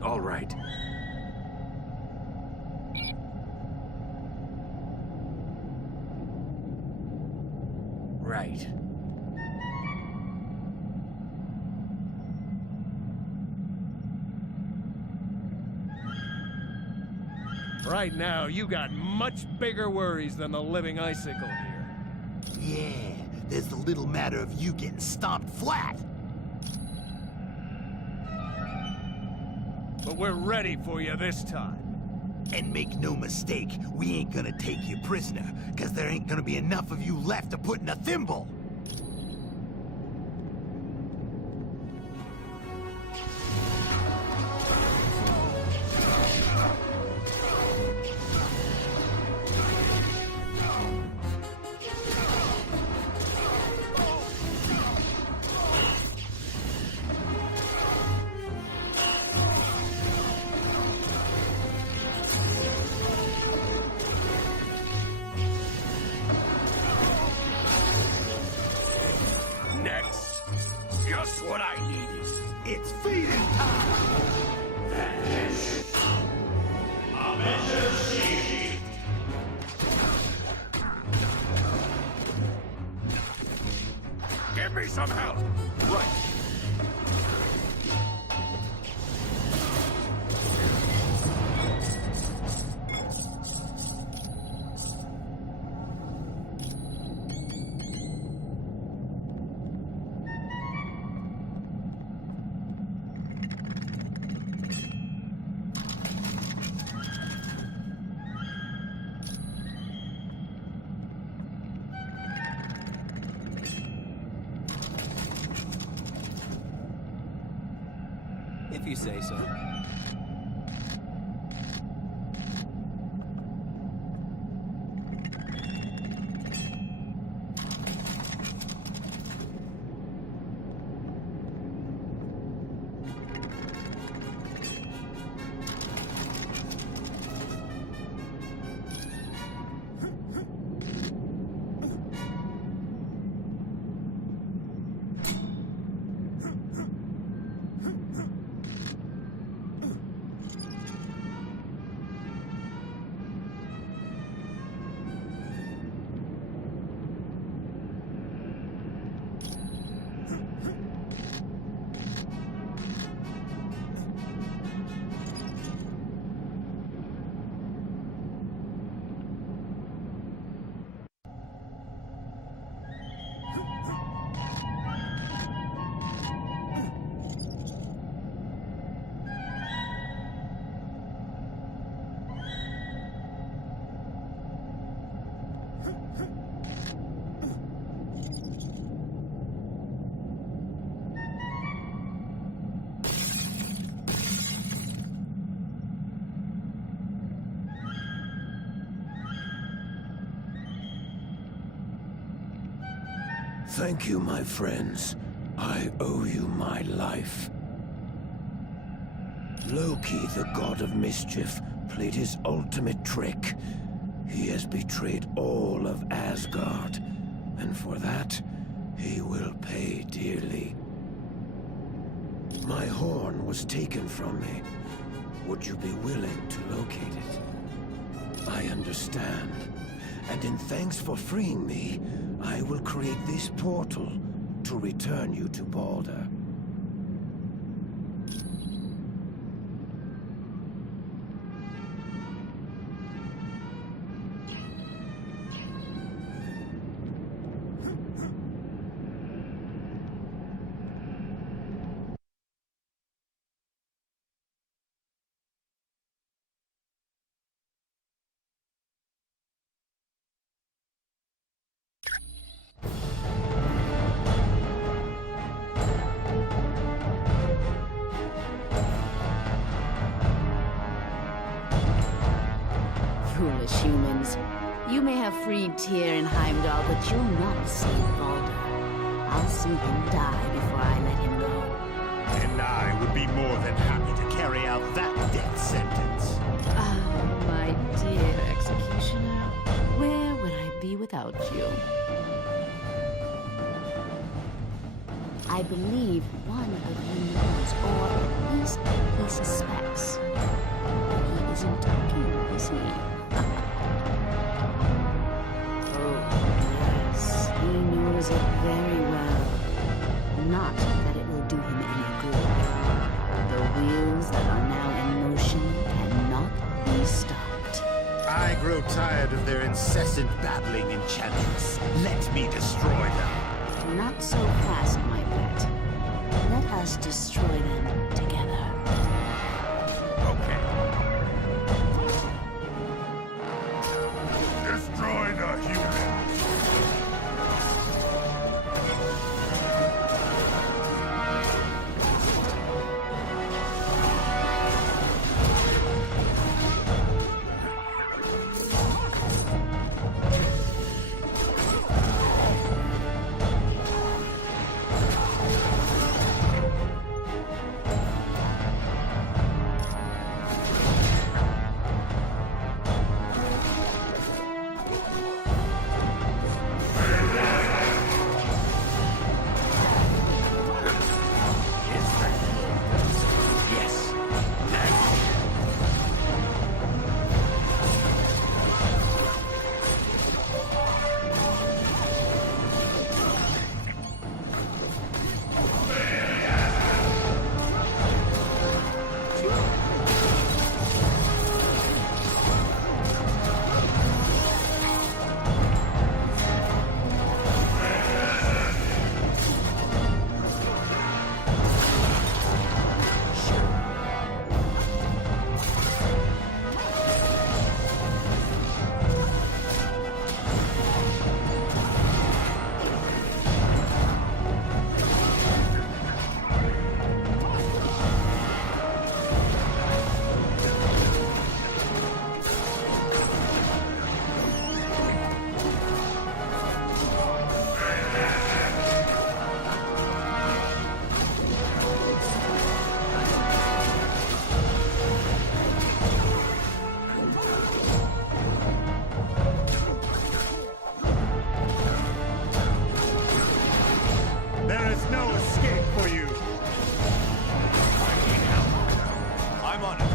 All right. Right. Right now, you got much bigger worries than the living icicle here. Yeah, there's the little matter of you getting stomped flat. But we're ready for you this time. And make no mistake, we ain't gonna take you prisoner, cause there ain't gonna be enough of you left to put in a thimble. some help! Right. If you say so. Thank you, my friends. I owe you my life. Loki, the god of mischief, played his ultimate trick. He has betrayed all of Asgard, and for that, he will pay dearly. My horn was taken from me. Would you be willing to locate it? I understand. And in thanks for freeing me, I will create this portal to return you to Balder. Foolish humans. You may have freed Tyr and Heimdall, but you'll not save Balder. I'll see him die before I let him go. And I would be more than happy to carry out that death sentence. Ah, my dear executioner. Where would I be without you? I believe one of you knows, or at least he suspects. But he isn't talking, is he? Yes, he knows it very well. Not that it will do him any good. The wheels that are now in motion cannot be stopped. I grow tired of their incessant babbling, Enchantress. Let me destroy them. Not so fast, my pet. Let us destroy them together. Okay. Destroy the humans! I'm on it.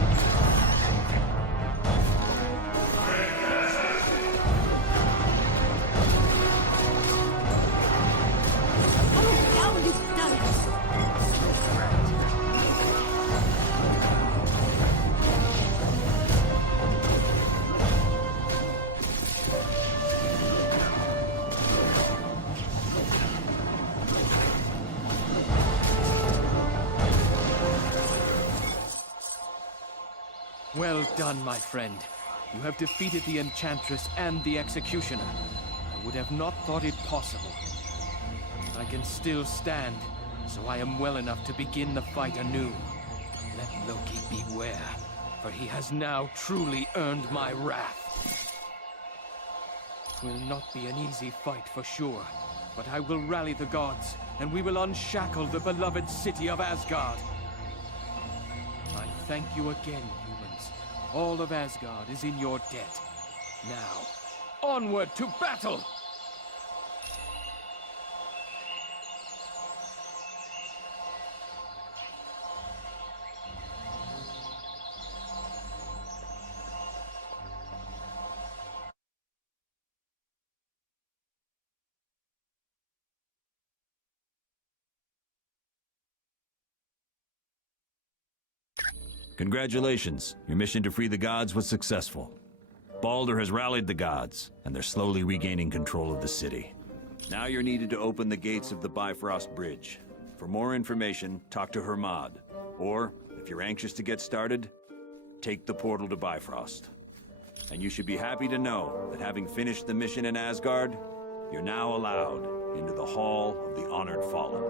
Well done, my friend. You have defeated the Enchantress and the Executioner. I would have not thought it possible. I can still stand, so I am well enough to begin the fight anew. Let Loki beware, for he has now truly earned my wrath. It will not be an easy fight for sure, but I will rally the gods, and we will unshackle the beloved city of Asgard. I thank you again, humans. All of Asgard is in your debt. Now, onward to battle! Congratulations. Your mission to free the gods was successful. Baldur has rallied the gods, and they're slowly regaining control of the city. Now you're needed to open the gates of the Bifrost Bridge. For more information, talk to Hermod. Or, if you're anxious to get started, take the portal to Bifrost. And you should be happy to know that having finished the mission in Asgard, you're now allowed into the Hall of the Honored Fallen.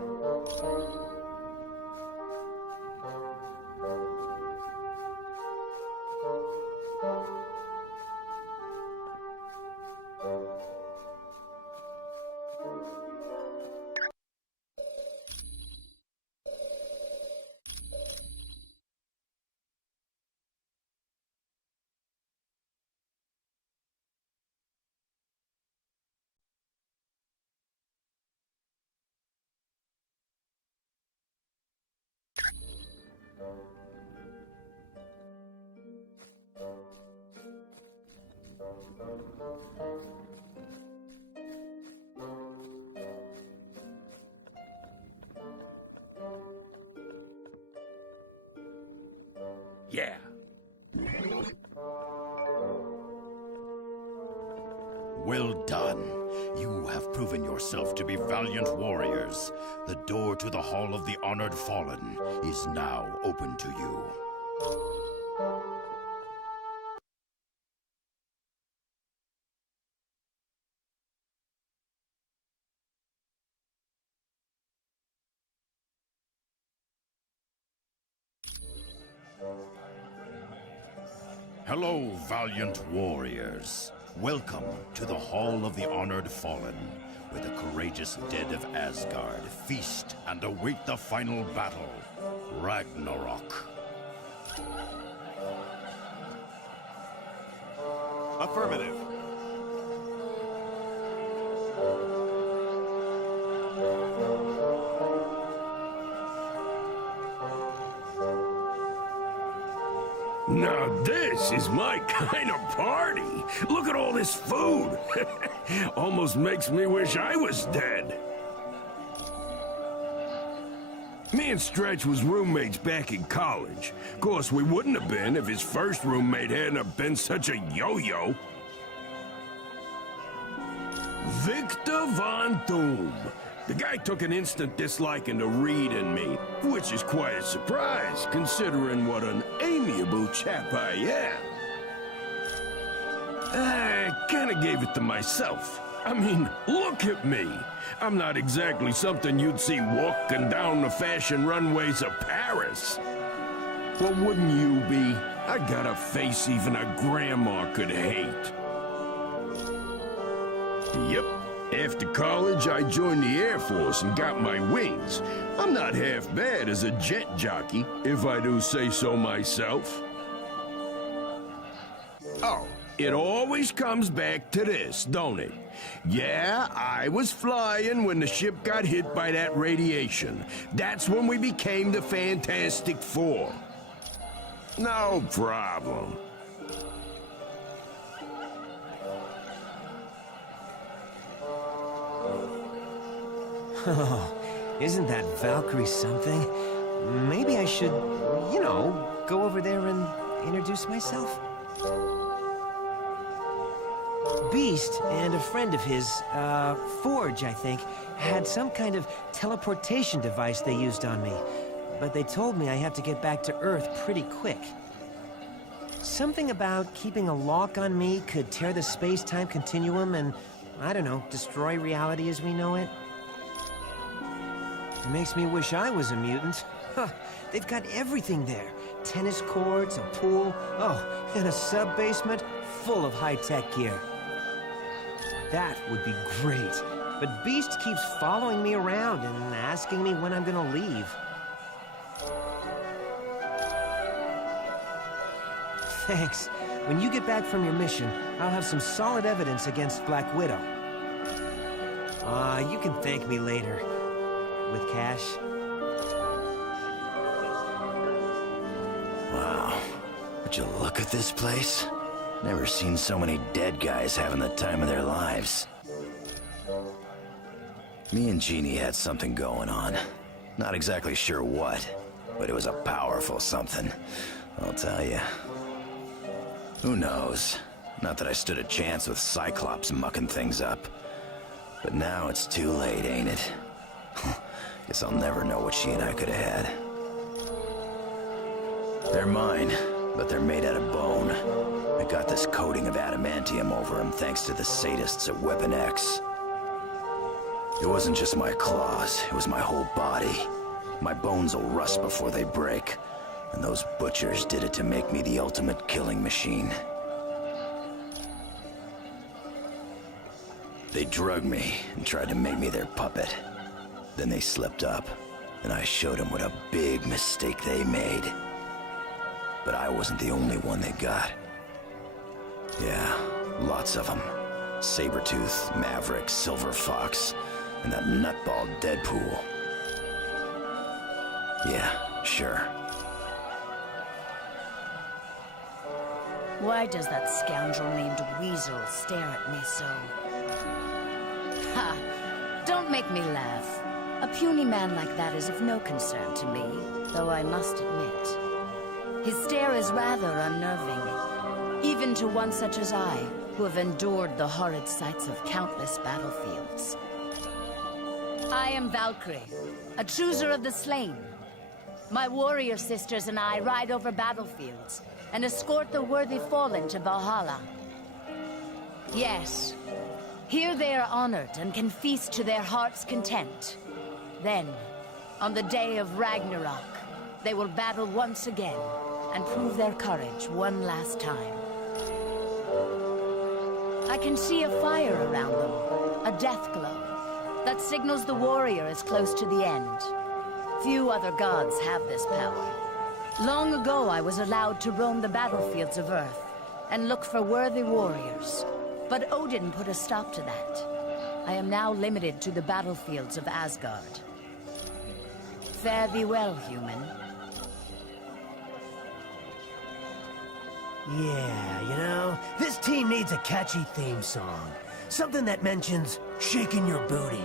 Yeah. Well done. You have proven yourself to be valiant warriors. The door to the Hall of the Honored Fallen is now open to you. Hello, valiant warriors. Welcome to the Hall of the Honored Fallen, where the courageous dead of Asgard feast and await the final battle, Ragnarok. Affirmative. Now this is my kind of party. Look at all this food. Almost makes me wish I was dead. Me and Stretch was roommates back in college. Of course, we wouldn't have been if his first roommate hadn't have been such a yo-yo. Victor Von Doom. The guy took an instant disliking to Reed and me, which is quite a surprise, considering what an amiable chap I am. I kinda gave it to myself. I mean, look at me. I'm not exactly something you'd see walking down the fashion runways of Paris. Well, wouldn't you be? I got a face even a grandma could hate. Yep. After college, I joined the Air Force and got my wings. I'm not half bad as a jet jockey, if I do say so myself. Oh, it always comes back to this, don't it? Yeah, I was flying when the ship got hit by that radiation. That's when we became the Fantastic Four. No problem. Oh, isn't that Valkyrie something? Maybe I should, you know, go over there and introduce myself? Beast and a friend of his, Forge, I think, had some kind of teleportation device they used on me. But they told me I have to get back to Earth pretty quick. Something about keeping a lock on me could tear the space-time continuum and, I don't know, destroy reality as we know it. Makes me wish I was a mutant. Huh, they've got everything there. Tennis courts, a pool, oh, and a sub-basement full of high-tech gear. That would be great. But Beast keeps following me around and asking me when I'm gonna leave. Thanks. When you get back from your mission, I'll have some solid evidence against Black Widow. You can thank me later. With cash. Wow. Would you look at this place? Never seen so many dead guys having the time of their lives. Me and Jeannie had something going on. Not exactly sure what, but it was a powerful something, I'll tell you. Who knows? Not that I stood a chance with Cyclops mucking things up. But now it's too late, ain't it? Guess I'll never know what she and I could have had. They're mine, but they're made out of bone. I got this coating of adamantium over them thanks to the sadists at Weapon X. It wasn't just my claws, it was my whole body. My bones will rust before they break. And those butchers did it to make me the ultimate killing machine. They drugged me and tried to make me their puppet. Then they slipped up, and I showed them what a big mistake they made. But I wasn't the only one they got. Yeah, lots of them. Sabretooth, Maverick, Silver Fox, and that nutball Deadpool. Yeah, sure. Why does that scoundrel named Weasel stare at me so? Ha! Don't make me laugh. A puny man like that is of no concern to me, though I must admit. His stare is rather unnerving, even to one such as I, who have endured the horrid sights of countless battlefields. I am Valkyrie, a chooser of the slain. My warrior sisters and I ride over battlefields and escort the worthy fallen to Valhalla. Yes, here they are honored and can feast to their heart's content. Then, on the day of Ragnarok, they will battle once again and prove their courage one last time. I can see a fire around them, a death glow, that signals the warrior is close to the end. Few other gods have this power. Long ago, I was allowed to roam the battlefields of Earth and look for worthy warriors, but Odin put a stop to that. I am now limited to the battlefields of Asgard. Fare thee well, human. Yeah, you know, this team needs a catchy theme song. Something that mentions shaking your booty.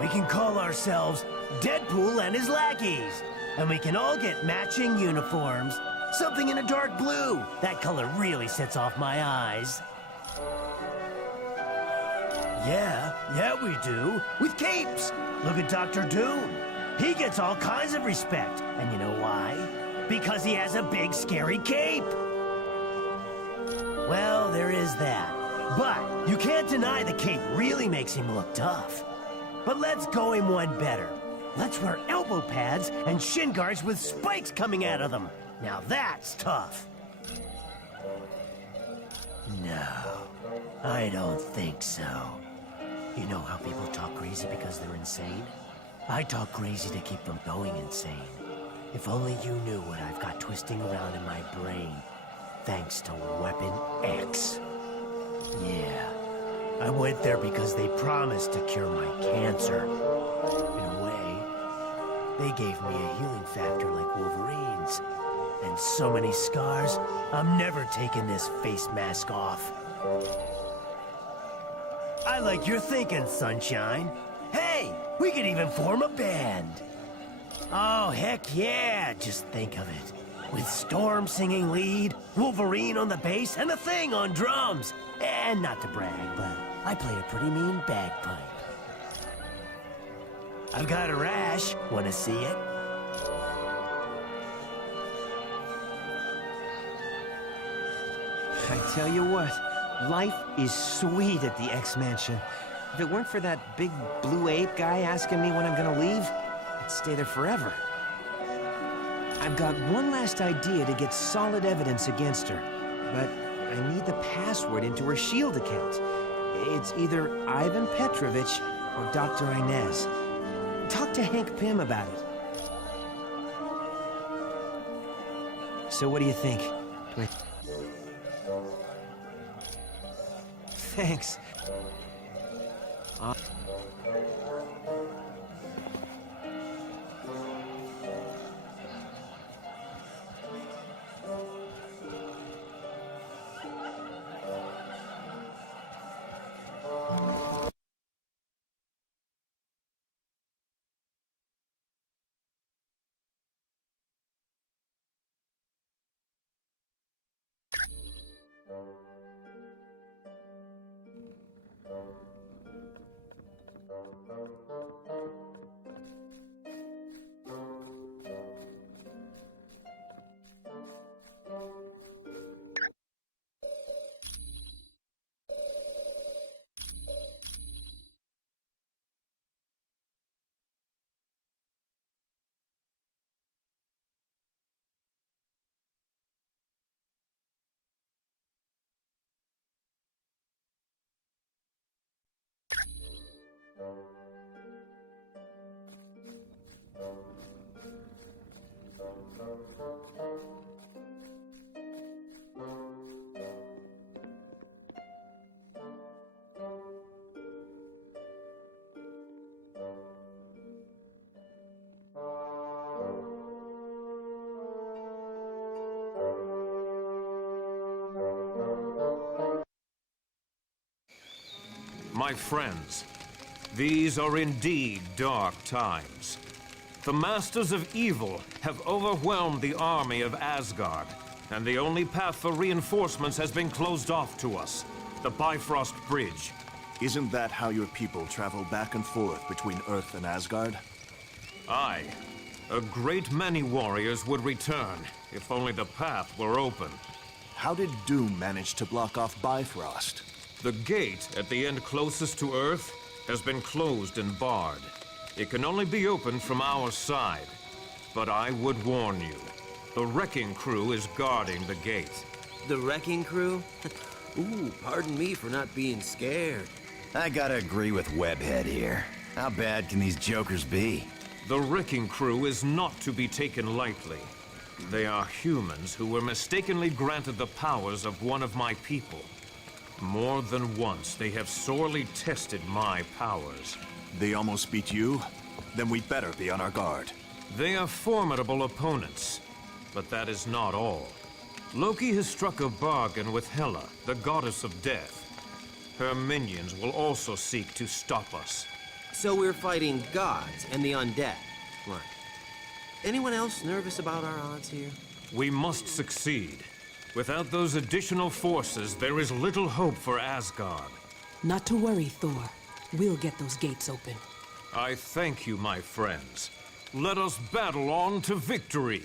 We can call ourselves Deadpool and his lackeys. And we can all get matching uniforms. Something in a dark blue. That color really sets off my eyes. Yeah, we do. With capes. Look at Dr. Doom. He gets all kinds of respect. And you know why? Because he has a big, scary cape. Well, there is that. But you can't deny the cape really makes him look tough. But let's go him one better. Let's wear elbow pads and shin guards with spikes coming out of them. Now that's tough. No, I don't think so. You know how people talk crazy because they're insane? I talk crazy to keep them going insane. If only you knew what I've got twisting around in my brain, thanks to Weapon X. Yeah, I went there because they promised to cure my cancer. In a way, they gave me a healing factor like Wolverine's. And so many scars, I'm never taking this face mask off. I like your thinking, Sunshine. Hey, we could even form a band. Oh, heck yeah, just think of it. With Storm singing lead, Wolverine on the bass, and the Thing on drums. And not to brag, but I play a pretty mean bagpipe. I've got a rash. Wanna see it? I tell you what, life is sweet at the X-Mansion. If it weren't for that big blue ape guy asking me when I'm gonna leave, I'd stay there forever. I've got one last idea to get solid evidence against her, but I need the password into her S.H.I.E.L.D. account. It's either Ivan Petrovich or Dr. Inez. Talk to Hank Pym about it. So what do you think? Thanks. My friends, these are indeed dark times. The Masters of Evil have overwhelmed the army of Asgard, and the only path for reinforcements has been closed off to us, the Bifrost Bridge. Isn't that how your people travel back and forth between Earth and Asgard? Aye. A great many warriors would return, if only the path were open. How did Doom manage to block off Bifrost? The gate at the end closest to Earth has been closed and barred. It can only be opened from our side. But I would warn you, the wrecking crew is guarding the gate. The wrecking crew? Ooh, pardon me for not being scared. I gotta agree with Webhead here. How bad can these jokers be? The wrecking crew is not to be taken lightly. They are humans who were mistakenly granted the powers of one of my people. More than once, they have sorely tested my powers. They almost beat you? Then we'd better be on our guard. They are formidable opponents, but that is not all. Loki has struck a bargain with Hela, the goddess of death. Her minions will also seek to stop us. So we're fighting gods and the undead. Right. Anyone else nervous about our odds here? We must succeed. Without those additional forces, there is little hope for Asgard. Not to worry, Thor. We'll get those gates open. I thank you, my friends. Let us battle on to victory.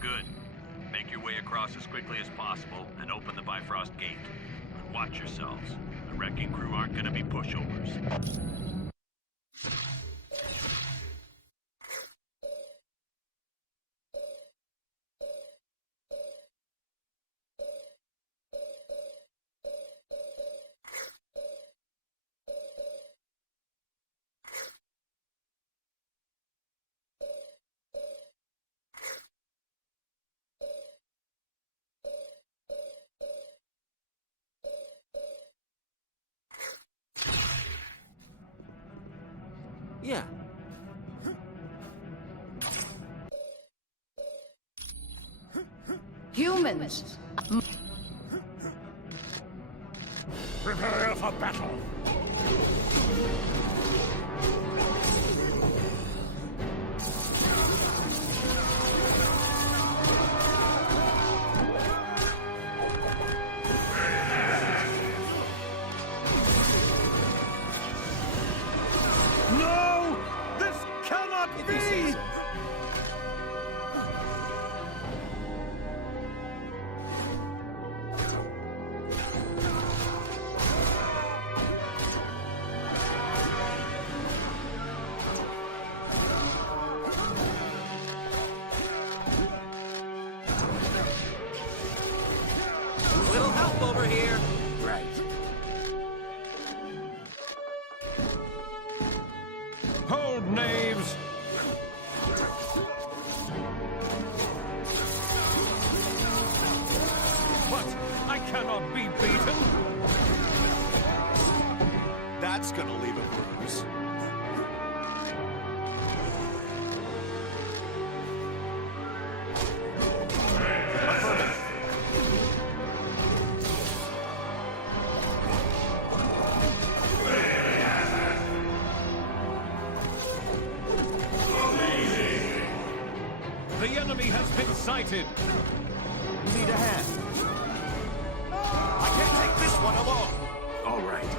Good. Make your way across as quickly as possible and open the Bifrost gate. But watch yourselves. The wrecking crew aren't gonna be pushovers. Yeah. Humans! Prepare for battle! No! This cannot If you say so. Little help over here. Right. Hold, knaves! What? I cannot be beaten! That's gonna leave a bruise. The enemy has been sighted! Need a hand. I can't take this one alone. All right.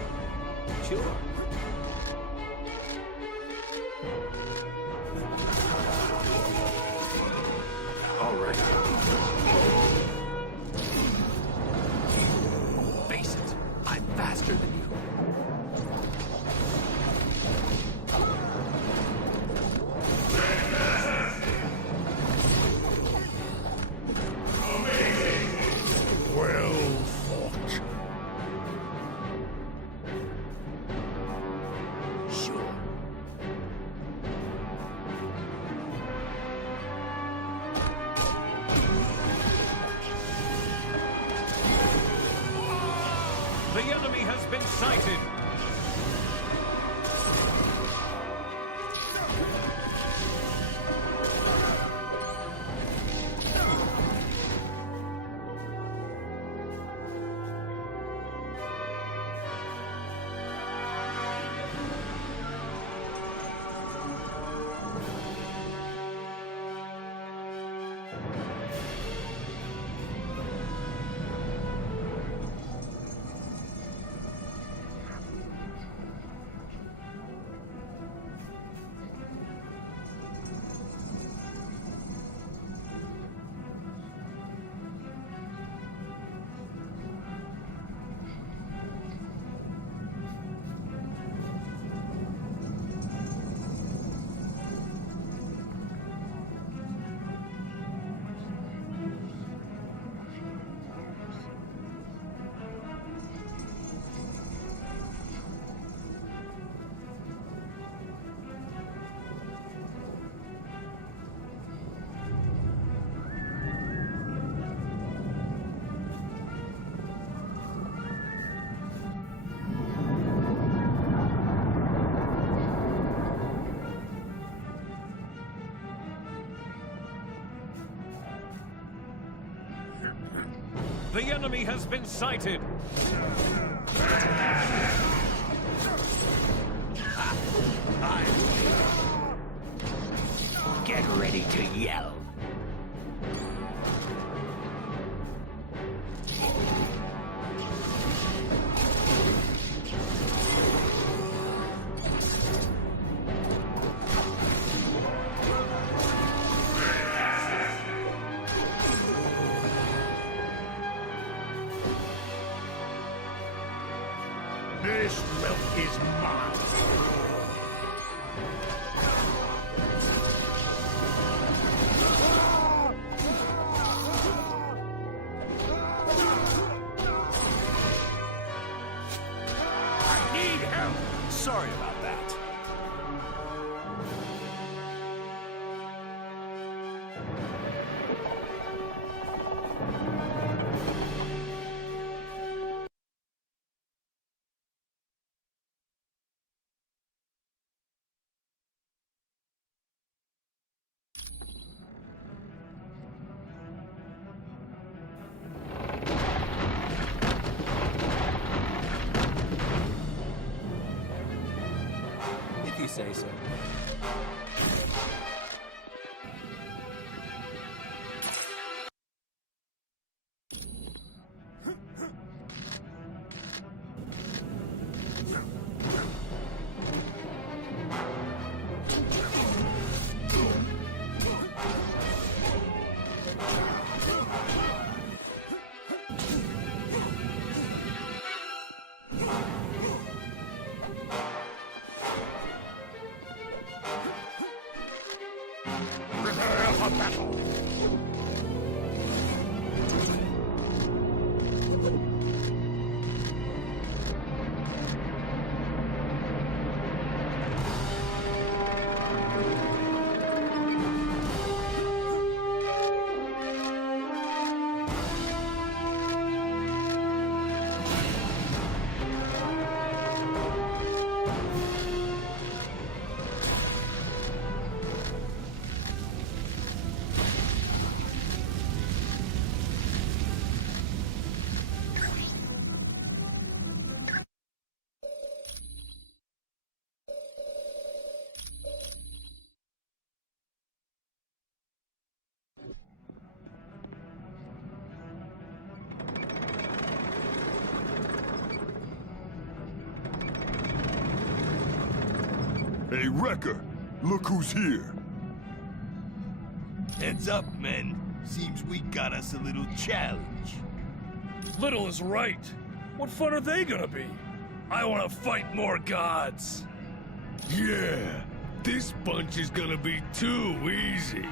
Sure. All right. Face it, I'm faster than you. Well fought. Sure. The enemy has been sighted! The enemy has been sighted! Get ready to yell. This milk is mine. Sorry about that. you say so. Prepare for battle! Hey, Wrecker! Look who's here! Heads up, men. Seems we got us a little challenge. Little is right. What fun are they gonna be? I wanna fight more gods. Yeah, this bunch is gonna be too easy.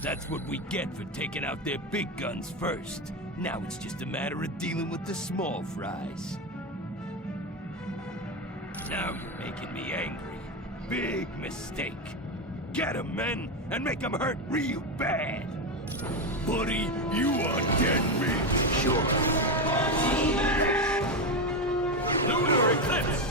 That's what we get for taking out their big guns first. Now it's just a matter of dealing with the small fries. Now you're making me angry. Big mistake. Get 'em, men, and make 'em hurt real bad. Buddy, you are dead meat. Sure. Lunar Eclipse!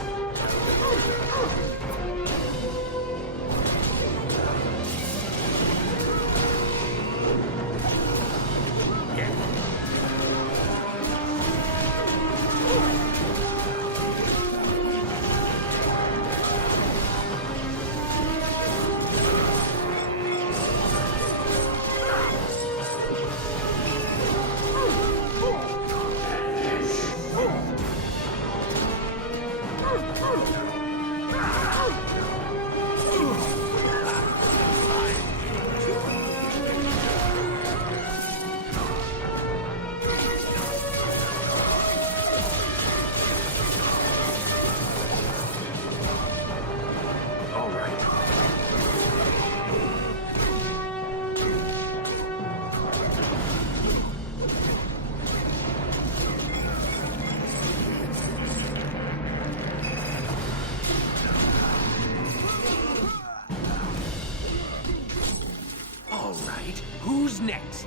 Who's next?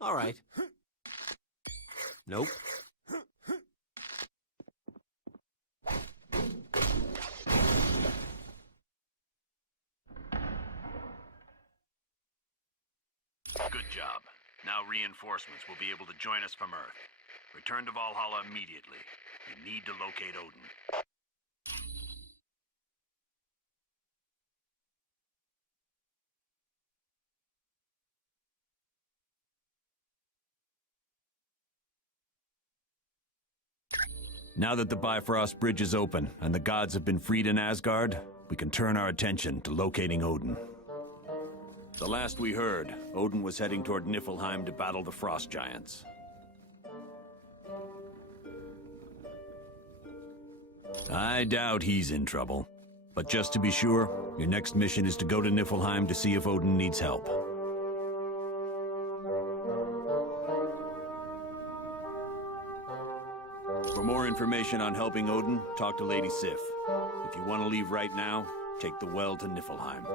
All right. Nope. Good job. Now reinforcements will be able to join us from Earth. Return to Valhalla immediately. You need to locate Odin. Now that the Bifrost Bridge is open and the gods have been freed in Asgard, we can turn our attention to locating Odin. The last we heard, Odin was heading toward Niffelheim to battle the Frost Giants. I doubt he's in trouble. But just to be sure, your next mission is to go to Niffelheim to see if Odin needs help. For more information on helping Odin, talk to Lady Sif. If you want to leave right now, take the well to Niffelheim.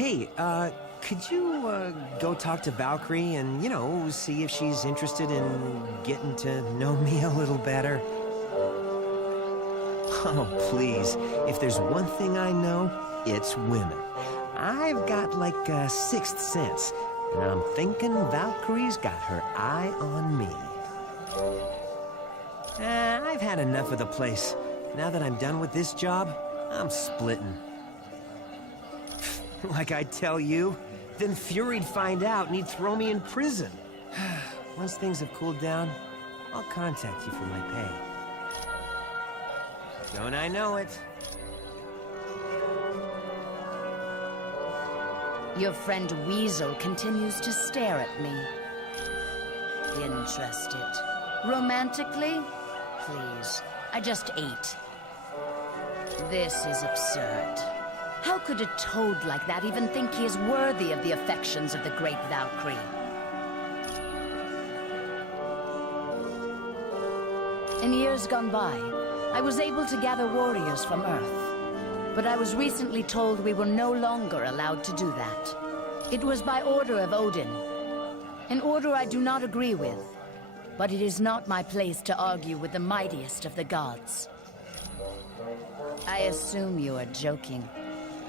Hey, could you, go talk to Valkyrie and, see if she's interested in getting to know me a little better? Oh, please. If there's one thing I know, it's women. I've got like a sixth sense, and I'm thinking Valkyrie's got her eye on me. I've had enough of the place. Now that I'm done with this job, I'm splitting. Like I tell you, then Fury'd find out and he'd throw me in prison. Once things have cooled down, I'll contact you for my pay. Don't I know it? Your friend Weasel continues to stare at me. Interested. Romantically? Please. I just ate. This is absurd. How could a toad like that even think he is worthy of the affections of the great Valkyrie? In years gone by, I was able to gather warriors from Earth. But I was recently told we were no longer allowed to do that. It was by order of Odin. An order I do not agree with. But it is not my place to argue with the mightiest of the gods. I assume you are joking.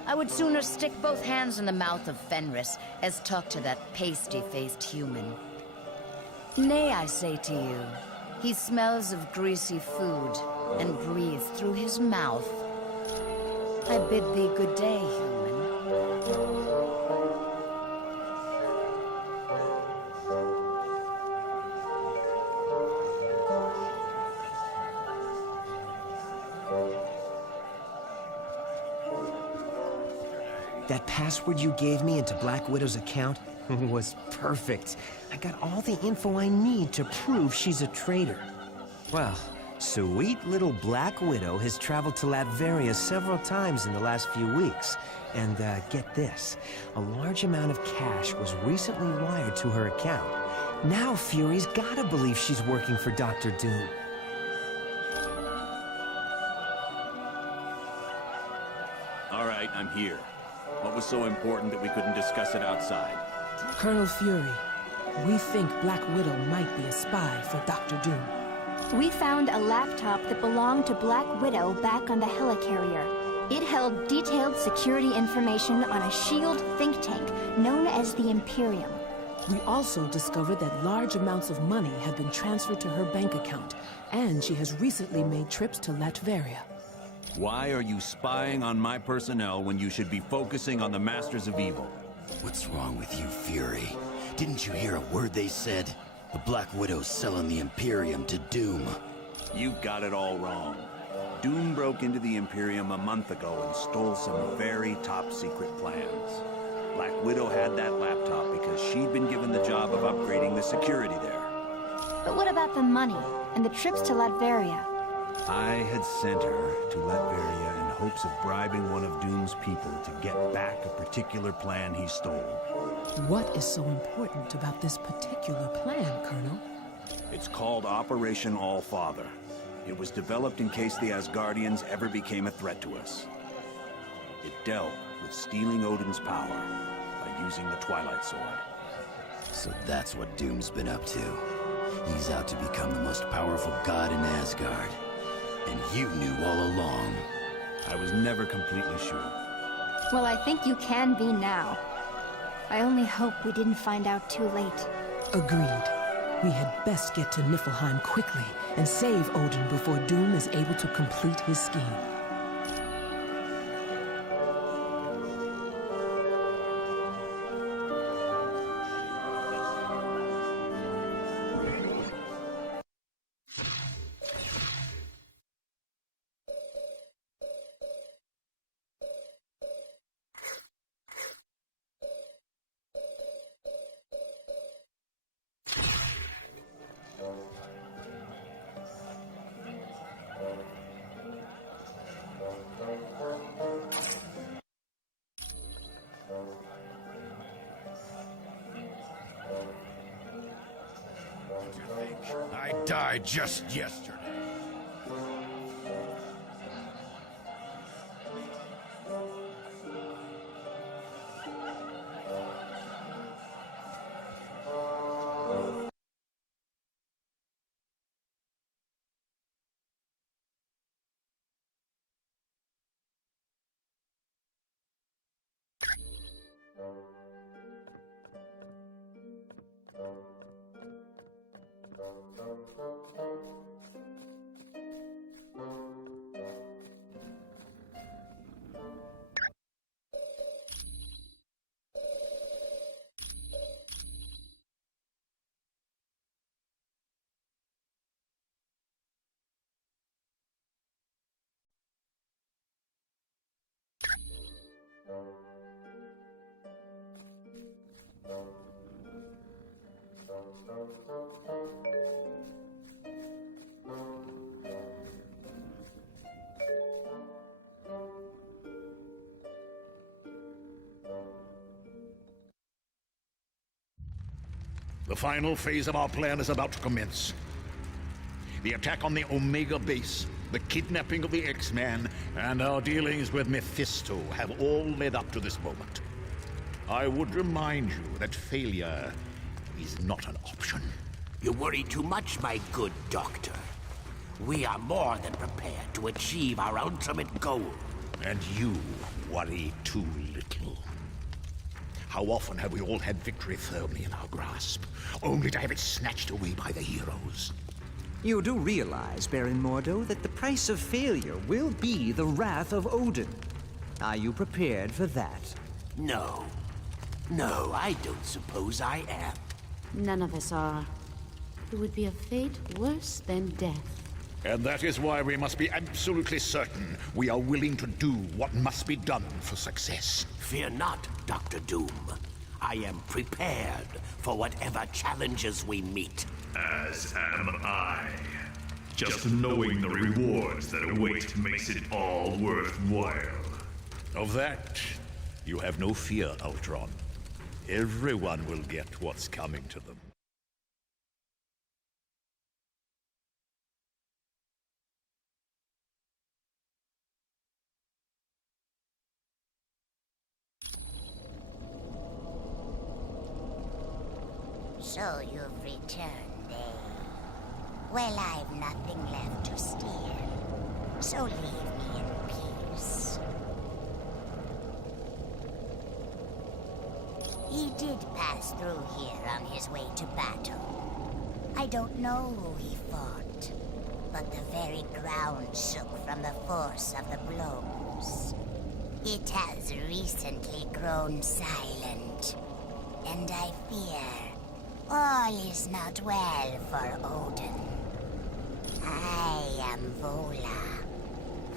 I would sooner stick both hands in the mouth of Fenris as talk to that pasty-faced human. Nay, I say to you, he smells of greasy food and breathes through his mouth. I bid thee good day, human. That password you gave me into Black Widow's account was perfect. I got all the info I need to prove she's a traitor. Well, sweet little Black Widow has traveled to Latveria several times in the last few weeks. And, get this. A large amount of cash was recently wired to her account. Now Fury's gotta believe she's working for Dr. Doom. All right, I'm here. What was so important that we couldn't discuss it outside? Colonel Fury, we think Black Widow might be a spy for Dr. Doom. We found a laptop that belonged to Black Widow back on the Helicarrier. It held detailed security information on a S.H.I.E.L.D. think tank known as the Imperium. We also discovered that large amounts of money have been transferred to her bank account, and she has recently made trips to Latveria. Why are you spying on my personnel when you should be focusing on the Masters of Evil? What's wrong with you, Fury? Didn't you hear a word they said? The Black Widow's selling the Imperium to Doom. You've got it all wrong. Doom broke into the Imperium a month ago and stole some very top-secret plans. Black Widow had that laptop because she'd been given the job of upgrading the security there. But what about the money and the trips to Latveria? I had sent her to Latveria in hopes of bribing one of Doom's people to get back a particular plan he stole. What is so important about this particular plan, Colonel? It's called Operation All-Father. It was developed in case the Asgardians ever became a threat to us. It dealt with stealing Odin's power by using the Twilight Sword. So that's what Doom's been up to. He's out to become the most powerful god in Asgard. And you knew all along. I was never completely sure. Well, I think you can be now. I only hope we didn't find out too late. Agreed. We had best get to Niffelheim quickly and save Odin before Doom is able to complete his scheme. I died just yesterday. The final phase of our plan is about to commence. The attack on the Omega base, the kidnapping of the X-Man, and our dealings with Mephisto have all led up to this moment. I would remind you that failure is not an option. You worry too much, my good doctor. We are more than prepared to achieve our ultimate goal. And you worry too little. How often have we all had victory firmly in our grasp, only to have it snatched away by the heroes? You do realize, Baron Mordo, that the price of failure will be the wrath of Odin. Are you prepared for that? No. No, I don't suppose I am. None of us are. It would be a fate worse than death. And that is why we must be absolutely certain we are willing to do what must be done for success. Fear not, Dr. Doom. I am prepared for whatever challenges we meet. As am I. Just knowing the rewards that await makes it all worthwhile. Of that, you have no fear, Ultron. Everyone will get what's coming to them. So you've returned, eh? Well, I've nothing left to steal, so leave me in peace. He did pass through here on his way to battle. I don't know who he fought, but the very ground shook from the force of the blows. It has recently grown silent, and I fear all is not well for Odin. I am Vola,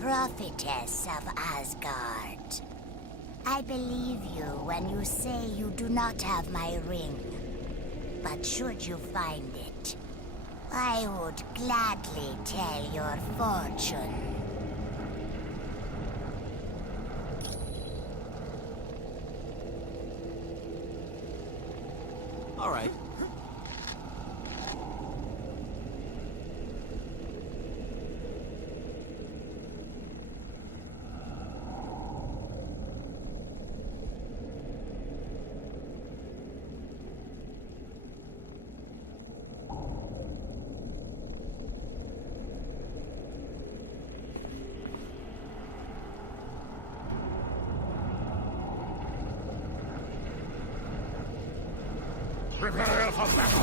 prophetess of Asgard. I believe you when you say you do not have my ring. But should you find it, I would gladly tell your fortune. All right. Prepare for battle!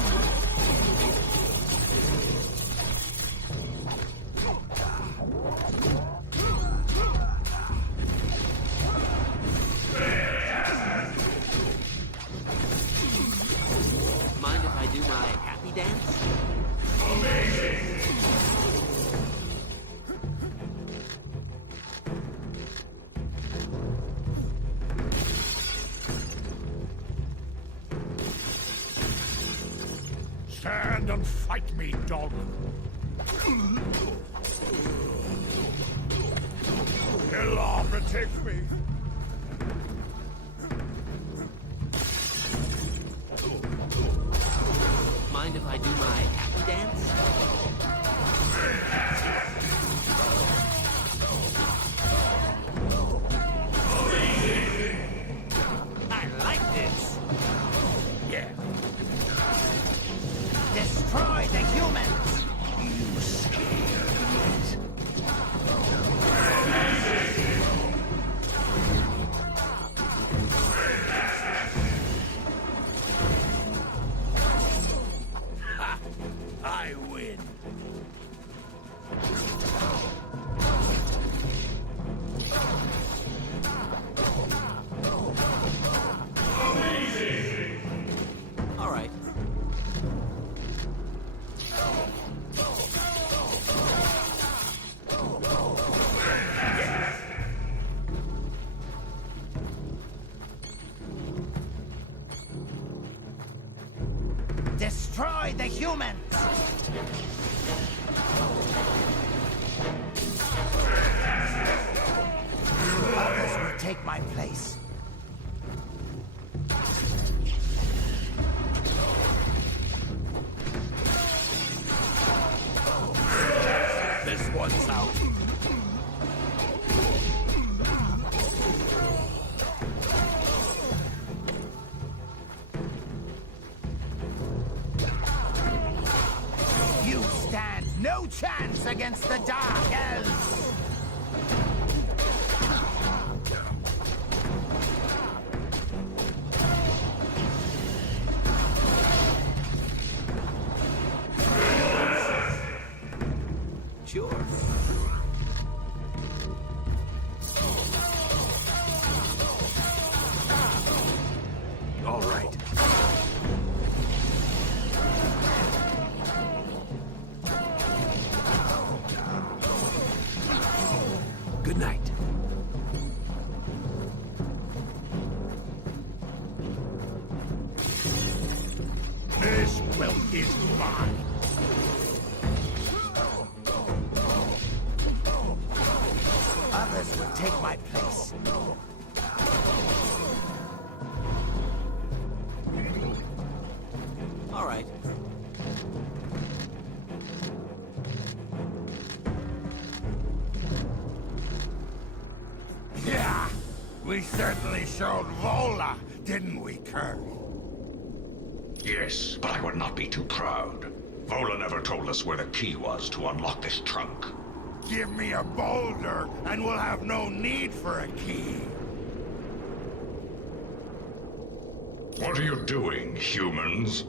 Mind if I do my happy dance? Amazing! Stand and fight me, dog! He'll overtake me! Mind if I do my happy dance? I like this. Yeah. Destroy the humans! You scared. the humans! Others will take my place. This one's out. You stand no chance against the Dark Elves! Sure. All right. Good night. This wealth is mine. Others will take my place. All right. Yeah, we certainly showed Vola, didn't we, Kurse? Yes, but I would not be too proud. Vola never told us where the key was to unlock this trunk. Give me a boulder, and we'll have no need for a key. What are you doing, humans?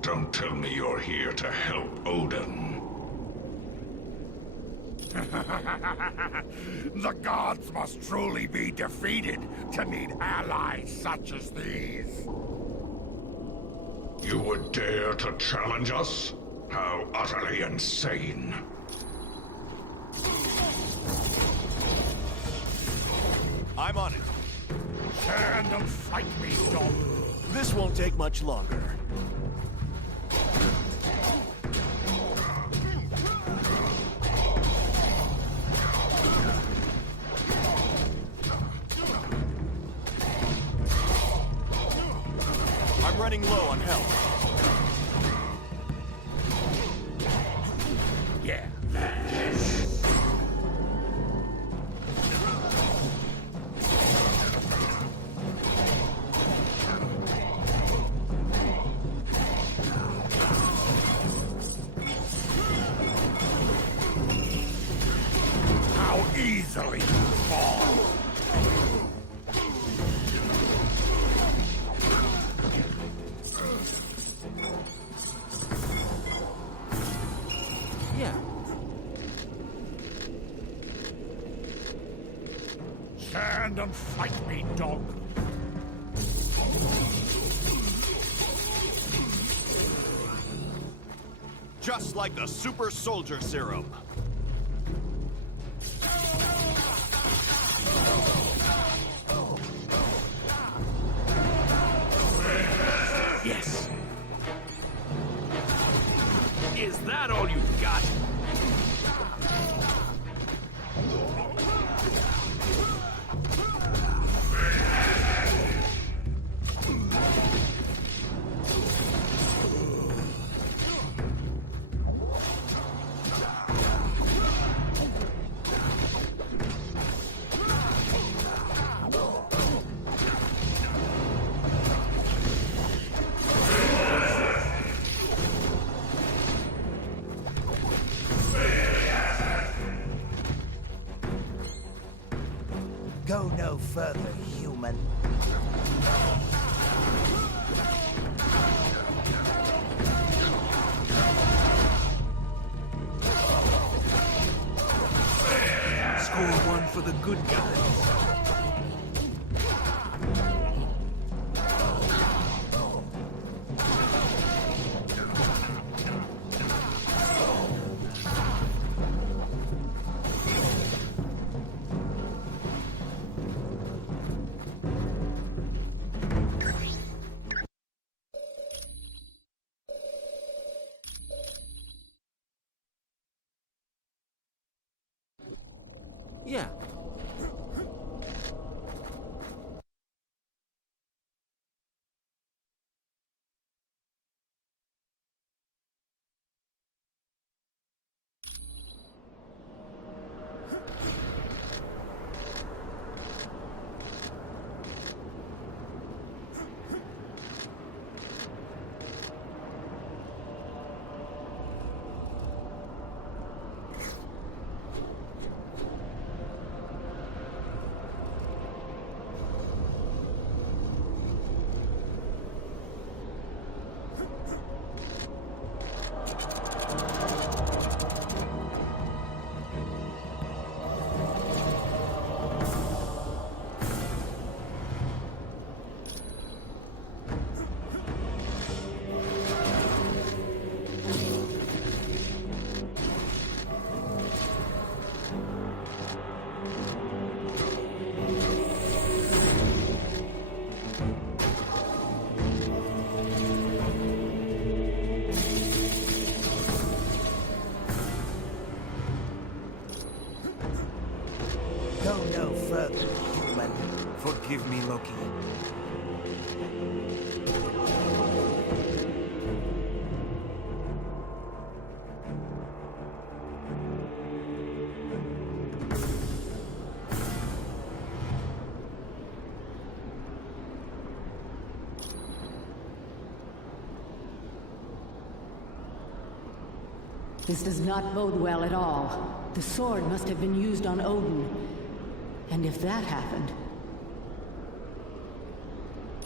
Don't tell me you're here to help Odin. The gods must truly be defeated to need allies such as these. You would dare to challenge us? How utterly insane. I'm on it. Stand and fight me, dog. This won't take much longer. I'm running low on health. Yeah. How easily you fall. Yeah. Stand and fight me, dog. Just like the super soldier serum. Yes. Is that all you've got? Go no further, human. Score one for the good guys. Forgive me, Loki. This does not bode well at all. The sword must have been used on Odin. And if that happened...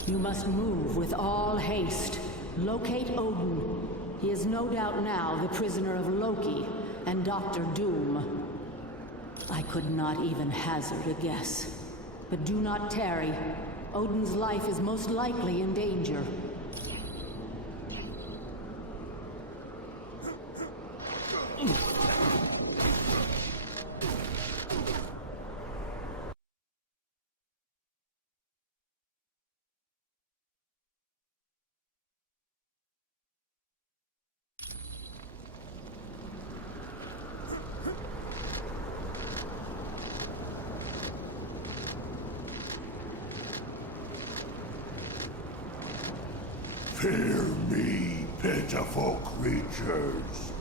You must move with all haste. Locate Odin. He is no doubt now the prisoner of Loki and Dr. Doom. I could not even hazard a guess. But do not tarry. Odin's life is most likely in danger. Fear me, pitiful creatures,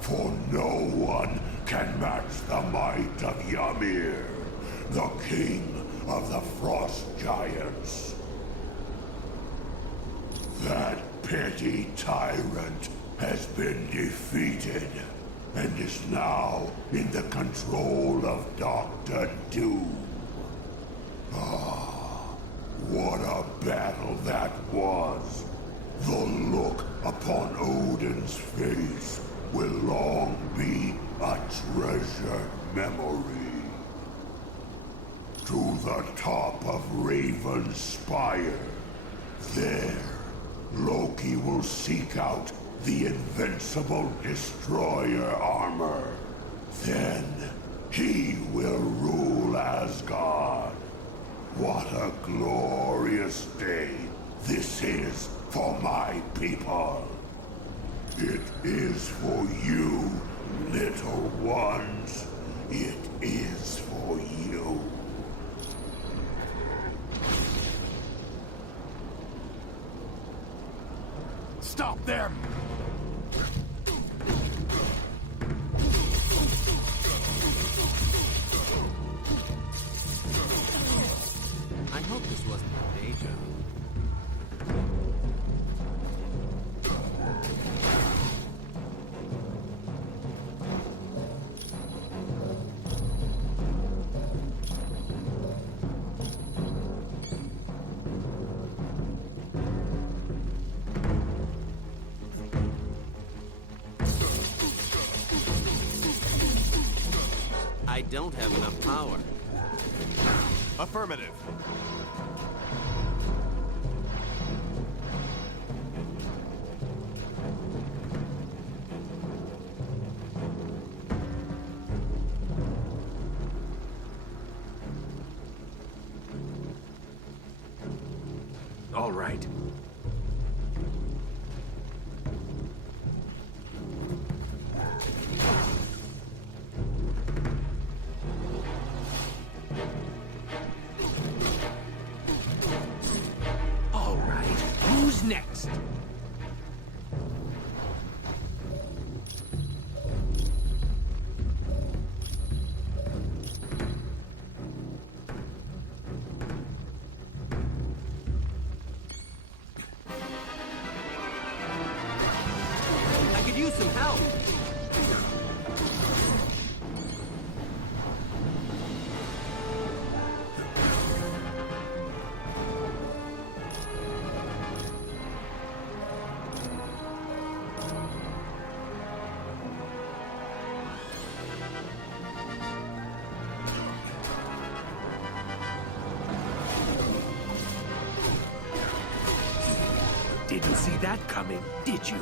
for no one can match the might of Ymir, the king of the frost giants. That petty tyrant has been defeated and is now in the control of Dr. Doom. Ah, what a battle that was! The look upon Odin's face will long be a treasured memory. To the top of Raven's Spire, there, Loki will seek out the invincible destroyer armor. Then, he will rule Asgard. What a glorious day this is for my people. It is for you, little ones. It is for you. Stop them! I hope this wasn't a deja vu. I don't have enough power. Affirmative. All right. All right. Who's next? I could use some help. Didn't see that coming, did you?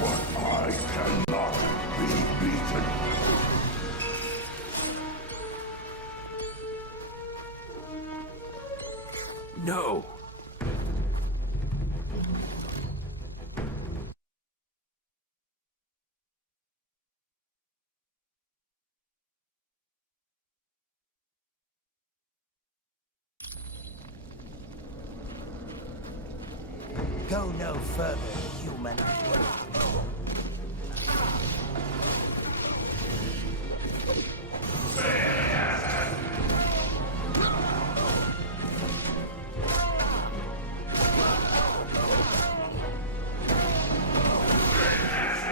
But I cannot be No. Go no further, human.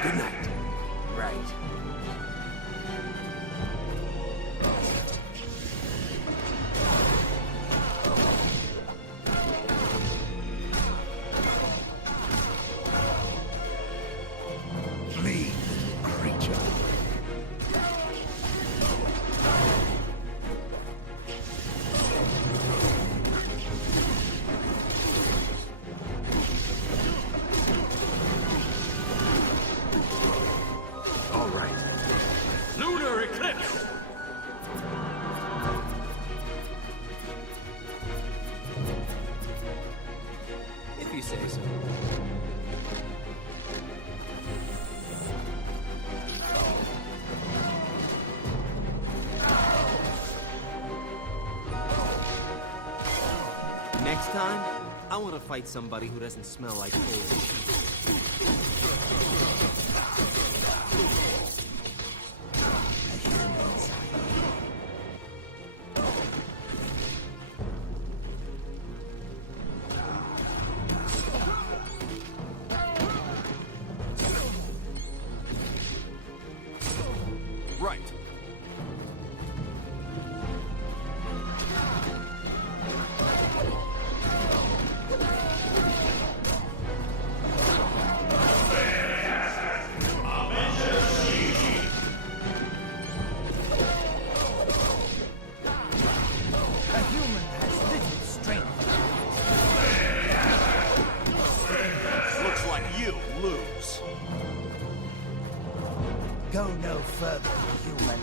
Good night. Right. Flee, creature. All right. Lunar eclipse! If you say so. Next time, I want to fight somebody who doesn't smell like old. Right. A human has little strength. Looks like you lose. Go no further, human.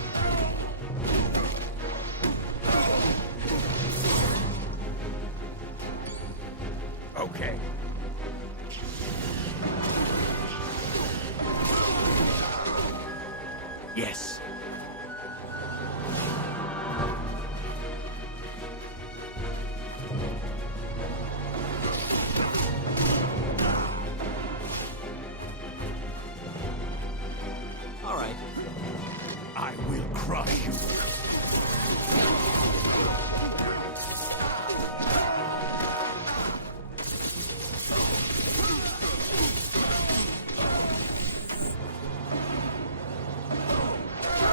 Okay. Yes. All right. I will crush you.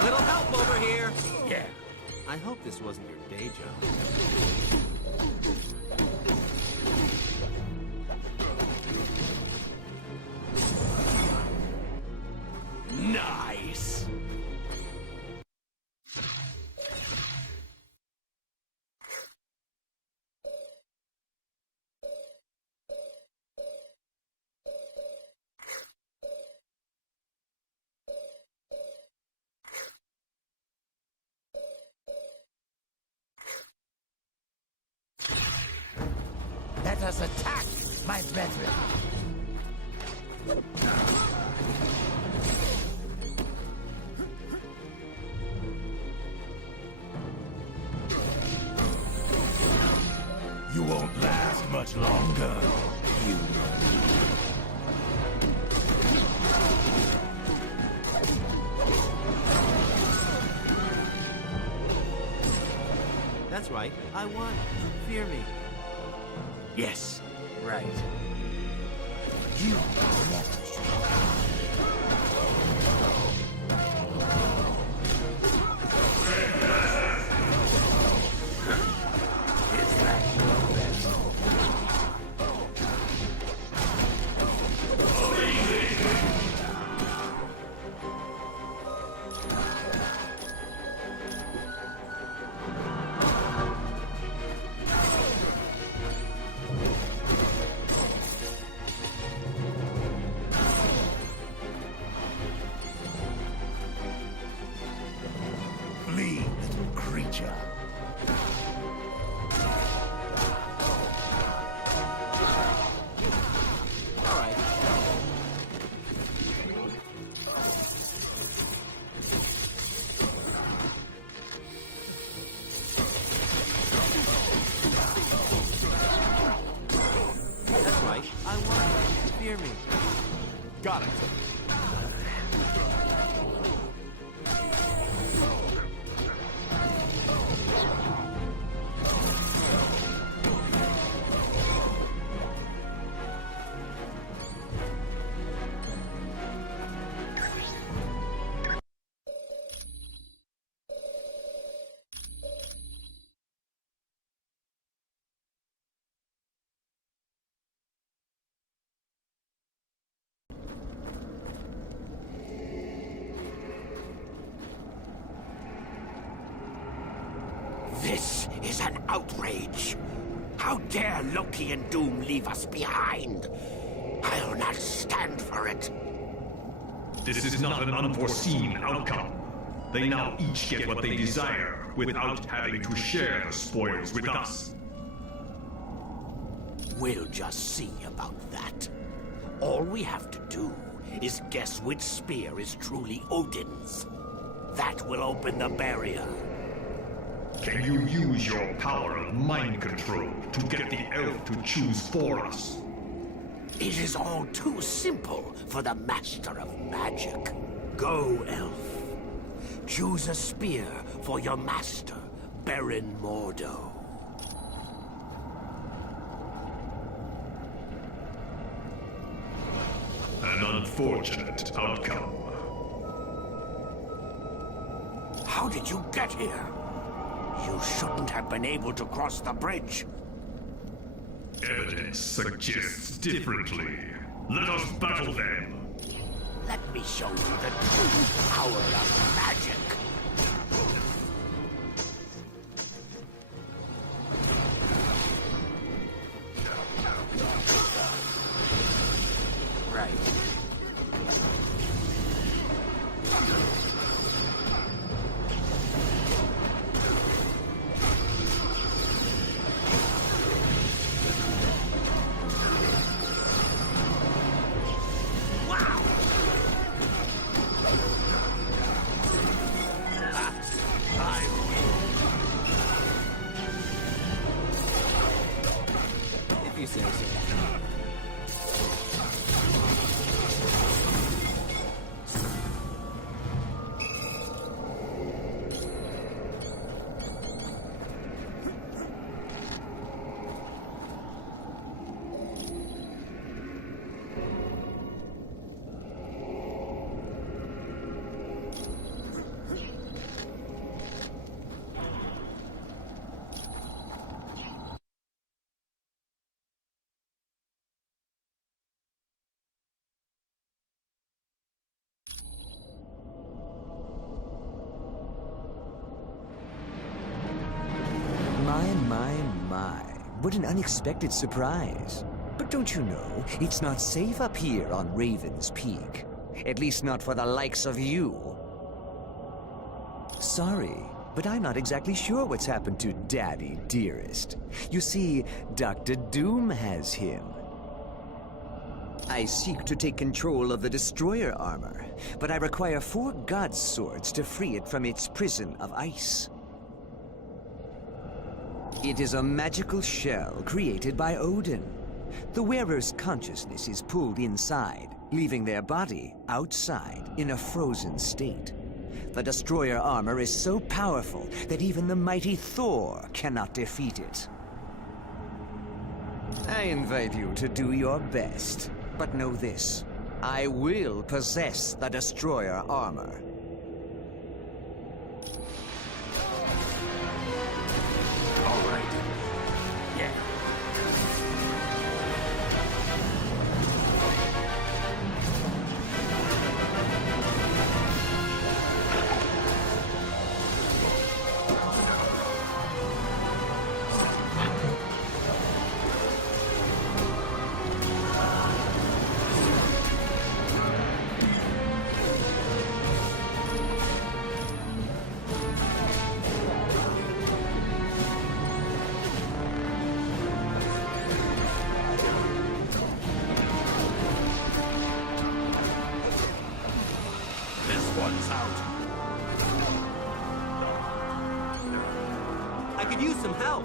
Little help over here. Yeah. I hope this wasn't your day job. Nice. Let us attack, my brethren. You won't last much longer, you. That's right. I won. Fear me. Yes. Right. You never Is that your best? flee, little creature. Got it. This is an outrage. How dare Loki and Doom leave us behind? I'll not stand for it. This is not an unforeseen outcome. They now each get what they desire without having to share the spoils with us. We'll just see about that. All we have to do is guess which spear is truly Odin's. That will open the barrier. Can you use your power of mind control to get the elf to choose for us? It is all too simple for the Master of Magic. Go, elf. Choose a spear for your master, Baron M.O.D.O.K. An unfortunate outcome. How did you get here? You shouldn't have been able to cross the bridge. Evidence suggests differently. Let us battle them. Let me show you the true power of magic. Right. My. What an unexpected surprise. But don't you know, it's not safe up here on Raven's Peak. At least not for the likes of you. Sorry, but I'm not exactly sure what's happened to Daddy Dearest. You see, Dr. Doom has him. I seek to take control of the Destroyer armor, but I require 4 God's swords to free it from its prison of ice. It is a magical shell created by Odin. The wearer's consciousness is pulled inside, leaving their body outside in a frozen state. The Destroyer armor is so powerful that even the mighty Thor cannot defeat it. I invite you to do your best, but know this. I will possess the Destroyer armor. I could use some help.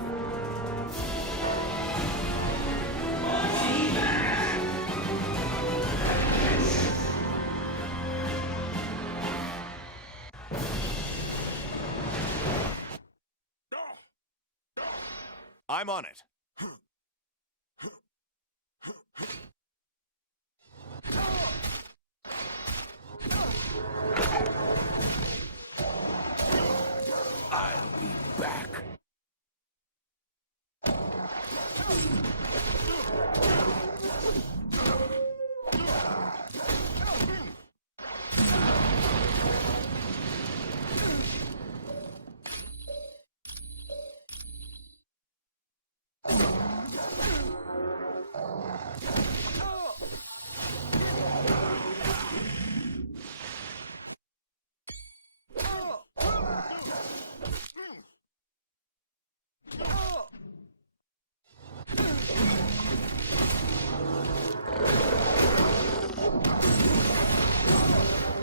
I'm on it. I'll be back.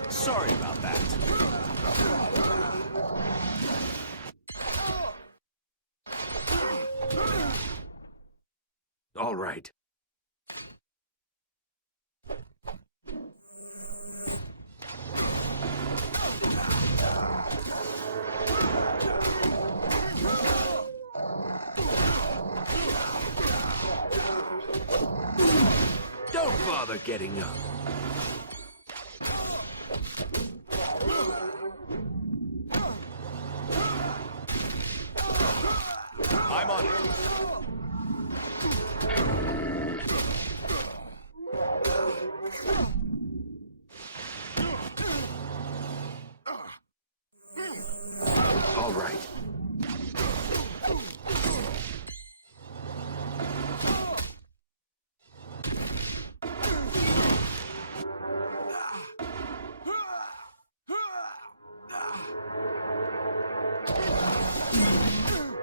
Sorry about that. All right. Don't bother getting up. I'm on it. All right.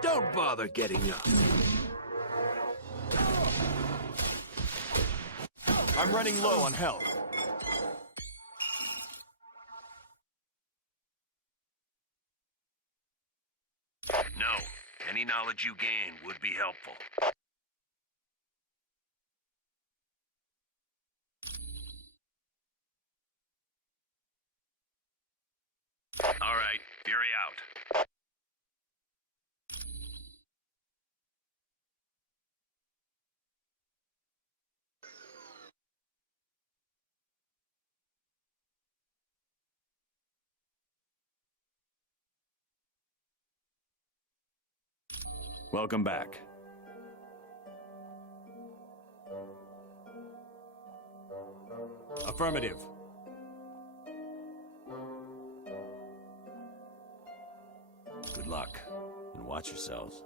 Don't bother getting up. I'm running low on health. No. Any knowledge you gain would be helpful. All right, Fury out. Welcome back. Affirmative. Good luck, and watch yourselves.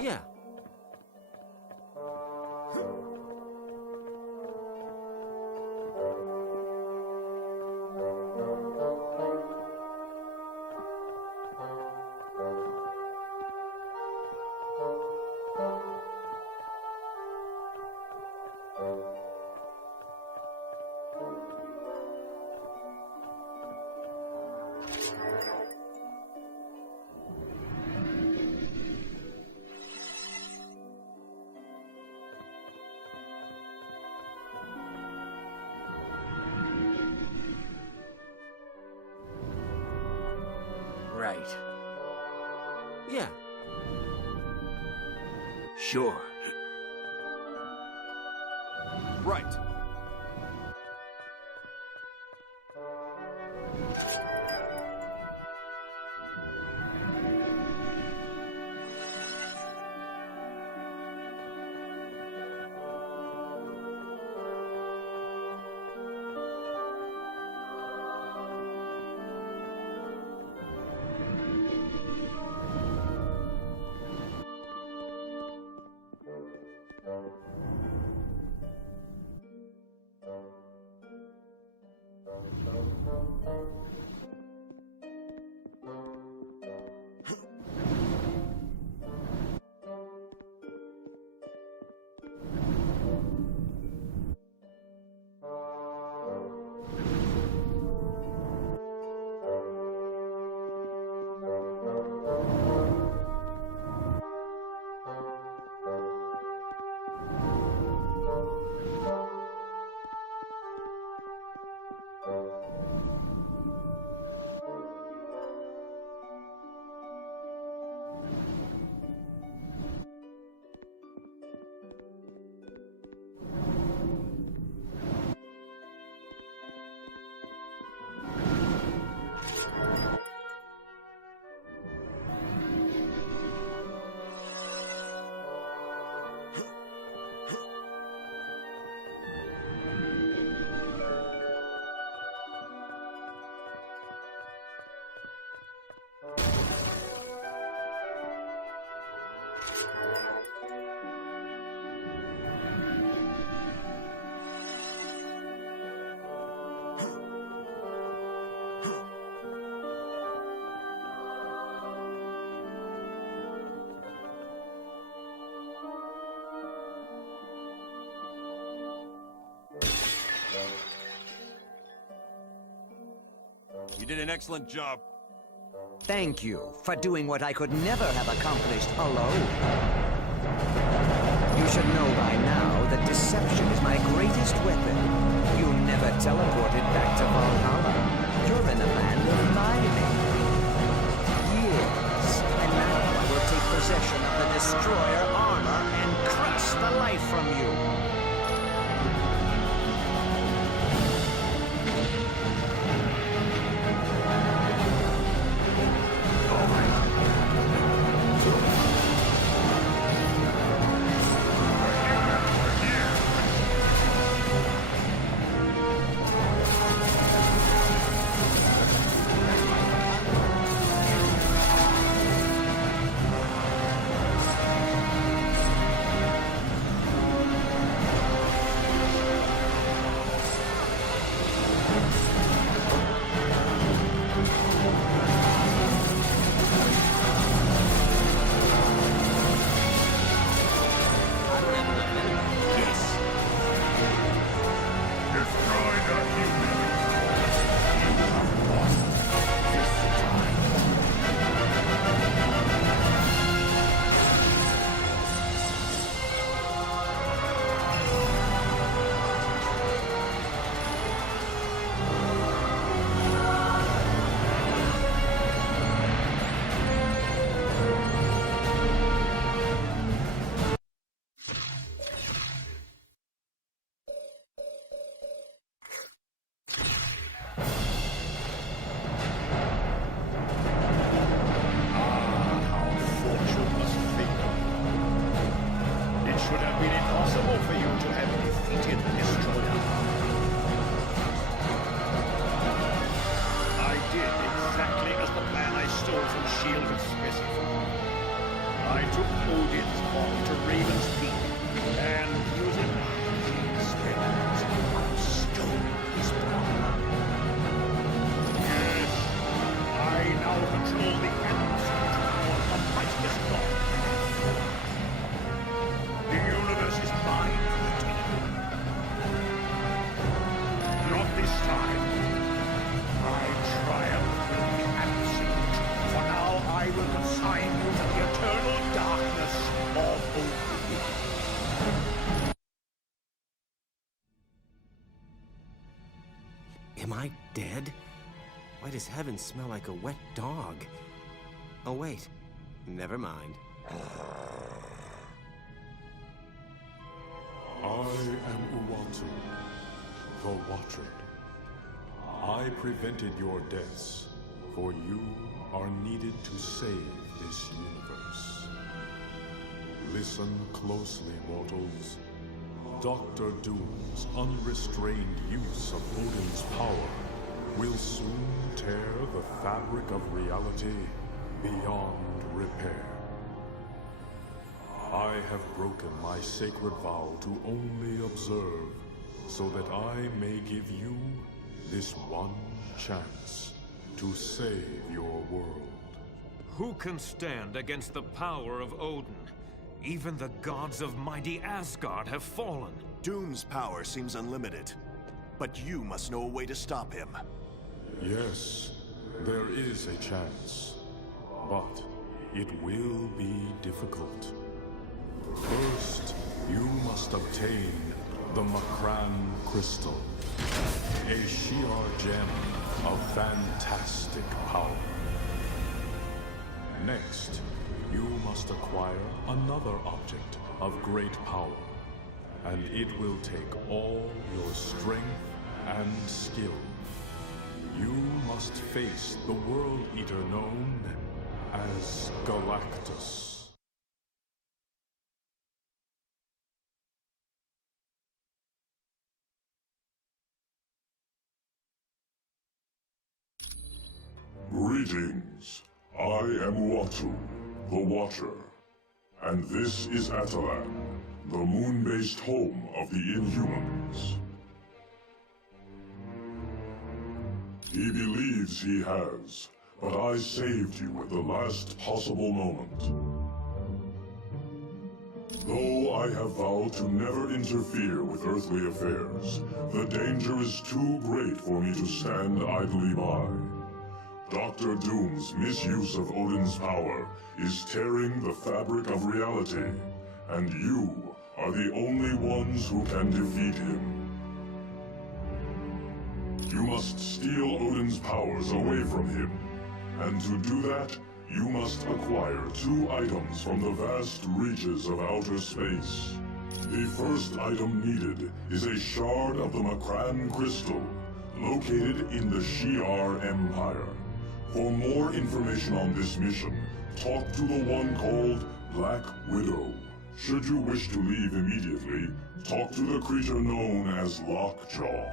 Yeah. Right. Yeah. Sure. Right. You did an excellent job. Thank you for doing what I could never have accomplished alone. You should know by now that deception is my greatest weapon. You never teleported back to Valhalla. You're in the land of my memory. Years, and now I will take possession of the Destroyer armor and crush the life from you. Am I dead? Why does heaven smell like a wet dog? Oh wait, never mind. I am Uatu, the Watcher. I prevented your deaths, for you are needed to save this universe. Listen closely, mortals. Dr. Doom's unrestrained use of Odin's power will soon tear the fabric of reality beyond repair. I have broken my sacred vow to only observe, so that I may give you this one chance to save your world. Who can stand against the power of Odin? Even the gods of mighty Asgard have fallen. Doom's power seems unlimited, but you must know a way to stop him. Yes, there is a chance, but it will be difficult. First, you must obtain the Makran Crystal, a Shi'ar gem of fantastic power. Next, you must acquire another object of great power, and it will take all your strength and skill. You must face the World Eater known as Galactus. Greetings. I am Uatu, the Watcher. And this is Atalan, the moon-based home of the Inhumans. He believes he has, but I saved you at the last possible moment. Though I have vowed to never interfere with earthly affairs, the danger is too great for me to stand idly by. Dr. Doom's misuse of Odin's power is tearing the fabric of reality, and you are the only ones who can defeat him. You must steal Odin's powers away from him, and to do that, you must acquire 2 items from the vast reaches of outer space. The first item needed is a shard of the Makran crystal, located in the Shi'ar Empire. For more information on this mission, talk to the one called Black Widow. Should you wish to leave immediately, talk to the creature known as Lockjaw.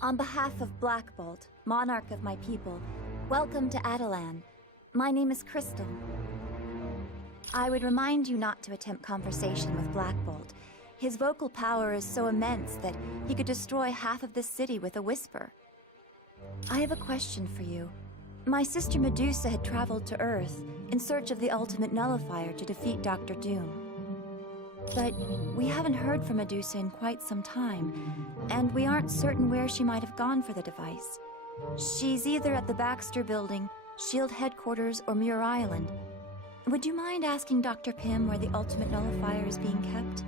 On behalf of Black Bolt, monarch of my people, welcome to Attilan. My name is Crystal. I would remind you not to attempt conversation with Black Bolt. His vocal power is so immense that he could destroy half of this city with a whisper. I have a question for you. My sister Medusa had traveled to Earth in search of the ultimate nullifier to defeat Dr. Doom. But we haven't heard from Medusa in quite some time, and we aren't certain where she might have gone for the device. She's either at the Baxter Building, SHIELD Headquarters, or Muir Island. Would you mind asking Dr. Pym where the ultimate nullifier is being kept?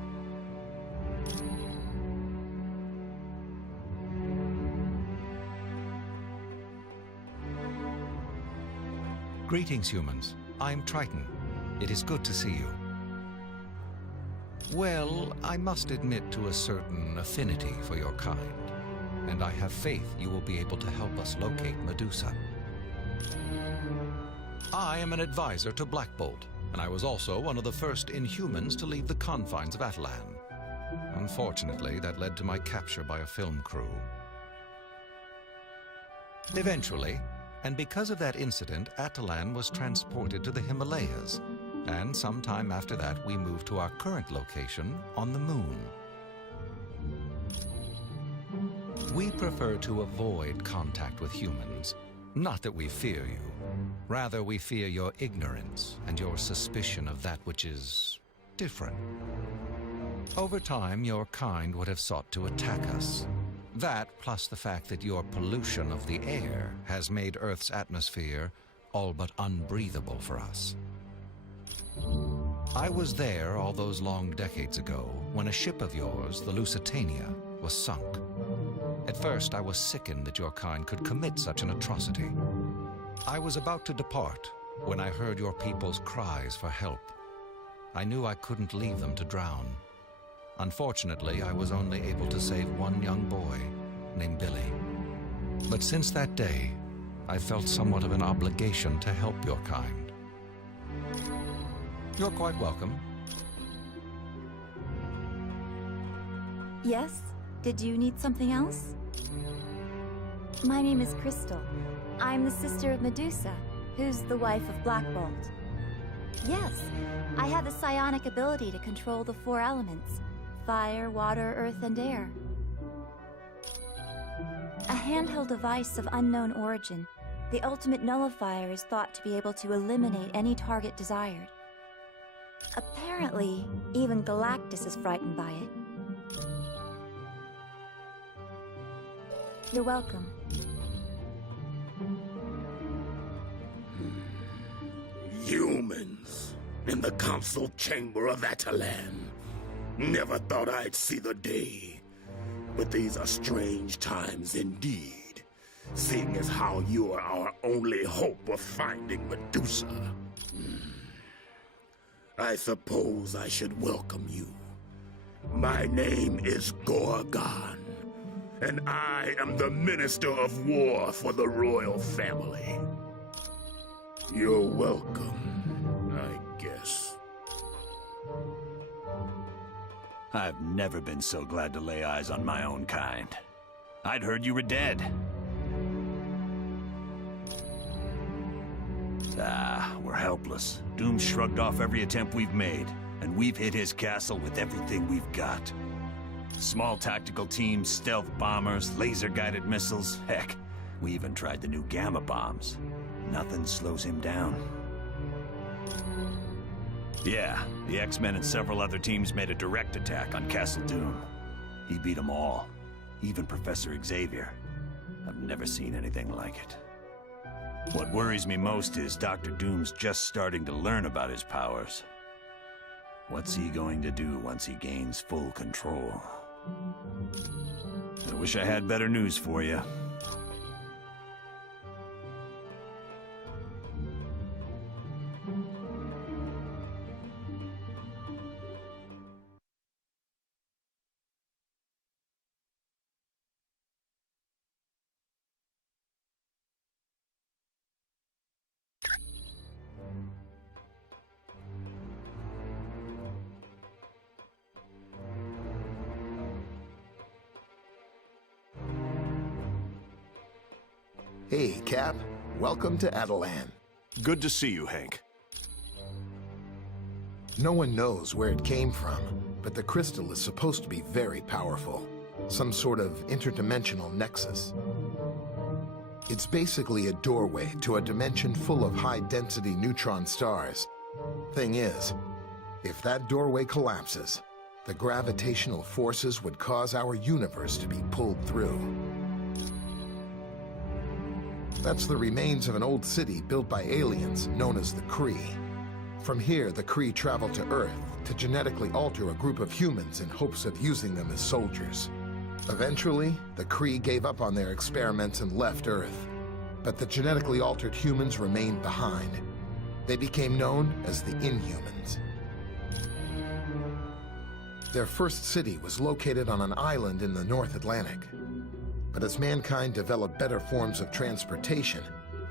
Greetings, humans. I'm Triton. It is good to see you. Well, I must admit to a certain affinity for your kind, and I have faith you will be able to help us locate Medusa. I am an advisor to Black Bolt, and I was also one of the first Inhumans to leave the confines of Attilan. Unfortunately, that led to my capture by a film crew. Eventually, and because of that incident, Attilan was transported to the Himalayas, and sometime after that we moved to our current location on the Moon. We prefer to avoid contact with humans. Not that we fear you. Rather, we fear your ignorance and your suspicion of that which is different. Over time, your kind would have sought to attack us. That, plus the fact that your pollution of the air has made Earth's atmosphere all but unbreathable for us. I was there all those long decades ago when a ship of yours, the Lusitania, was sunk. At first, I was sickened that your kind could commit such an atrocity. I was about to depart when I heard your people's cries for help. I knew I couldn't leave them to drown. Unfortunately, I was only able to save one young boy named Billy. But since that day, I felt somewhat of an obligation to help your kind. You're quite welcome. Yes? Did you need something else? My name is Crystal. I'm the sister of Medusa, who's the wife of Black Bolt. Yes, I have the psionic ability to control the 4 elements: fire, water, earth, and air. A handheld device of unknown origin, the ultimate nullifier is thought to be able to eliminate any target desired. Apparently, even Galactus is frightened by it. You're welcome. Humans in the council chamber of Attilan. Never thought I'd see the day. But these are strange times indeed, seeing as how you are our only hope of finding Medusa. I suppose I should welcome you. My name is Gorgon, and I am the Minister of War for the royal family. You're welcome, I guess. I've never been so glad to lay eyes on my own kind. I'd heard you were dead. We're helpless. Doom shrugged off every attempt we've made, and we've hit his castle with everything we've got. Small tactical teams, stealth bombers, laser-guided missiles. Heck, we even tried the new gamma bombs. Nothing slows him down. Yeah, the X-Men and several other teams made a direct attack on Castle Doom. He beat them all, even Professor Xavier. I've never seen anything like it. What worries me most is Dr. Doom's just starting to learn about his powers. What's he going to do once he gains full control? I wish I had better news for you. Hey, Cap. Welcome to Atlantis. Good to see you, Hank. No one knows where it came from, but the crystal is supposed to be very powerful. Some sort of interdimensional nexus. It's basically a doorway to a dimension full of high-density neutron stars. Thing is, if that doorway collapses, the gravitational forces would cause our universe to be pulled through. That's the remains of an old city built by aliens known as the Kree. From here, the Kree traveled to Earth to genetically alter a group of humans in hopes of using them as soldiers. Eventually, the Kree gave up on their experiments and left Earth. But the genetically altered humans remained behind. They became known as the Inhumans. Their first city was located on an island in the North Atlantic. But as mankind developed better forms of transportation,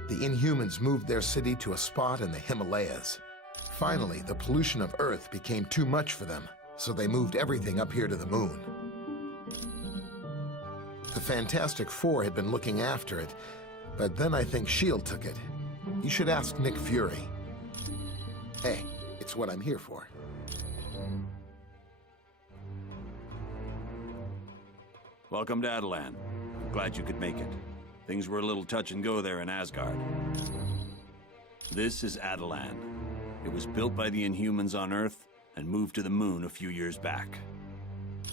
the Inhumans moved their city to a spot in the Himalayas. Finally, the pollution of Earth became too much for them, so they moved everything up here to the moon. The Fantastic Four had been looking after it, but then I think S.H.I.E.L.D. took it. You should ask Nick Fury. Hey, it's what I'm here for. Welcome to Atlantis. Glad you could make it. Things were a little touch and go there in Asgard. This is Atlantis. It was built by the Inhumans on Earth and moved to the moon a few years back.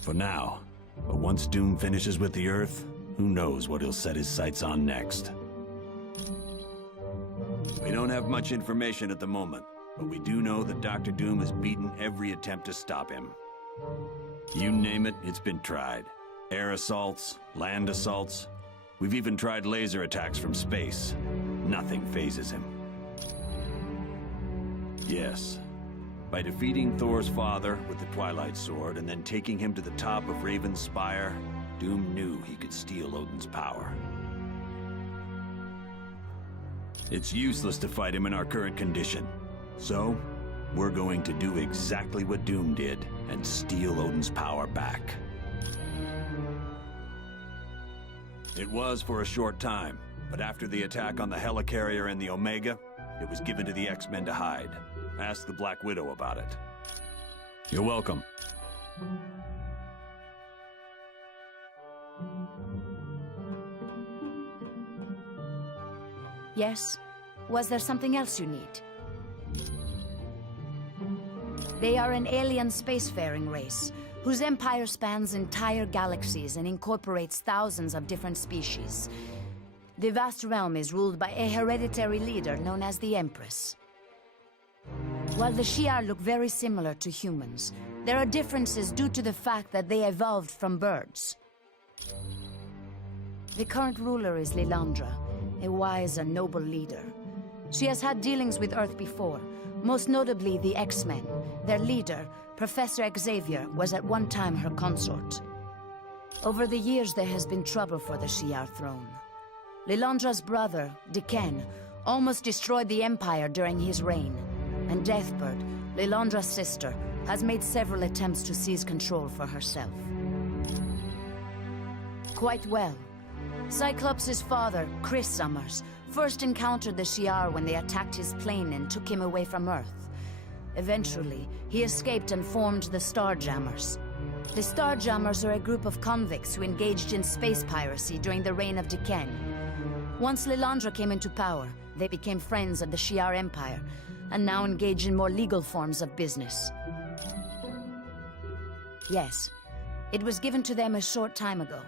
For now. But once Doom finishes with the Earth, who knows what he'll set his sights on next. We don't have much information at the moment, but we do know that Dr. Doom has beaten every attempt to stop him. You name it, it's been tried. Air assaults, land assaults. We've even tried laser attacks from space. Nothing phases him. Yes. By defeating Thor's father with the Twilight Sword and then taking him to the top of Raven's Spire, Doom knew he could steal Odin's power. It's useless to fight him in our current condition. So, we're going to do exactly what Doom did and steal Odin's power back. It was for a short time, but after the attack on the Helicarrier and the Omega, it was given to the X-Men to hide. Ask the Black Widow about it. You're welcome. Yes? Was there something else you need? They are an alien spacefaring race, whose empire spans entire galaxies and incorporates thousands of different species. The vast realm is ruled by a hereditary leader known as the Empress. While the Shi'ar look very similar to humans, there are differences due to the fact that they evolved from birds. The current ruler is Lilandra, a wise and noble leader. She has had dealings with Earth before, most notably the X-Men. Their leader, Professor Xavier, was at one time her consort. Over the years, there has been trouble for the Shi'ar throne. Lilandra's brother, D'Ken, almost destroyed the Empire during his reign, and Deathbird, Lilandra's sister, has made several attempts to seize control for herself. Quite well. Cyclops' father, Chris Summers, first encountered the Shi'ar when they attacked his plane and took him away from Earth. Eventually, he escaped and formed the Starjammers. The Starjammers are a group of convicts who engaged in space piracy during the reign of D'Ken. Once Lilandra came into power, they became friends of the Shi'ar Empire, and now engage in more legal forms of business. Yes, it was given to them a short time ago.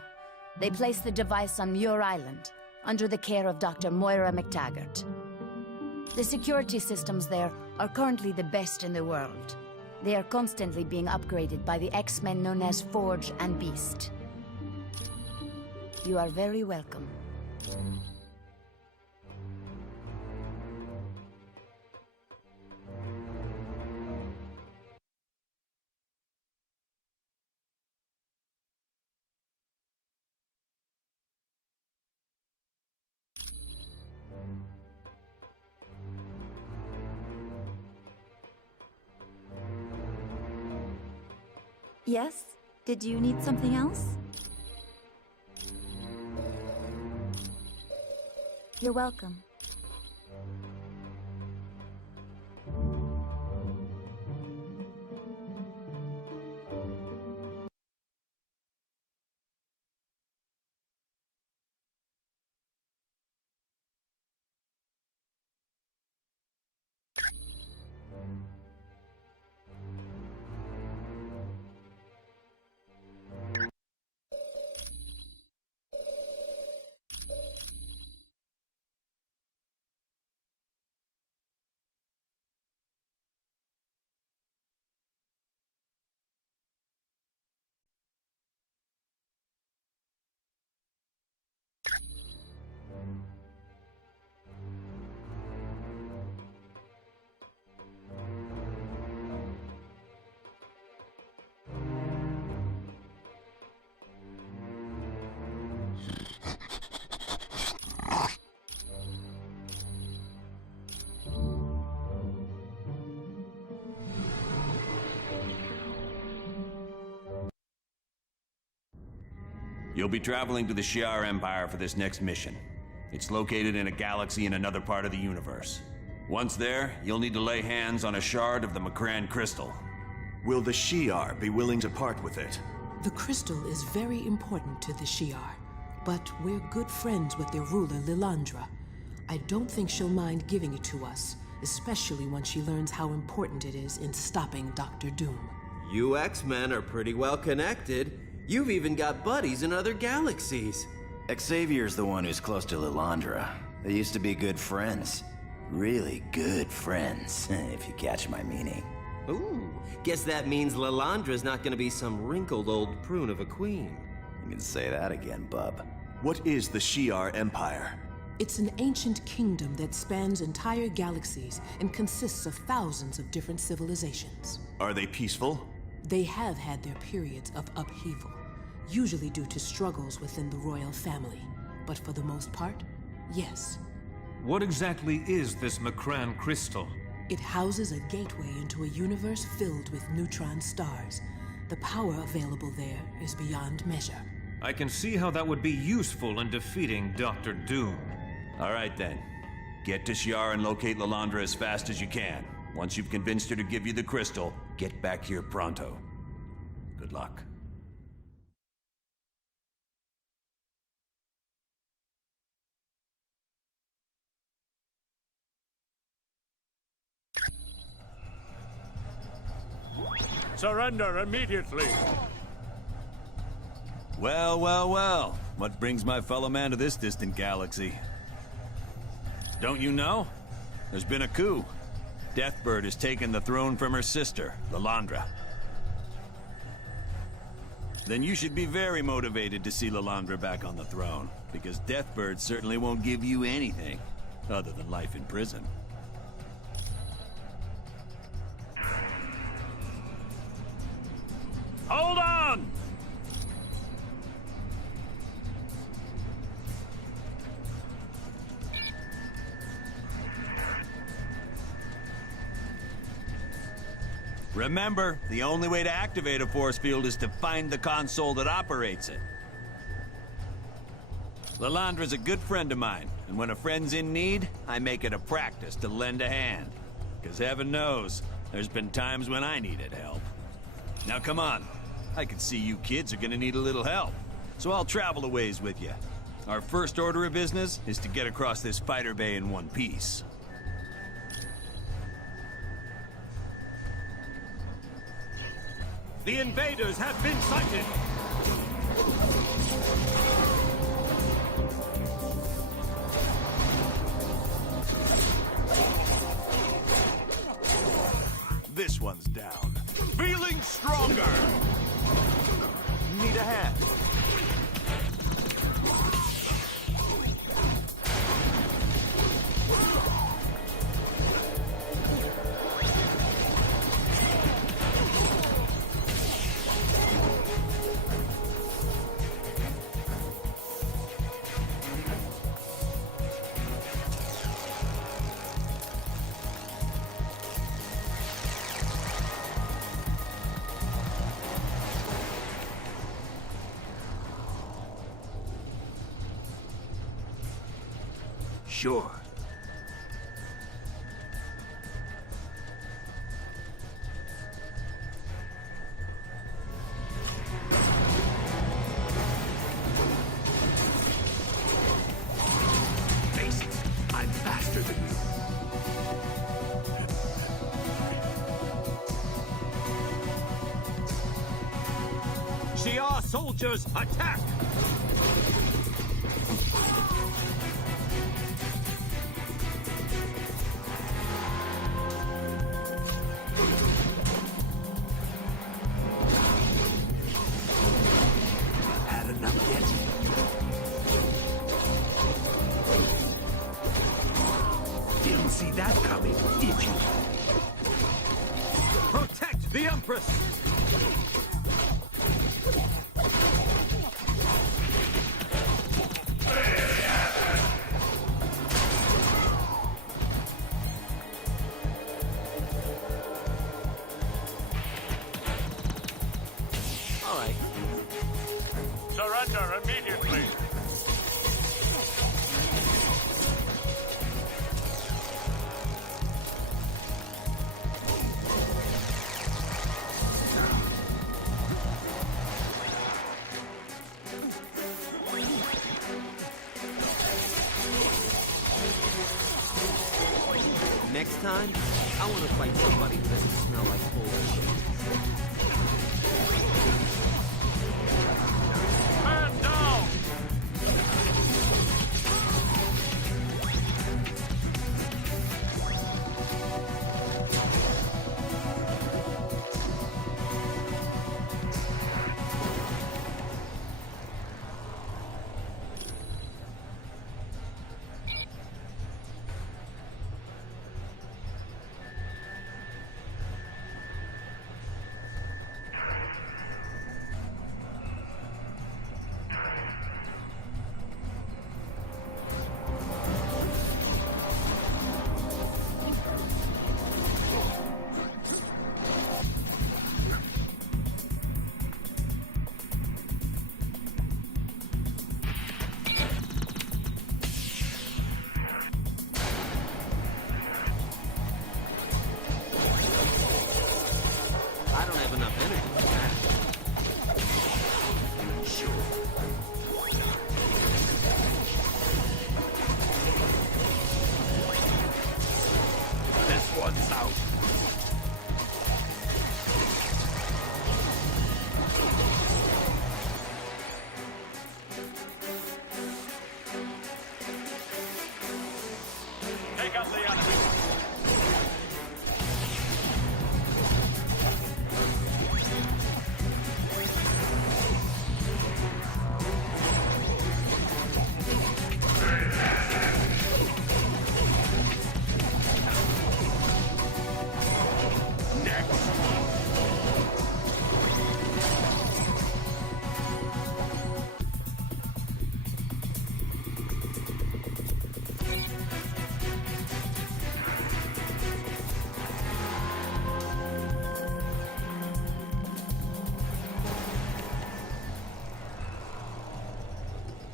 They placed the device on Muir Island, under the care of Dr. Moira McTaggart. The security systems there are currently the best in the world. They are constantly being upgraded by the X-Men known as Forge and Beast. You are very welcome. Yes? Did you need something else? You're welcome. You'll be traveling to the Shi'ar Empire for this next mission. It's located in a galaxy in another part of the universe. Once there, you'll need to lay hands on a shard of the M'Kraan crystal. Will the Shi'ar be willing to part with it? The crystal is very important to the Shi'ar, but we're good friends with their ruler, Lilandra. I don't think she'll mind giving it to us, especially when she learns how important it is in stopping Dr. Doom. You X-Men are pretty well connected. You've even got buddies in other galaxies. Xavier's the one who's close to Lilandra. They used to be good friends. Really good friends, if you catch my meaning. Ooh, guess that means Lilandra's not gonna be some wrinkled old prune of a queen. You can say that again, bub. What is the Shi'ar Empire? It's an ancient kingdom that spans entire galaxies and consists of thousands of different civilizations. Are they peaceful? They have had their periods of upheaval, usually due to struggles within the royal family. But for the most part, yes. What exactly is this M'Kraan crystal? It houses a gateway into a universe filled with neutron stars. The power available there is beyond measure. I can see how that would be useful in defeating Dr. Doom. All right then. Get to Shi'ar and locate Lilandra as fast as you can. Once you've convinced her to give you the crystal, get back here pronto. Good luck. Surrender immediately! Well, well, well. What brings my fellow man to this distant galaxy? Don't you know? There's been a coup. Deathbird has taken the throne from her sister, Lilandra. Then you should be very motivated to see Lilandra back on the throne, because Deathbird certainly won't give you anything other than life in prison. Hold on! Remember, the only way to activate a force field is to find the console that operates it. Lilandra's a good friend of mine, and when a friend's in need, I make it a practice to lend a hand. Because heaven knows, there's been times when I needed help. Now come on, I can see you kids are gonna need a little help, so I'll travel a ways with you. Our first order of business is to get across this fighter bay in one piece. The invaders have been sighted! This one's down. Feeling stronger! Need a hand? Sure. Face it, I'm faster than you. Shi'ar soldiers, attack! Had enough yet? Didn't see that coming, did you? Protect the Empress! Surrender immediately! Next time, I want to fight somebody who doesn't smell like bullshit. Man down!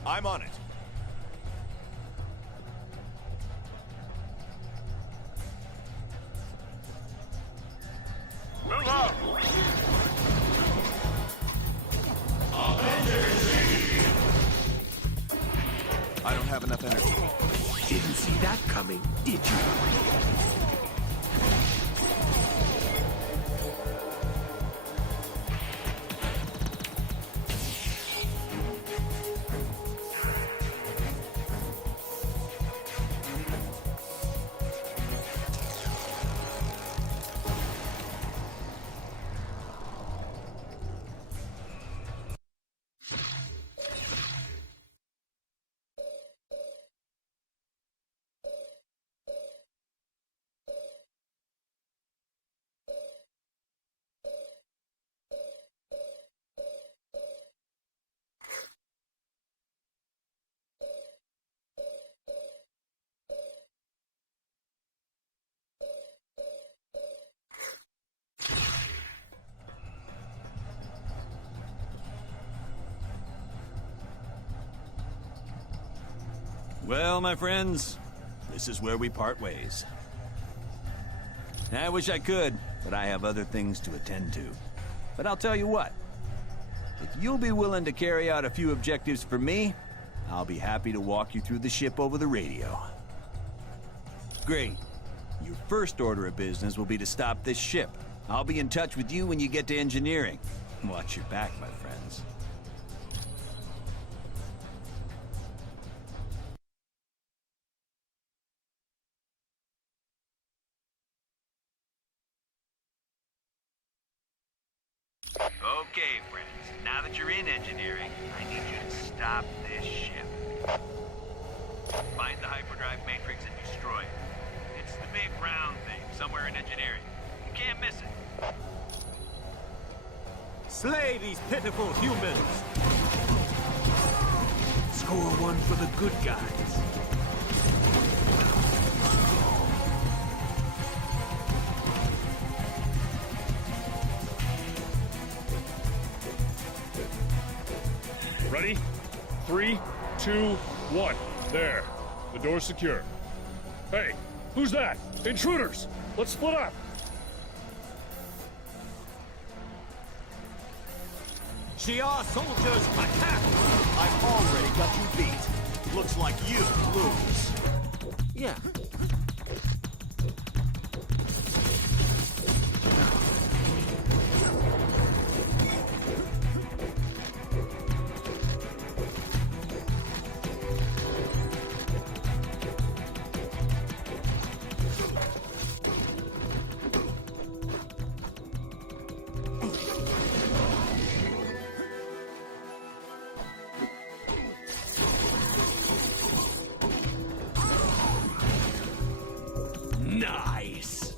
I'm on it. Move up! I don't have enough energy. Didn't see that coming, did you? Well, my friends, this is where we part ways. I wish I could, but I have other things to attend to. But I'll tell you what, if you'll be willing to carry out a few objectives for me, I'll be happy to walk you through the ship over the radio. Great. Your first order of business will be to stop this ship. I'll be in touch with you when you get to engineering. Watch your back, my friends. Okay, friends. Now that you're in engineering, I need you to stop this ship. Find the hyperdrive matrix and destroy it. It's the big round thing somewhere in engineering. You can't miss it. Slay these pitiful humans! Score one for the good guys. Ready? 3, 2, 1. There. The door's secure. Hey, who's that? Intruders! Let's split up! Shi'ar soldiers, attack! I've already got you beat. Looks like you lose. Yeah. Nice!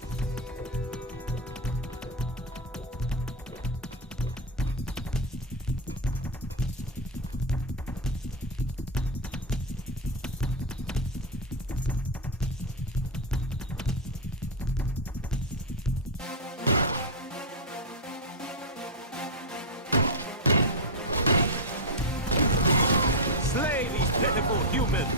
Slay these pitiful humans!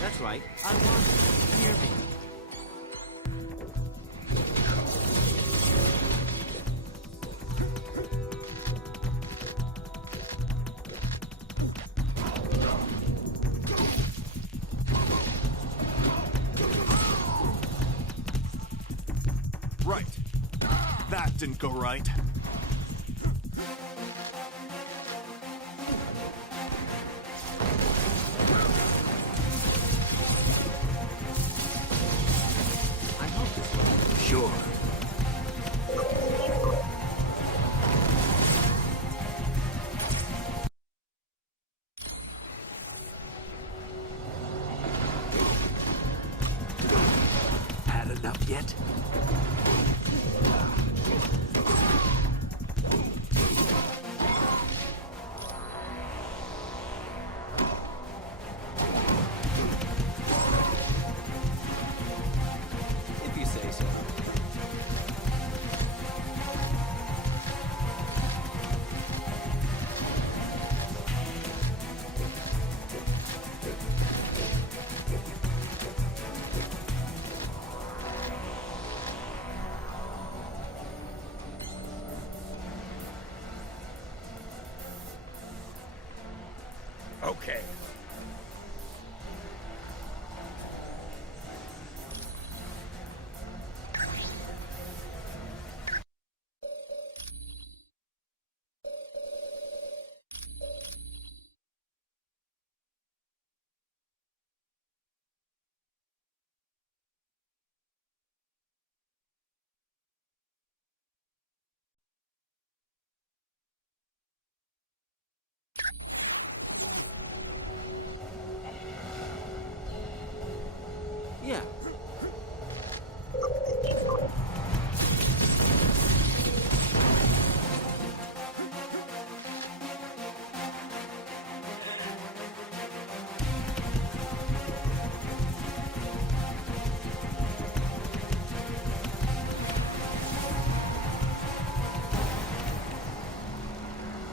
That's right. I want you to hear me. Right. That didn't go right. I hope this will. Sure. Had enough yet? If you say so. Okay. Yeah.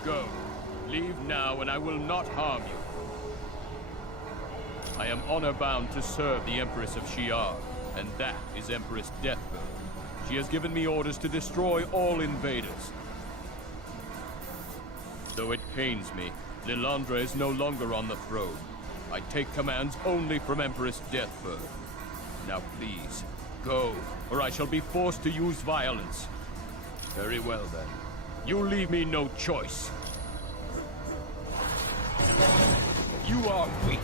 Go. Leave now, and I will not harm you. I am honor-bound to serve the Empress of Shi'ar, and that is Empress Deathbird. She has given me orders to destroy all invaders. Though it pains me, Lilandra is no longer on the throne. I take commands only from Empress Deathbird. Now please, go, or I shall be forced to use violence. Very well then. You leave me no choice. You are weak.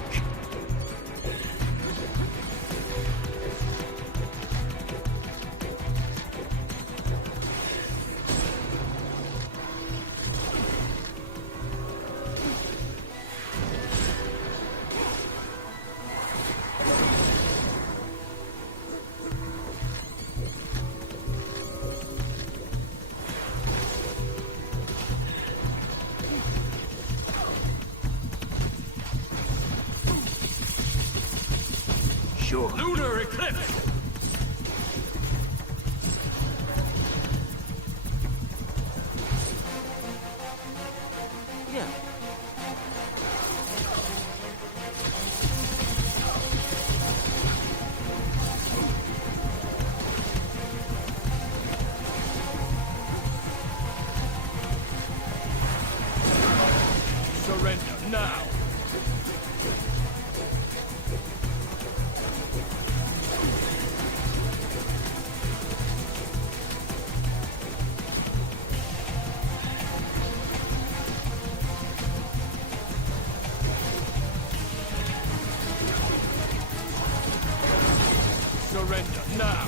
Sure. Lunar eclipse! Yeah. Surrender now! Surrender now!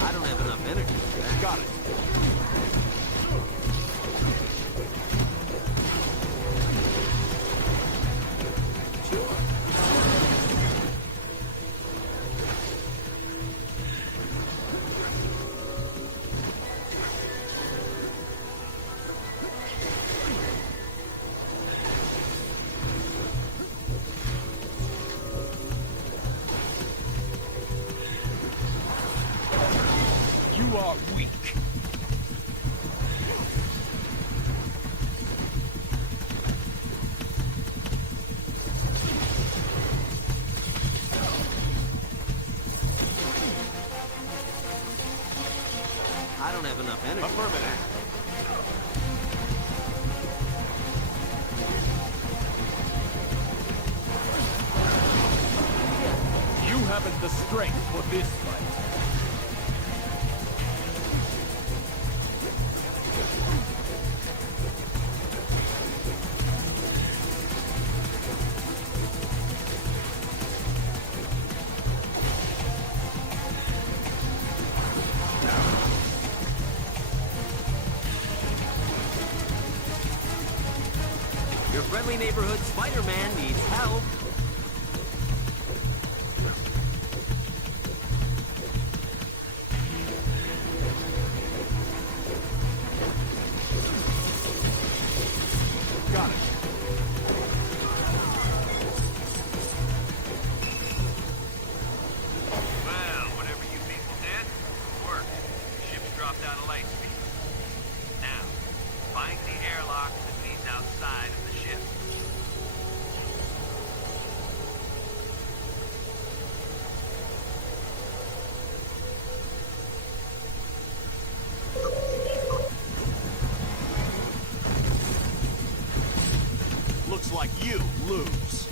I don't have enough energy for that. Got it. You are weak. I don't have enough energy. Affirmative. haven't the strength for this fight. Your friendly neighborhood Spider-Man needs help. Got it. Well, whatever you people did, worked. Ship's dropped out of light speed. Now, find the airlock that leads outside of the ship. Looks like you lose.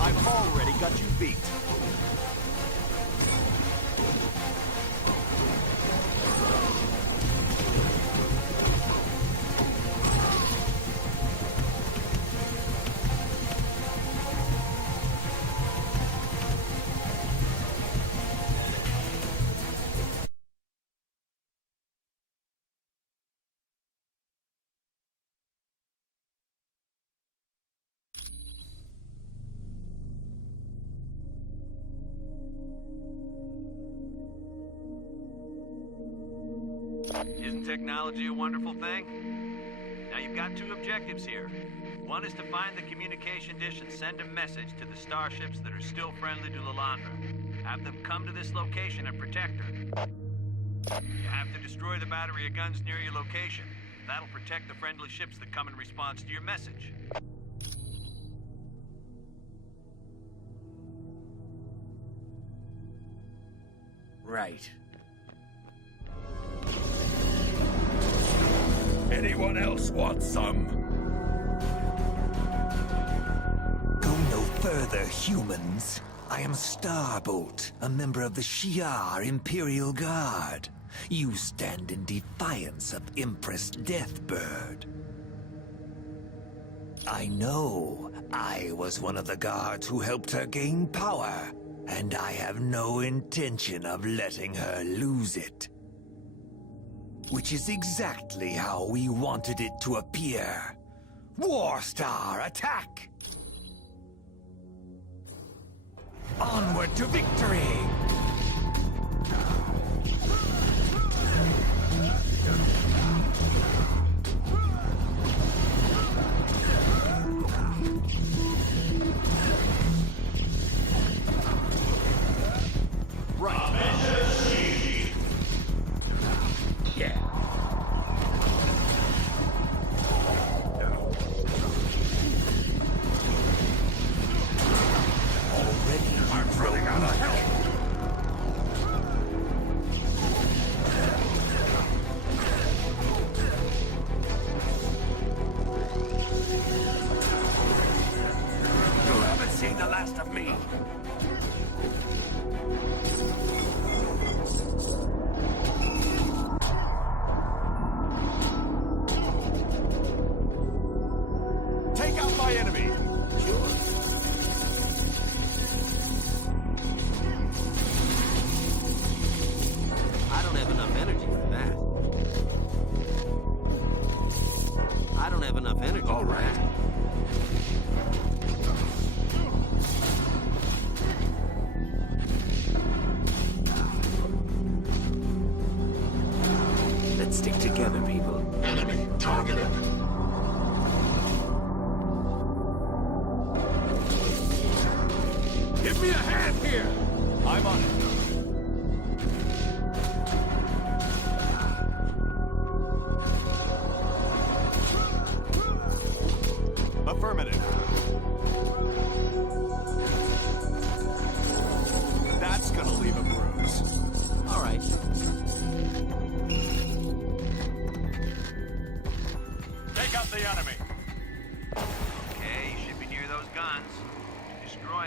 I've already got you beat. Isn't technology a wonderful thing? Now you've got two objectives here. One is to find the communication dish and send a message to the starships that are still friendly to Lilandra. Have them come to this location and protect her. You have to destroy the battery of guns near your location. That'll protect the friendly ships that come in response to your message. Right. Anyone else want some? Go no further, humans. I am Starbolt, a member of the Shi'ar Imperial Guard. You stand in defiance of Empress Deathbird. I know. I was one of the guards who helped her gain power, and I have no intention of letting her lose it. Which is exactly how we wanted it to appear. Warstar, attack! Onward to victory!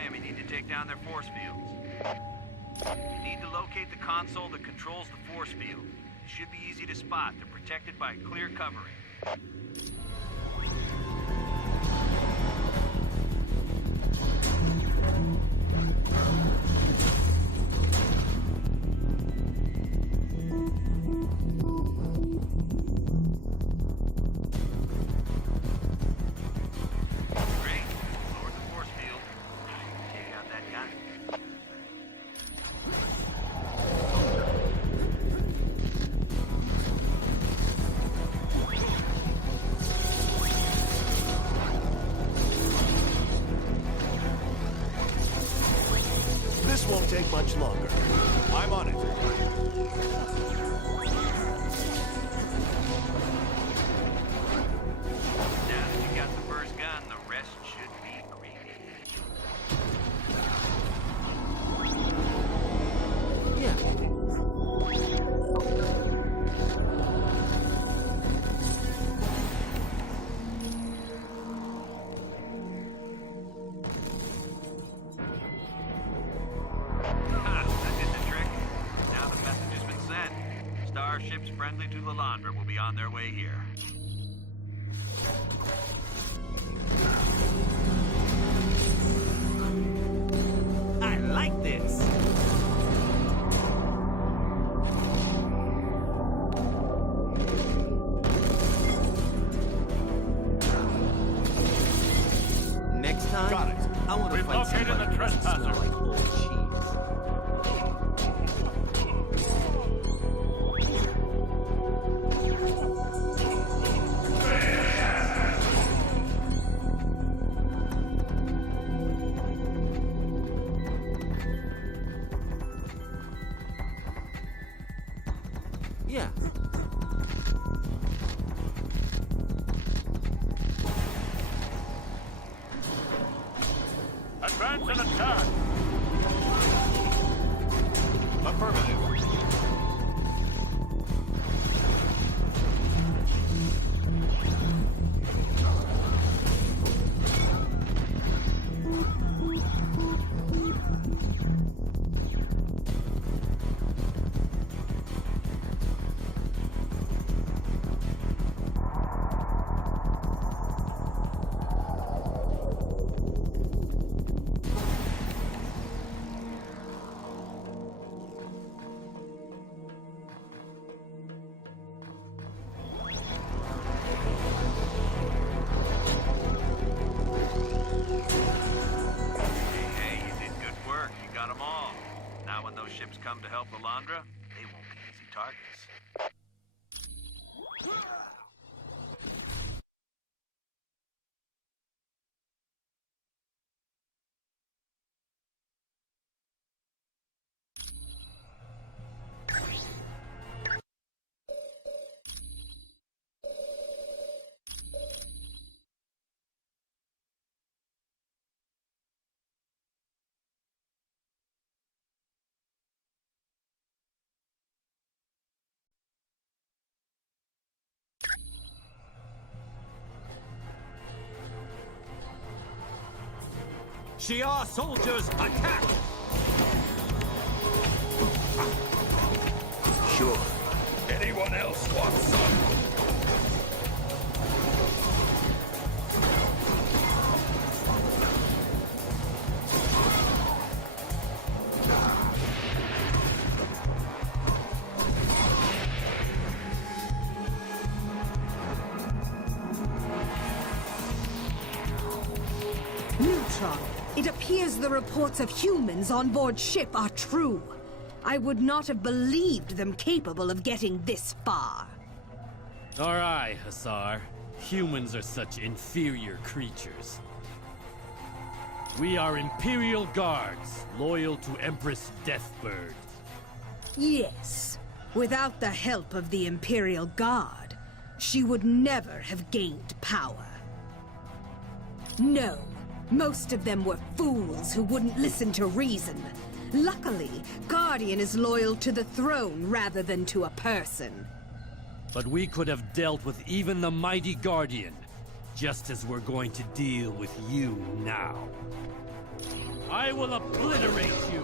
them, you need to take down their force fields. You need to locate the console that controls the force field. It should be easy to spot. They're protected by a clear covering. This won't take much longer. I'm on it. Now that you got the first gun, the rest should be gravy. Starships friendly to Lilandra will be on their way here. I like this. Next time, got it. I want to We've find located somebody the who doesn't smell trespasser. like old cheese. Yeah. Advance and attack! Affirmative. Ships come to help Lilandra, they won't be easy targets. Shi'ar soldiers, attack! Sure. Anyone else want some? Neutron, it appears the reports of humans on board ship are true. I would not have believed them capable of getting this far. All right, Hussar. Humans are such inferior creatures. We are Imperial Guards, loyal to Empress Deathbird. Yes. Without the help of the Imperial Guard, she would never have gained power. No, most of them were fools who wouldn't listen to reason. Luckily, Guardian is loyal to the throne rather than to a person. But we could have dealt with even the mighty Guardian, just as we're going to deal with you now. I will obliterate you!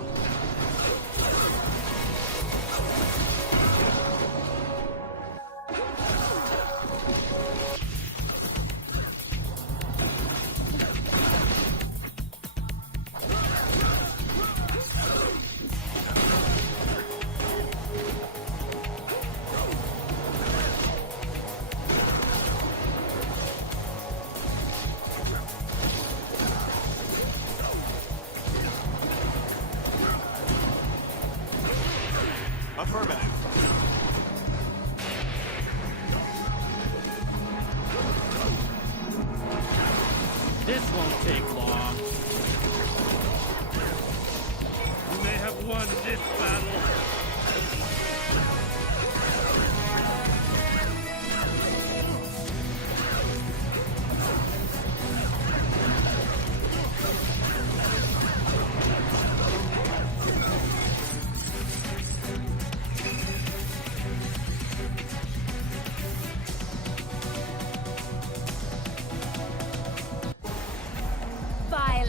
Affirmative. This won't take long. You may have won this battle.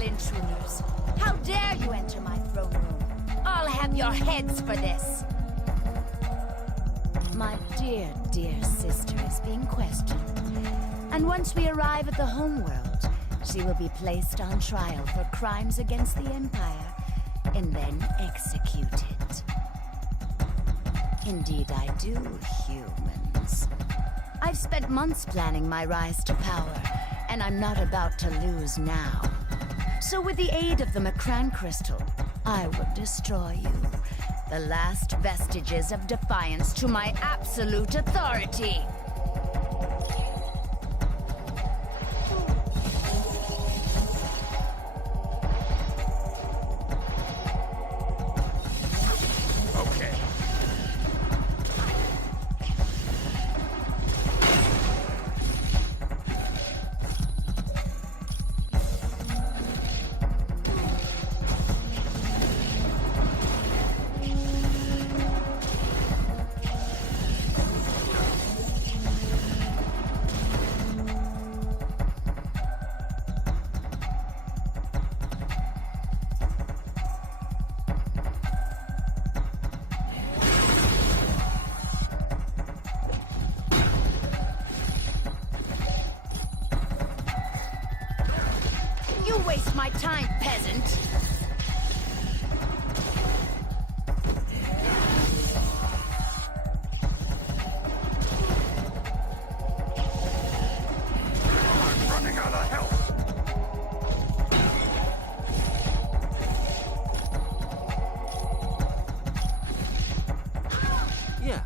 Intruders. How dare you enter my throne room? I'll have your heads for this. My dear, dear sister is being questioned. And once we arrive at the homeworld, she will be placed on trial for crimes against the Empire and then executed. Indeed I do, humans. I've spent months planning my rise to power, and I'm not about to lose now. So with the aid of the Macran crystal, I will destroy you. The last vestiges of defiance to my absolute authority. Waste my time, peasant. I'm running out of help. Yeah.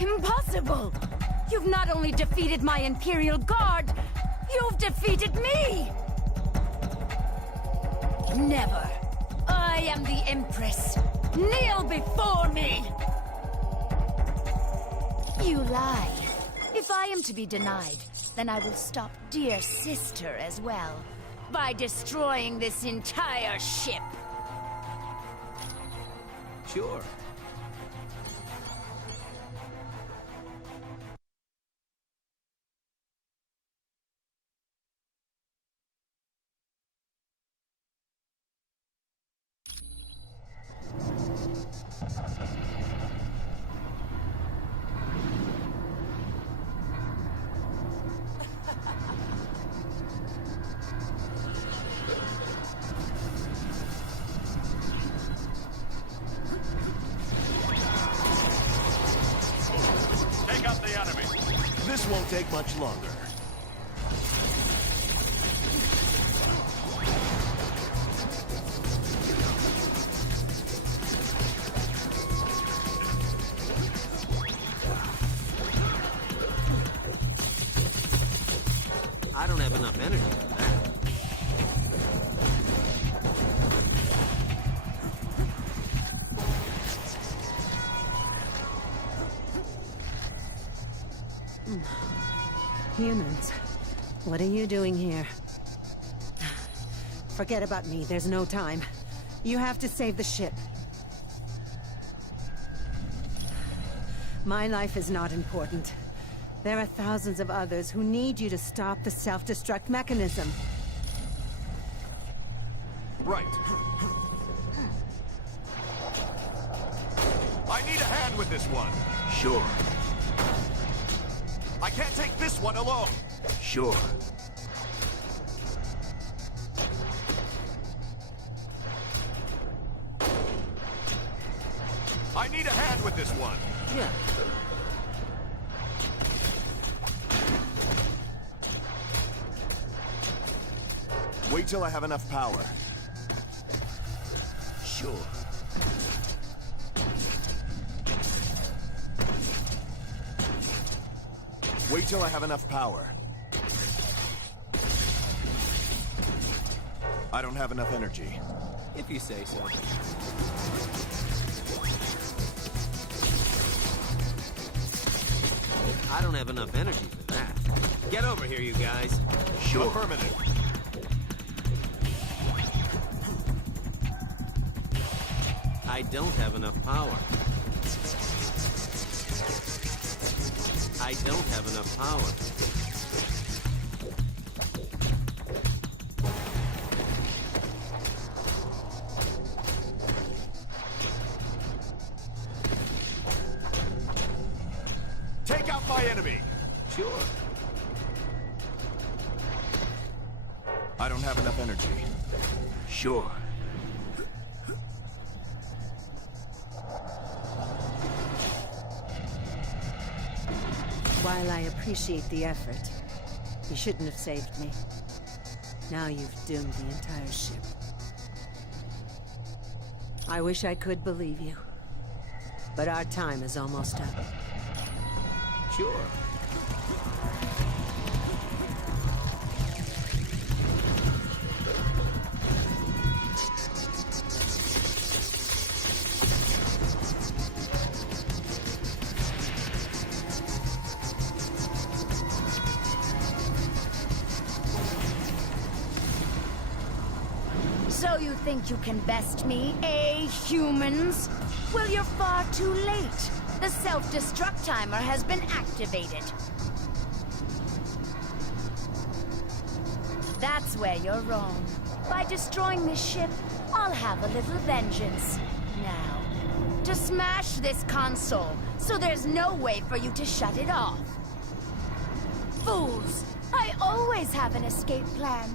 Impossible! You've not only defeated my Imperial Guard, you've defeated me! Never! I am the Empress! Kneel before me! You lie. If I am to be denied, then I will stop dear sister as well, by destroying this entire ship. Sure. This won't take much longer. have enough energy for that. Humans, what are you doing here? Forget about me, there's no time. You have to save the ship. My life is not important. There are thousands of others who need you to stop the self-destruct mechanism. Right. I need a hand with this one. Sure. I can't take this one alone. Sure. I need a hand with this one. Yeah. Wait till I have enough power. Sure. Wait till I have enough power. I don't have enough energy. If you say so. I don't have enough energy for that. Get over here, you guys. Sure. Affirmative. I don't have enough power. I don't have enough power. Take out my enemy! Sure. I don't have enough energy. Sure. While I appreciate the effort, you shouldn't have saved me. Now you've doomed the entire ship. I wish I could believe you, but our time is almost up. Sure. So you think you can best me, eh, humans? Well, you're far too late. The self-destruct timer has been activated. That's where you're wrong. By destroying this ship, I'll have a little vengeance. Now, to smash this console, so there's no way for you to shut it off. Fools! I always have an escape plan.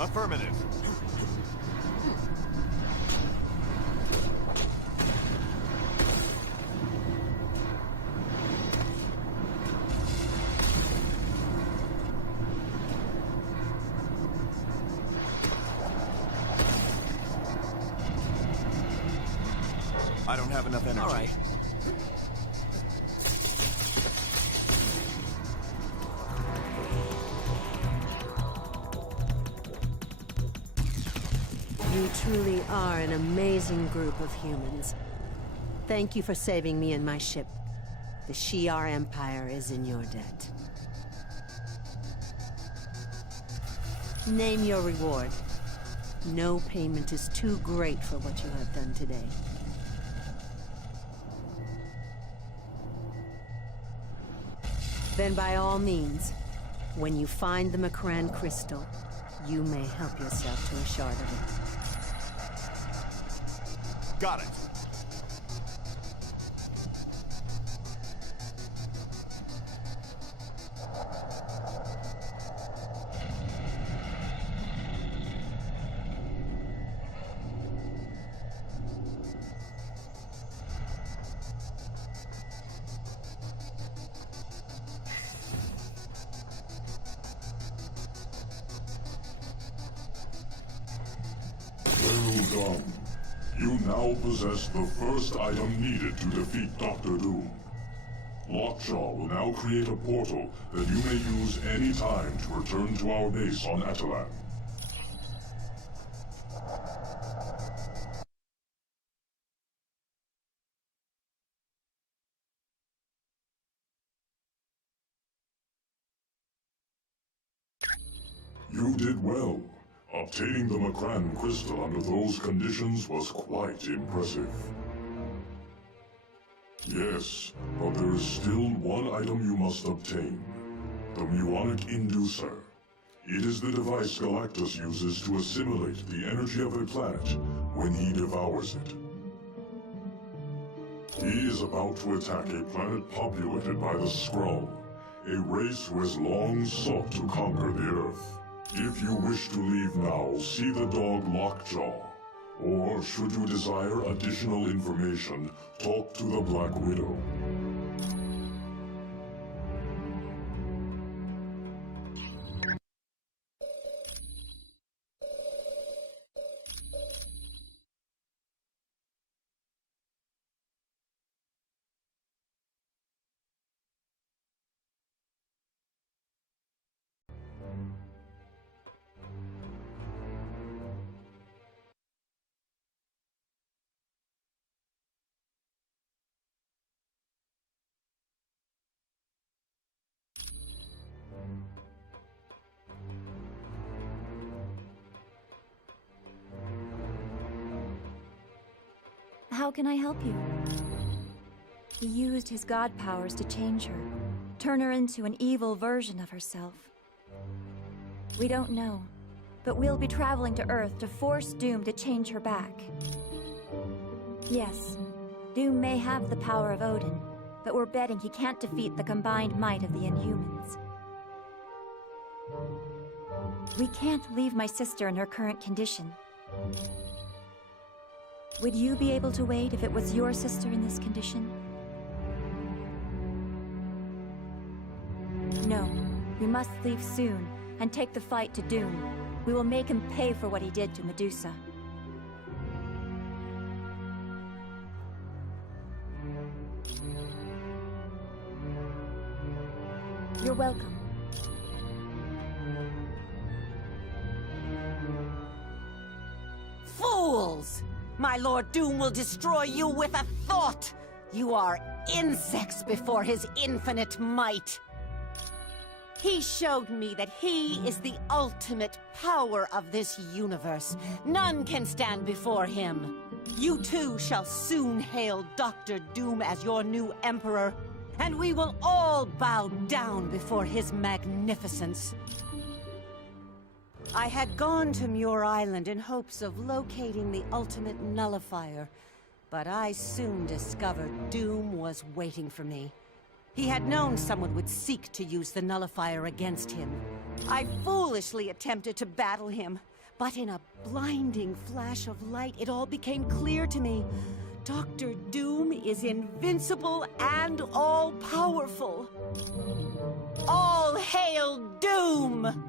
Affirmative. I don't have enough energy. All right. You truly are an amazing group of humans. Thank you for saving me and my ship. The Shi'ar Empire is in your debt. Name your reward. No payment is too great for what you have done today. Then by all means, when you find the Makran crystal, you may help yourself to a shard of it. Got it. Well done. You now possess the first item needed to defeat Dr. Doom. Lockjaw will now create a portal that you may use any time to return to our base on Atalan. You did well. Obtaining the Macran crystal under those conditions was quite impressive. Yes, but there is still one item you must obtain. The M.O.D.O.K Inducer. It is the device Galactus uses to assimilate the energy of a planet when he devours it. He is about to attack a planet populated by the Skrull, a race who has long sought to conquer the Earth. If you wish to leave now, see the dog Lockjaw. Or, should you desire additional information, talk to the Black Widow. How can I help you? He used his god powers to change her, turn her into an evil version of herself. We don't know, but we'll be traveling to Earth to force Doom to change her back. Yes, Doom may have the power of Odin, but we're betting he can't defeat the combined might of the Inhumans. We can't leave my sister in her current condition. Would you be able to wait if it was your sister in this condition? No, we must leave soon and take the fight to Doom. We will make him pay for what he did to Medusa. You're welcome. Fools! My Lord Doom will destroy you with a thought! You are insects before his infinite might! He showed me that he is the ultimate power of this universe. None can stand before him. You too shall soon hail Dr. Doom as your new emperor, and we will all bow down before his magnificence. I had gone to Muir Island in hopes of locating the ultimate nullifier, but I soon discovered Doom was waiting for me. He had known someone would seek to use the nullifier against him. I foolishly attempted to battle him, but in a blinding flash of light, it all became clear to me. Dr. Doom is invincible and all-powerful. All hail Doom!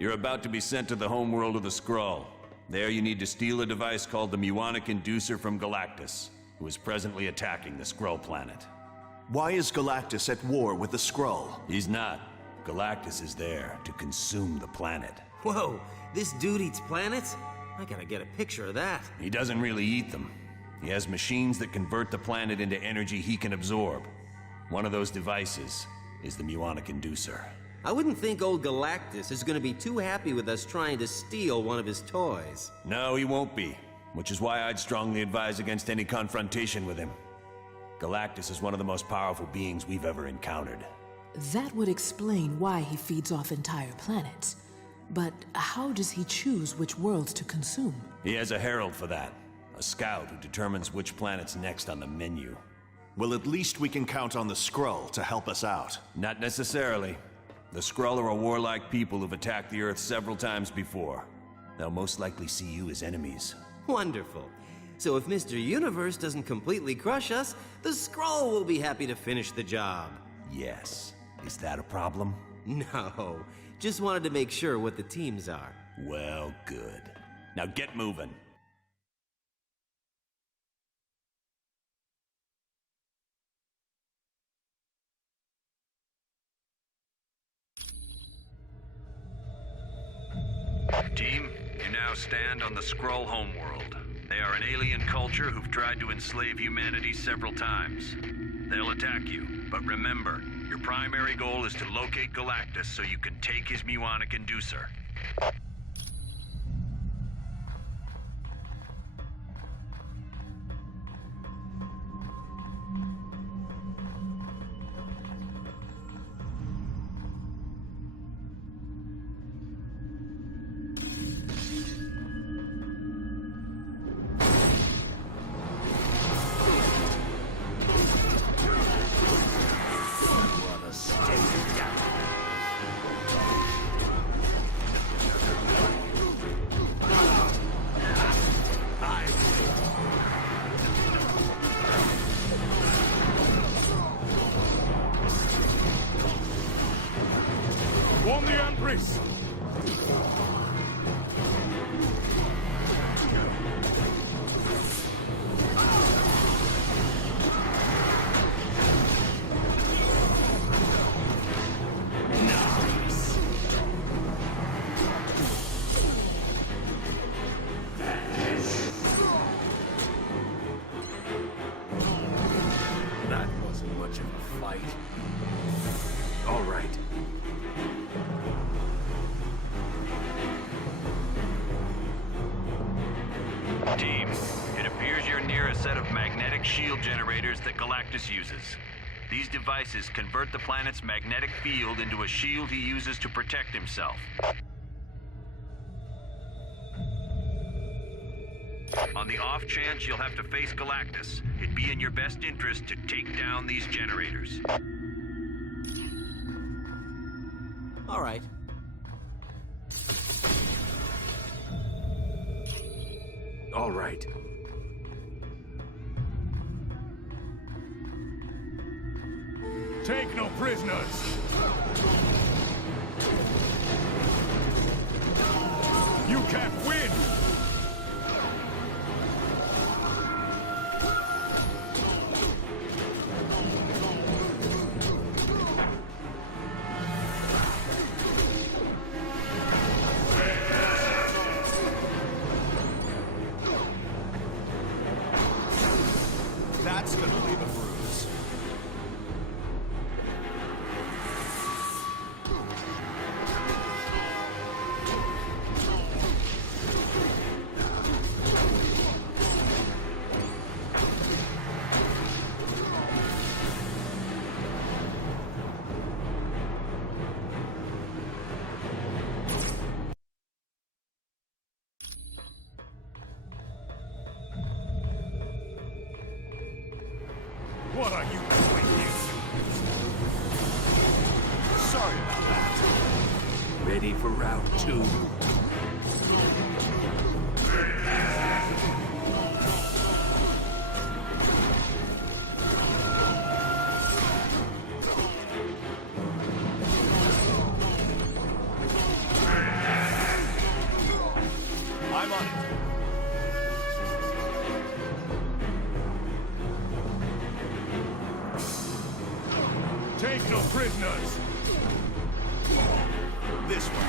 You're about to be sent to the homeworld of the Skrull. There you need to steal a device called the M.O.D.O.K Inducer from Galactus, who is presently attacking the Skrull planet. Why is Galactus at war with the Skrull? He's not. Galactus is there to consume the planet. Whoa, this dude eats planets? I gotta get a picture of that. He doesn't really eat them. He has machines that convert the planet into energy he can absorb. One of those devices is the M.O.D.O.K Inducer. I wouldn't think old Galactus is gonna be too happy with us trying to steal one of his toys. No, he won't be. Which is why I'd strongly advise against any confrontation with him. Galactus is one of the most powerful beings we've ever encountered. That would explain why he feeds off entire planets. But how does he choose which worlds to consume? He has a herald for that. A scout who determines which planet's next on the menu. Well, at least we can count on the Skrull to help us out. Not necessarily. The Skrull are a warlike people who've attacked the Earth several times before. They'll most likely see you as enemies. Wonderful. So if Mr. Universe doesn't completely crush us, the Skrull will be happy to finish the job. Yes. Is that a problem? No. Just wanted to make sure what the teams are. Well, good. Now get moving. Team, you now stand on the Skrull homeworld. They are an alien culture who've tried to enslave humanity several times. They'll attack you, but remember, your primary goal is to locate Galactus so you can take his muonic inducer. Warn the Empress! That wasn't much of a fight. All right. Team, it appears you're near a set of magnetic shield generators that Galactus uses. These devices convert the planet's magnetic field into a shield he uses to protect himself. On the off chance you'll have to face Galactus, it'd be in your best interest to take down these generators. All right. All right. Take no prisoners! You can't win! That's gonna leave a bruise. What are you doing here? Sorry about that. Ready for round two. I'm on it. Take no prisoners! This one.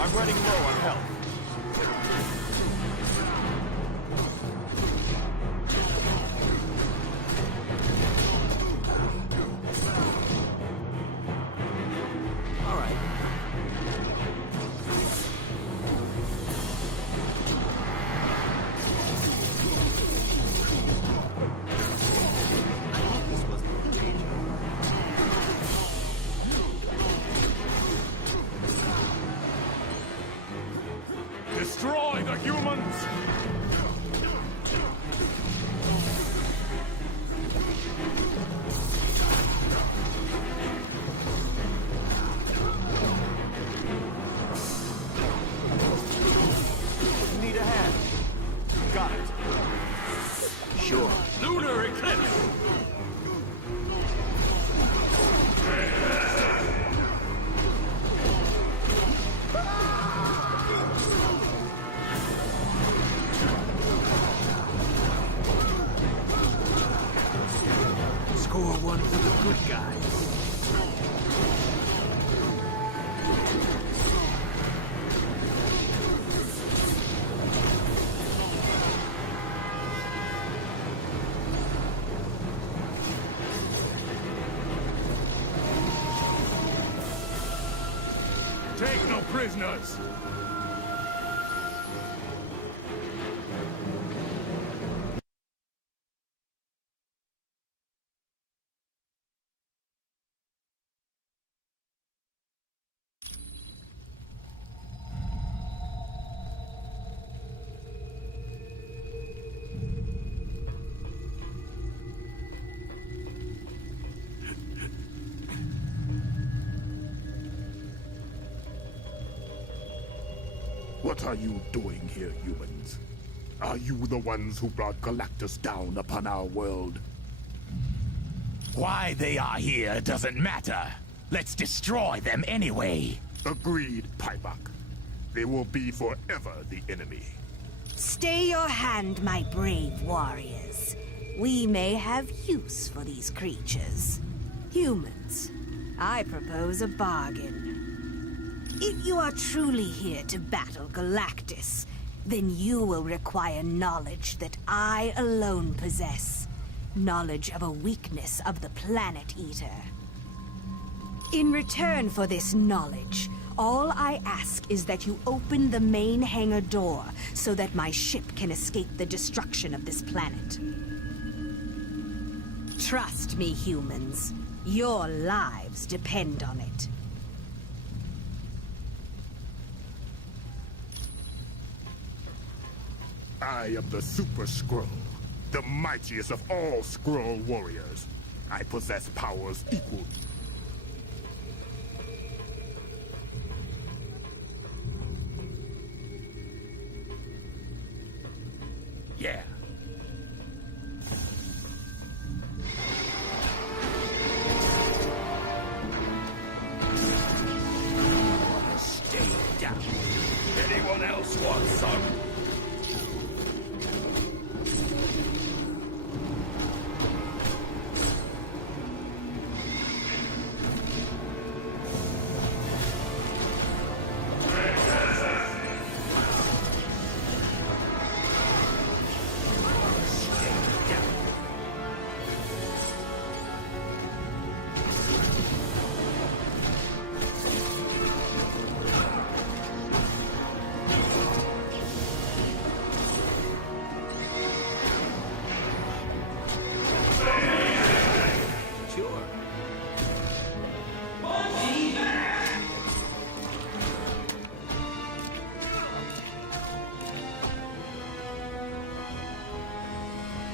I'm running low on health. All right. Destroy the humans! Need a hand. Got it. Sure. Lunar eclipse! Score one for the good guys. Take no prisoners! What are you doing here, humans? Are you the ones who brought Galactus down upon our world? Why they are here doesn't matter. Let's destroy them anyway. Agreed, Pybok. They will be forever the enemy. Stay your hand, my brave warriors. We may have use for these creatures. Humans, I propose a bargain. If you are truly here to battle Galactus, then you will require knowledge that I alone possess. Knowledge of a weakness of the Planet Eater. In return for this knowledge, all I ask is that you open the main hangar door so that my ship can escape the destruction of this planet. Trust me, humans. Your lives depend on it. I am the Super Skrull, the mightiest of all Skrull warriors. I possess powers equal. Yeah. Stay down. Anyone else want some?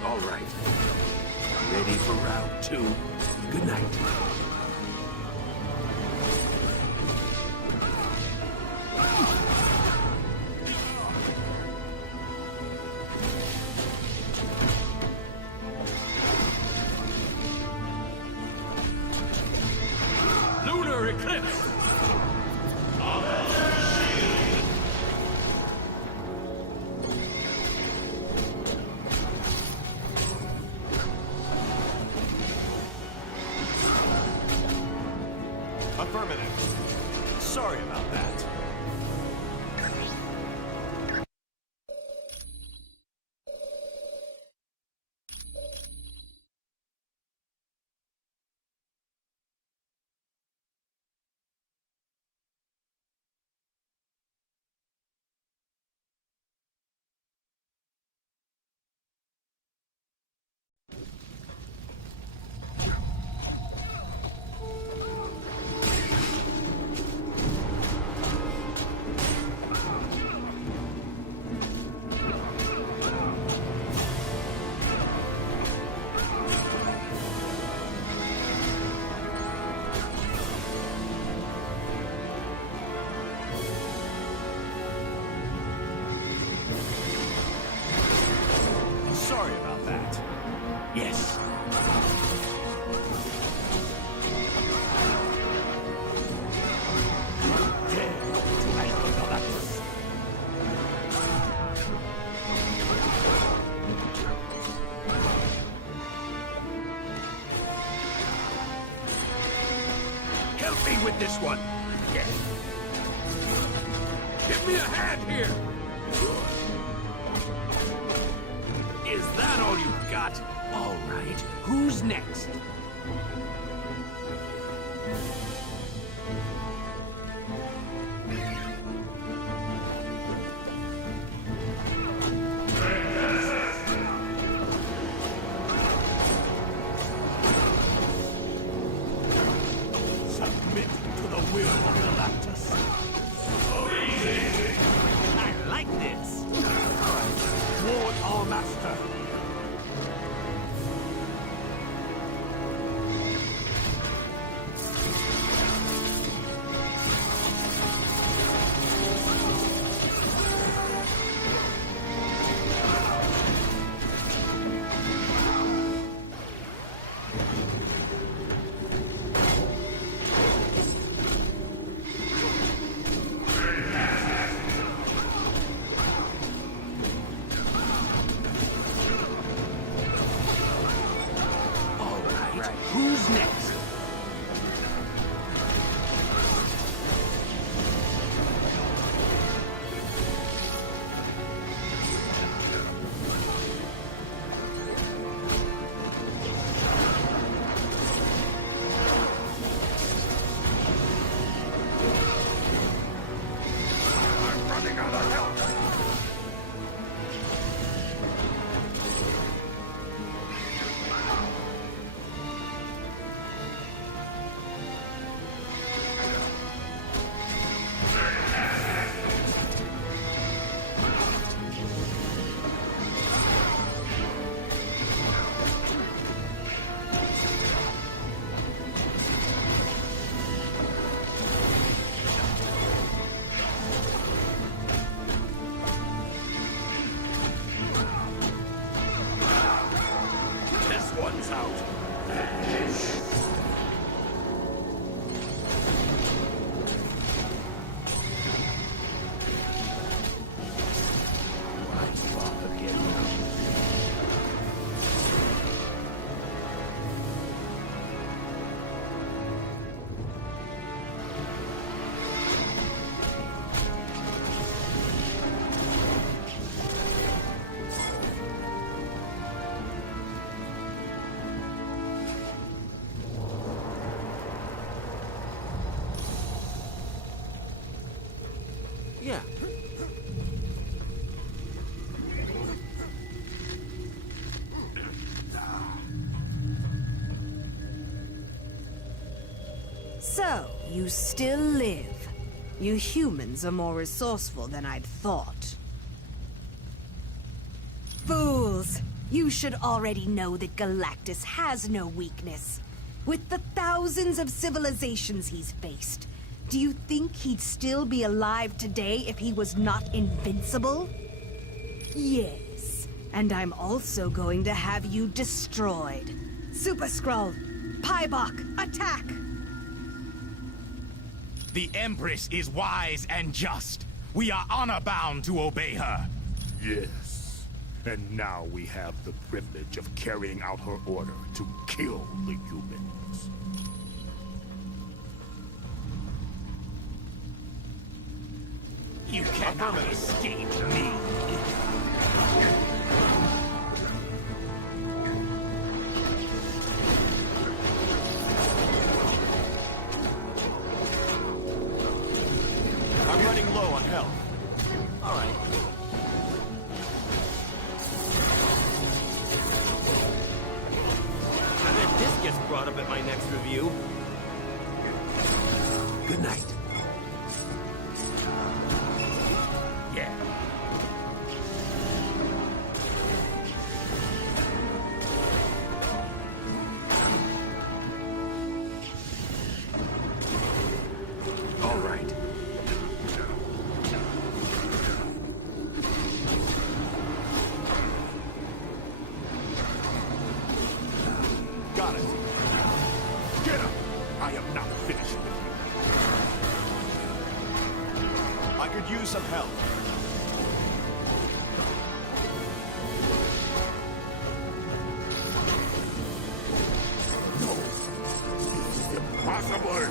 All right. Ready for round two? Good night. Lunar eclipse! Affirmative. Sorry about that. get this one. Yeah. Give me a hand here. Is that all you've got? All right, who's next? Submit to the will of Atlantis. I like this. Ward our master. Who's next? I'm running out of help. One's out. Why bother getting up? Yeah. So, you still live. You humans are more resourceful than I'd thought. Fools! You should already know that Galactus has no weakness. With the thousands of civilizations he's faced, do you think he'd still be alive today if he was not invincible? Yes, and I'm also going to have you destroyed. Super Skrull, M.O.D.O.K, attack! The Empress is wise and just. We are honor-bound to obey her. Yes. And now we have the privilege of carrying out her order to kill the humans. You cannot escape me. I'm running low on health. All right. I bet this gets brought up at my next review. Good night. Yeah. All right. Got it. Get up! I am not finished with you. I could use some help. No! This is impossible!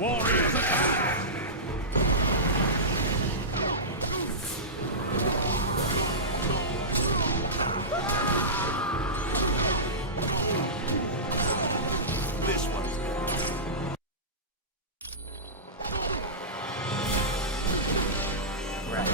Warriors attack! This one's Right.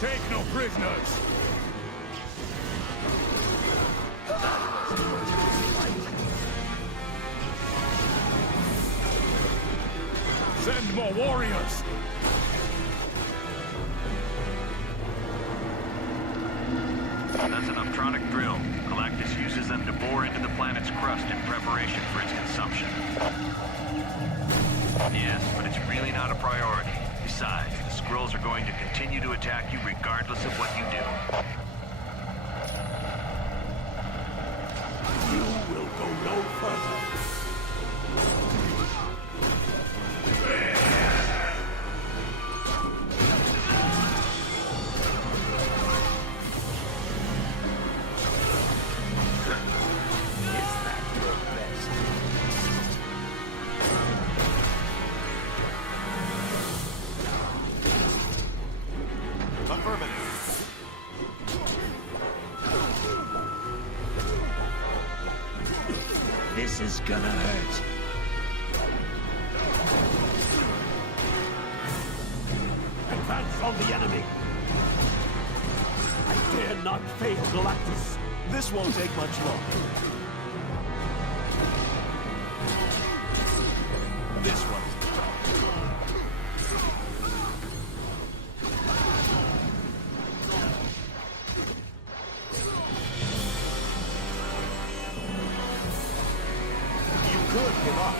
Take no prisoners! Send more warriors! That's an optronic drill. Galactus uses them to bore into the planet's crust in preparation for its consumption. Yes, but it's really not a priority. Besides, the Skrulls are going to continue to attack you regardless of what you do. You will go no further. This is gonna hurt. Advance on the enemy! I dare not fail Galactus! This won't take much longer. This one. Good, give up.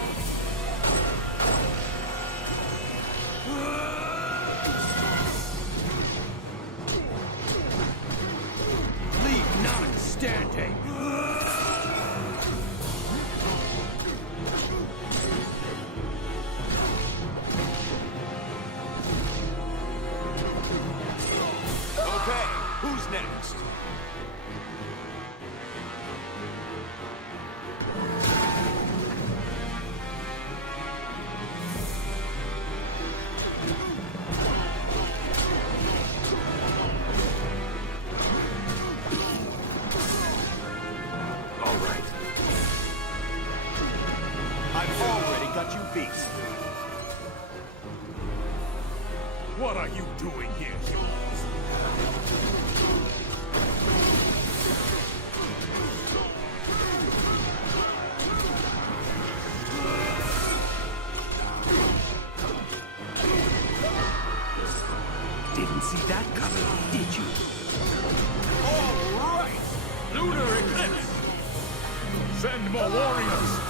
Leave none standing! Okay, who's next? What are you doing here, humans? Didn't see that coming, did you? All right! Lunar Eclipse! Send more warriors!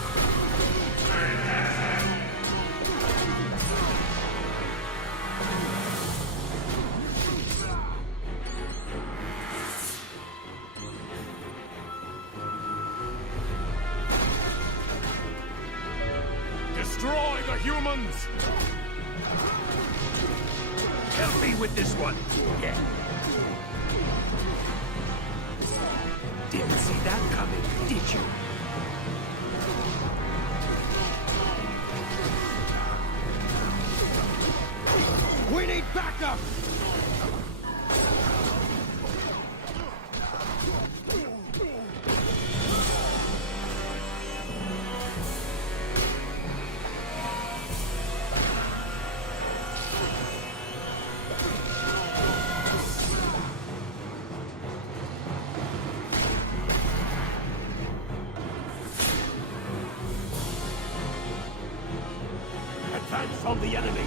Destroy the humans! Help me with this one. Yeah. Didn't see that coming, did you? We need backup! the enemy.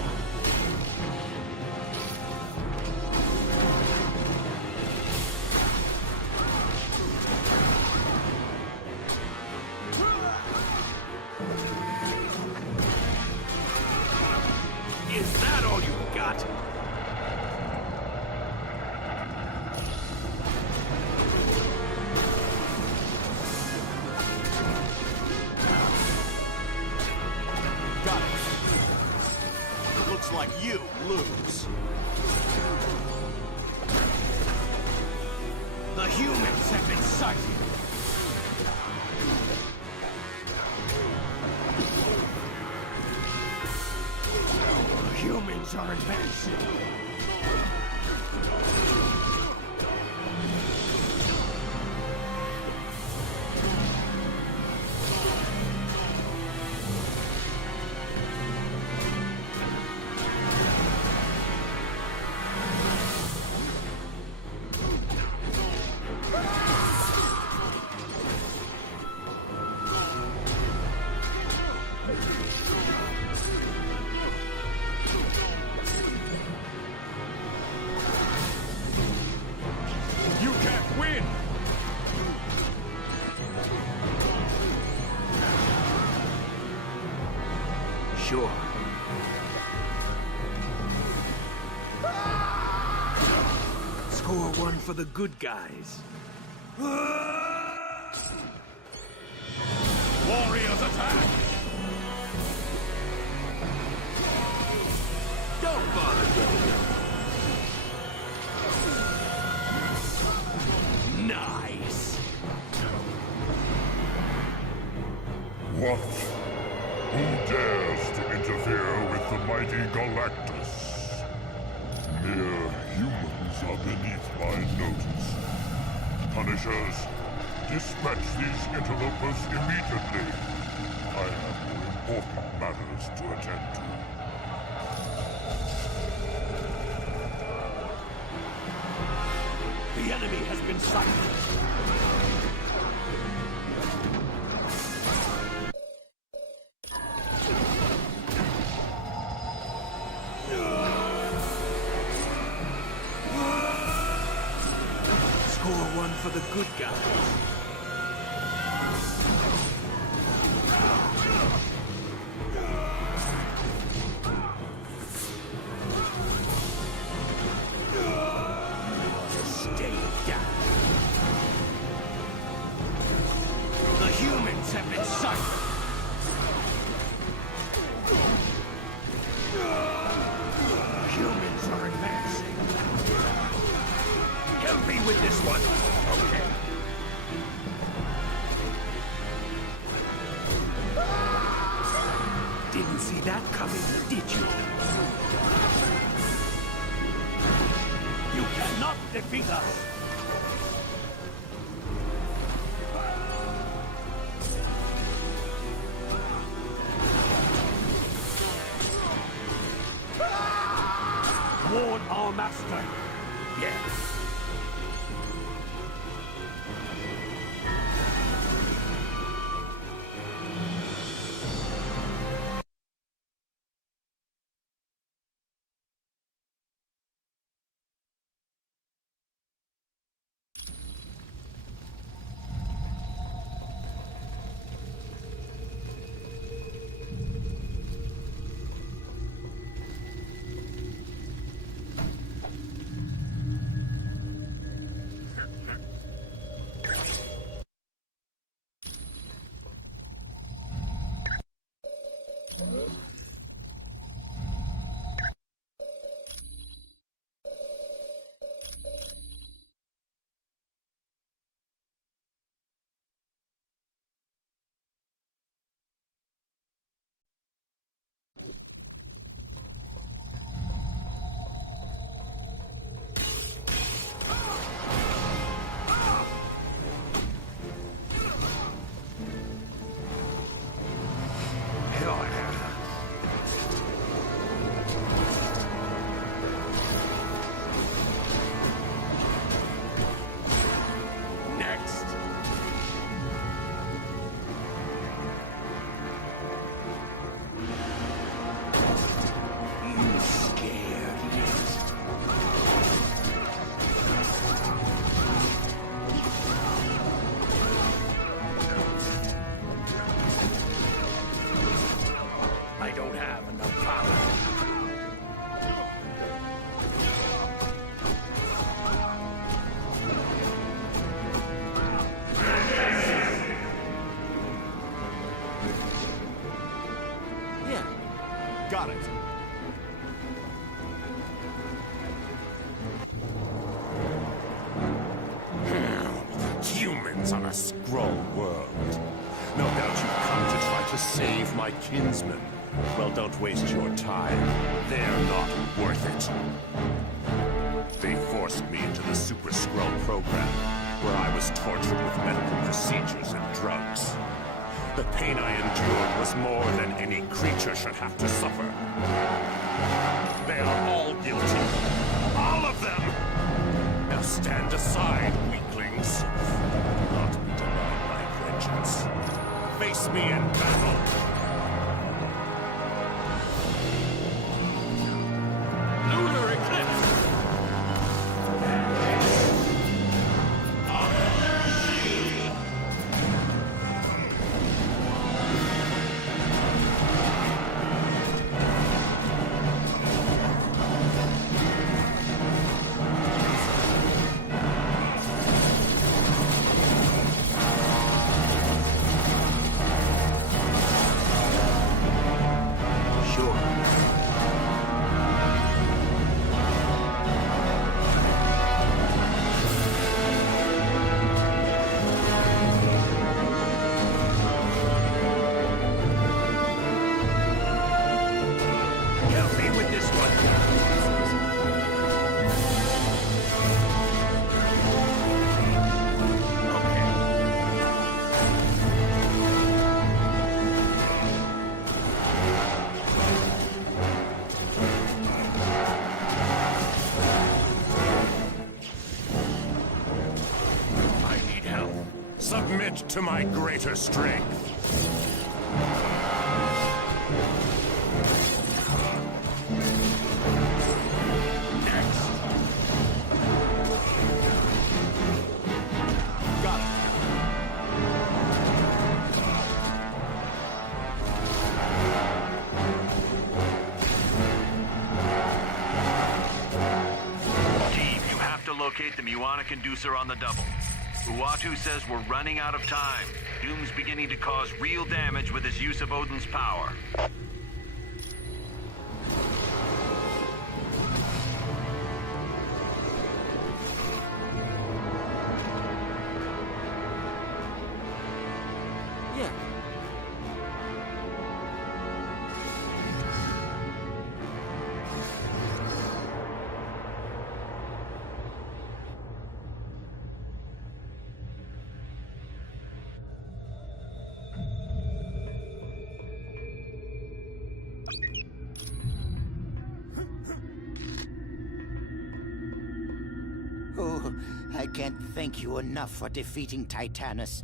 Is that all you got? Got it. Looks like you lose. The humans have been sighted. Humans are advancing. Sure. Score one for the good guys. Warriors attack! Don't bother getting up. Nice. What? Who dares to interfere with the mighty Galactus? Mere humans are beneath my notice. Punishers, dispatch these interlopers immediately. I have more important matters to attend to. The enemy has been sighted. For the good guys. Stay down. The humans have been sighted. Humans are advancing. Help me with this one. Okay. Didn't see that coming, did you? You cannot defeat us! Warn our master! Yes. Got it. Humans on a Skrull world. No doubt you've come to try to save my kinsmen. Well, don't waste your time. They're not worth it. They forced me into the Super Skrull program, where I was tortured with medical procedures and drugs. The pain I endured was more than any creature should have to suffer. They are all guilty. All of them! Now stand aside, weaklings. Not be denied my vengeance. Face me in battle! Lunar eclipse! To my greater strength. Next. Got it. Steve, you have to locate the Muana conducer on the double. Uatu says we're running out of time. Doom's beginning to cause real damage with his use of Odin's power. Yeah. Oh, I can't thank you enough for defeating Titanus.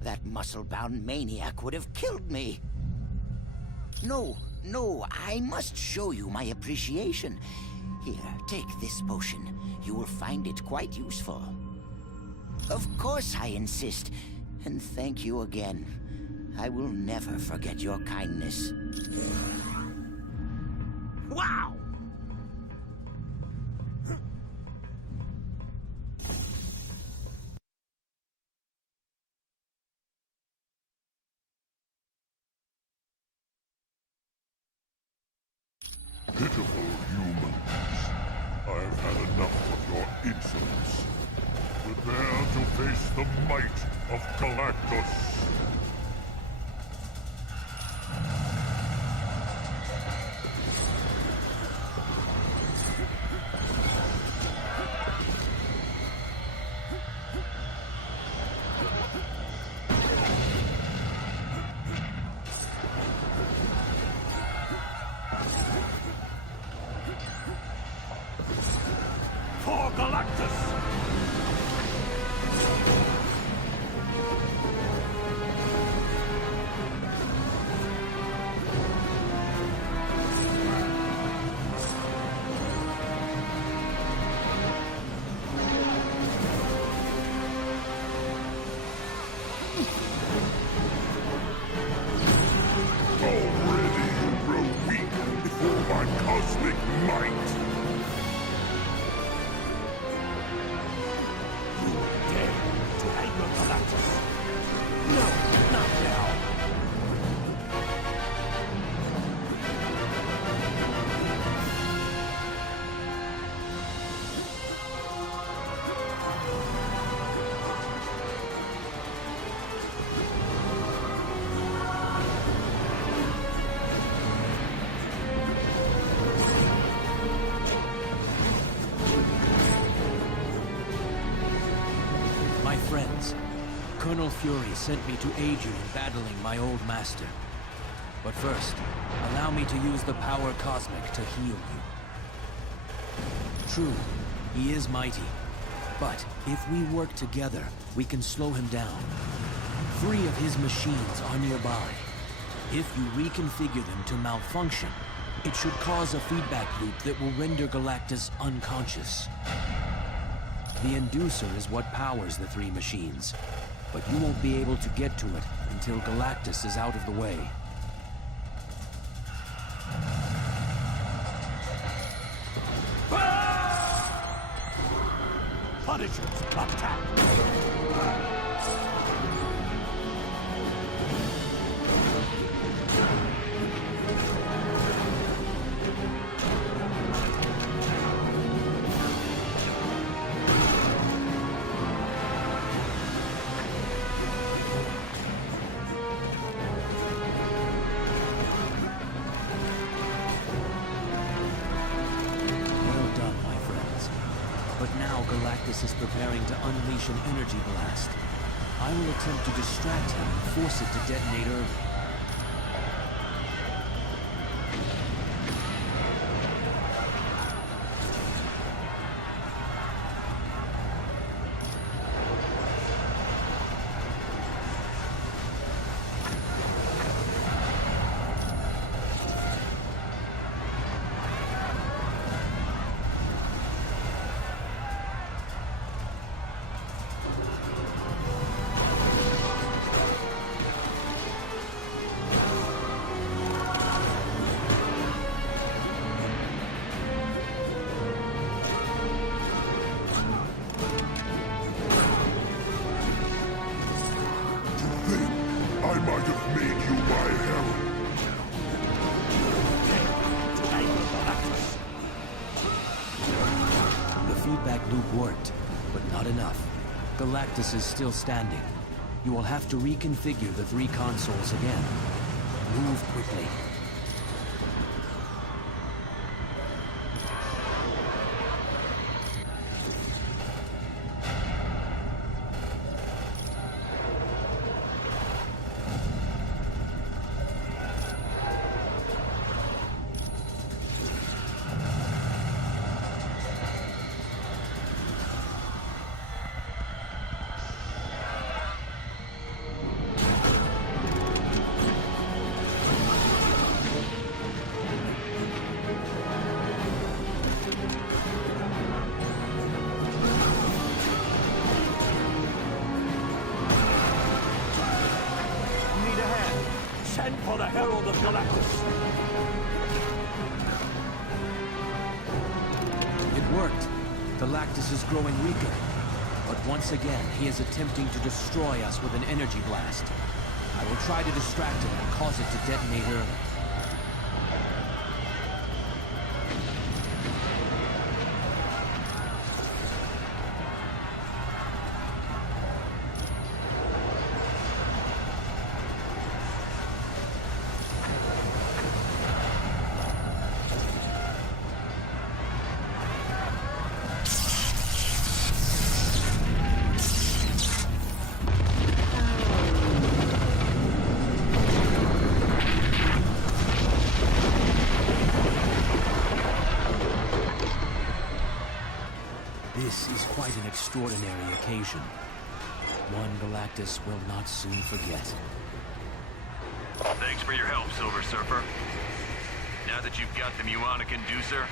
That muscle-bound maniac would have killed me. No, I must show you my appreciation. Here, take this potion. You will find it quite useful. Of course I insist, and thank you again. I will never forget your kindness. Wow! Pitiful humans. I've had enough of your insolence. Prepare to face the might of Galactus. For Galactus! Already you grow weak before my cosmic might. You dare to anger Galactus? No, not now. My friends, Colonel Fury sent me to aid you in battling my old master. But first, allow me to use the power cosmic to heal you. True, he is mighty. But if we work together, we can slow him down. 3 of his machines are nearby. If you reconfigure them to malfunction, it should cause a feedback loop that will render Galactus unconscious. The Inducer is what powers the 3 machines, but you won't be able to get to it until Galactus is out of the way. Punishers, attack! Galactus is preparing to unleash an energy blast. I will attempt to distract him and force it to detonate early. I might have made you my herald. The feedback loop worked, but not enough. Galactus is still standing. You will have to reconfigure the 3 consoles again. Move quickly. Send for the Herald of Galactus! It worked. Galactus is growing weaker. But once again, he is attempting to destroy us with an energy blast. I will try to distract him and cause it to detonate early. This is quite an extraordinary occasion. One Galactus will not soon forget. Thanks for your help, Silver Surfer. Now that you've got the M.O.D.O.K inducer,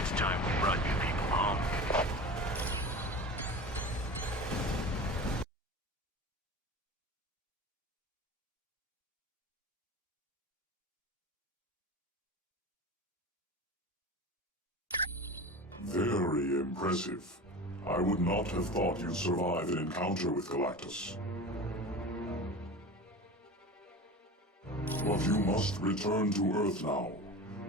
it's time we brought you people home. Very impressive. I would not have thought you'd survive an encounter with Galactus. But you must return to Earth now.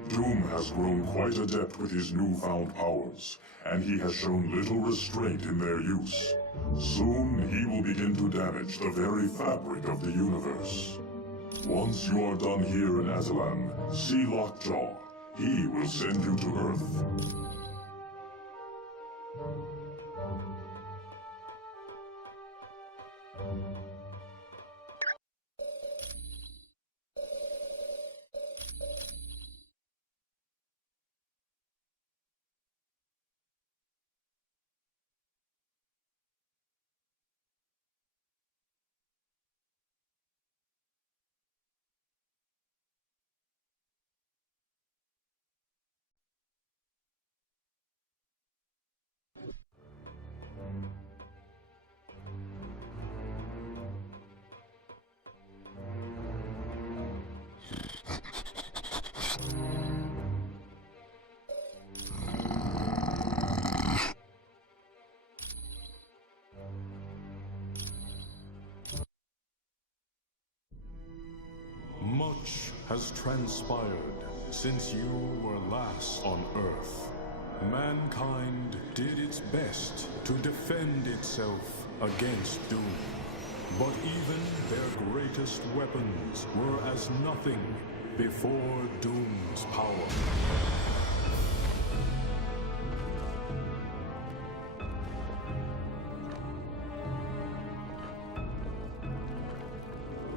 Doom has grown quite adept with his newfound powers, and he has shown little restraint in their use. Soon he will begin to damage the very fabric of the universe. Once you are done here in Aslan, see Lockjaw. He will send you to Earth. has transpired since you were last on Earth. Mankind did its best to defend itself against Doom. But even their greatest weapons were as nothing before Doom's power.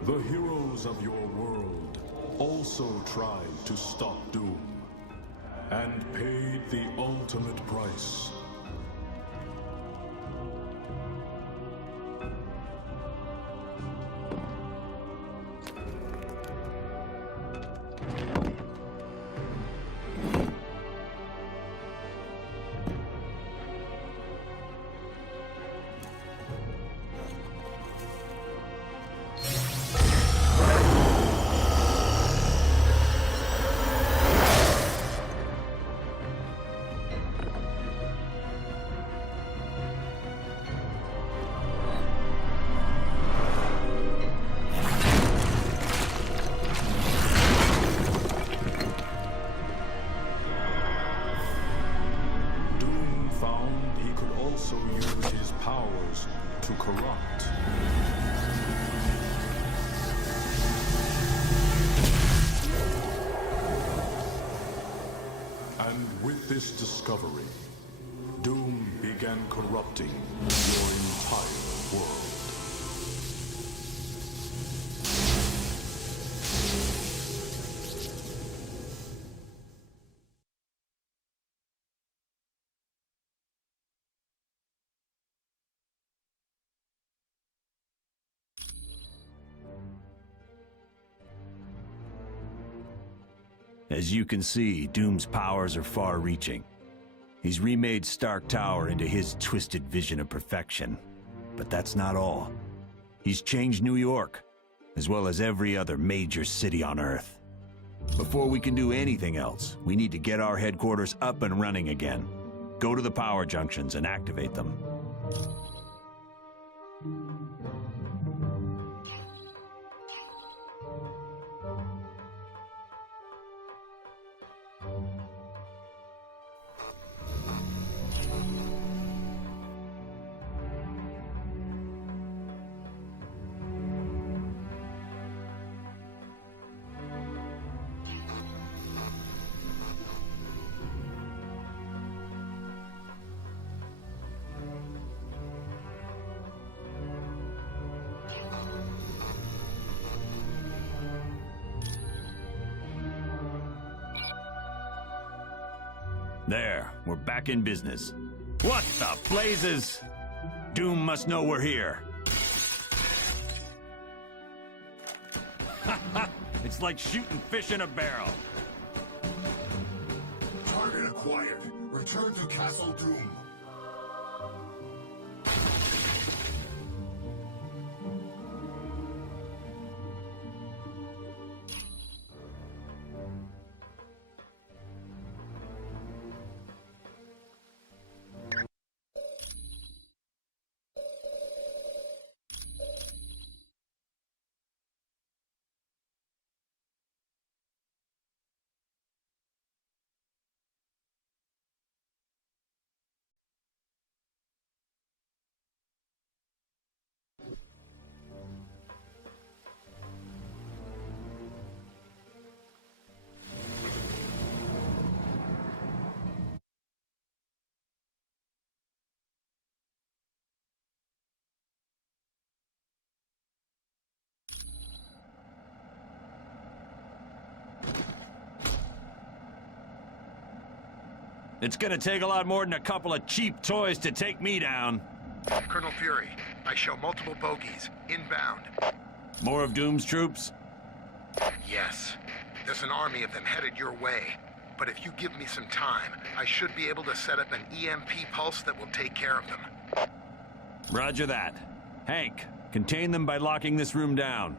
The heroes of your world also tried to stop Doom, and paid the ultimate price. This discovery, Doom began corrupting your entire world. As you can see, Doom's powers are far-reaching. He's remade Stark Tower into his twisted vision of perfection. But that's not all. He's changed New York, as well as every other major city on Earth. Before we can do anything else, we need to get our headquarters up and running again. Go to the power junctions and activate them. There, we're back in business. What the blazes? Doom must know we're here. It's like shooting fish in a barrel. Target acquired. Return to Castle Doom. It's gonna take a lot more than a couple of cheap toys to take me down. Colonel Fury, I show multiple bogies, inbound. More of Doom's troops? Yes. There's an army of them headed your way. But if you give me some time, I should be able to set up an EMP pulse that will take care of them. Roger that. Hank, contain them by locking this room down.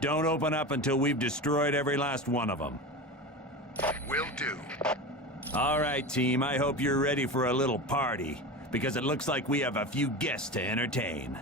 Don't open up until we've destroyed every last one of them. Will do. All right, team, I hope you're ready for a little party, because it looks like we have a few guests to entertain.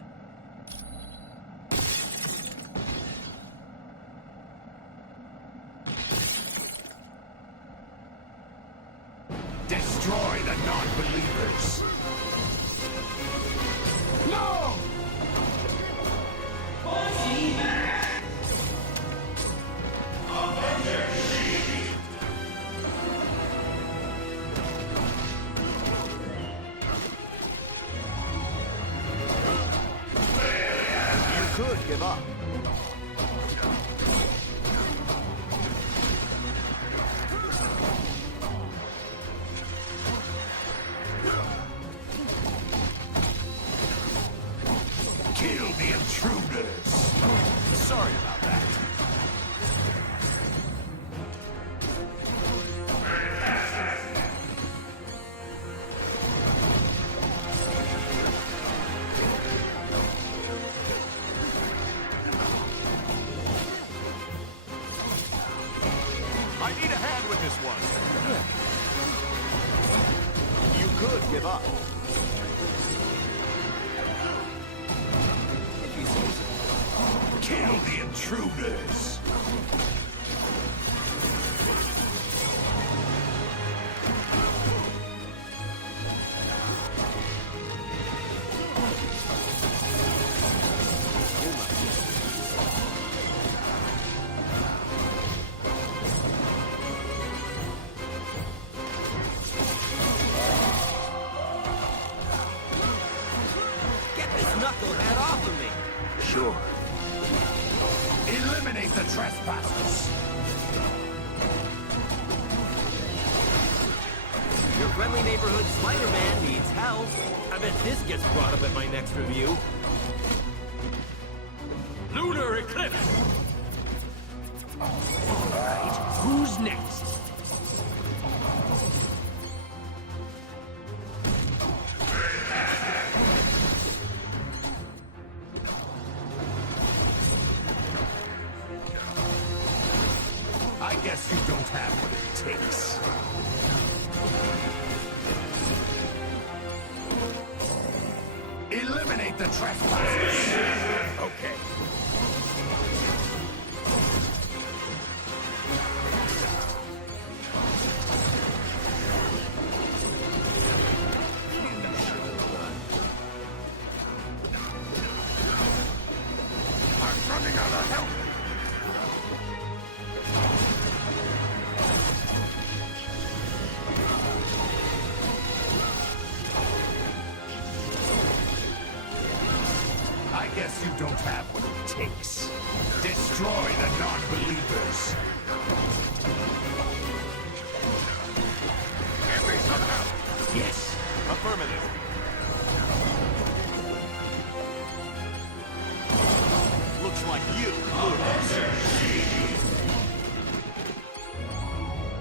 could give up. Kill the intruders! Sorry about that. I need a hand with this one. You could give up. Kill the intruders! Get this knucklehead off of me! Sure. Eliminate the trespassers! Your friendly neighborhood Spider-Man needs help. I bet this gets brought up at my next review. Lunar Eclipse! Alright, who's next? I guess you don't have what it takes. Eliminate the trespassers! Okay. I'm running out of help! I guess you don't have what it takes. Destroy the non-believers. Give me some help. Yes. Affirmative. Looks like you.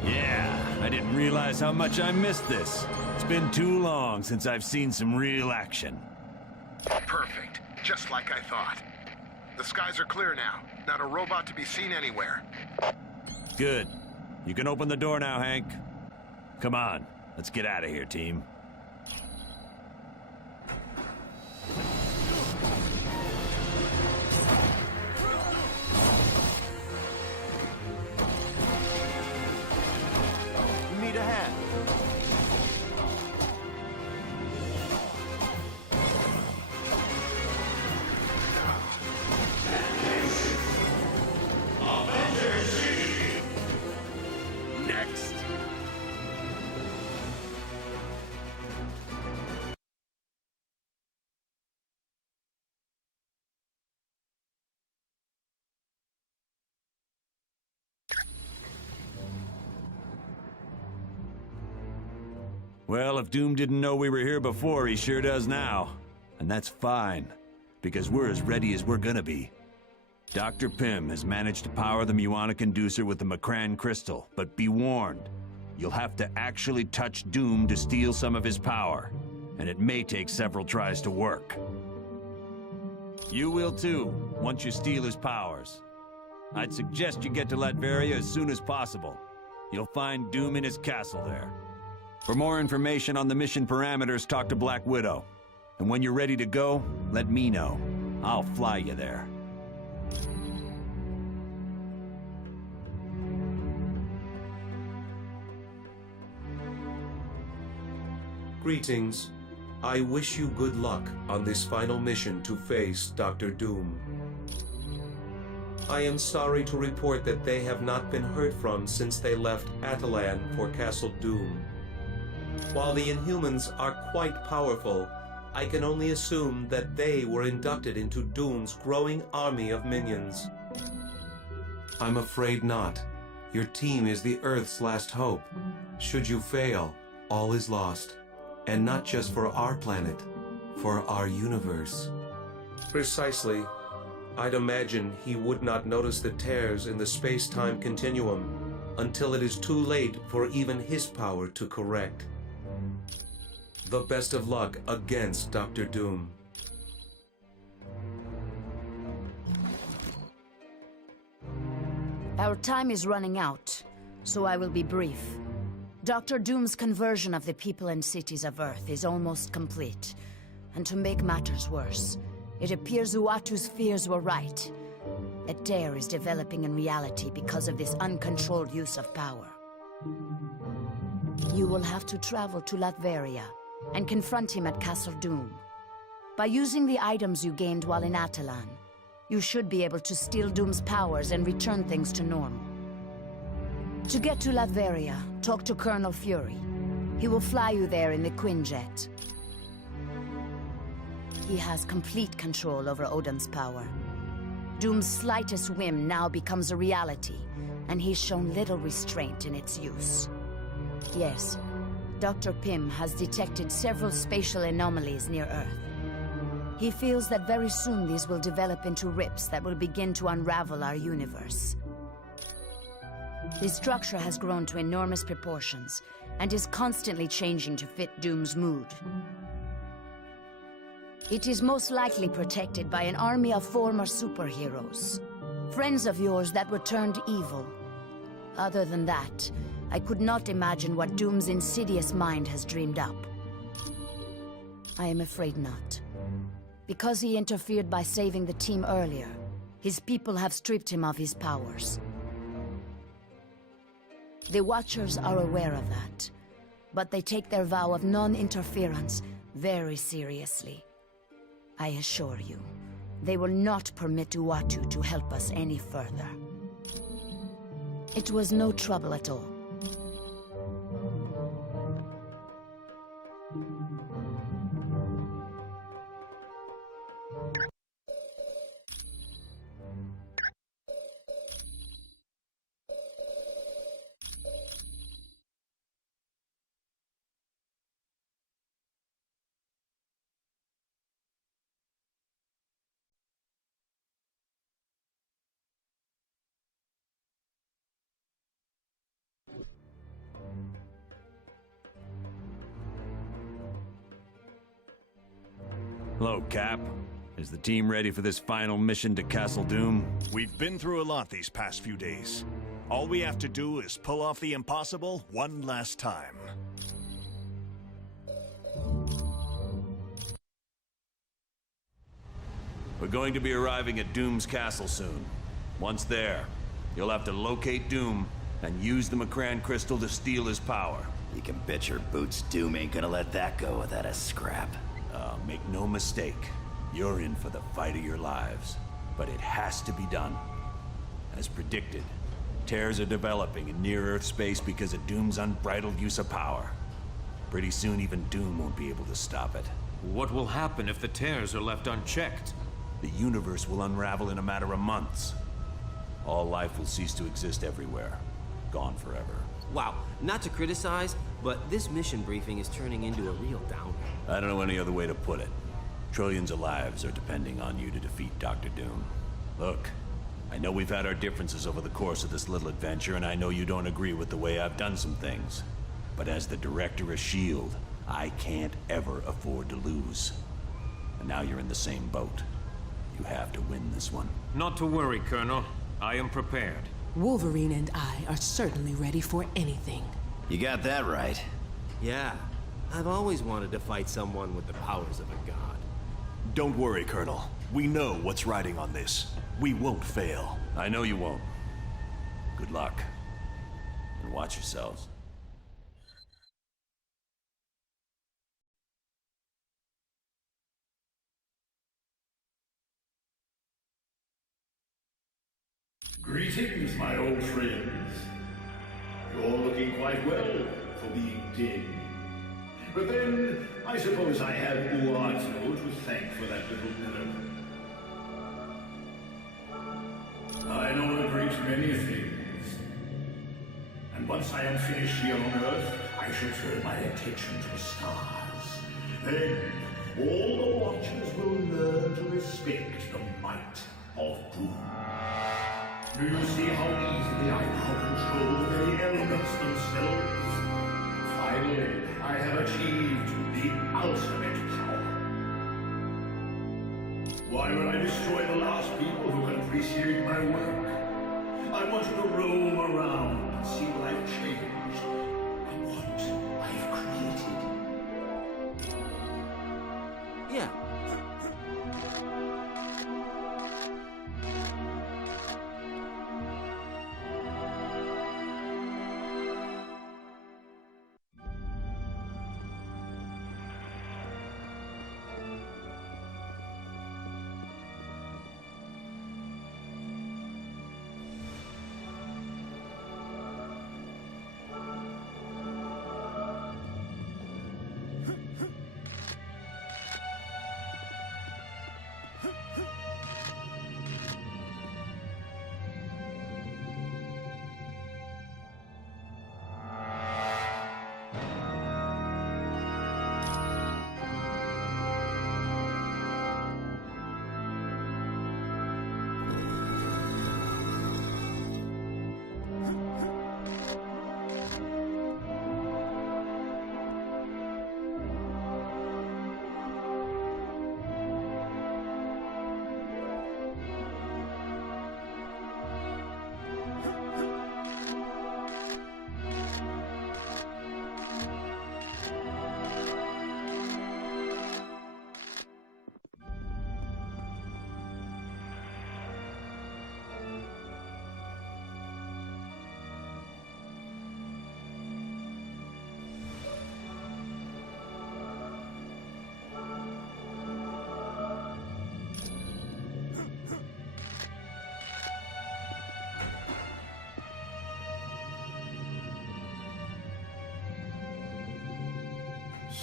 Yeah, I didn't realize how much I missed this. It's been too long since I've seen some real action. Perfect. Just like I thought. The skies are clear now. Not a robot to be seen anywhere. Good. You can open the door now, Hank. Come on, let's get out of here, team. You need a hand. Next. Well, if Doom didn't know we were here before, he sure does now. And that's fine, because we're as ready as we're gonna be. Dr. Pym has managed to power the Mu-onic inducer with the M'Krang crystal, but be warned, you'll have to actually touch Doom to steal some of his power, and it may take several tries to work. You will too, once you steal his powers. I'd suggest you get to Latveria as soon as possible. You'll find Doom in his castle there. For more information on the mission parameters, talk to Black Widow. And when you're ready to go, let me know. I'll fly you there. Greetings. I wish you good luck on this final mission to face Dr. Doom. I am sorry to report that they have not been heard from since they left Atlantis for Castle Doom. While the Inhumans are quite powerful, I can only assume that they were inducted into Doom's growing army of minions. I'm afraid not. Your team is the Earth's last hope. Should you fail, all is lost. And not just for our planet, for our universe. Precisely. I'd imagine he would not notice the tears in the space-time continuum until it is too late for even his power to correct. The best of luck against Dr. Doom. Our time is running out, so I will be brief. Dr. Doom's conversion of the people and cities of Earth is almost complete. And to make matters worse, it appears Uatu's fears were right. A dare is developing in reality because of this uncontrolled use of power. You will have to travel to Latveria and confront him at Castle Doom. By using the items you gained while in Attilan, you should be able to steal Doom's powers and return things to normal. To get to Latveria, talk to Colonel Fury. He will fly you there in the Quinjet. He has complete control over Odin's power. Doom's slightest whim now becomes a reality, and he's shown little restraint in its use. Yes, Dr. Pym has detected several spatial anomalies near Earth. He feels that very soon these will develop into rips that will begin to unravel our universe. The structure has grown to enormous proportions, and is constantly changing to fit Doom's mood. It is most likely protected by an army of former superheroes. Friends of yours that were turned evil. Other than that, I could not imagine what Doom's insidious mind has dreamed up. I am afraid not. Because he interfered by saving the team earlier, his people have stripped him of his powers. The Watchers are aware of that, but they take their vow of non-interference very seriously. I assure you, they will not permit Uatu to help us any further. It was no trouble at all. Hello, Cap. Is the team ready for this final mission to Castle Doom? We've been through a lot these past few days. All we have to do is pull off the impossible one last time. We're going to be arriving at Doom's castle soon. Once there, you'll have to locate Doom and use the Macran crystal to steal his power. You can bet your boots Doom ain't gonna let that go without a scrap. Make no mistake, you're in for the fight of your lives. But it has to be done. As predicted, tears are developing in near-Earth space because of Doom's unbridled use of power. Pretty soon even Doom won't be able to stop it. What will happen if the tears are left unchecked? The universe will unravel in a matter of months. All life will cease to exist everywhere. Gone forever. Wow, not to criticize, but this mission briefing is turning into a real downer. I don't know any other way to put it. Trillions of lives are depending on you to defeat Dr. Doom. Look, I know we've had our differences over the course of this little adventure, and I know you don't agree with the way I've done some things. But as the director of S.H.I.E.L.D., I can't ever afford to lose. And now you're in the same boat. You have to win this one. Not to worry, Colonel. I am prepared. Wolverine and I are certainly ready for anything. You got that right. Yeah, I've always wanted to fight someone with the powers of a god. Don't worry, Colonel. We know what's riding on this. We won't fail. I know you won't. Good luck. And watch yourselves. Greetings, my old friends. You're looking quite well for being dead. But then, I suppose I have Ultimo to thank for that little miracle. I know a great many things. And once I am finished here on Earth, I shall turn my attention to the stars. Then, all the Watchers will learn to respect the might of Doom. Do you see how easily I now control the very elements themselves? Finally, I have achieved the ultimate power. Why would I destroy the last people who can appreciate my work? I want you to roam around and see what I've changed and what I've created. Yeah.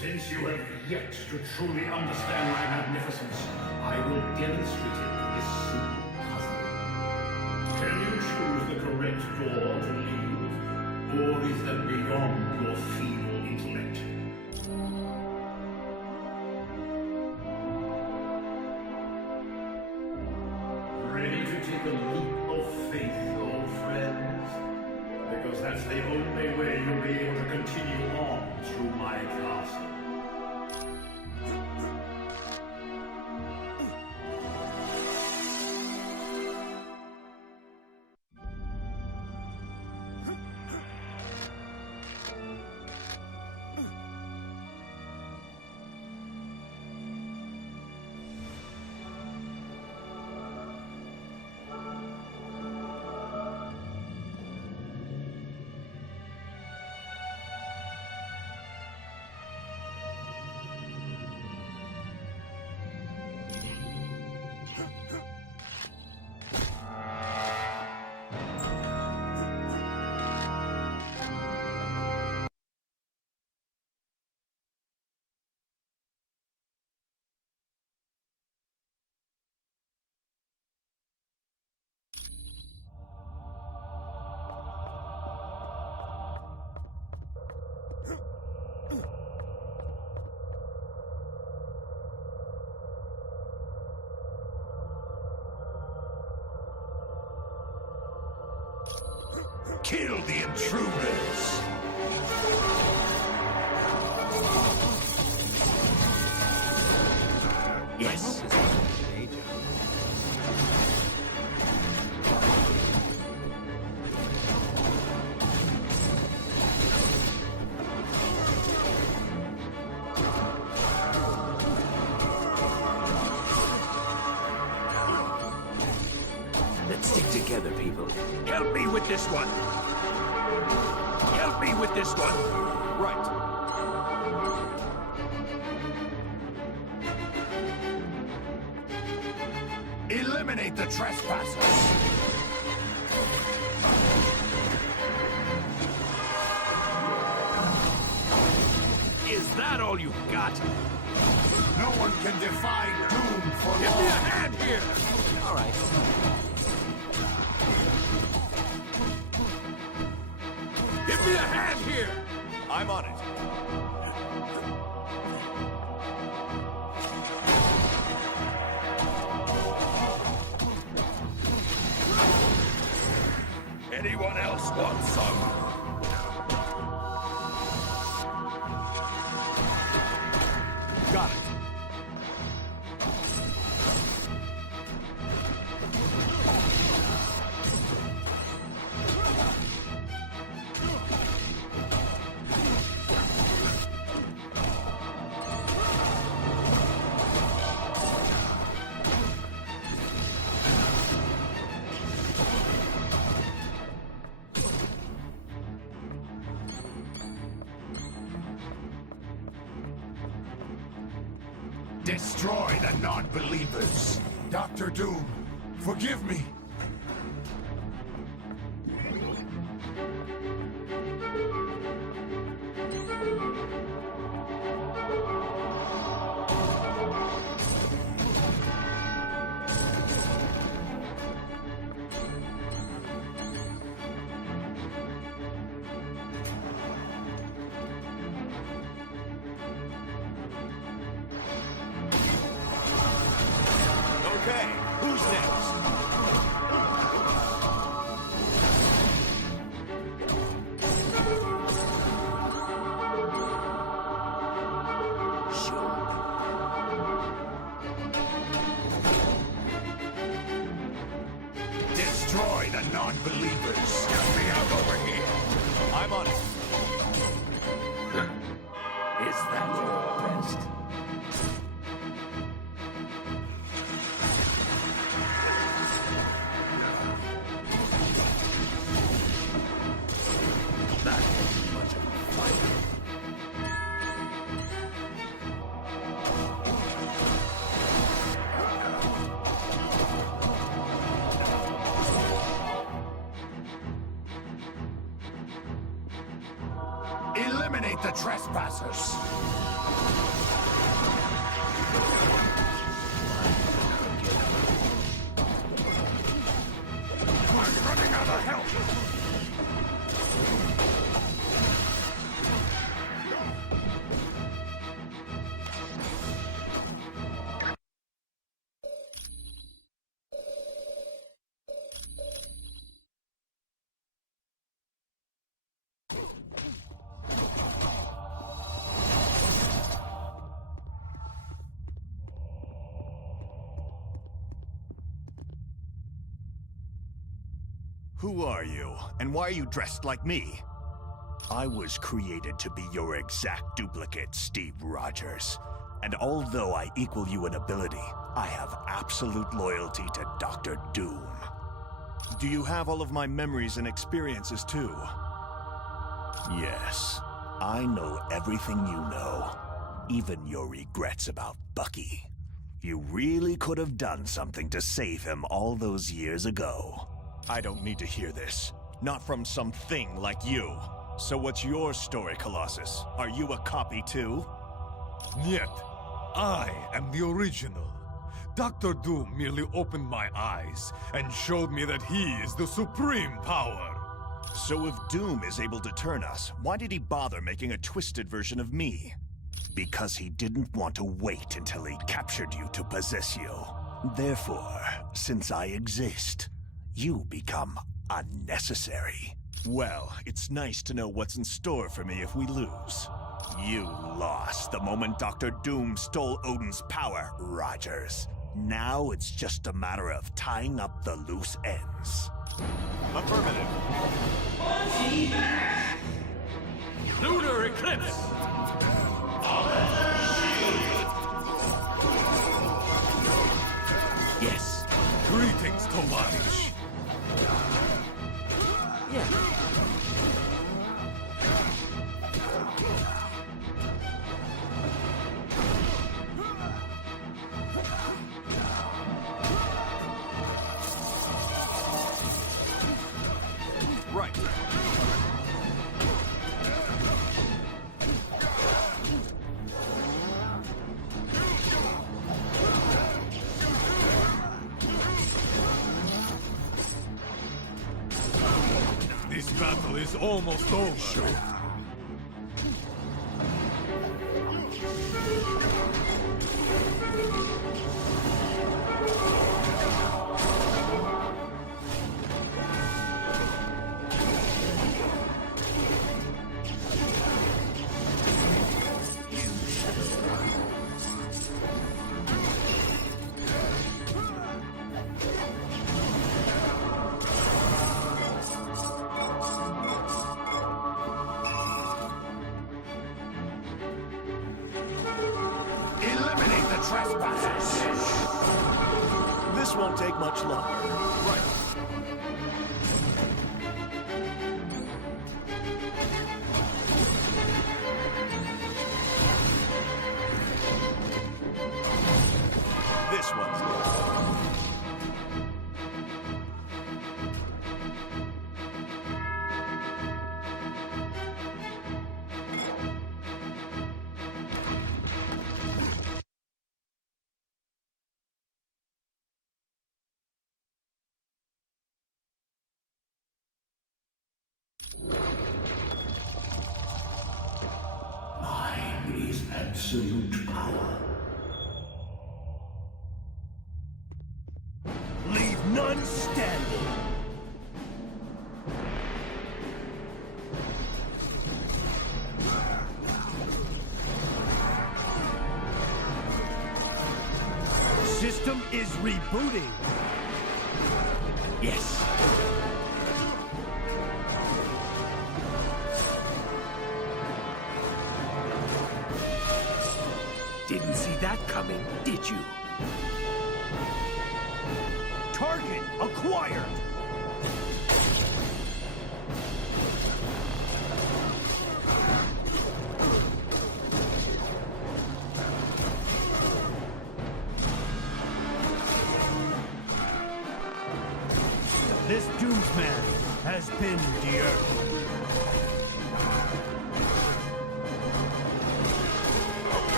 Since you have yet to truly understand my magnificence, I will demonstrate it with this simple puzzle. Can you choose the correct door to leave, or is that beyond your feeble intellect? Ready to take a leap of faith, old friends? Because that's the only way you'll be able to continue on through my castle. Kill the intruders! Yes. Let's stick together, people. Help me with this one! Help me with this one! Right. Eliminate the trespassers! Is that that all you got? No one can defy Doom for long. Give me a hand here! All right. Give me a hand here! I'm on it. Anyone else want some? Got it. Destroy the non-believers. Dr. Doom, forgive me. Okay, who's next? Destroy the non-believers. Get me out over here. I'm on it. Is that your best? That wasn't much of a fight. Eliminate the trespassers. I'm running out of help. Who are you, and why are you dressed like me? I was created to be your exact duplicate, Steve Rogers. And although I equal you in ability, I have absolute loyalty to Dr. Doom. Do you have all of my memories and experiences too? Yes, I know everything you know, even your regrets about Bucky. You really could have done something to save him all those years ago. I don't need to hear this. Not from some thing like you. So what's your story, Colossus? Are you a copy too? Niet. I am the original. Dr. Doom merely opened my eyes and showed me that he is the supreme power. So if Doom is able to turn us, why did he bother making a twisted version of me? Because he didn't want to wait until he captured you to possess you. Therefore, since I exist, you become unnecessary. Well, it's nice to know what's in store for me if we lose. You lost the moment Dr. Doom stole Odin's power, Rogers. Now it's just a matter of tying up the loose ends. Affirmative. Lunar Eclipse! Yes. Greetings, Tovarishch. Yeah. Right. battle is almost over. This won't take much longer. Right. This one's good. Mine is absolute power. Leave none standing. System is rebooting. Yes. Didn't see that coming, did you? Target acquired! This Doomsman has been the Earth.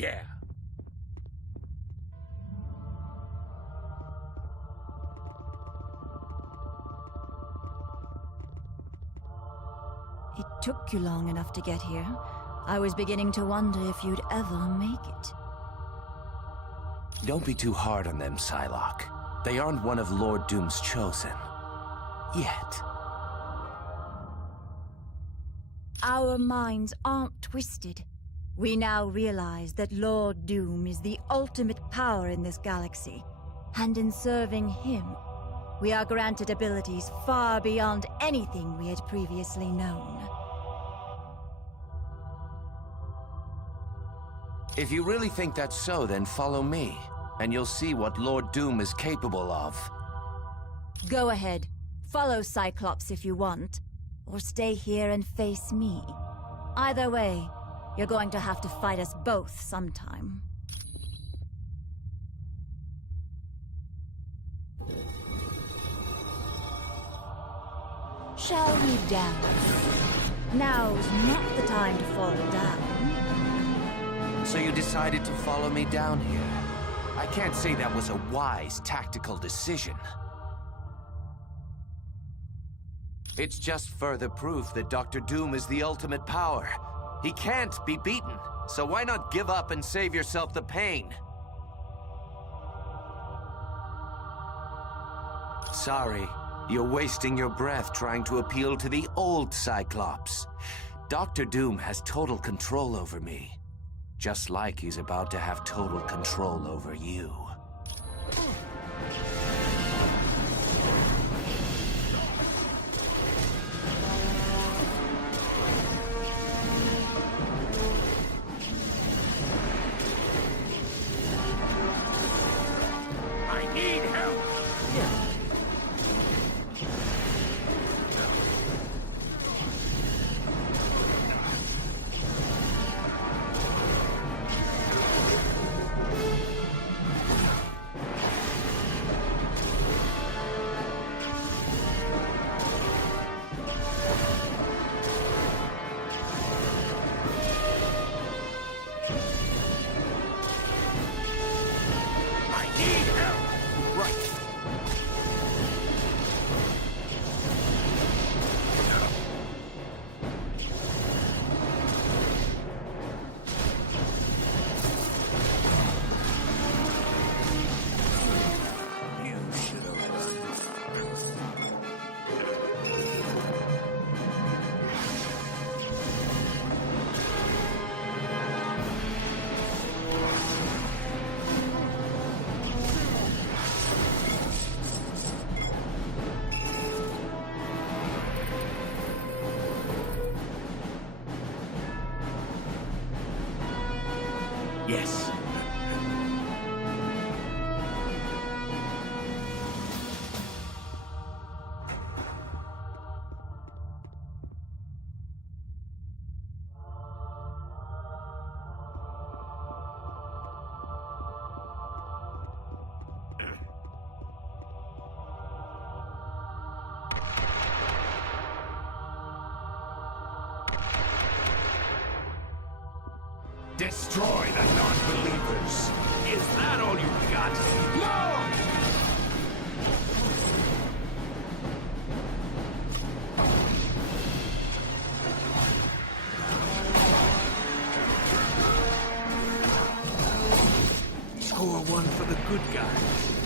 Yeah. It took you long enough to get here. I was beginning to wonder if you'd ever make it. Don't be too hard on them, Psylocke. They aren't one of Lord Doom's chosen. Yet. Our minds aren't twisted. We now realize that Lord Doom is the ultimate power in this galaxy, and in serving him, we are granted abilities far beyond anything we had previously known. If you really think that's so, then follow me, and you'll see what Lord Doom is capable of. Go ahead. Follow Cyclops if you want, or stay here and face me. Either way, you're going to have to fight us both sometime. Shall we dance? Now's not the time to fall down. So you decided to follow me down here. I can't say that was a wise, tactical decision. It's just further proof that Dr. Doom is the ultimate power. He can't be beaten, so why not give up and save yourself the pain? Sorry, you're wasting your breath trying to appeal to the old Cyclops. Dr. Doom has total control over me. Just like he's about to have total control over you. I need help! Yes. Destroy the non-believers! Is that all you've got? No! Score one for the good guys.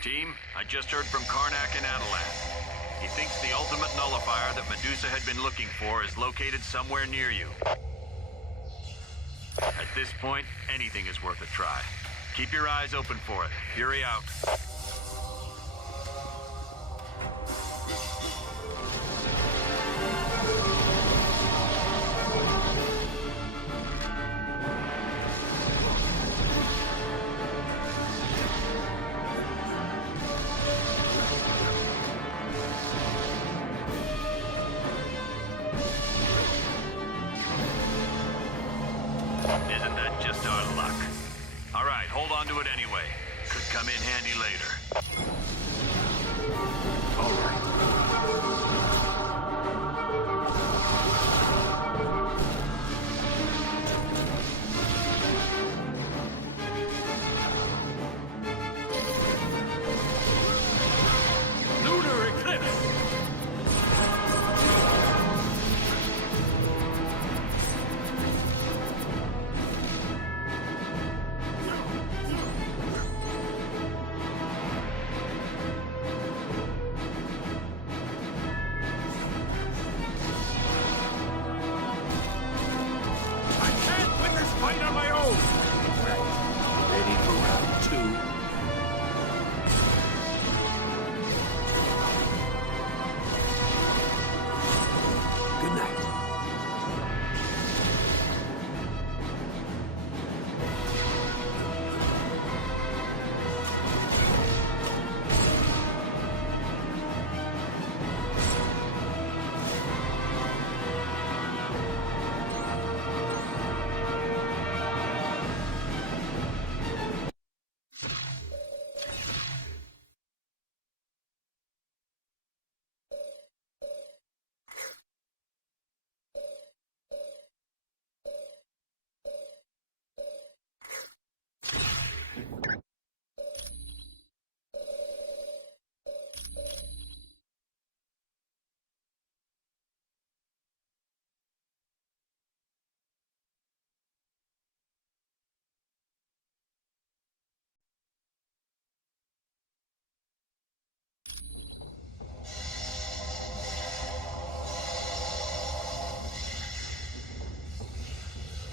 Team, I just heard from Karnak and Atlantis. He thinks the ultimate nullifier that Medusa had been looking for is located somewhere near you. At this point, anything is worth a try. Keep your eyes open for it. Fury out. Isn't that just our luck? All right, hold on to it anyway. Could come in handy later. All right. Lunar eclipse!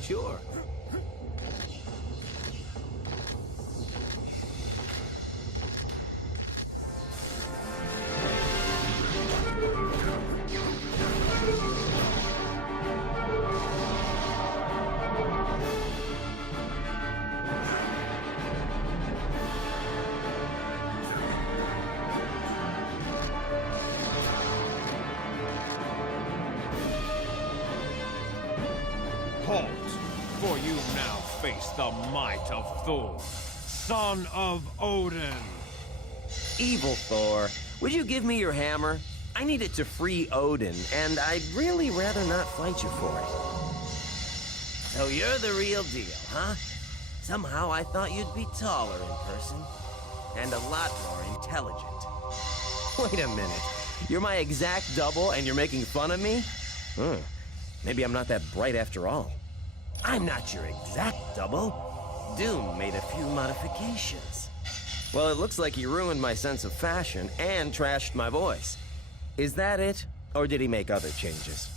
Sure. Halt, for you now face the might of Thor, son of Odin. Evil Thor, would you give me your hammer? I need it to free Odin, and I'd really rather not fight you for it. So you're the real deal, huh? Somehow I thought you'd be taller in person, and a lot more intelligent. Wait a minute, you're my exact double and you're making fun of me? Maybe I'm not that bright after all. I'm not your exact double. Doom made a few modifications. Well, it looks like he ruined my sense of fashion and trashed my voice. Is that it? Or did he make other changes?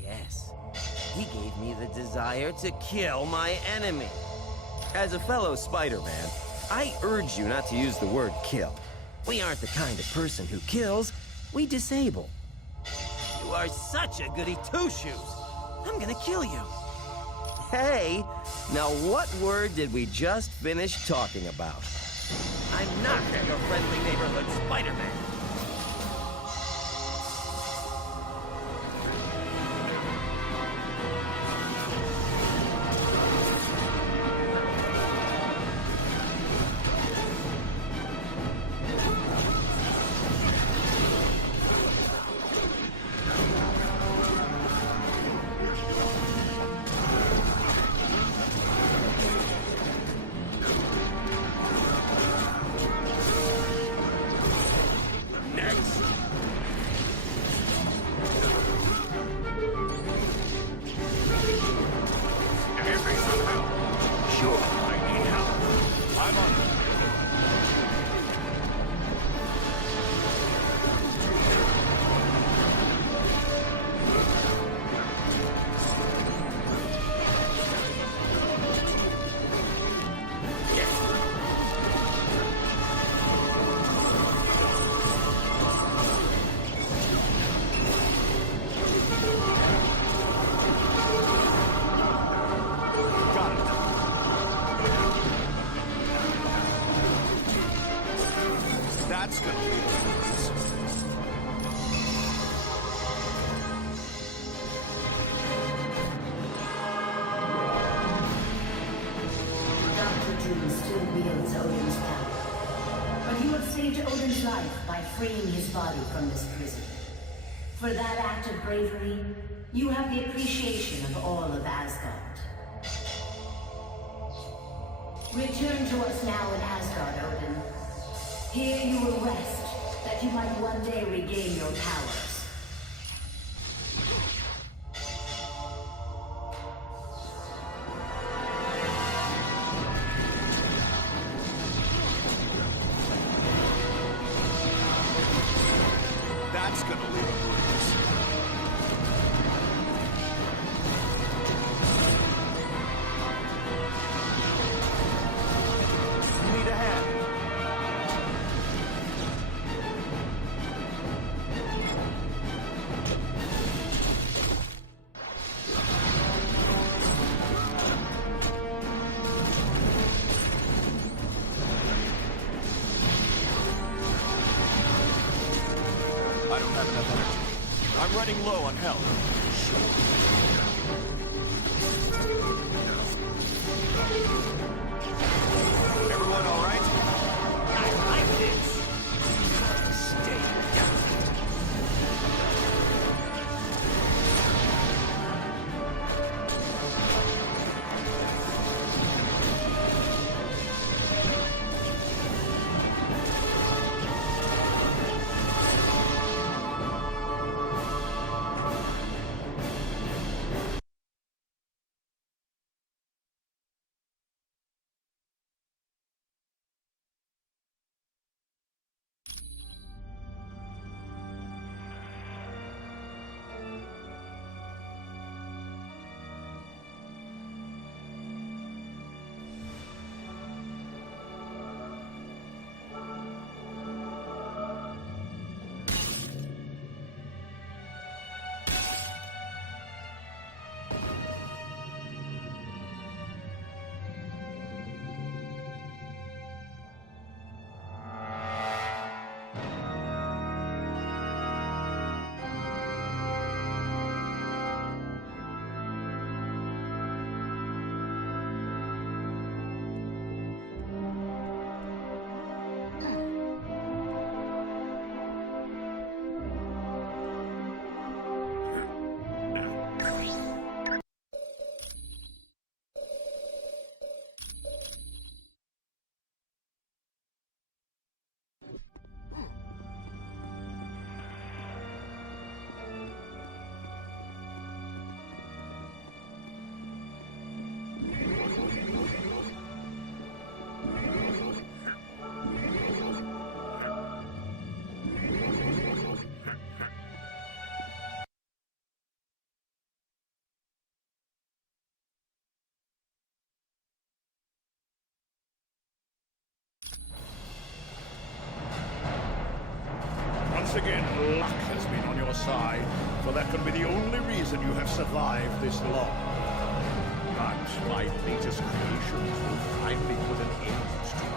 Yes. He gave me the desire to kill my enemy. As a fellow Spider-Man, I urge you not to use the word kill. We aren't the kind of person who kills, we disable. You are such a goody two-shoes. I'm gonna kill you. Hey, now what word did we just finish talking about? I'm not your friendly neighborhood Spider-Man. That's gonna leave us. Dr. Doom still wields Odin's power. But you have saved Odin's life by freeing his body from this prison. For that act of bravery, you have the appreciation of all of Asgard. Return to us now in Asgard, Odin. Here you will rest, that you might one day regain your powers. That's gonna leave a bruise. You need a hand. I don't have enough energy. I'm running low on health. Everyone all right? I like this. Stay down. have survived this long. But my latest creations will finally put an end to it.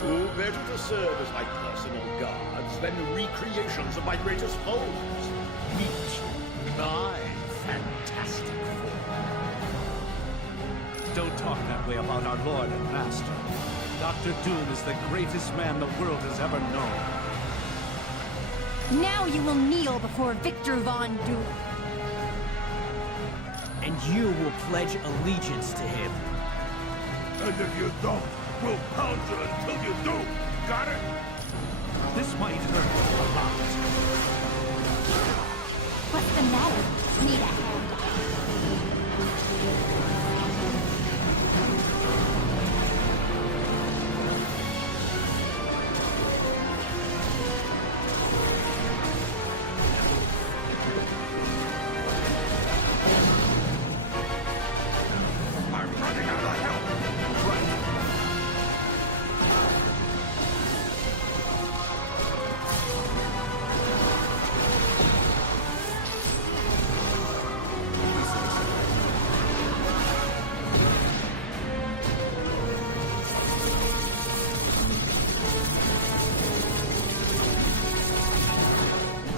Who better to serve as my personal guards than the recreations of my greatest foes? Meet my fantastic Foom. Don't talk that way about our Lord and Master. Dr. Doom is the greatest man the world has ever known. Now you will kneel before Victor Von Doom. And you will pledge allegiance to him. And if you don't, we'll pound you until you do. Got it? This might hurt a lot. What's the matter? Need a hand?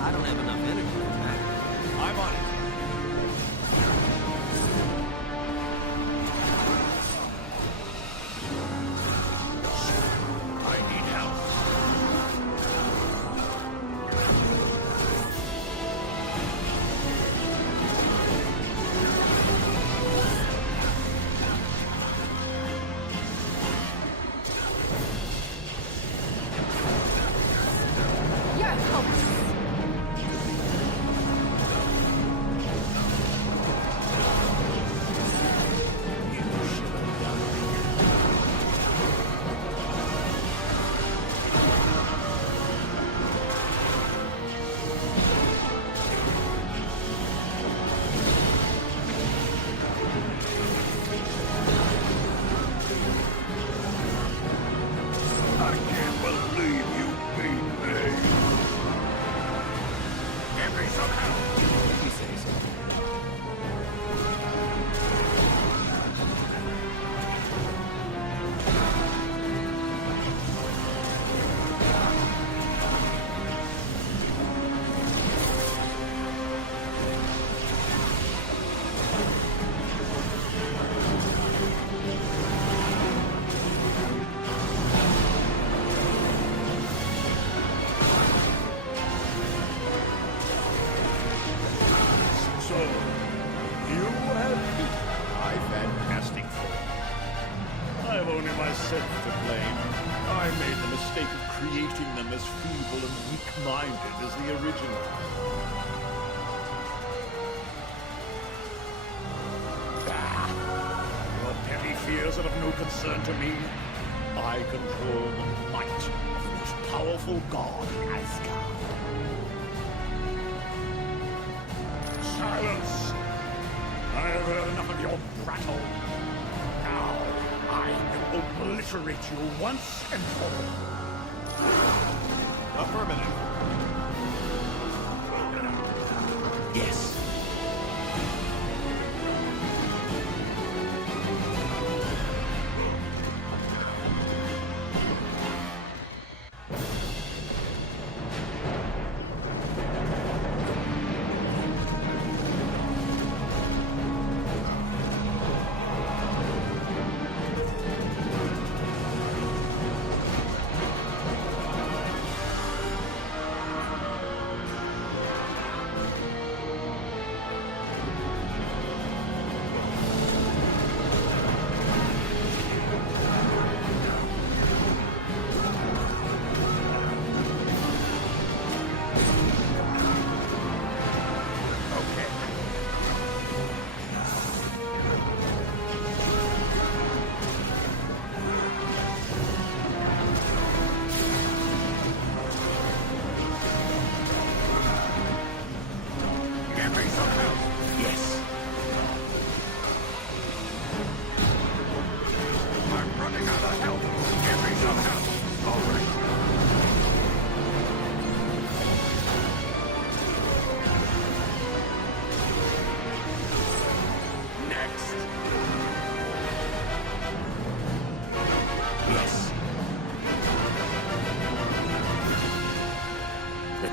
I don't have enough energy for that. I'm on it. I need help. You're hopeless. I can't believe you beat me. Give me some help. You say so. So, you have beaten my fantastic Foom. I have only myself to blame. I made the mistake of creating them as feeble and weak-minded as the original. Your petty fears are of no concern to me. I control the might of the most powerful god in Asgard. Silence! I have heard enough of your prattle. Now, I will obliterate you once and for all. Affirmative. Yes.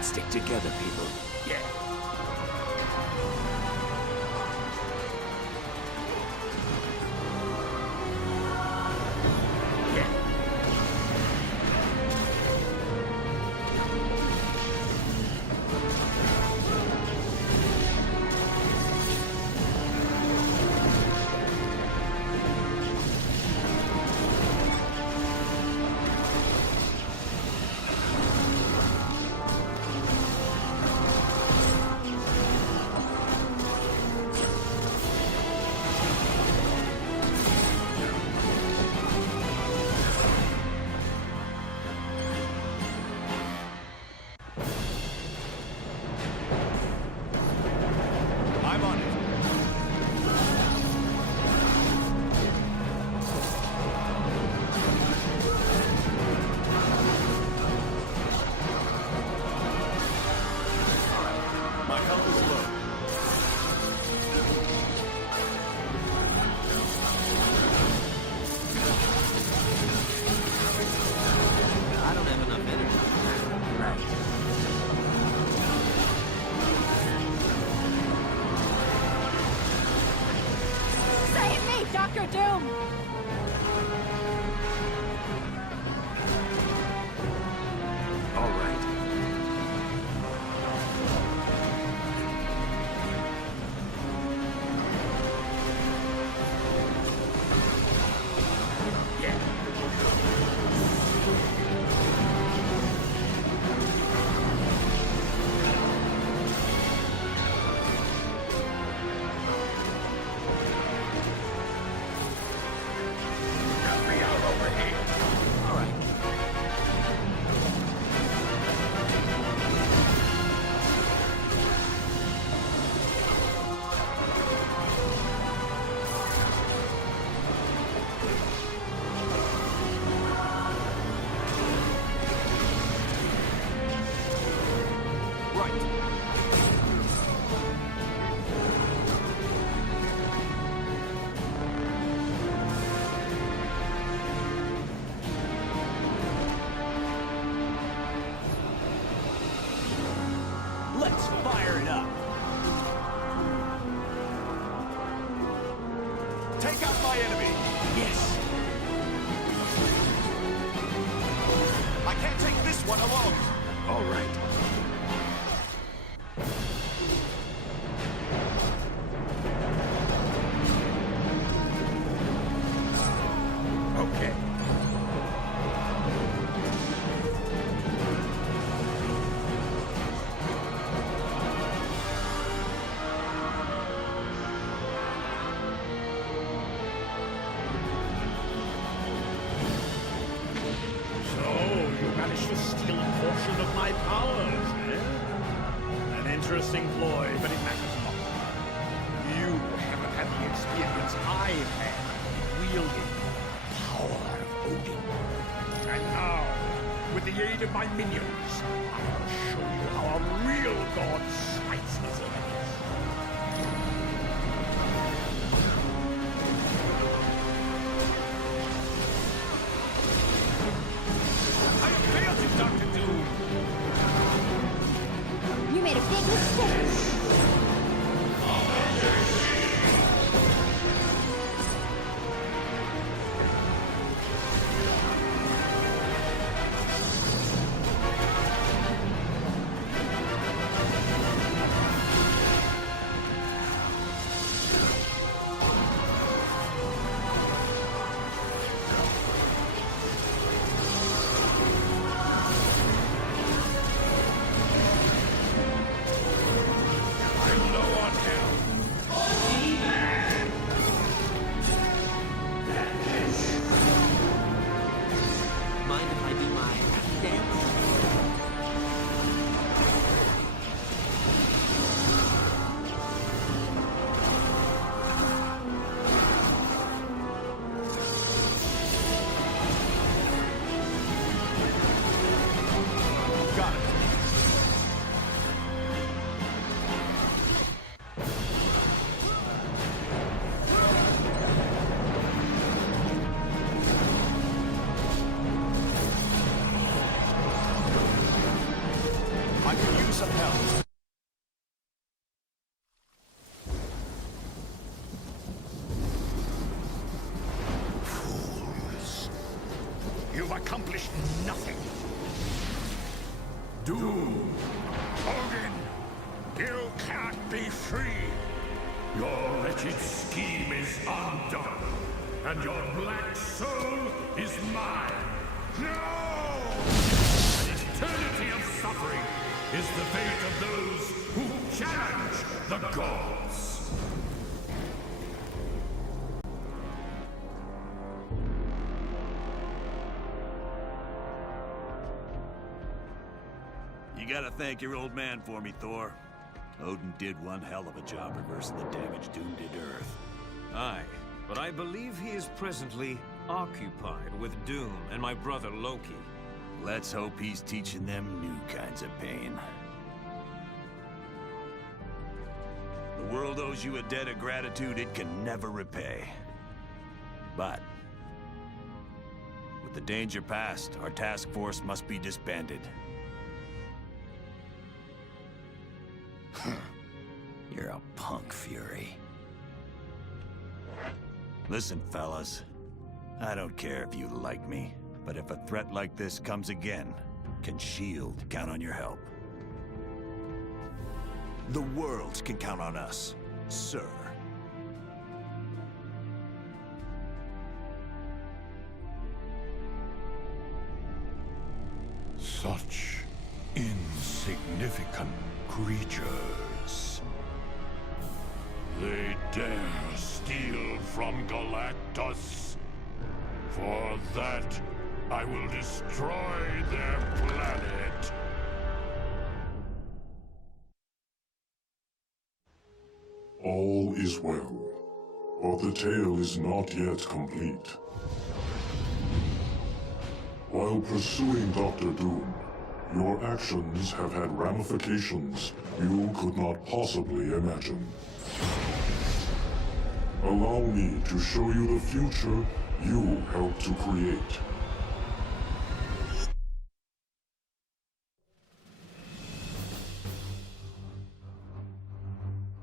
Stick together, people. Yeah. Dr. Doom! All right. Let's fire it up! Take out my enemy! Yes! I can't take this one alone! All right. Okay. To steal a portion of my powers, eh? An interesting ploy, but it matters not. You haven't had the experience I've had wielding the power of Odin. And now, with the aid of my minions, I'll show you how a real god smites his enemies. Dr. Doom! You made a big mistake! hell. Fools. You've accomplished nothing. Doom. Odin. You can't be free. Your wretched scheme is undone. And your black soul is mine. No! An eternity of suffering is the fate of those who challenge the gods. You gotta thank your old man for me, Thor. Odin did one hell of a job reversing the damage Doom did to Earth. Aye, but I believe he is presently occupied with Doom and my brother Loki. Let's hope he's teaching them new kinds of pain. The world owes you a debt of gratitude it can never repay. But with the danger past, our task force must be disbanded. You're a punk, Fury. Listen, fellas. I don't care if you like me, but if a threat like this comes again, can S.H.I.E.L.D. count on your help? The world can count on us, sir. Such insignificant creatures. They dare steal from Galactus. For that, I will destroy their planet. All is well, but the tale is not yet complete. While pursuing Dr. Doom, your actions have had ramifications you could not possibly imagine. Allow me to show you the future you helped to create.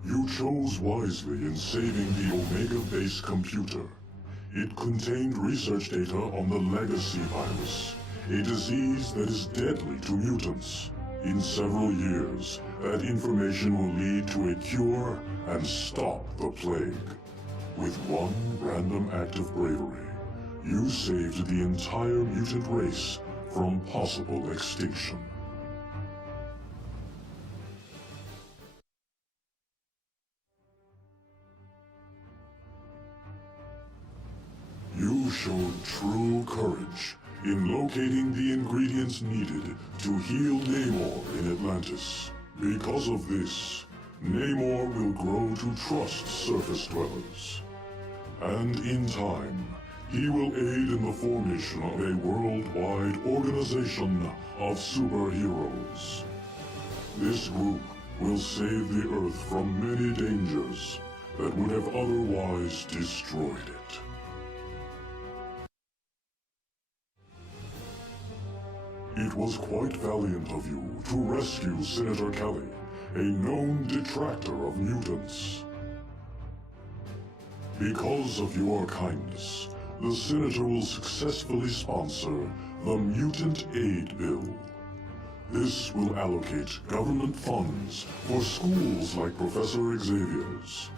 You chose wisely in saving the Omega base computer. It contained research data on the Legacy virus, a disease that is deadly to mutants. In several years, that information will lead to a cure and stop the plague. With one random act of bravery, you saved the entire mutant race from possible extinction. You showed true courage in locating the ingredients needed to heal Namor in Atlantis. Because of this, Namor will grow to trust surface dwellers. And in time, he will aid in the formation of a worldwide organization of superheroes. This group will save the Earth from many dangers that would have otherwise destroyed it. It was quite valiant of you to rescue Senator Kelly, a known detractor of mutants. Because of your kindness, the Senator will successfully sponsor the Mutant Aid Bill. This will allocate government funds for schools like Professor Xavier's.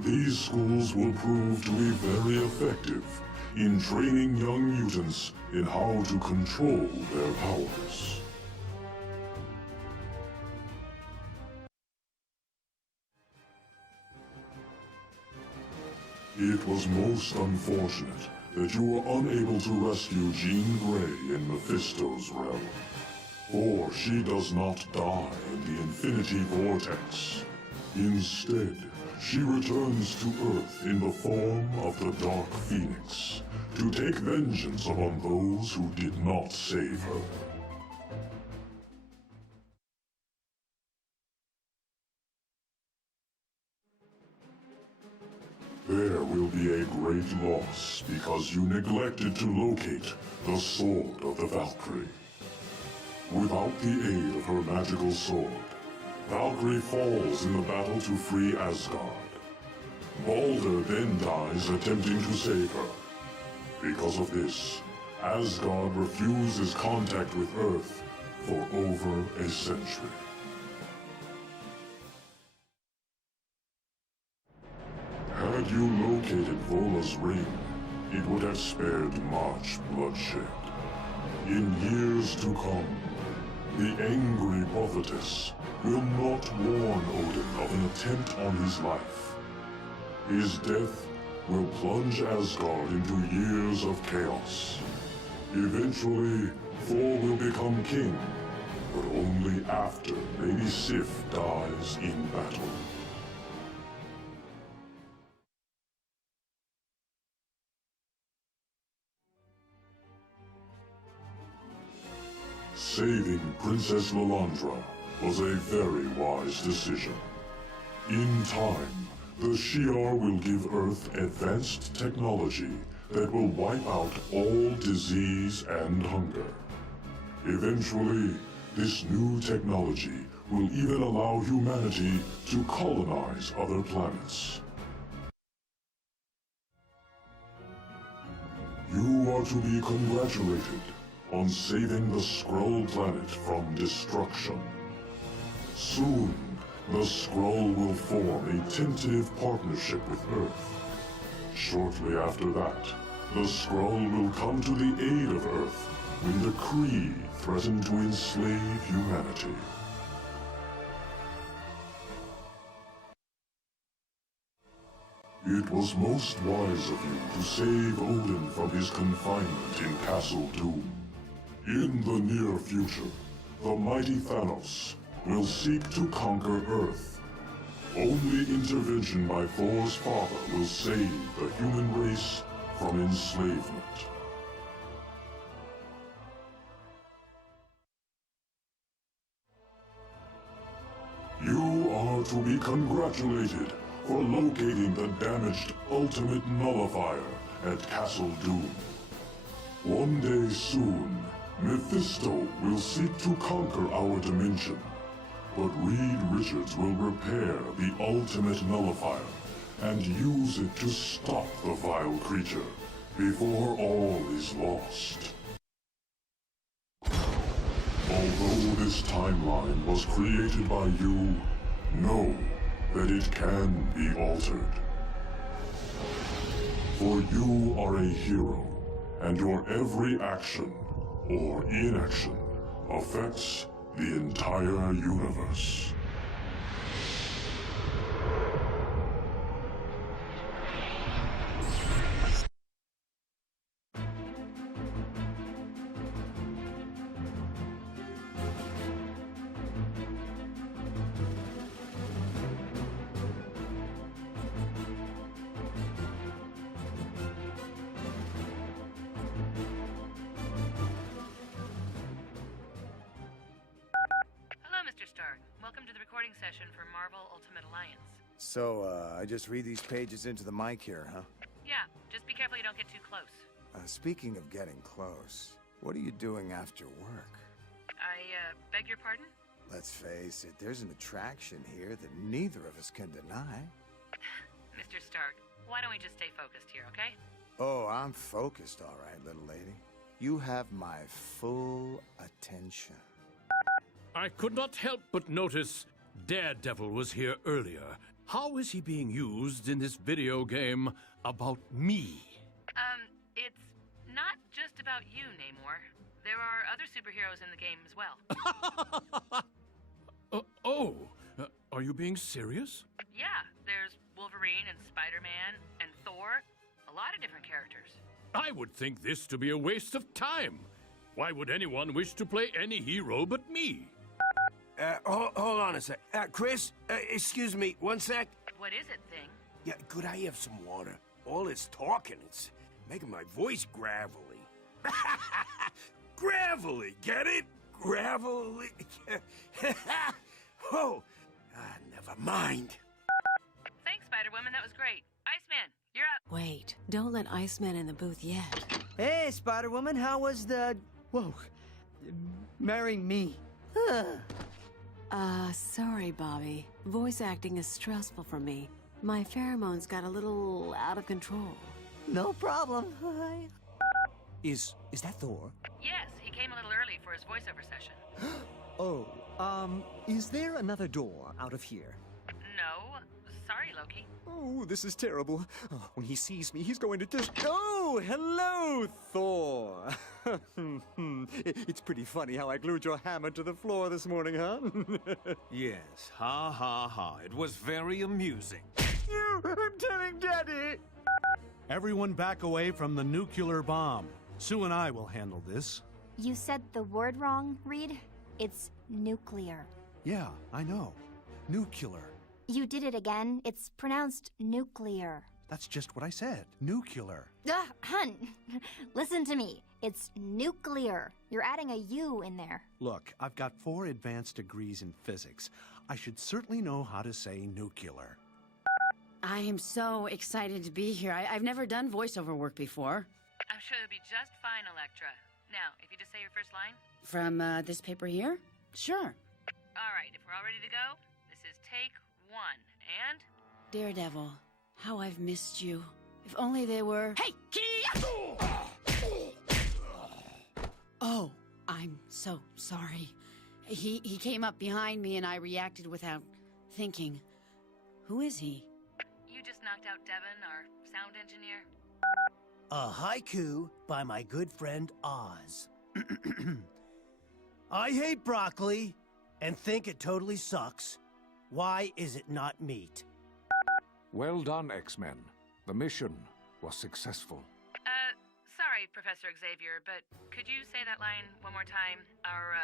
These schools will prove to be very effective in training young mutants in how to control their powers. It was most unfortunate that you were unable to rescue Jean Grey in Mephisto's realm. For she does not die in the Infinity Vortex. Instead, she returns to Earth in the form of the Dark Phoenix, to take vengeance upon those who did not save her. There will be a great loss because you neglected to locate the Sword of the Valkyrie. Without the aid of her magical sword, Valkyrie falls in the battle to free Asgard. Balder then dies attempting to save her. Because of this, Asgard refuses contact with Earth for over a century. Had you located Vola's ring, it would have spared much bloodshed. In years to come, the angry prophetess will not warn Odin of an attempt on his life. His death will plunge Asgard into years of chaos. Eventually, Thor will become king, but only after Lady Sif dies in battle. Saving Princess Lilandra was a very wise decision. In time, the Shi'ar will give Earth advanced technology that will wipe out all disease and hunger. Eventually, this new technology will even allow humanity to colonize other planets. You are to be congratulated on saving the Skrull planet from destruction. Soon, the Skrull will form a tentative partnership with Earth. Shortly after that, the Skrull will come to the aid of Earth when the Kree threaten to enslave humanity. It was most wise of you to save Odin from his confinement in Castle Doom. In the near future, the mighty Thanos will seek to conquer Earth. Only intervention by Thor's father will save the human race from enslavement. You are to be congratulated for locating the damaged Ultimate Nullifier at Castle Doom. One day soon, Mephisto will seek to conquer our dimension, but Reed Richards will repair the Ultimate Nullifier and use it to stop the vile creature before all is lost. Although this timeline was created by you, know that it can be altered. For you are a hero, and your every action or inaction affects the entire universe. So, I just read these pages into the mic here, huh? Yeah, just be careful you don't get too close. Speaking of getting close, what are you doing after work? I beg your pardon? Let's face it, there's an attraction here that neither of us can deny. Mr. Stark, why don't we just stay focused here, okay? Oh, I'm focused, all right, little lady. You have my full attention. I could not help but notice Daredevil was here earlier. How is he being used in this video game about me? It's not just about you, Namor. There are other superheroes in the game as well. Are you being serious? Yeah, there's Wolverine and Spider-Man and Thor. A lot of different characters. I would think this to be a waste of time. Why would anyone wish to play any hero but me? Hold on a sec. Chris, excuse me, one sec. What is it, Thing? Yeah, could I have some water? All this talking, it's making my voice gravelly. Gravelly, get it? Gravelly. Oh, never mind. Thanks, Spider-Woman, that was great. Iceman, you're up. Wait, don't let Iceman in the booth yet. Hey, Spider-Woman, how was the... Whoa. Marrying me? Sorry, Bobby. Voice acting is stressful for me. My pheromones got a little out of control. No problem. Hi. Is that Thor? Yes, he came a little early for his voiceover session. Oh, is there another door out of here? No. Sorry, Loki. Oh, this is terrible. Oh, when he sees me, he's going to just... Oh, hello, Thor. It's pretty funny how I glued your hammer to the floor this morning, huh? Yes, ha ha ha. It was very amusing. I'm telling Daddy! Everyone back away from the nuclear bomb. Sue and I will handle this. You said the word wrong, Reed. It's nuclear. Yeah, I know. Nuclear. You did it again. It's pronounced nuclear. That's just what I said. Nuclear. Hun, listen to me. It's nuclear. You're adding a U in there. Look, I've got 4 advanced degrees in physics. I should certainly know how to say nuclear. I am so excited to be here. I've never done voiceover work before. I'm sure it'll be just fine, Elektra. Now, if you just say your first line. From this paper here? Sure. All right, if we're all ready to go, this is take 1, and... Daredevil, how I've missed you. If only they were... Hey, Kitty! Oh, I'm so sorry. He came up behind me and I reacted without thinking. Who is he? You just knocked out Devin, our sound engineer. A haiku by my good friend Oz. I hate broccoli and think it totally sucks. Why is it not meat? Well done, X-Men. The mission was successful. Sorry, Professor Xavier, but could you say that line one more time? Our,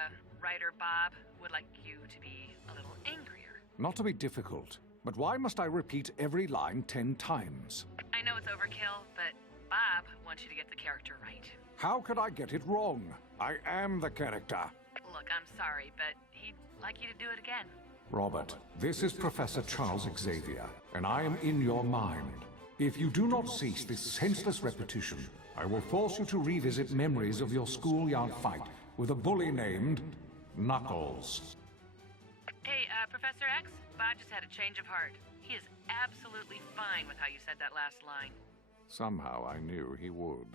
writer Bob would like you to be a little angrier. Not to be difficult, but why must I repeat every line 10 times? I know it's overkill, but Bob wants you to get the character right. How could I get it wrong? I am the character. Look, I'm sorry, but he'd like you to do it again. Robert, this is Professor Charles Xavier, and I am in your mind. If you do not cease this senseless repetition, I will force you to revisit memories of your schoolyard fight with a bully named Knuckles. Hey, Professor X, Bob just had a change of heart. He is absolutely fine with how you said that last line. Somehow I knew he would.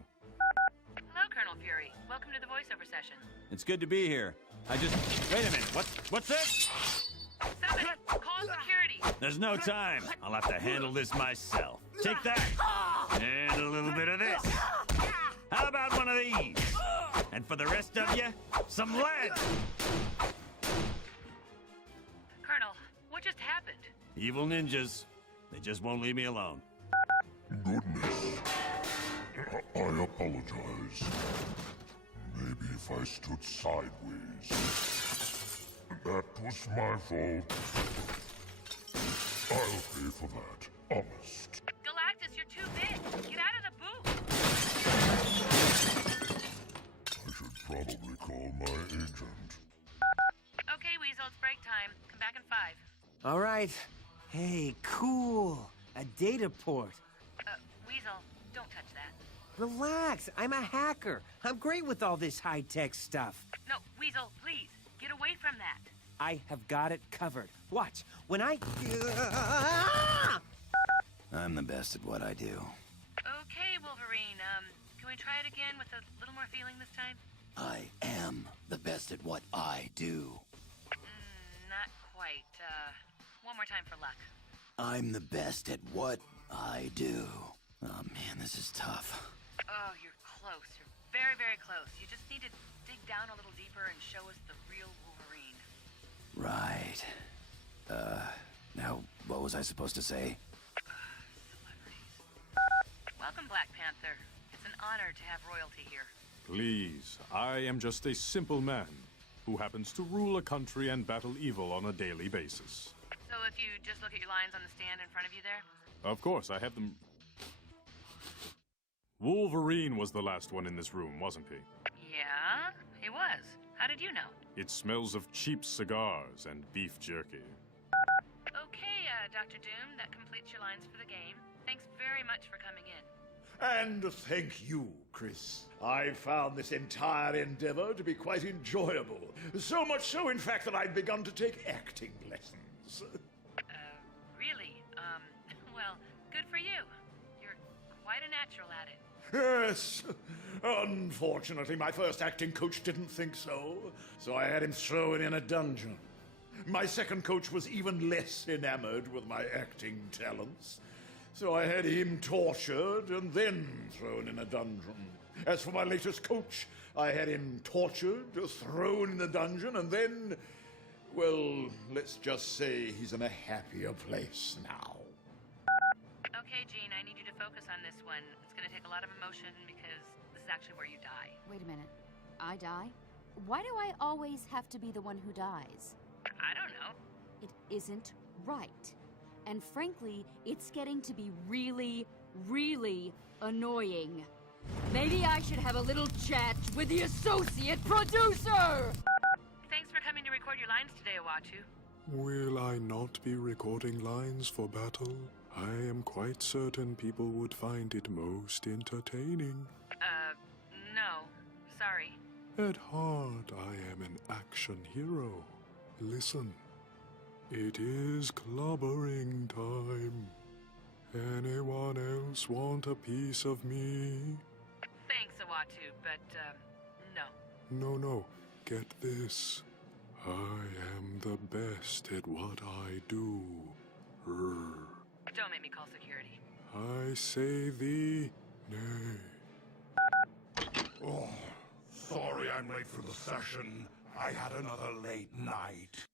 Hello, Colonel Fury. Welcome to the voiceover session. It's good to be here. Wait a minute, what's this? Somebody, call security. There's no time. I'll have to handle this myself. Take that. And a little bit of this. How about one of these? And for the rest of you, some lead. Colonel, what just happened? Evil ninjas. They just won't leave me alone. Goodness. I apologize. Maybe if I stood sideways. That was my fault. I'll pay for that, honest. Galactus, you're too big. Get out of the booth. I should probably call my agent. Okay, Weasel, it's break time. Come back in 5. All right. Hey, cool. A data port. Weasel, don't touch that. Relax. I'm a hacker. I'm great with all this high-tech stuff. No, Weasel, please. Get away from that. I have got it covered. Watch. When I... I'm the best at what I do. Okay, Wolverine. Can we try it again with a little more feeling this time? I am the best at what I do. Not quite. One more time for luck. I'm the best at what I do. Oh man, this is tough. Oh, you're close. You're very, very close. You just need to dig down a little deeper and show us the real Wolverine. Right. Now, what was I supposed to say? Welcome, Black Panther. It's an honor to have royalty here. Please, I am just a simple man who happens to rule a country and battle evil on a daily basis. So if you just look at your lines on the stand in front of you there? Of course, I have them... Wolverine was the last one in this room, wasn't he? Yeah, he was. How did you know? It smells of cheap cigars and beef jerky. Okay, Dr. Doom, that completes your lines for the game. Thanks very much for coming in. And thank you, Chris. I found this entire endeavor to be quite enjoyable. So much so, in fact, that I've begun to take acting lessons. Really? Well, good for you. You're quite a natural at it. Yes. Unfortunately, my first acting coach didn't think so, so I had him thrown in a dungeon. My second coach was even less enamored with my acting talents, so I had him tortured and then thrown in a dungeon. As for my latest coach, I had him tortured, thrown in a dungeon, and then, well, let's just say he's in a happier place now. Okay, Jean, I need you to focus on this one. It's gonna take a lot of emotion because this is actually where you die. Wait a minute. I die? Why do I always have to be the one who dies? I don't know. It isn't right. And frankly, it's getting to be really, really annoying. Maybe I should have a little chat with the associate producer! Thanks for coming to record your lines today, Uatu. Will I not be recording lines for battle? I am quite certain people would find it most entertaining. No. Sorry. At heart, I am an action hero. Listen, it is clobbering time. Anyone else want a piece of me? Thanks, Uatu, but, no. No, get this. I am the best at what I do. Don't make me call security. I say thee nay. Oh, sorry I'm late for the session. I had another late night.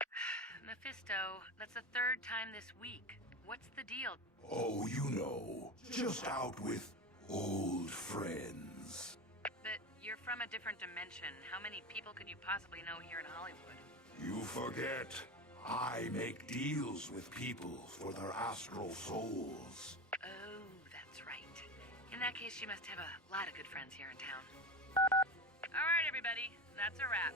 Mephisto, that's the third time this week. What's the deal? Oh, you know, just out with old friends. But you're from a different dimension. How many people could you possibly know here in Hollywood? You forget. I make deals with people for their astral souls. Oh, that's right. In that case, you must have a lot of good friends here in town. All right, everybody. That's a wrap.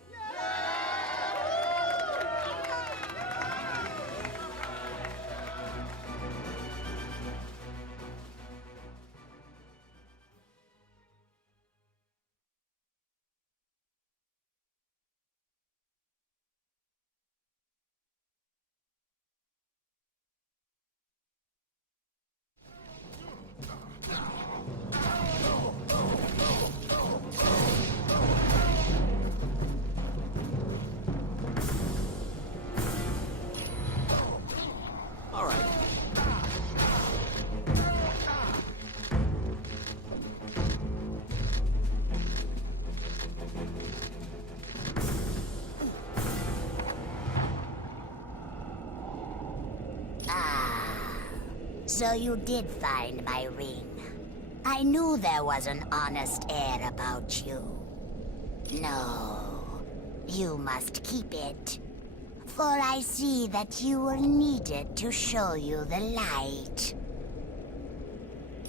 So you did find my ring. I knew there was an honest air about you. No, you must keep it. For I see that you were needed to show you the light.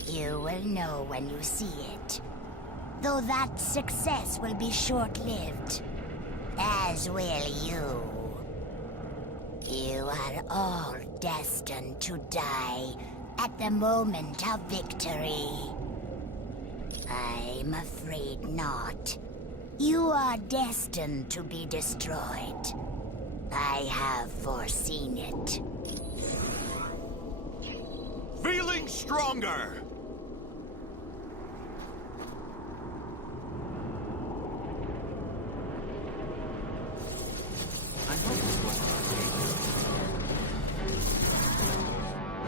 You will know when you see it. Though that success will be short-lived. As will you. You are all destined to die at the moment of victory. I'm afraid not. You are destined to be destroyed. I have foreseen it. Feeling stronger! I hope this wasn't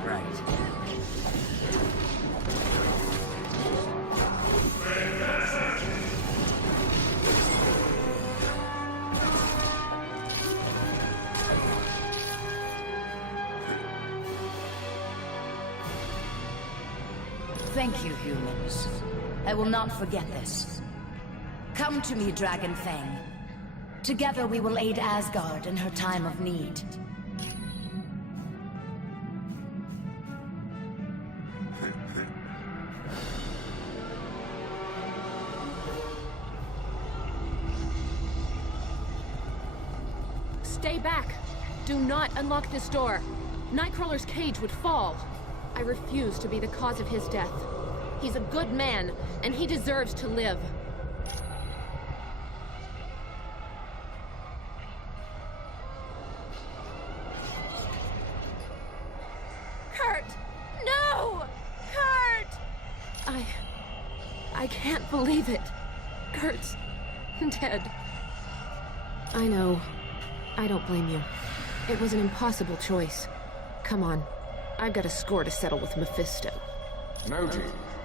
right. Thank you, humans. I will not forget this. Come to me, Dragon Fang. Together we will aid Asgard in her time of need. Stay back! Do not unlock this door. Nightcrawler's cage would fall. I refuse to be the cause of his death. He's a good man, and he deserves to live. Kurt! No! Kurt! I can't believe it. Kurt's dead. I know. I don't blame you. It was an impossible choice. Come on. I've got a score to settle with Mephisto. No, Jean.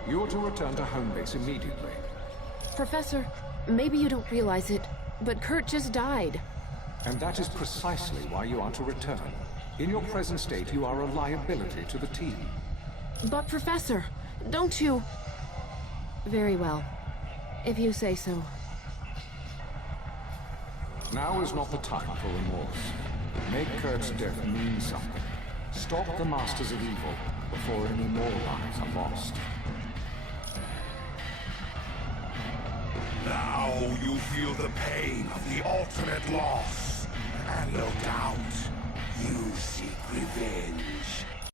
You are to return to home base immediately. Professor, maybe you don't realize it, but Kurt just died. And that is precisely why you are to return. In your present state, you are a liability to the team. But Professor, don't you... Very well. If you say so. Now is not the time for remorse. Make Kurt's death mean something. Stop the Masters of Evil before any more lives are lost. Now you feel the pain of the ultimate loss. And no doubt, you seek revenge.